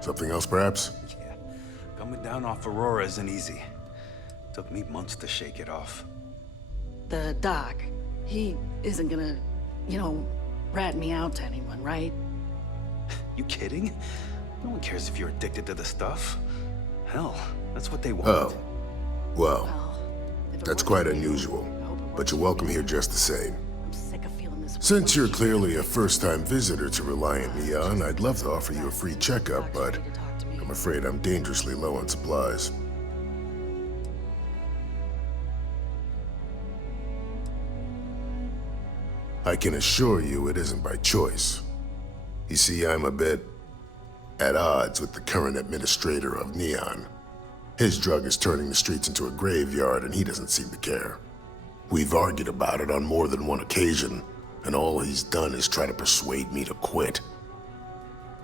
Something else, perhaps? Coming down off Aurora isn't easy. Took me months to shake it off. The doc, he isn't gonna, rat me out to anyone, right? You kidding? No one cares if you're addicted to the stuff. Hell, that's what they want. Oh. Well, that's quite unusual. But you're welcome here just the same. Since you're clearly a first-time visitor to Reliant Neon, I'd love to offer you a free checkup, but I'm afraid I'm dangerously low on supplies. I can assure you it isn't by choice. You see, I'm a bit at odds with the current administrator of Neon. His drug is turning the streets into a graveyard, and he doesn't seem to care. We've argued about it on more than one occasion, and all he's done is try to persuade me to quit.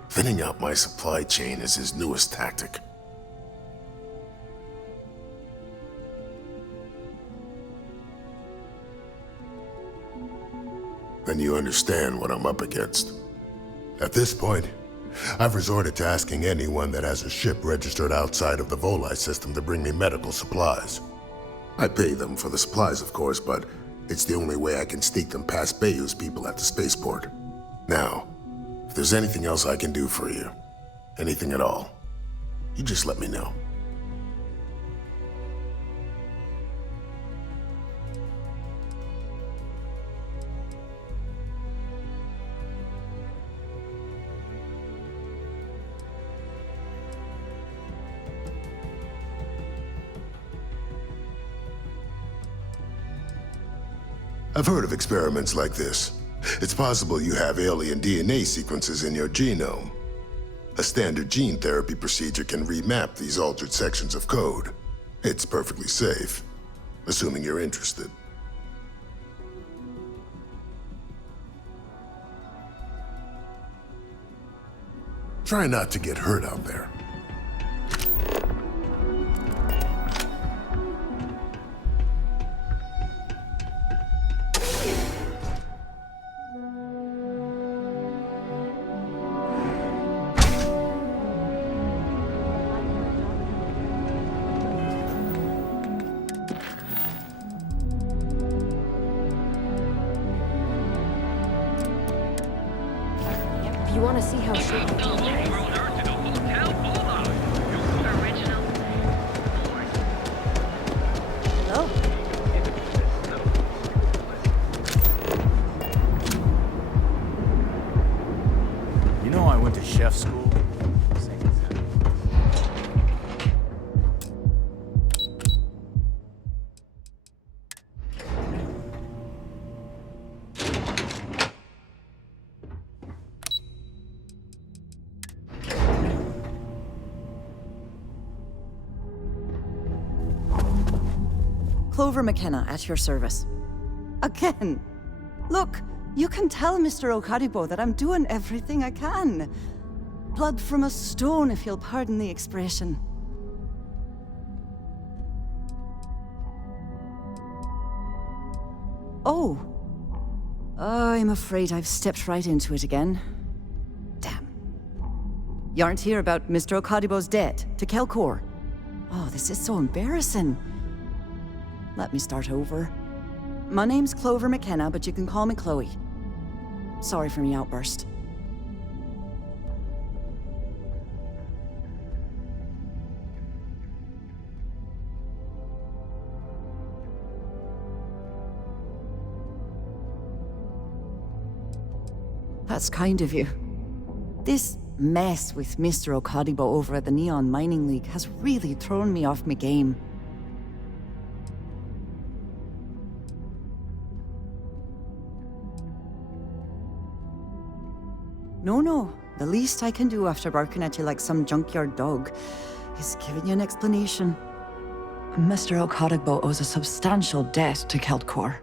Thinning out my supply chain is his newest tactic. Then you understand what I'm up against. At this point, I've resorted to asking anyone that has a ship registered outside of the Volii system to bring me medical supplies. I pay them for the supplies, of course, but it's the only way I can sneak them past Bayou's people at the spaceport. Now, if there's anything else I can do for you, anything at all, you just let me know. I've heard of experiments like this. It's possible you have alien DNA sequences in your genome. A standard gene therapy procedure can remap these altered sections of code. It's perfectly safe, assuming you're interested. Try not to get hurt out there. If you want to see how short the deal is. Hello? You know I went to chef school? Clover McKenna at your service. Again? Look, you can tell Mr. Okadibo that I'm doing everything I can. Blood from a stone, if you'll pardon the expression. Oh. I'm afraid I've stepped right into it again. Damn. You aren't here about Mr. Okadibo's debt to Kelkor. Oh, this is so embarrassing. Let me start over. My name's Clover McKenna, but you can call me Chloe. Sorry for me outburst. That's kind of you. This mess with Mr. Okadibo over at the Neon Mining League has really thrown me off my game. No. The least I can do after barking at you like some junkyard dog is giving you an explanation. Mr. Okadibo owes a substantial debt to Keltkor.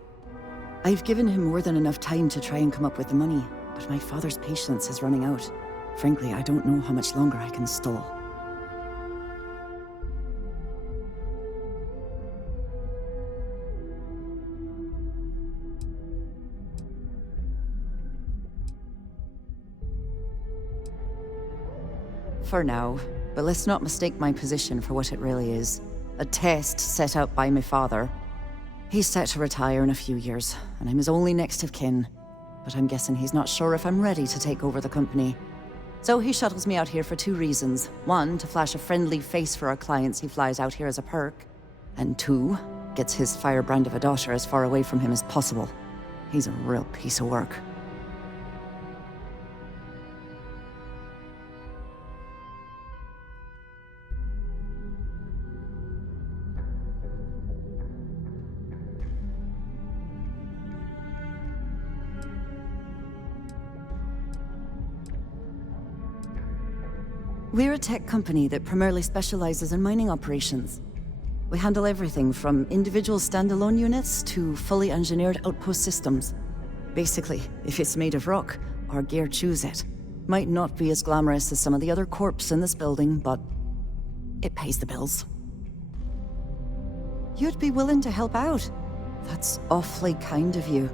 I've given him more than enough time to try and come up with the money, but my father's patience is running out. Frankly, I don't know how much longer I can stall. For now, but let's not mistake my position for what it really is. A test set out by my father. He's set to retire in a few years, and I'm his only next of kin. But I'm guessing he's not sure if I'm ready to take over the company. So he shuttles me out here for two reasons. One, to flash a friendly face for our clients he flies out here as a perk. And two, gets his firebrand of a daughter as far away from him as possible. He's a real piece of work. We're a tech company that primarily specializes in mining operations. We handle everything from individual standalone units to fully engineered outpost systems. Basically, if it's made of rock, our gear chews it. Might not be as glamorous as some of the other corps in this building, but it pays the bills. You'd be willing to help out. That's awfully kind of you.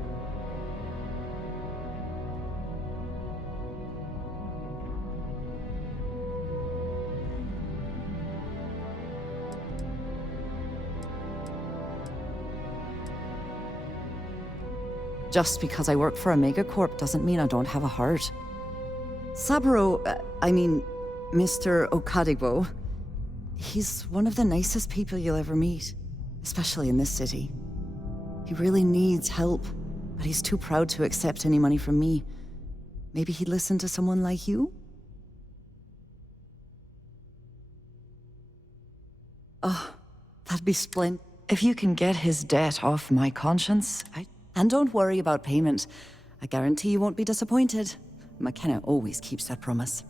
Just because I work for a megacorp doesn't mean I don't have a heart. Saburo, Mr. Okadibo, he's one of the nicest people you'll ever meet, especially in this city. He really needs help, but he's too proud to accept any money from me. Maybe he'd listen to someone like you? Oh, that'd be splendid. If you can get his debt off my conscience, And don't worry about payment. I guarantee you won't be disappointed. McKenna always keeps that promise.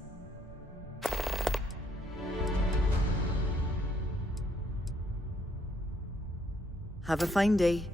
Have a fine day.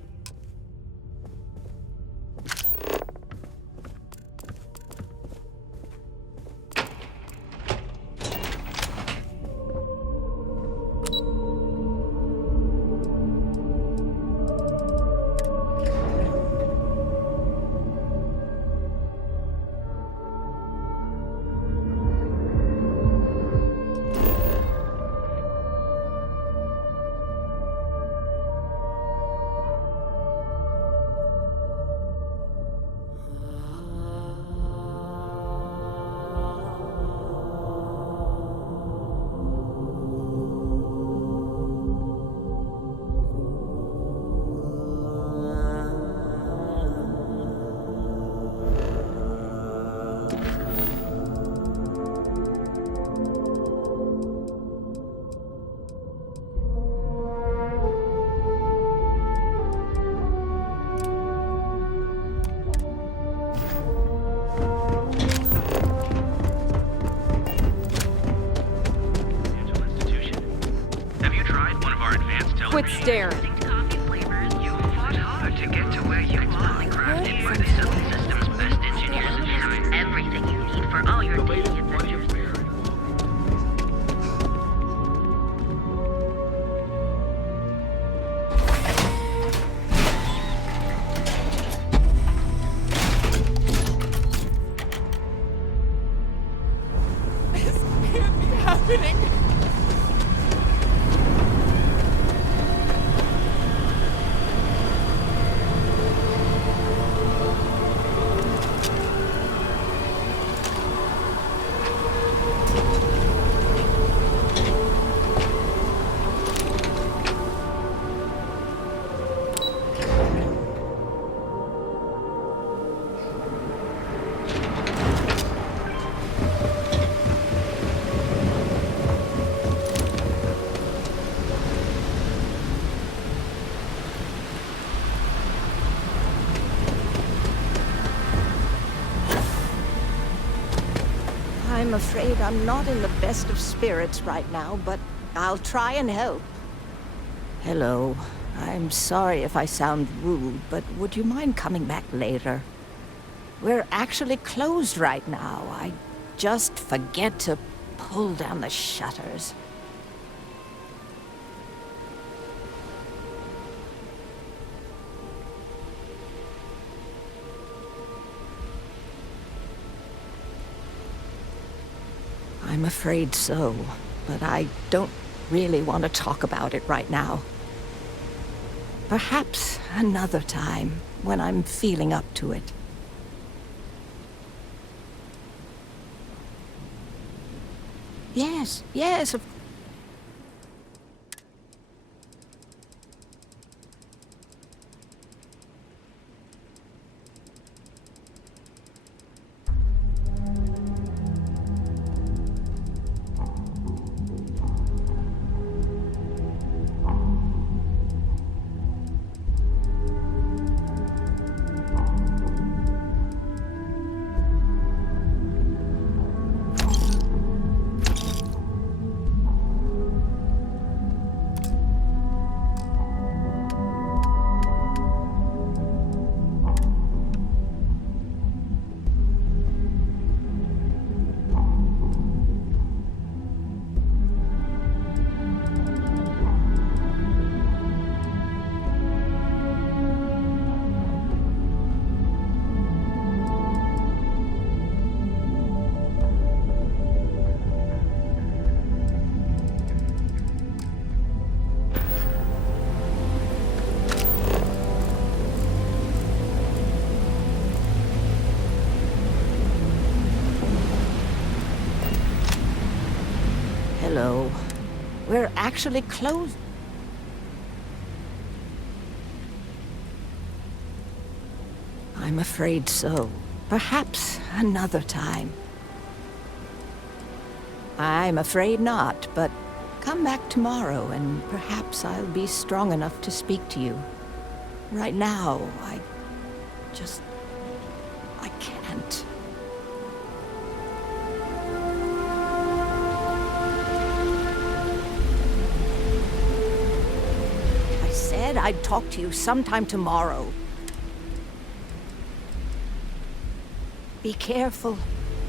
Quit staring. I'm afraid I'm not in the best of spirits right now, but I'll try and help. Hello. I'm sorry if I sound rude, but would you mind coming back later? We're actually closed right now. I just forget to pull down the shutters. I'm afraid so, but I don't really want to talk about it right now. Perhaps another time, when I'm feeling up to it. Yes, of Hello. We're actually closed. I'm afraid so. Perhaps another time. I'm afraid not, but come back tomorrow and perhaps I'll be strong enough to speak to you. Right now, I can't. I said I'd talk to you sometime tomorrow. Be careful.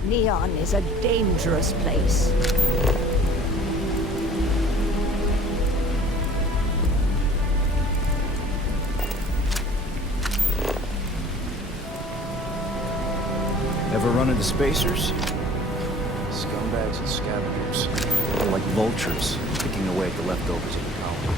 Neon is a dangerous place. Ever run into spacers? Scumbags and scavengers. They're like vultures, picking away at the leftovers of the colony.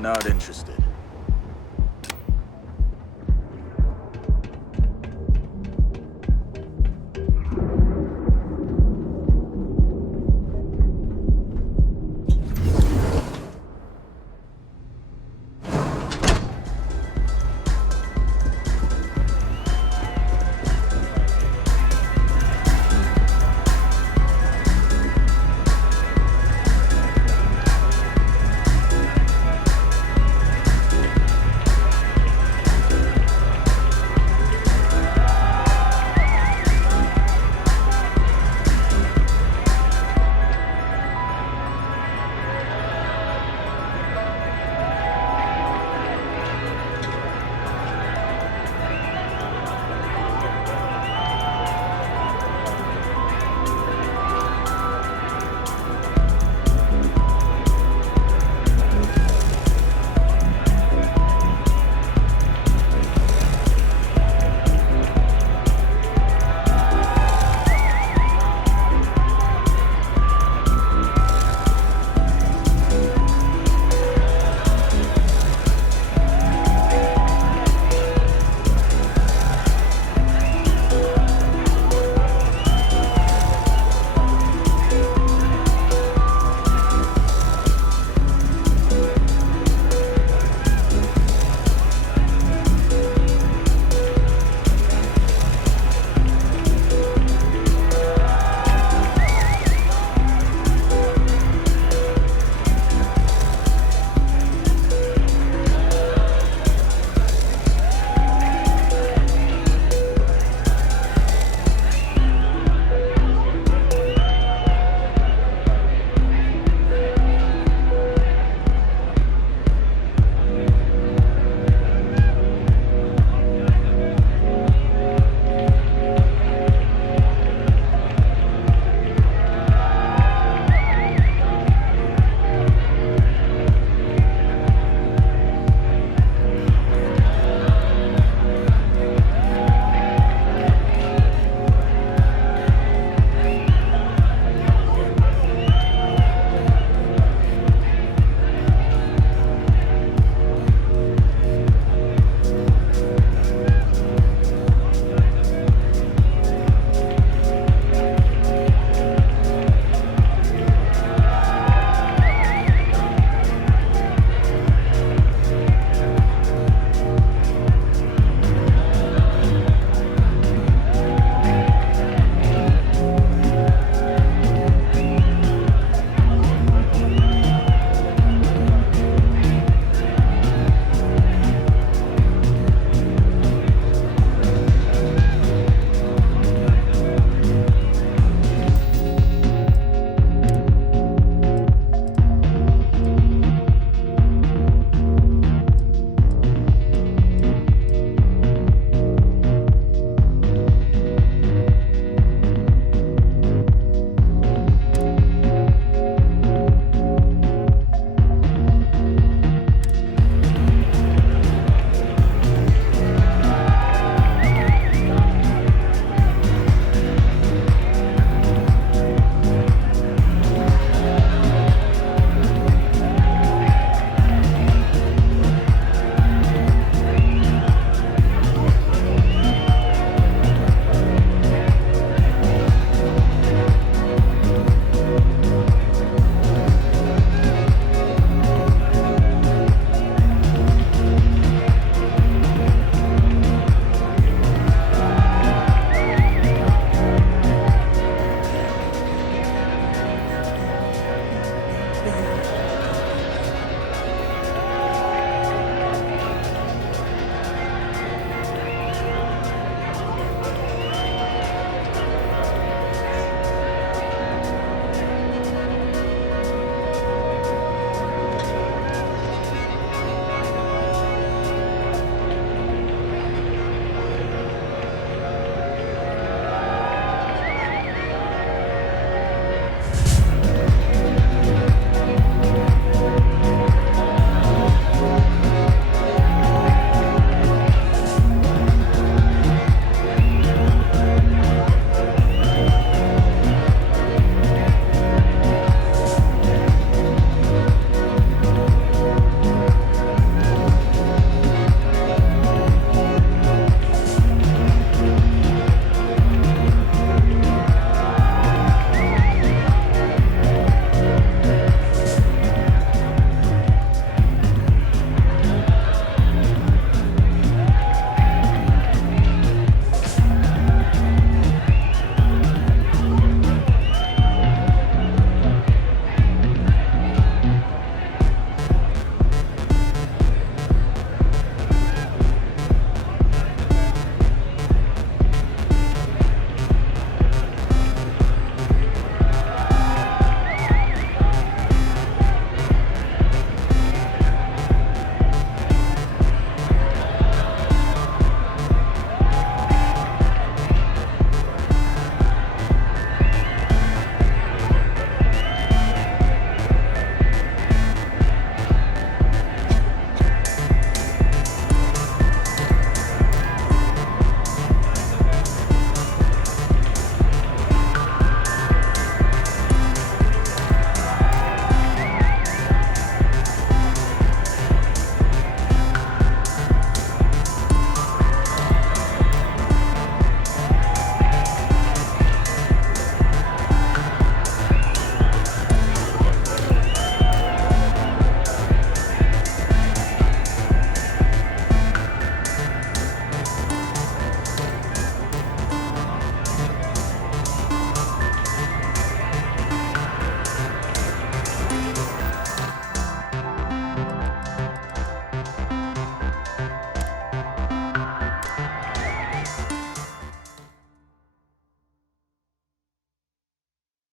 Not interested.